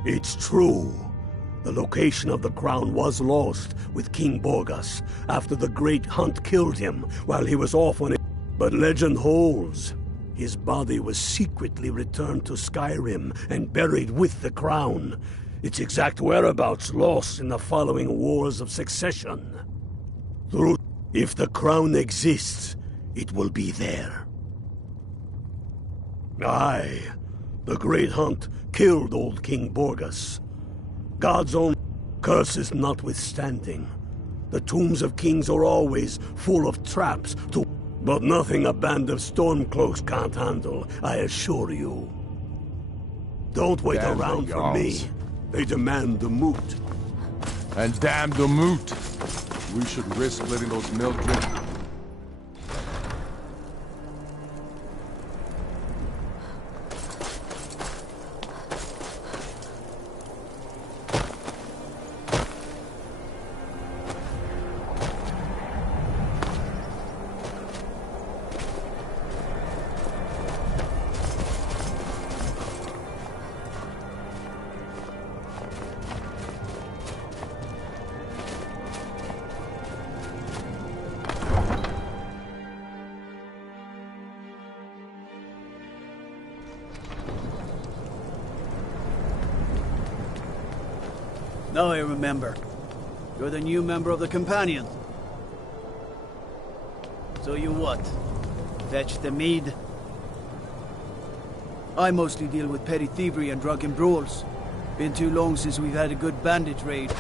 It's true. The location of the crown was lost with King Borgus after the Great Hunt killed him while he was off on it. But legend holds, his body was secretly returned to Skyrim and buried with the crown. Its exact whereabouts lost in the following Wars of Succession. If the crown exists, it will be there. Aye, the Great Hunt killed old King Borgus. God's own curses notwithstanding, the tombs of kings are always full of traps but nothing a band of Stormcloaks can't handle, I assure you. Don't wait around for me. They demand the moot. And damn the moot. We should risk letting those milk drink. Now I remember. You're the new member of the Companion. So you what? Fetch the mead? I mostly deal with petty thievery and drunken brawls. Been too long since we've had a good bandit raid.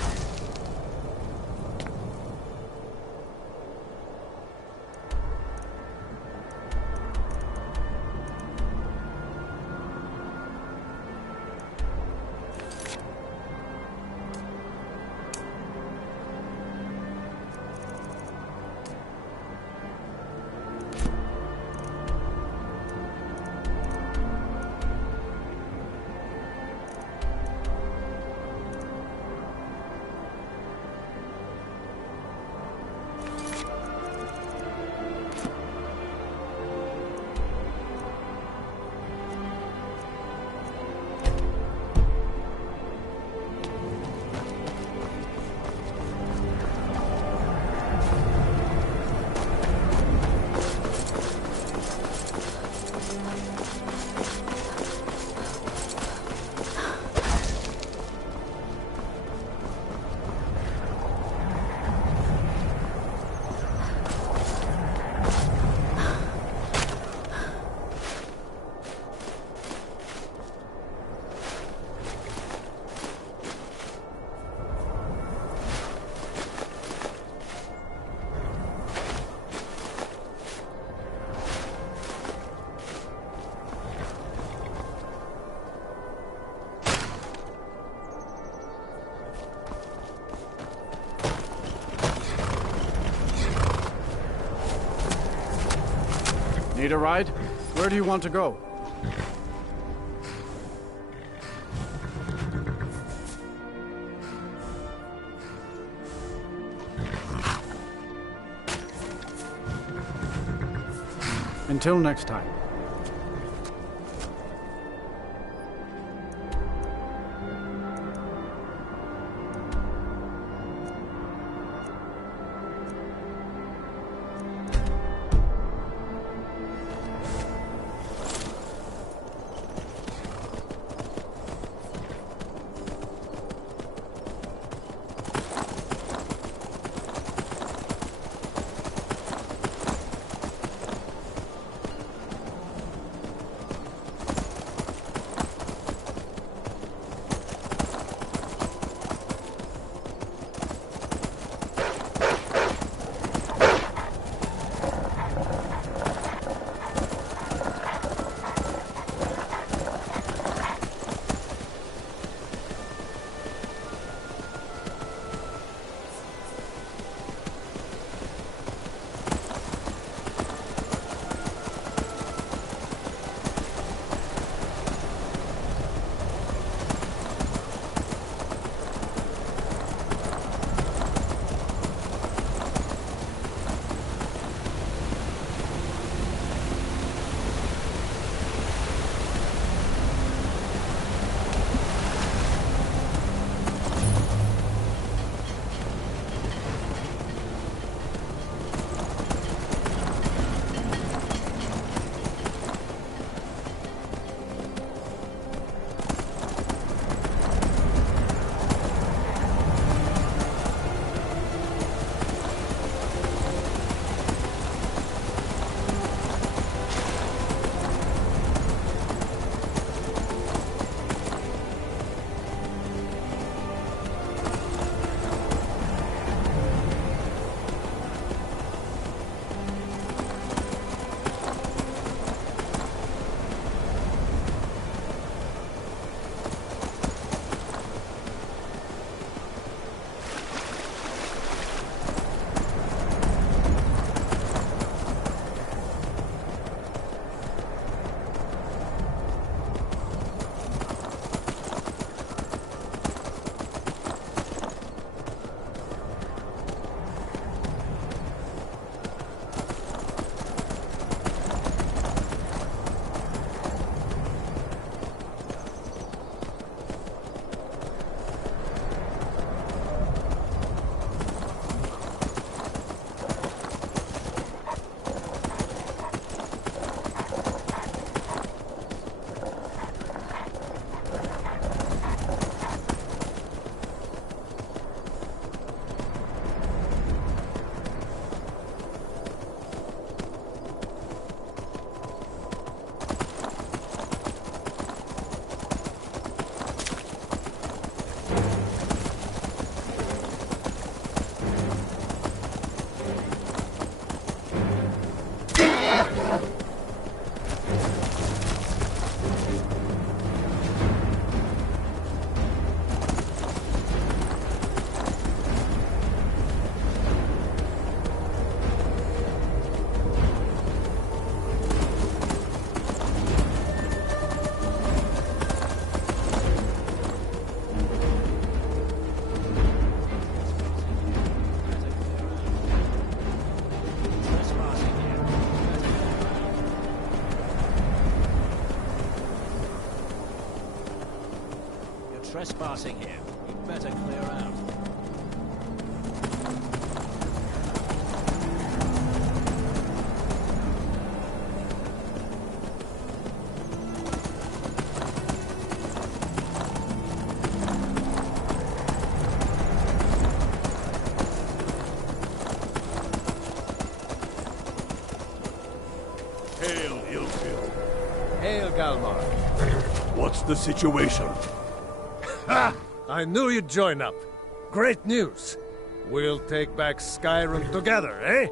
Need a ride? Where do you want to go? Until next time. trespassing here. You'd better clear out. Hail, Ilfield. Hail, Galmar. What's the situation? Ha! I knew you'd join up. Great news. We'll take back Skyrim together, eh?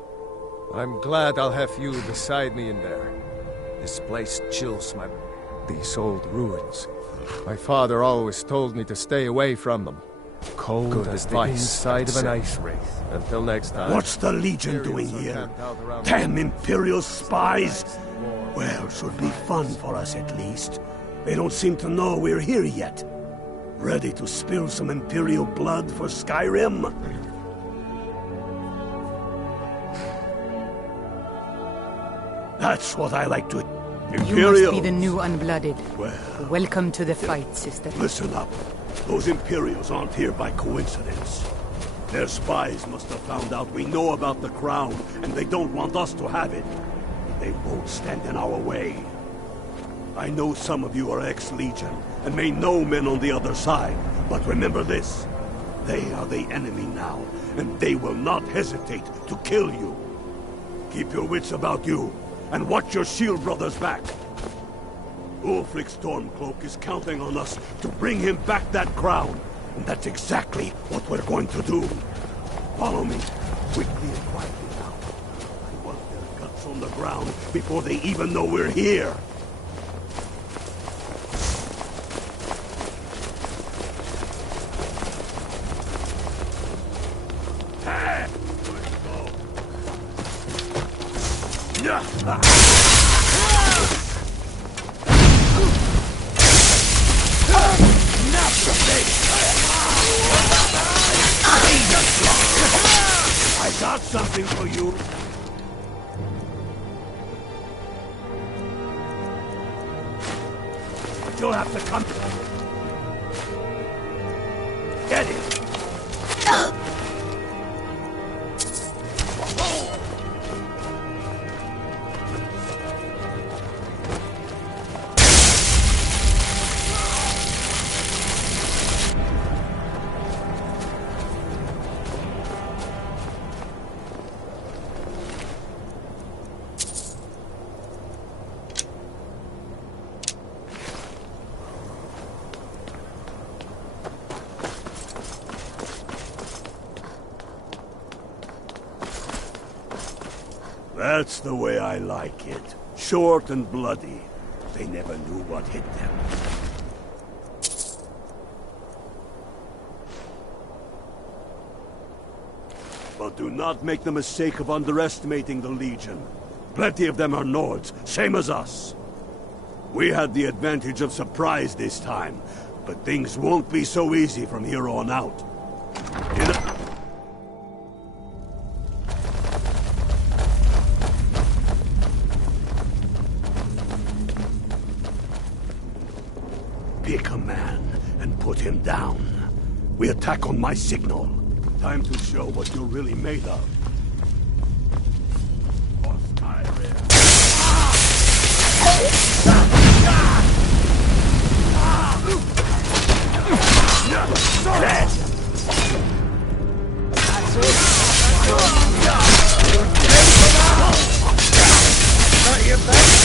I'm glad I'll have you beside me in there. This place chills my... these old ruins. My father always told me to stay away from them. Cold good as the inside of an ice wraith. Until next time. What's the Legion doing here? Damn Imperial spies! Well, should be fun for us at least. They don't seem to know we're here yet. Ready to spill some Imperial blood for Skyrim? That's what I like to... Imperials! You must be the new Unblooded. Well... Welcome to the fight, sister. Listen up. Those Imperials aren't here by coincidence. Their spies must have found out we know about the crown, and they don't want us to have it. They won't stand in our way. I know some of you are ex-Legion, and may know men on the other side, but remember this. They are the enemy now, and they will not hesitate to kill you. Keep your wits about you, and watch your shield brothers back. Ulfric Stormcloak is counting on us to bring him back that crown, and that's exactly what we're going to do. Follow me, quickly and quietly now. I want their guts on the ground before they even know we're here. I got something for you. You'll have to come. Get it. That's the way I like it. Short and bloody. They never knew what hit them. But do not make the mistake of underestimating the Legion. Plenty of them are Nords, same as us. We had the advantage of surprise this time, but things won't be so easy from here on out. Pick a man and put him down. We attack on my signal. Time to show what you're really made of. For Skyrim. That's it. Not your best.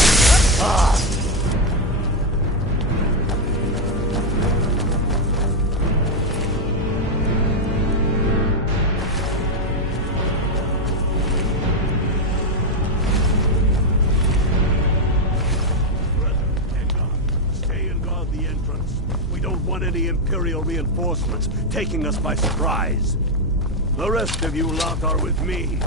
Any Imperial reinforcements taking us by surprise. The rest of you lot are with me.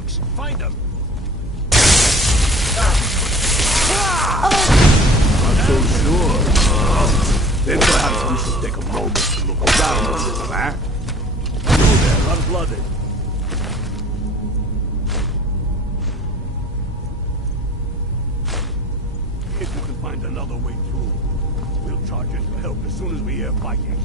works. Find them. Not so sure. Then perhaps we should take a moment to look around a little, huh? You there, unblooded. If you can find another way through, we'll charge in for help as soon as we hear fighting.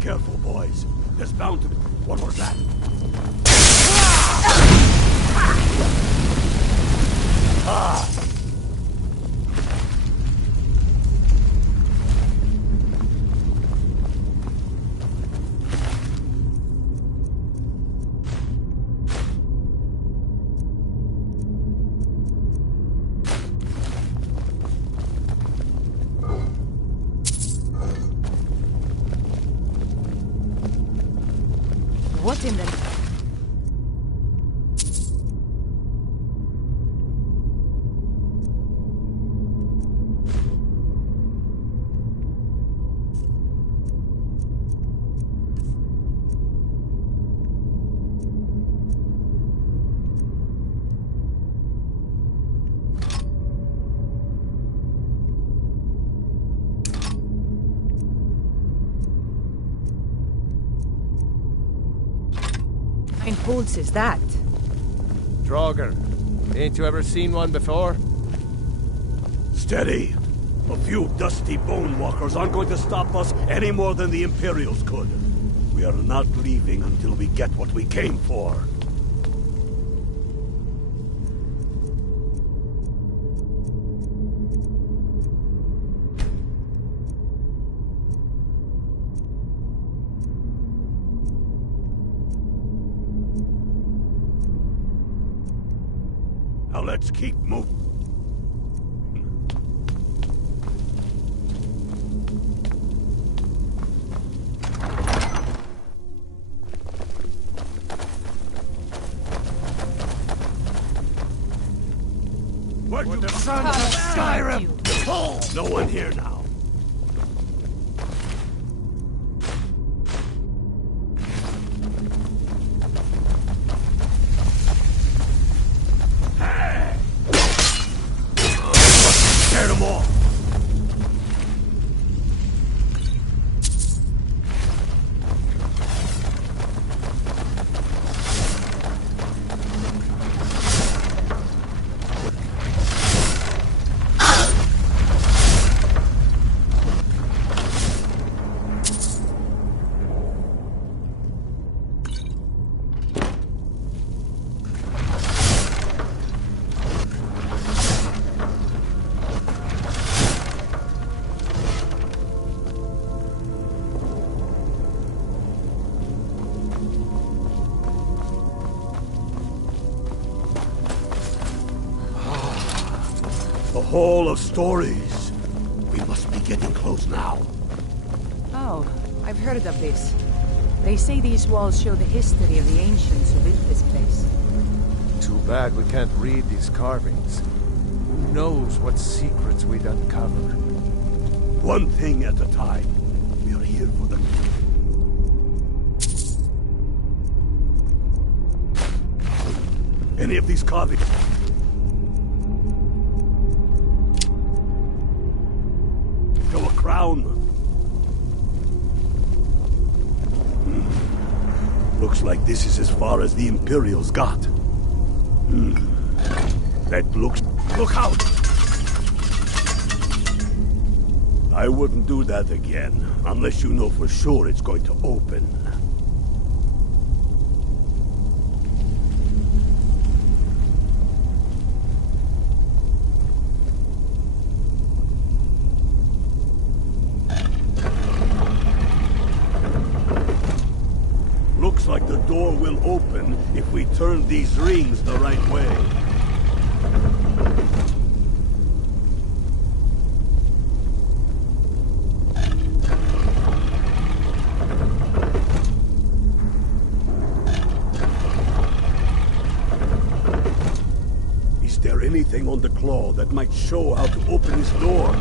Careful, boys. There's bound to be... What was that? Ah! What in the... holds is that? Draugr. Ain't you ever seen one before? Steady. A few dusty bone walkers aren't going to stop us any more than the Imperials could. We are not leaving until we get what we came for. Now let's keep moving. Where'd you the son of Skyrim? No one here now. Scared them all. The Hall of Stories. We must be getting close now. Oh, I've heard of this. They say these walls show the history of the ancients who built this place. Too bad we can't read these carvings. Who knows what secrets we'd uncover? One thing at a time. We are here for the... Any of these carvings... show a crown. Looks like this is as far as the Imperials got. That looks... Look out! I wouldn't do that again, unless you know for sure it's going to open. Looks like the door will open if we turn these rings the right way. Is there anything on the claw that might show how to open this door?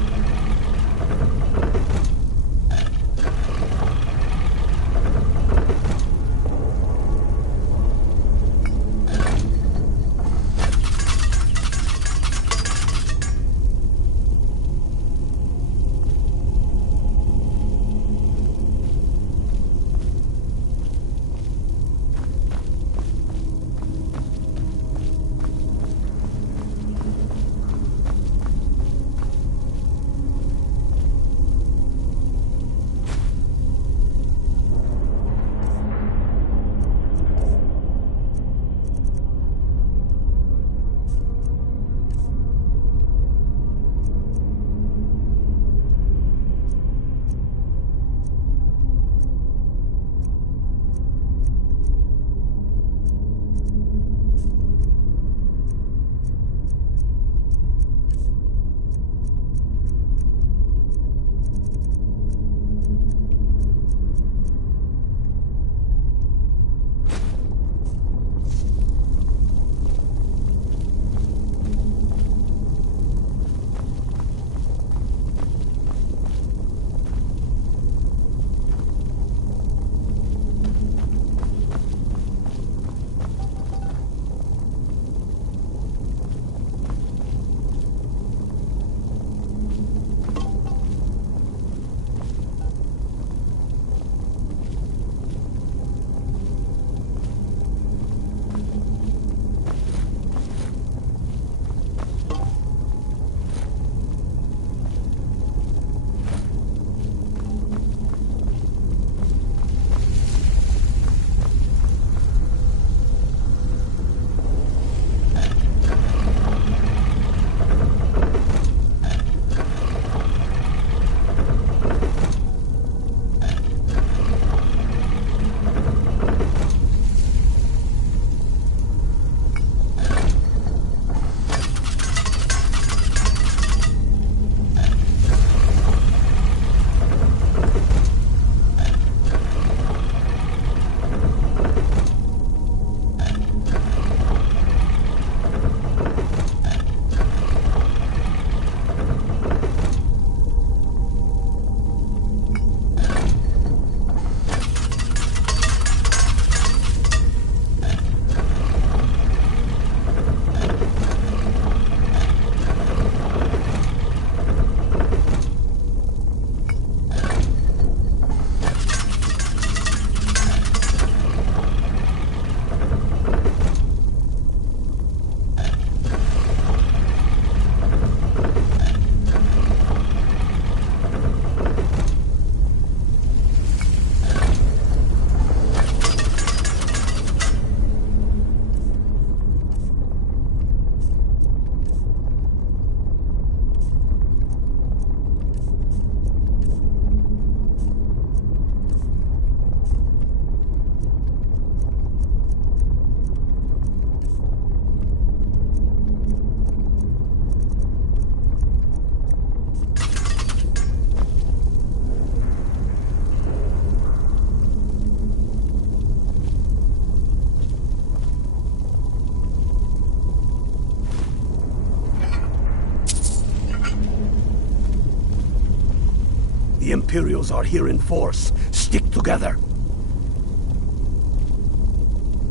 The Imperials are here in force. Stick together.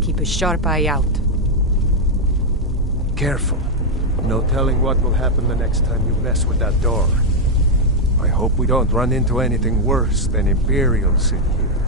Keep a sharp eye out. Careful. No telling what will happen the next time you mess with that door. I hope we don't run into anything worse than Imperials in here.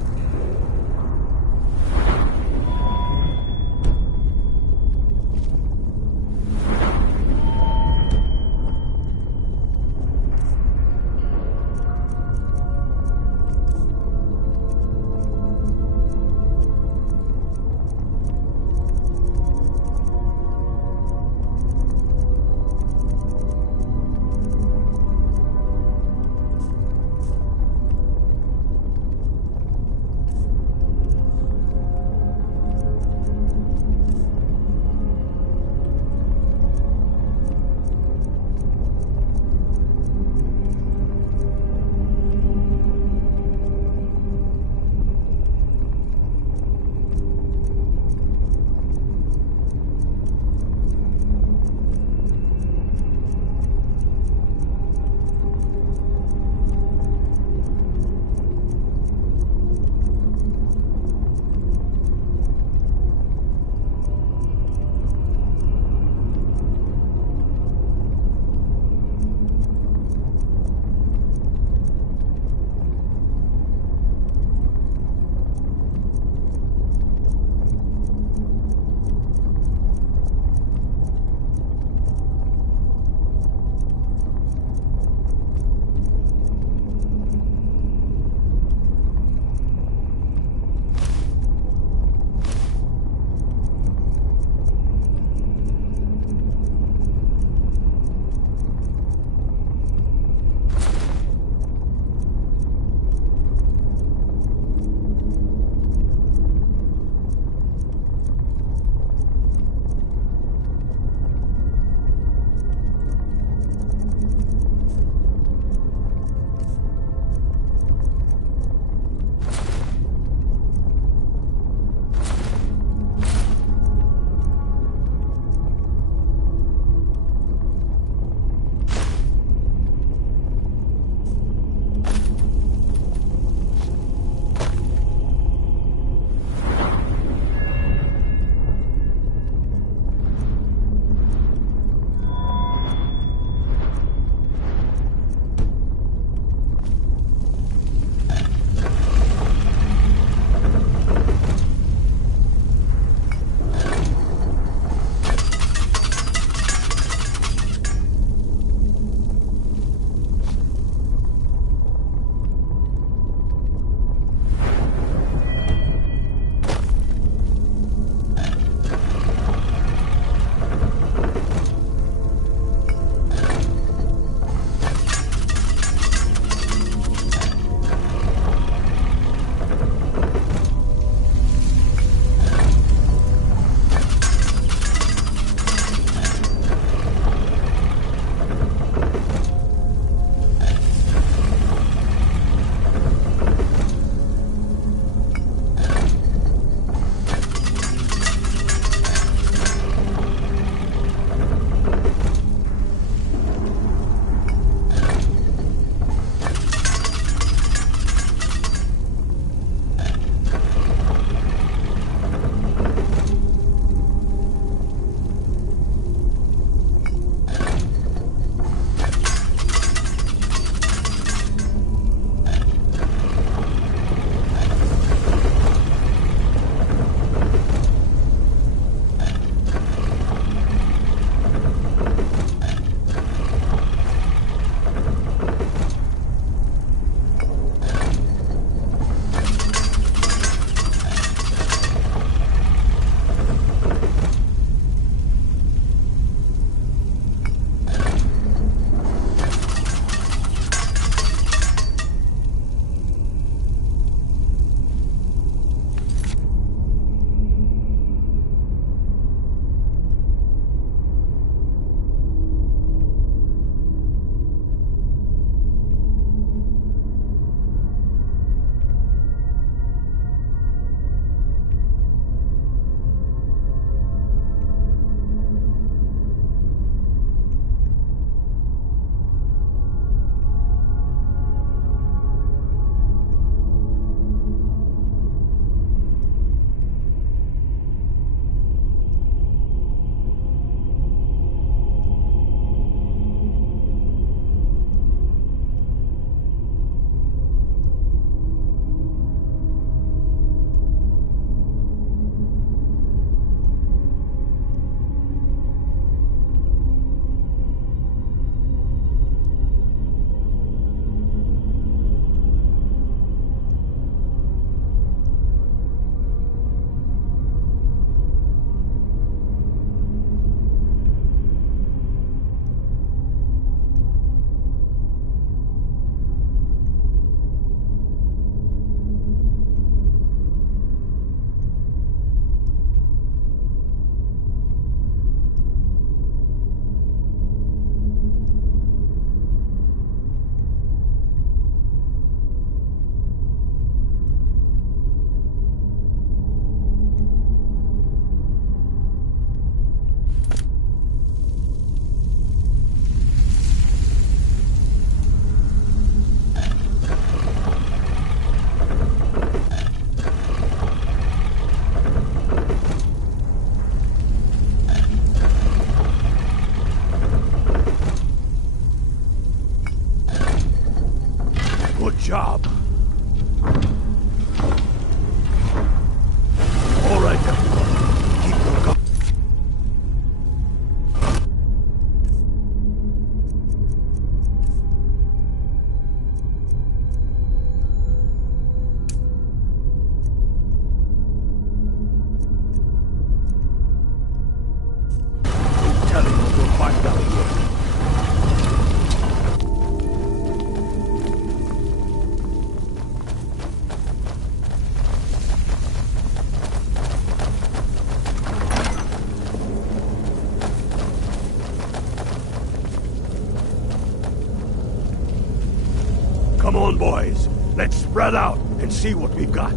on, boys. Let's spread out and see what we've got.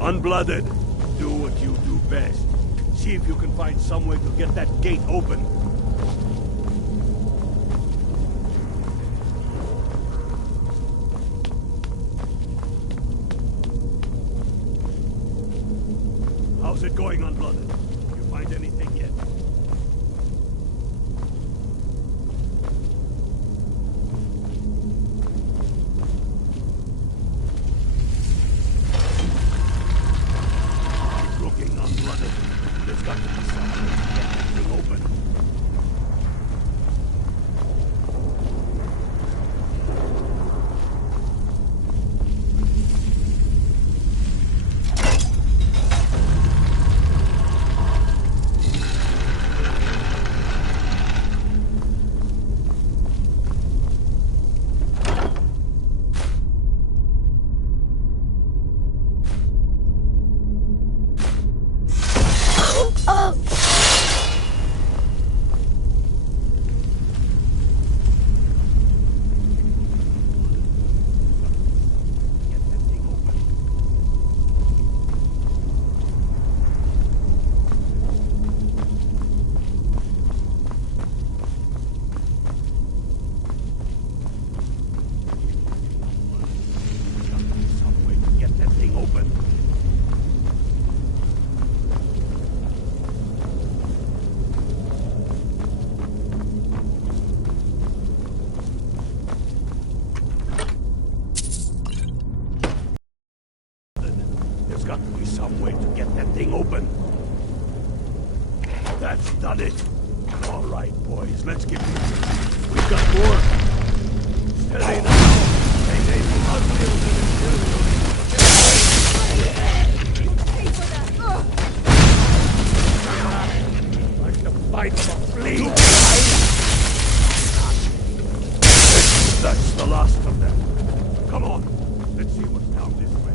Unblooded, do what you do best. See if you can find some way to get that gate open. How's it going, Unblooded? You find anything yet? Keep looking, Unblooded. There's got to be some way to get that thing open. There's got to be some way to get that thing open. That's done it. All right, boys, let's get moving. We've got more. Steady now. Like the bite of a flea. That's the last of them. Come on, let's see what's down this way.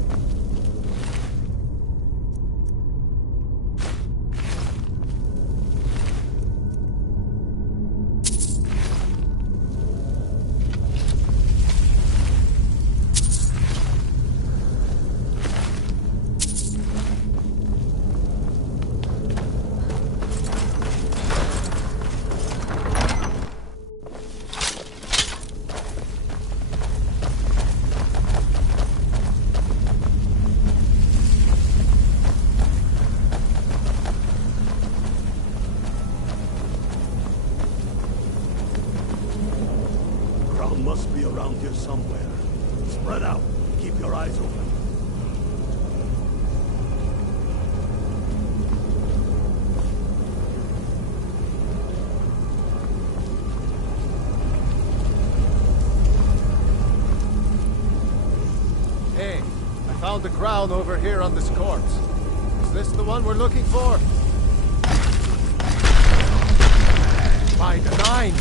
Must be around here somewhere. Spread out. Keep your eyes open. Hey, I found the crown over here on this corpse. Is this the one we're looking for? By the 9!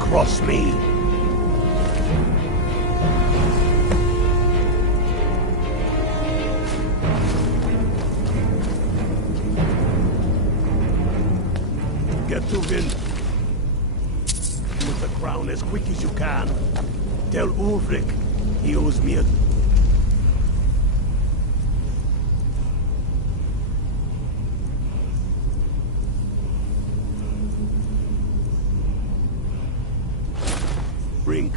Cross me. Get to Vin with the crown as quick as you can. Tell Ulrich he owes me a... Rink.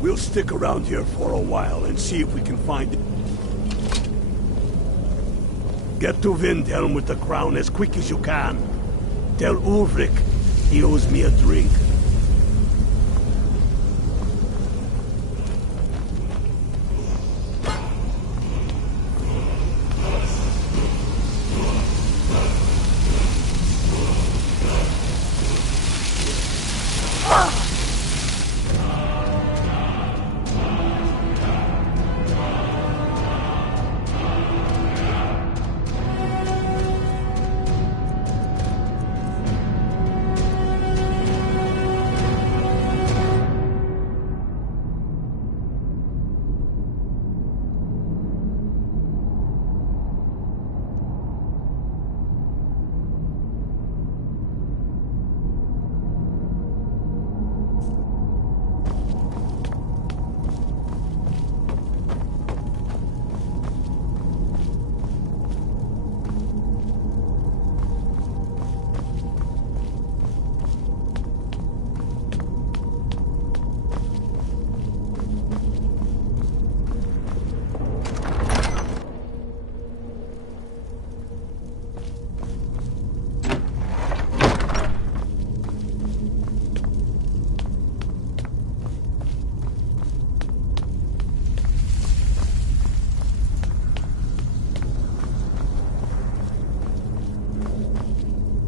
We'll stick around here for a while and see if we can find it. Get to Windhelm with the crown as quick as you can. Tell Ulrich he owes me a drink.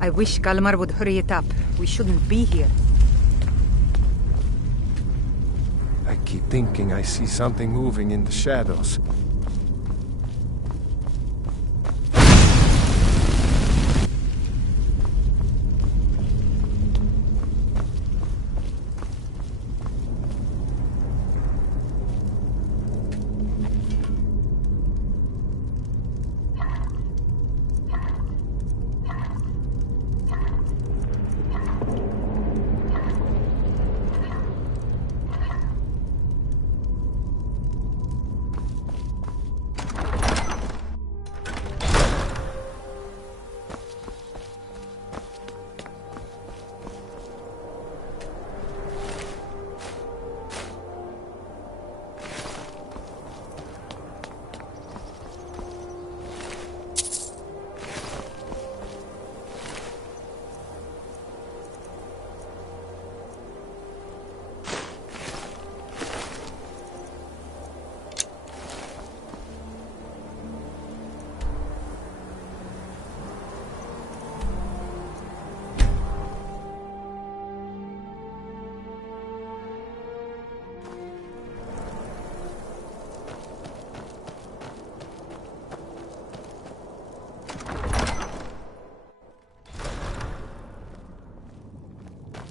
I wish Galmar would hurry it up. We shouldn't be here. I keep thinking I see something moving in the shadows.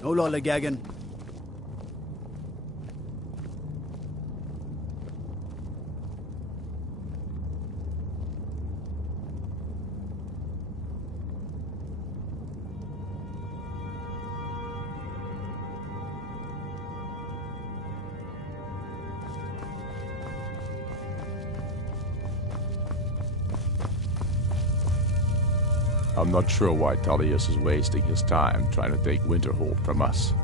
No lollygagging. I'm not sure why Tullius is wasting his time trying to take Winterhold from us.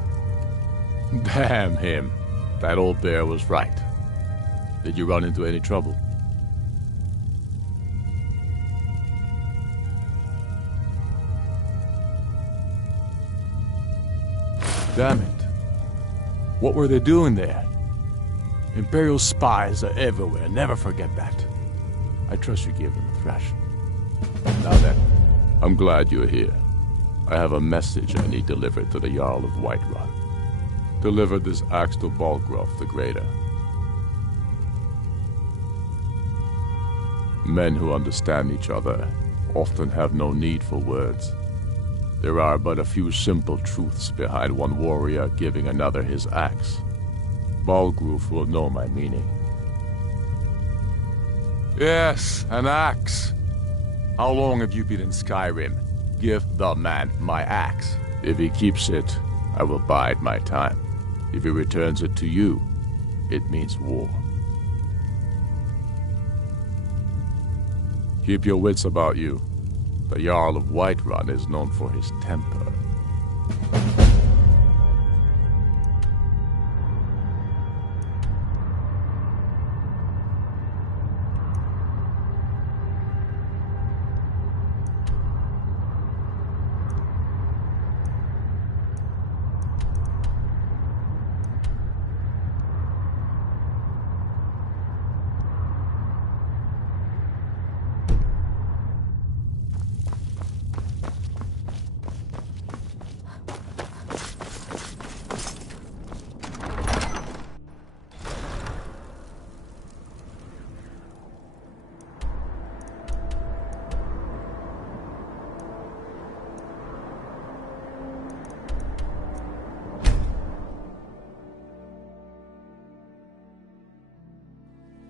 Damn him. That old bear was right. Did you run into any trouble? Damn it. What were they doing there? Imperial spies are everywhere. Never forget that. I trust you gave them a thrashing. Now then, I'm glad you're here. I have a message I need delivered to the Jarl of Whiterun. Deliver this axe to Balgruuf the Greater. Men who understand each other often have no need for words. There are but a few simple truths behind one warrior giving another his axe. Balgruuf will know my meaning. Yes, an axe. How long have you been in Skyrim? Give the man my axe. If he keeps it, I will bide my time. If he returns it to you, it means war. Keep your wits about you. The Jarl of Whiterun is known for his temper.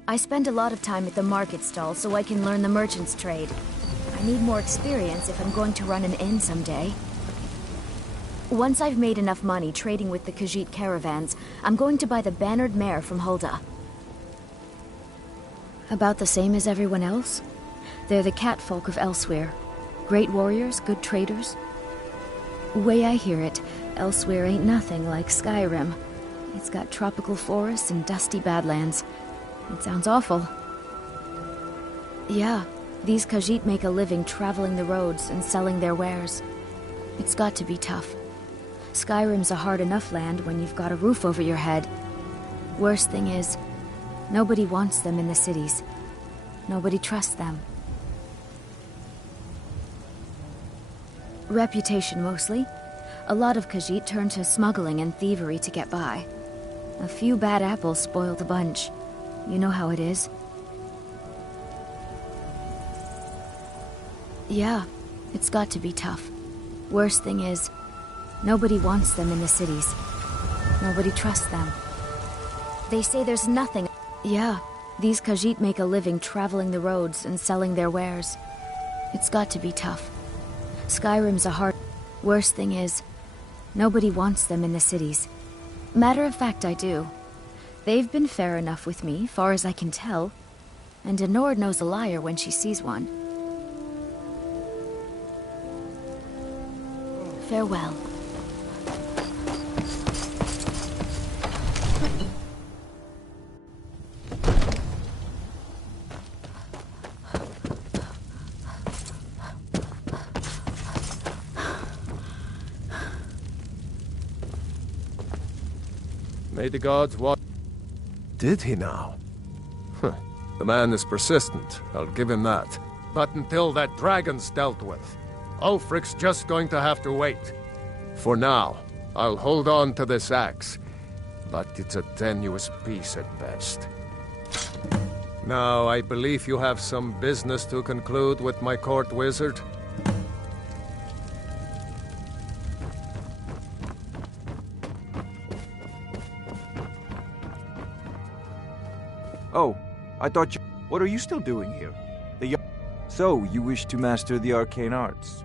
I spend a lot of time at the market stall so I can learn the merchant's trade. I need more experience if I'm going to run an inn someday. Once I've made enough money trading with the Khajiit caravans, I'm going to buy the bannered mare from Hulda. About the same as everyone else? They're the catfolk of Elsewhere. Great warriors, good traders. Way I hear it, Elsewhere ain't nothing like Skyrim. It's got tropical forests and dusty badlands. It sounds awful. Yeah, these Khajiit make a living traveling the roads and selling their wares. It's got to be tough. Skyrim's a hard enough land when you've got a roof over your head. Worst thing is, nobody wants them in the cities. Nobody trusts them. Reputation, mostly. A lot of Khajiit turn to smuggling and thievery to get by. A few bad apples spoil the bunch. You know how it is. Yeah, it's got to be tough. Worst thing is, nobody wants them in the cities. Nobody trusts them. They say there's nothing. Yeah, these Khajiit make a living traveling the roads and selling their wares. It's got to be tough. Skyrim's a hard... Worst thing is, nobody wants them in the cities. Matter of fact, I do. They've been fair enough with me, far as I can tell. And a Nord knows a liar when she sees one. Farewell. May the gods watch. Did he now? The man is persistent, I'll give him that. But until that dragon's dealt with, Ulfric's just going to have to wait. For now, I'll hold on to this axe, but it's a tenuous piece at best. Now, I believe you have some business to conclude with my court wizard. Oh, I thought you... What are you still doing here? So, you wish to master the arcane arts?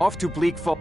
Off to Bleak Fall.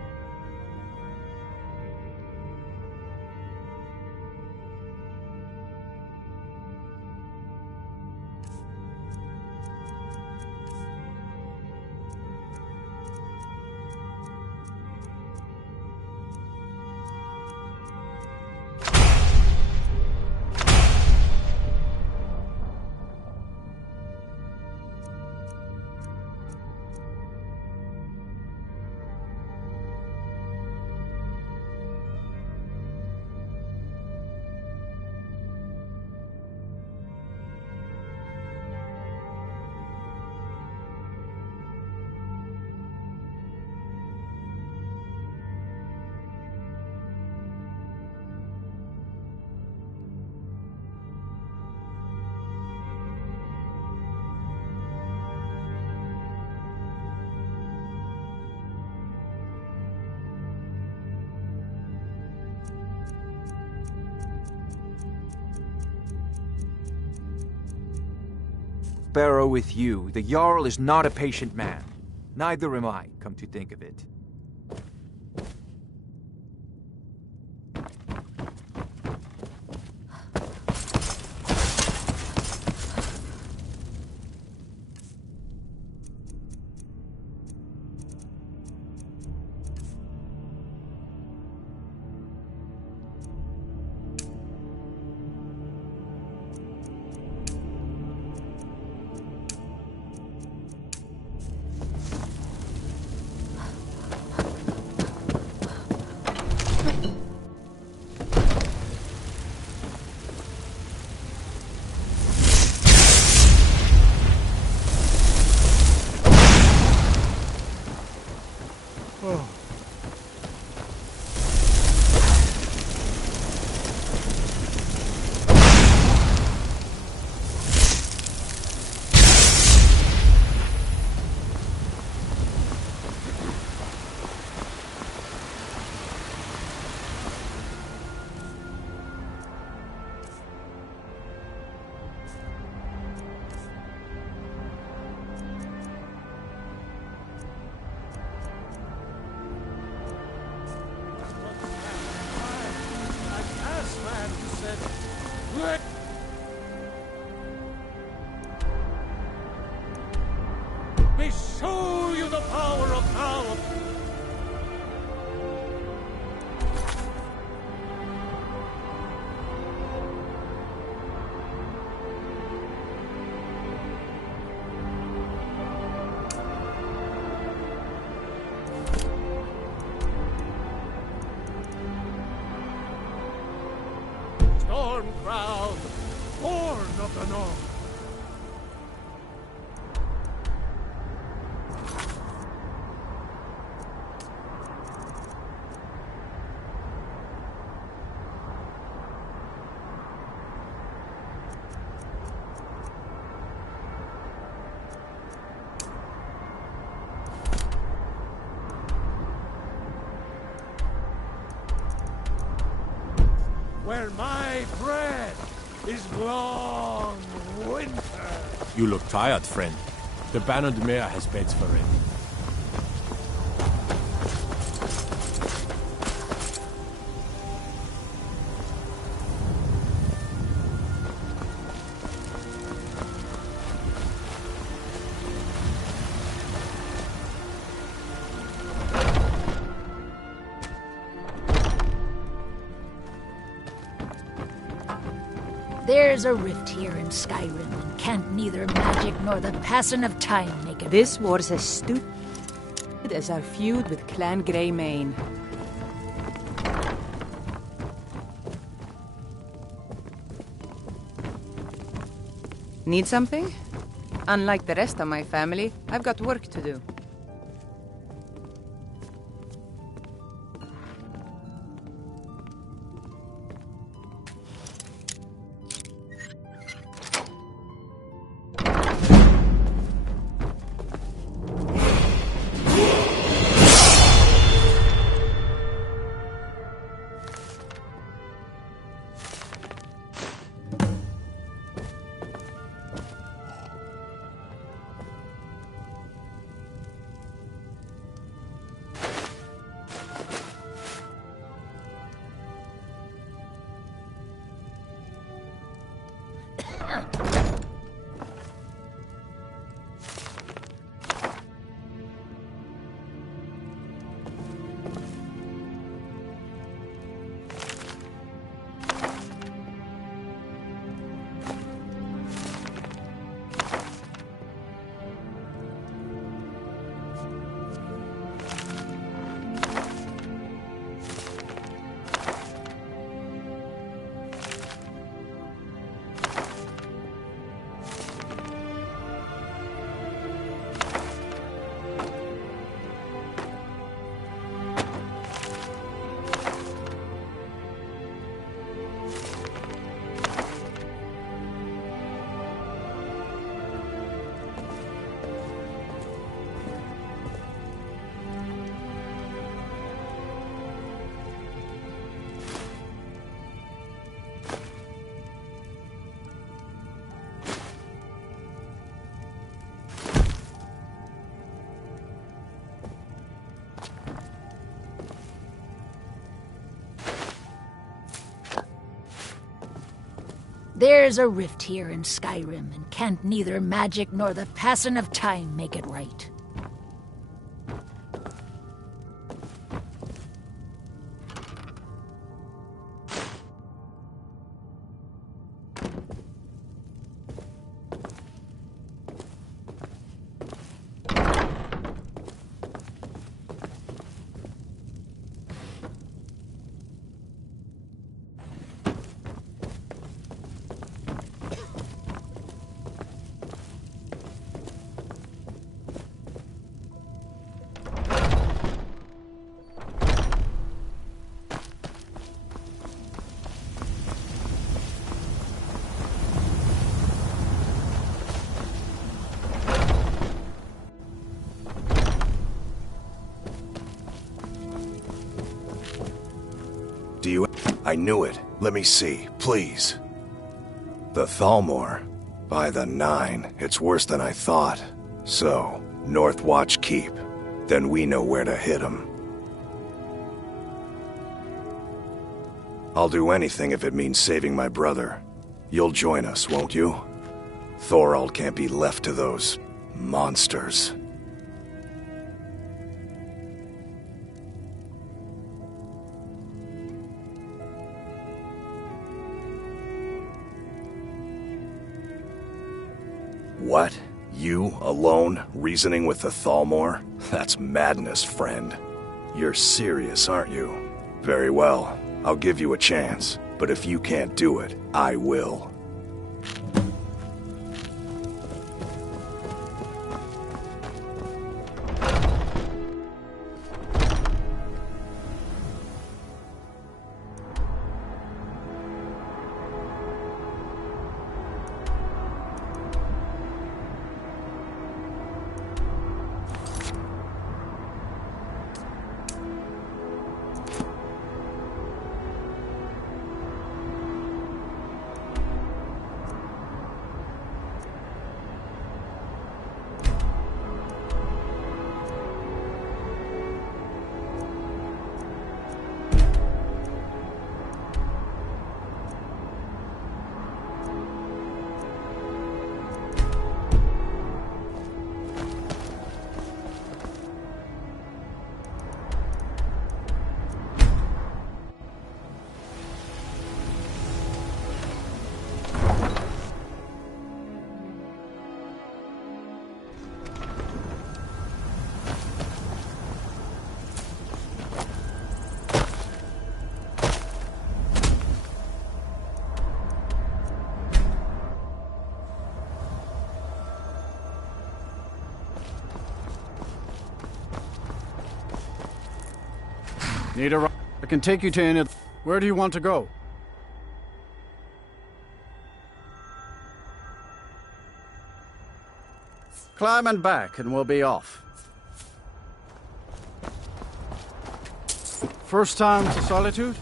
Barrow with you. The Jarl is not a patient man. Neither am I, come to think of it. May show you the power of power. Storm crown, born of the north. Where my bread is long winter. You look tired, friend. The Bannered Mare has beds for it. There's a rift here in Skyrim, and can't neither magic nor the passing of time make it. This war's as stupid as our feud with Clan Greymane. Need something? Unlike the rest of my family, I've got work to do. There's a rift here in Skyrim, and can't neither magic nor the passing of time make it right. Do you... I knew it. Let me see, please. The Thalmor. By the 9, it's worse than I thought. So, Northwatch Keep. Then we know where to hit 'em. I'll do anything if it means saving my brother. You'll join us, won't you? Thorald can't be left to those... monsters. What? You, alone, reasoning with the Thalmor? That's madness, friend. You're serious, aren't you? Very well. I'll give you a chance. But if you can't do it, I will. Need a ride? I can take you to any... Where do you want to go? Climb and back, and we'll be off. First time to Solitude?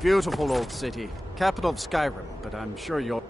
Beautiful old city. Capital of Skyrim, but I'm sure you're...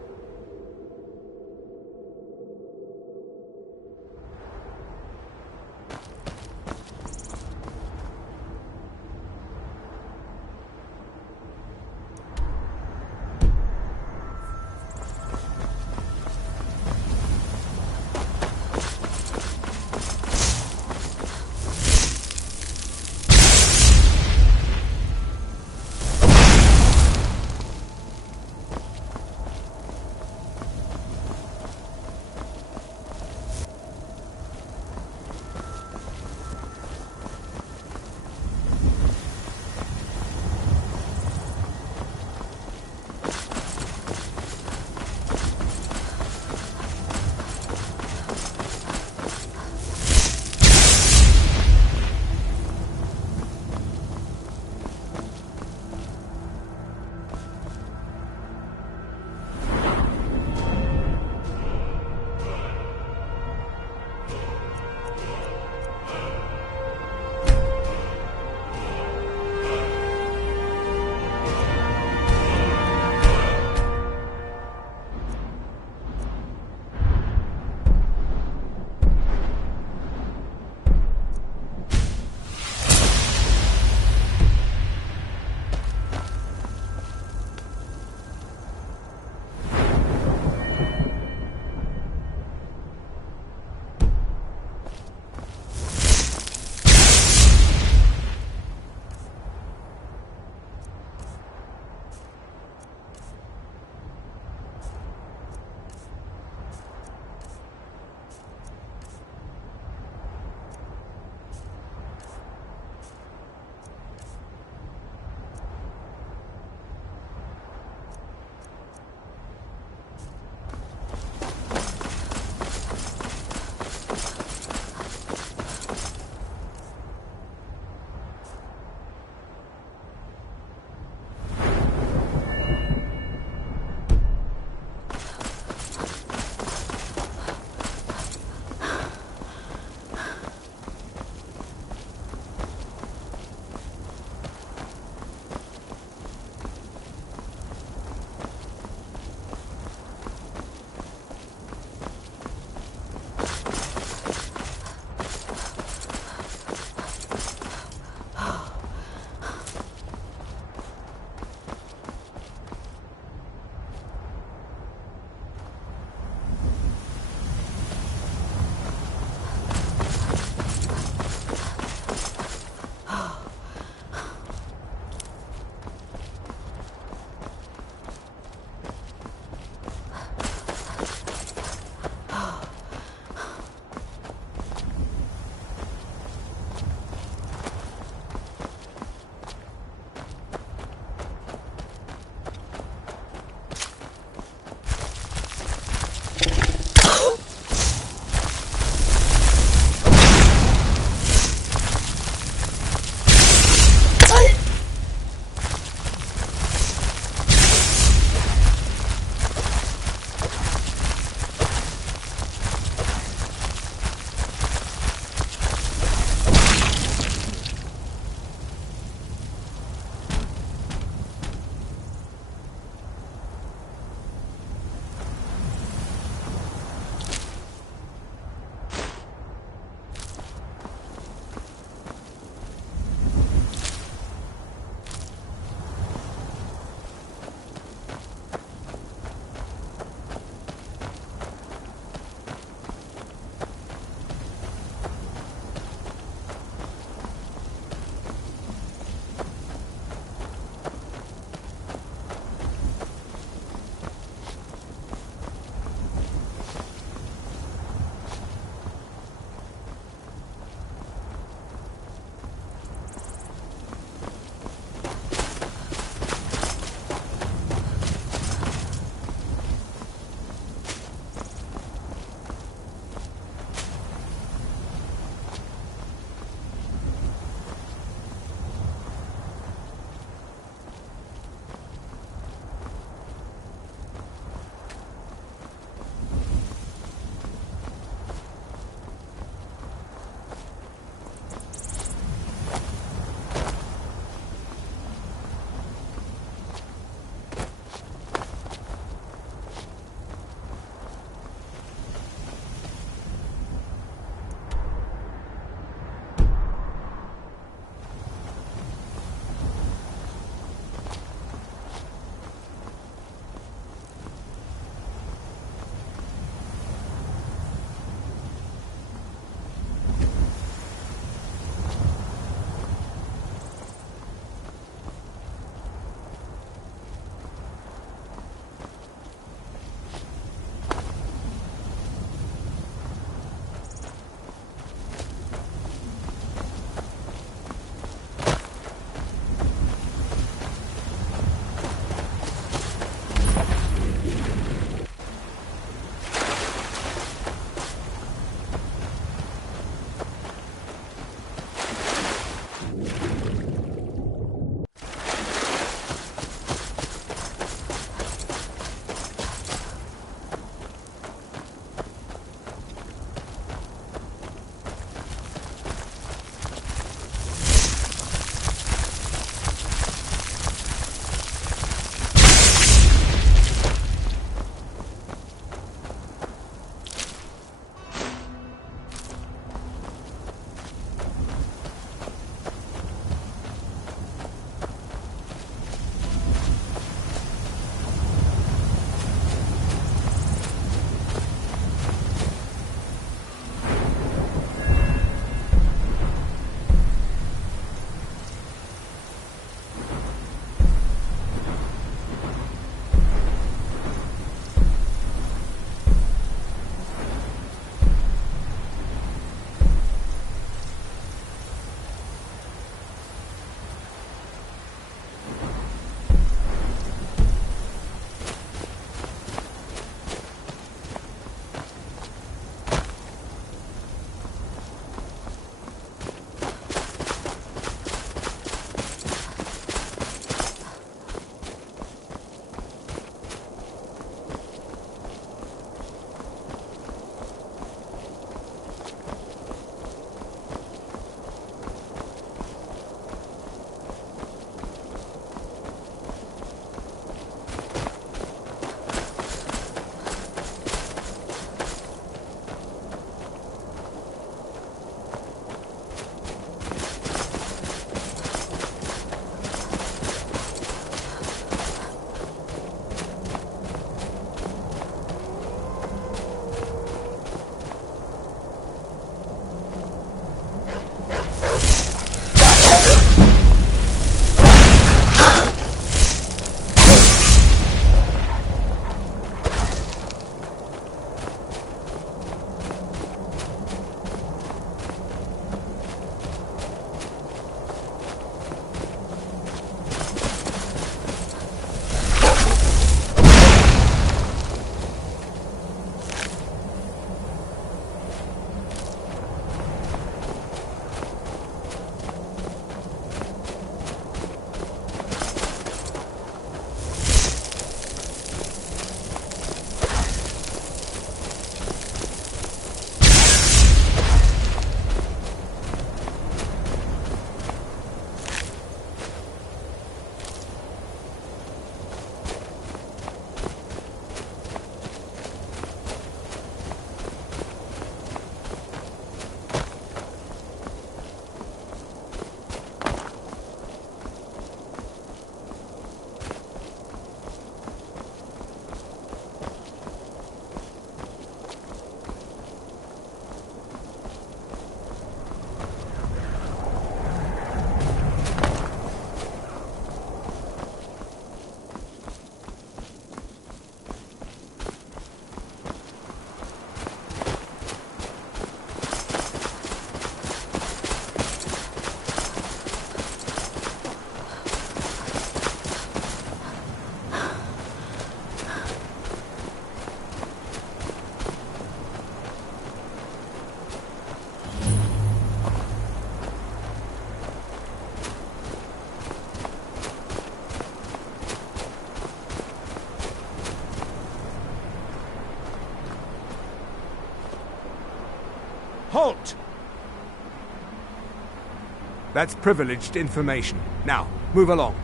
That's privileged information. Now, move along.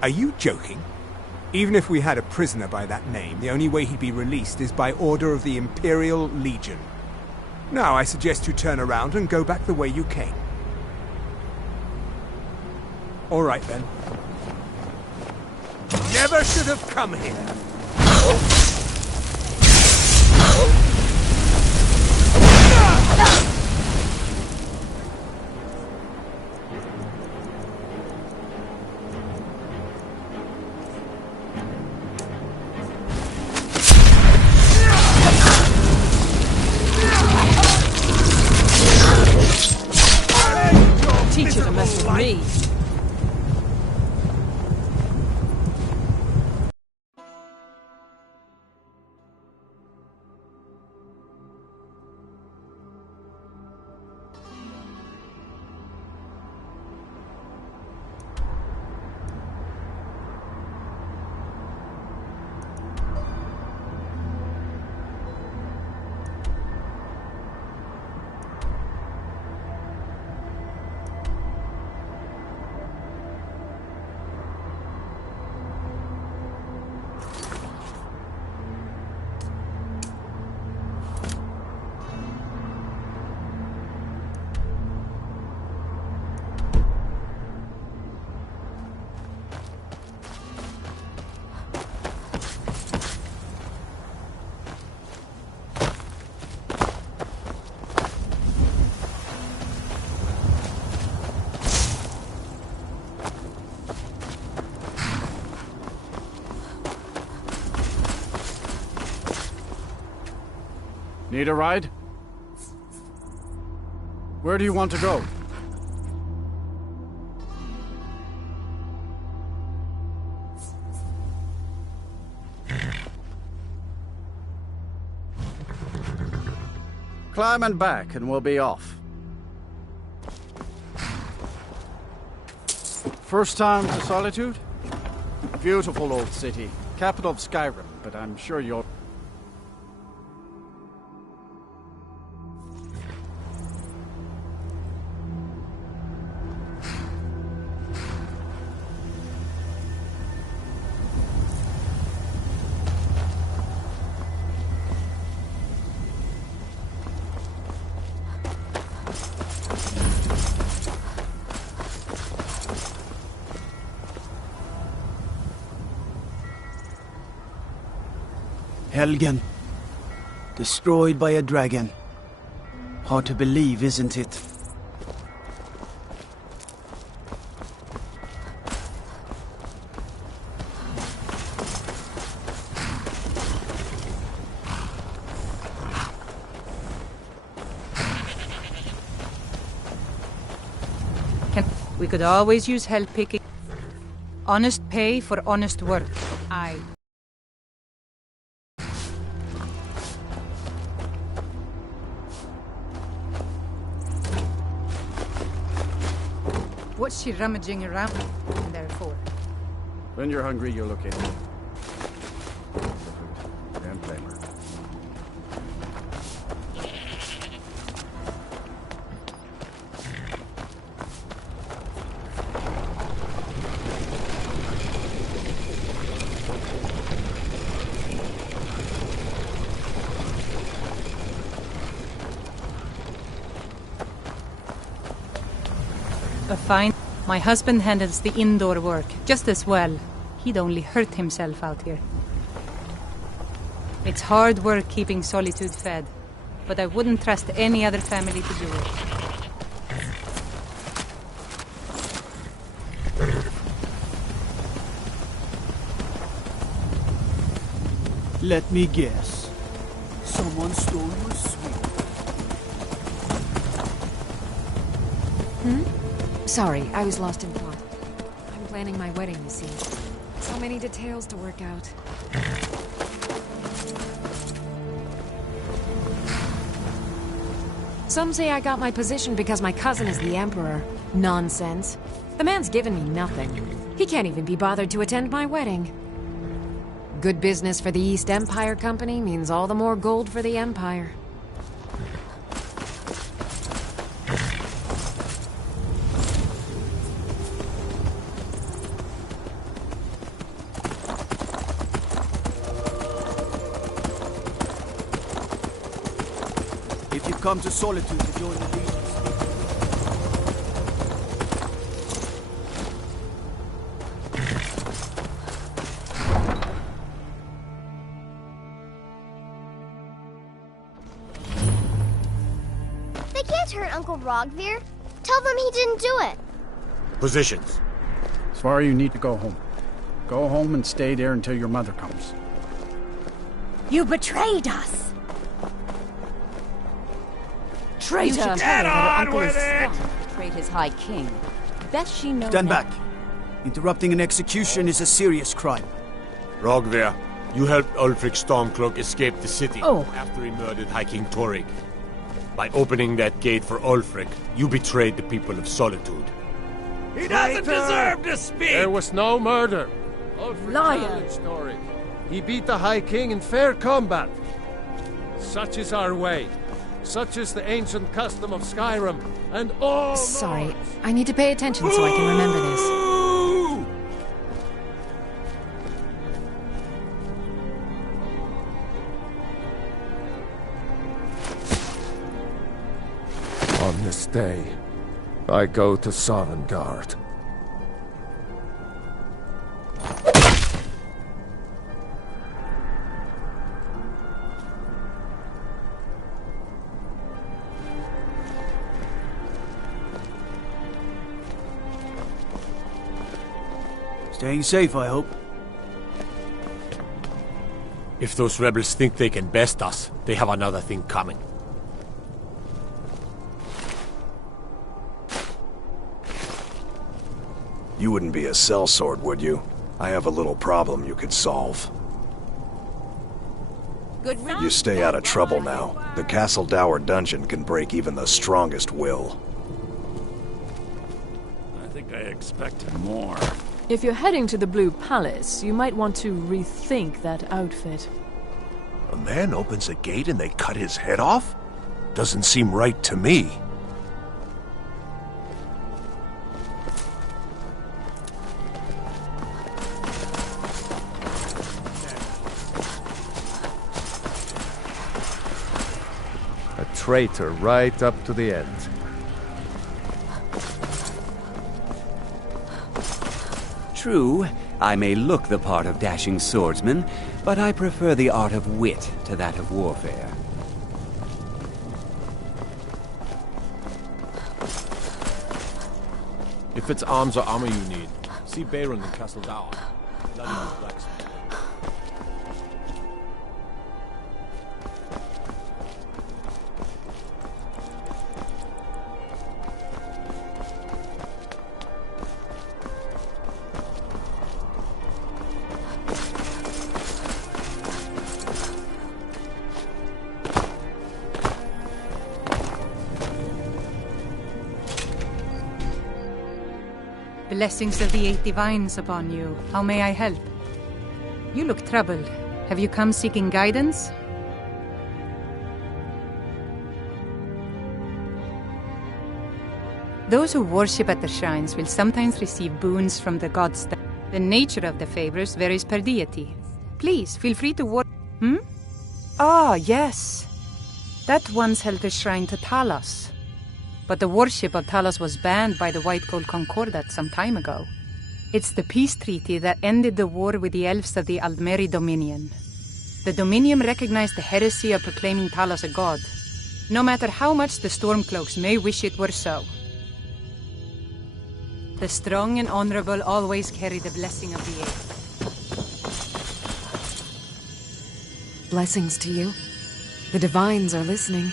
Are you joking? Even if we had a prisoner by that name, the only way he'd be released is by order of the Imperial Legion. Now I suggest you turn around and go back the way you came. All right, then. Never should have come here. Teach you to mess with me. Need a ride? Where do you want to go? Climb and back, and we'll be off. First time to Solitude? Beautiful old city. Capital of Skyrim, but I'm sure you'll... Helgen. Destroyed by a dragon. Hard to believe, isn't it? We could always use help picking. Honest pay for honest work. Aye. What's she rummaging around in there for? When you're hungry, you'll look in. And flavor. Fine. My husband handles the indoor work just as well. He'd only hurt himself out here. It's hard work keeping Solitude fed, but I wouldn't trust any other family to do it. Let me guess. Someone stole your sweet. Sorry, I was lost in thought. I'm planning my wedding, you see. So many details to work out. Some say I got my position because my cousin is the Emperor. Nonsense. The man's given me nothing. He can't even be bothered to attend my wedding. Good business for the East Empire Company means all the more gold for the Empire. come to Solitude to join the Legion. They can't hurt Uncle Rogvir. Tell them he didn't do it. Positions. Svar, you need to go home. Go home and stay there until your mother comes. You betrayed us! Traitor! You should Get on on with it! Betrayed his High King. Best she knows. Stand back. Interrupting an execution is a serious crime. Rogvir, you helped Ulfric Stormcloak escape the city Oh. after he murdered High King Torig. By opening that gate for Ulfric, you betrayed the people of Solitude. He doesn't deserve to speak! There was no murder. Ulfric Liar. challenged Torig. He beat the High King in fair combat. Such is our way. Such is the ancient custom of Skyrim, and all Sorry, Nords. I need to pay attention so I can remember this. On this day, I go to Sovngarde. Staying safe, I hope. If those rebels think they can best us, they have another thing coming. You wouldn't be a sellsword, would you? I have a little problem you could solve. You stay out of trouble now. The Castle Dower dungeon can break even the strongest will. I think I expected more. If you're heading to the Blue Palace, you might want to rethink that outfit. A man opens a gate and they cut his head off? Doesn't seem right to me. A traitor right up to the end. True, I may look the part of dashing swordsman, but I prefer the art of wit to that of warfare. If it's arms or armor you need, see Baron in Castle Dower. Bloody blacksmith. Blessings of the Eight Divines upon you. How may I help? You look troubled. Have you come seeking guidance? Those who worship at the shrines will sometimes receive boons from the gods. The nature of the favors varies per deity. Please, feel free to worship. Ah, yes. That once held the shrine to Talos. But the worship of Talos was banned by the White Gold Concordat some time ago. It's the peace treaty that ended the war with the elves of the Aldmeri Dominion. The Dominion recognized the heresy of proclaiming Talos a god, no matter how much the Stormcloaks may wish it were so. The strong and honorable always carry the blessing of the Eight. Blessings to you. The Divines are listening.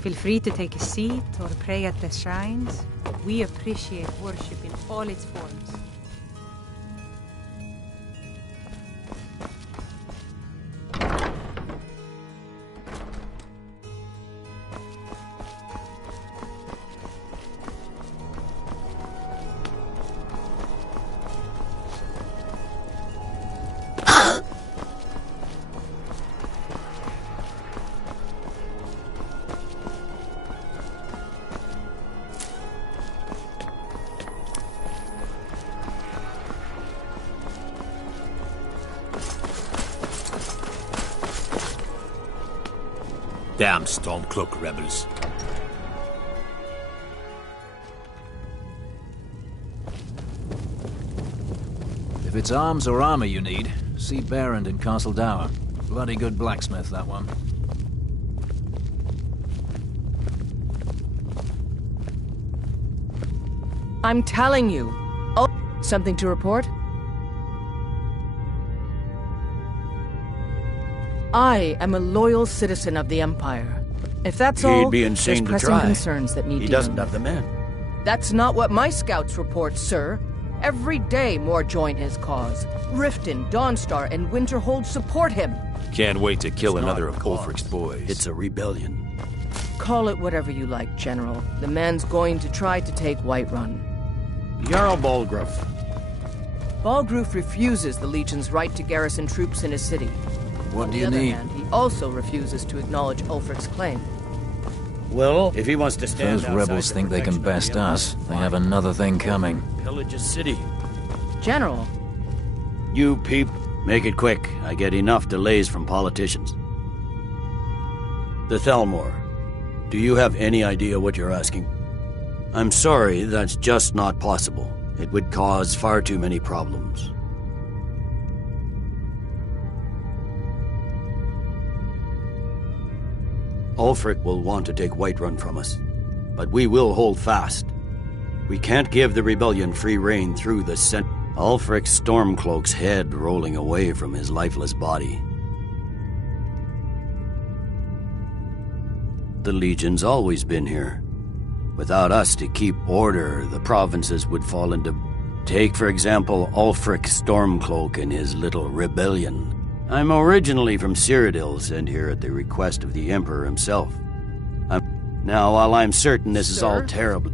Feel free to take a seat or pray at the shrines. We appreciate worship in all its forms. Damn Stormcloak rebels. If it's arms or armor you need, see Barrand in Castle Dower. Bloody good blacksmith, that one. I'm telling you. Oh, something to report? I am a loyal citizen of the Empire. If that's all, He'd be insane there's to pressing try. concerns that need He dealing doesn't with. have the men. That's not what my scouts report, sir. Every day more join his cause. Riften, Dawnstar, and Winterhold support him. Can't wait to kill It's another not of a cause. Ulfric's boys. It's a rebellion. Call it whatever you like, General. The man's going to try to take Whiterun. Jarl Balgruuf. Balgruuf refuses the Legion's right to garrison troops in his city. What On do the you other need? hand, he also refuses to acknowledge Ulfric's claim. Well, if he wants to stand Those rebels think they can best us. They have another thing coming. Pillage a city. General, You peep, make it quick. I get enough delays from politicians. The Thalmor. Do you have any idea what you're asking? I'm sorry, that's just not possible. It would cause far too many problems. Ulfric will want to take Whiterun from us, but we will hold fast. We can't give the rebellion free rein through the Ulfric's Stormcloak's head rolling away from his lifeless body. The Legion's always been here. Without us to keep order, the provinces would fall into... Take, for example, Ulfric Stormcloak and his little rebellion. I'm originally from Cyrodiil, sent here at the request of the Emperor himself. Now, while I'm certain this is all Sir? terrible...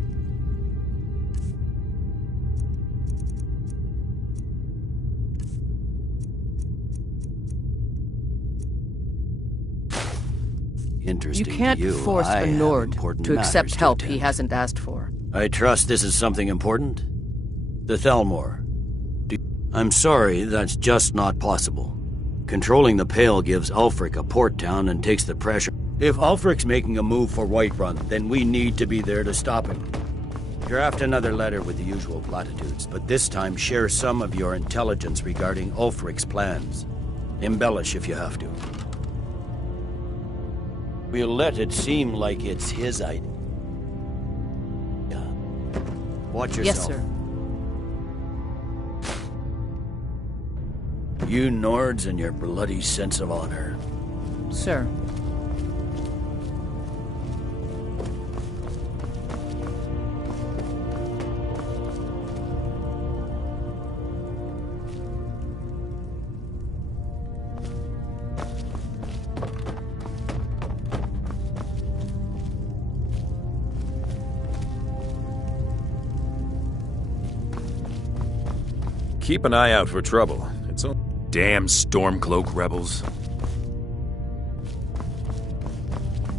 Interesting you can't to you, force I a have Nord important to accept matters help attend. he hasn't asked for. I trust this is something important? The Thalmor. I'm sorry, that's just not possible. Controlling the Pale gives Ulfric a port town and takes the pressure. If Ulfric's making a move for Whiterun, then we need to be there to stop him. Draft another letter with the usual platitudes, but this time share some of your intelligence regarding Ulfric's plans. Embellish if you have to. We'll let it seem like it's his idea. Watch yourself. Yes, sir. You Nords and your bloody sense of honor. Sir. Keep an eye out for trouble. It's all damn Stormcloak rebels.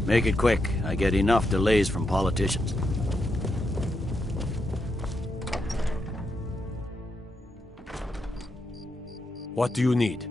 Make it quick. I get enough delays from politicians. What do you need?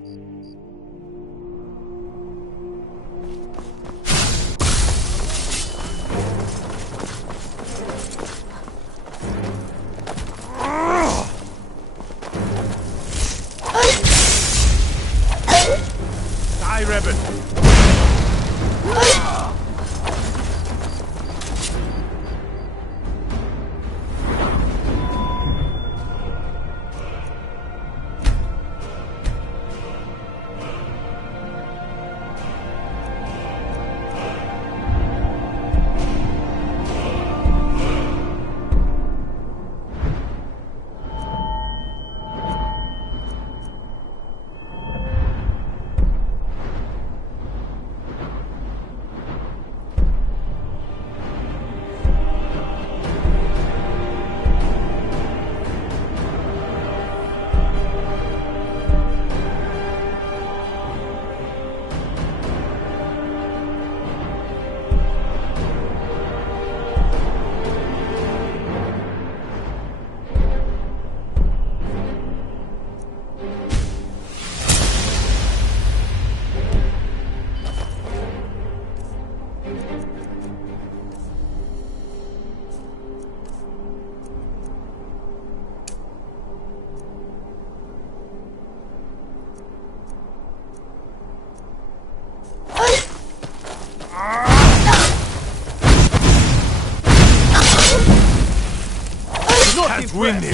Go in there!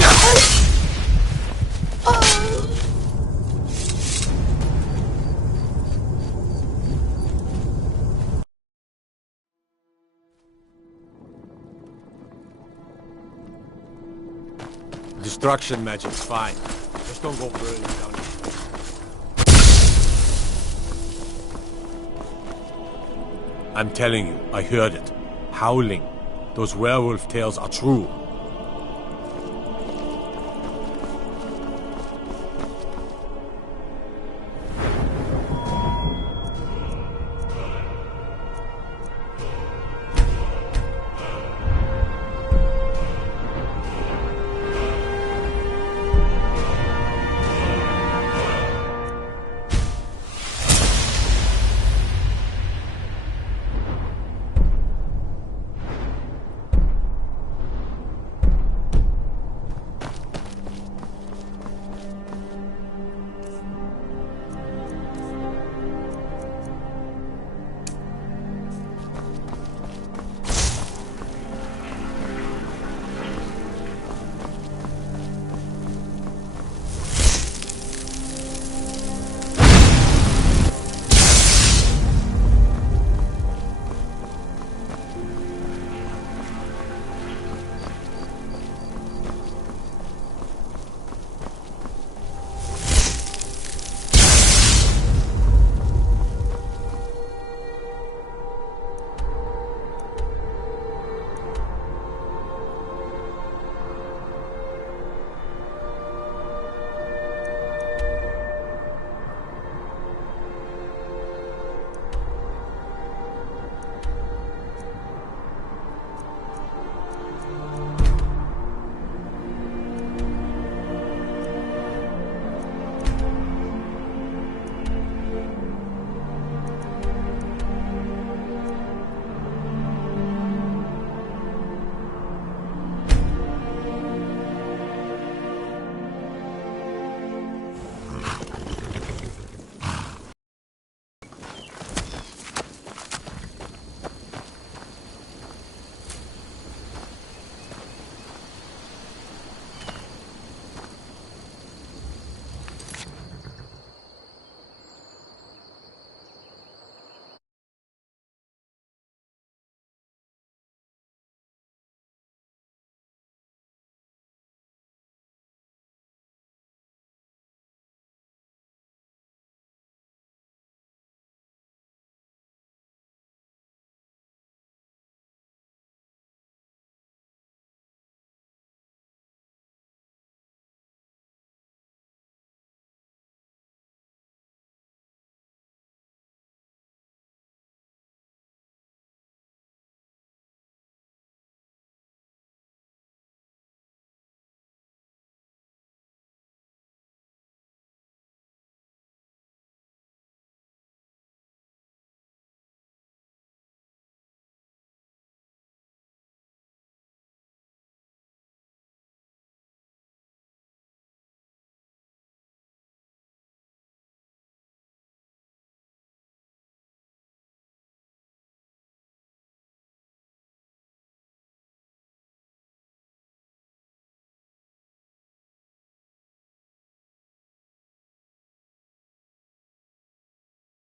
Destruction magic's fine. Just don't go burning down. I'm telling you, I heard it. Howling. Those werewolf tales are true.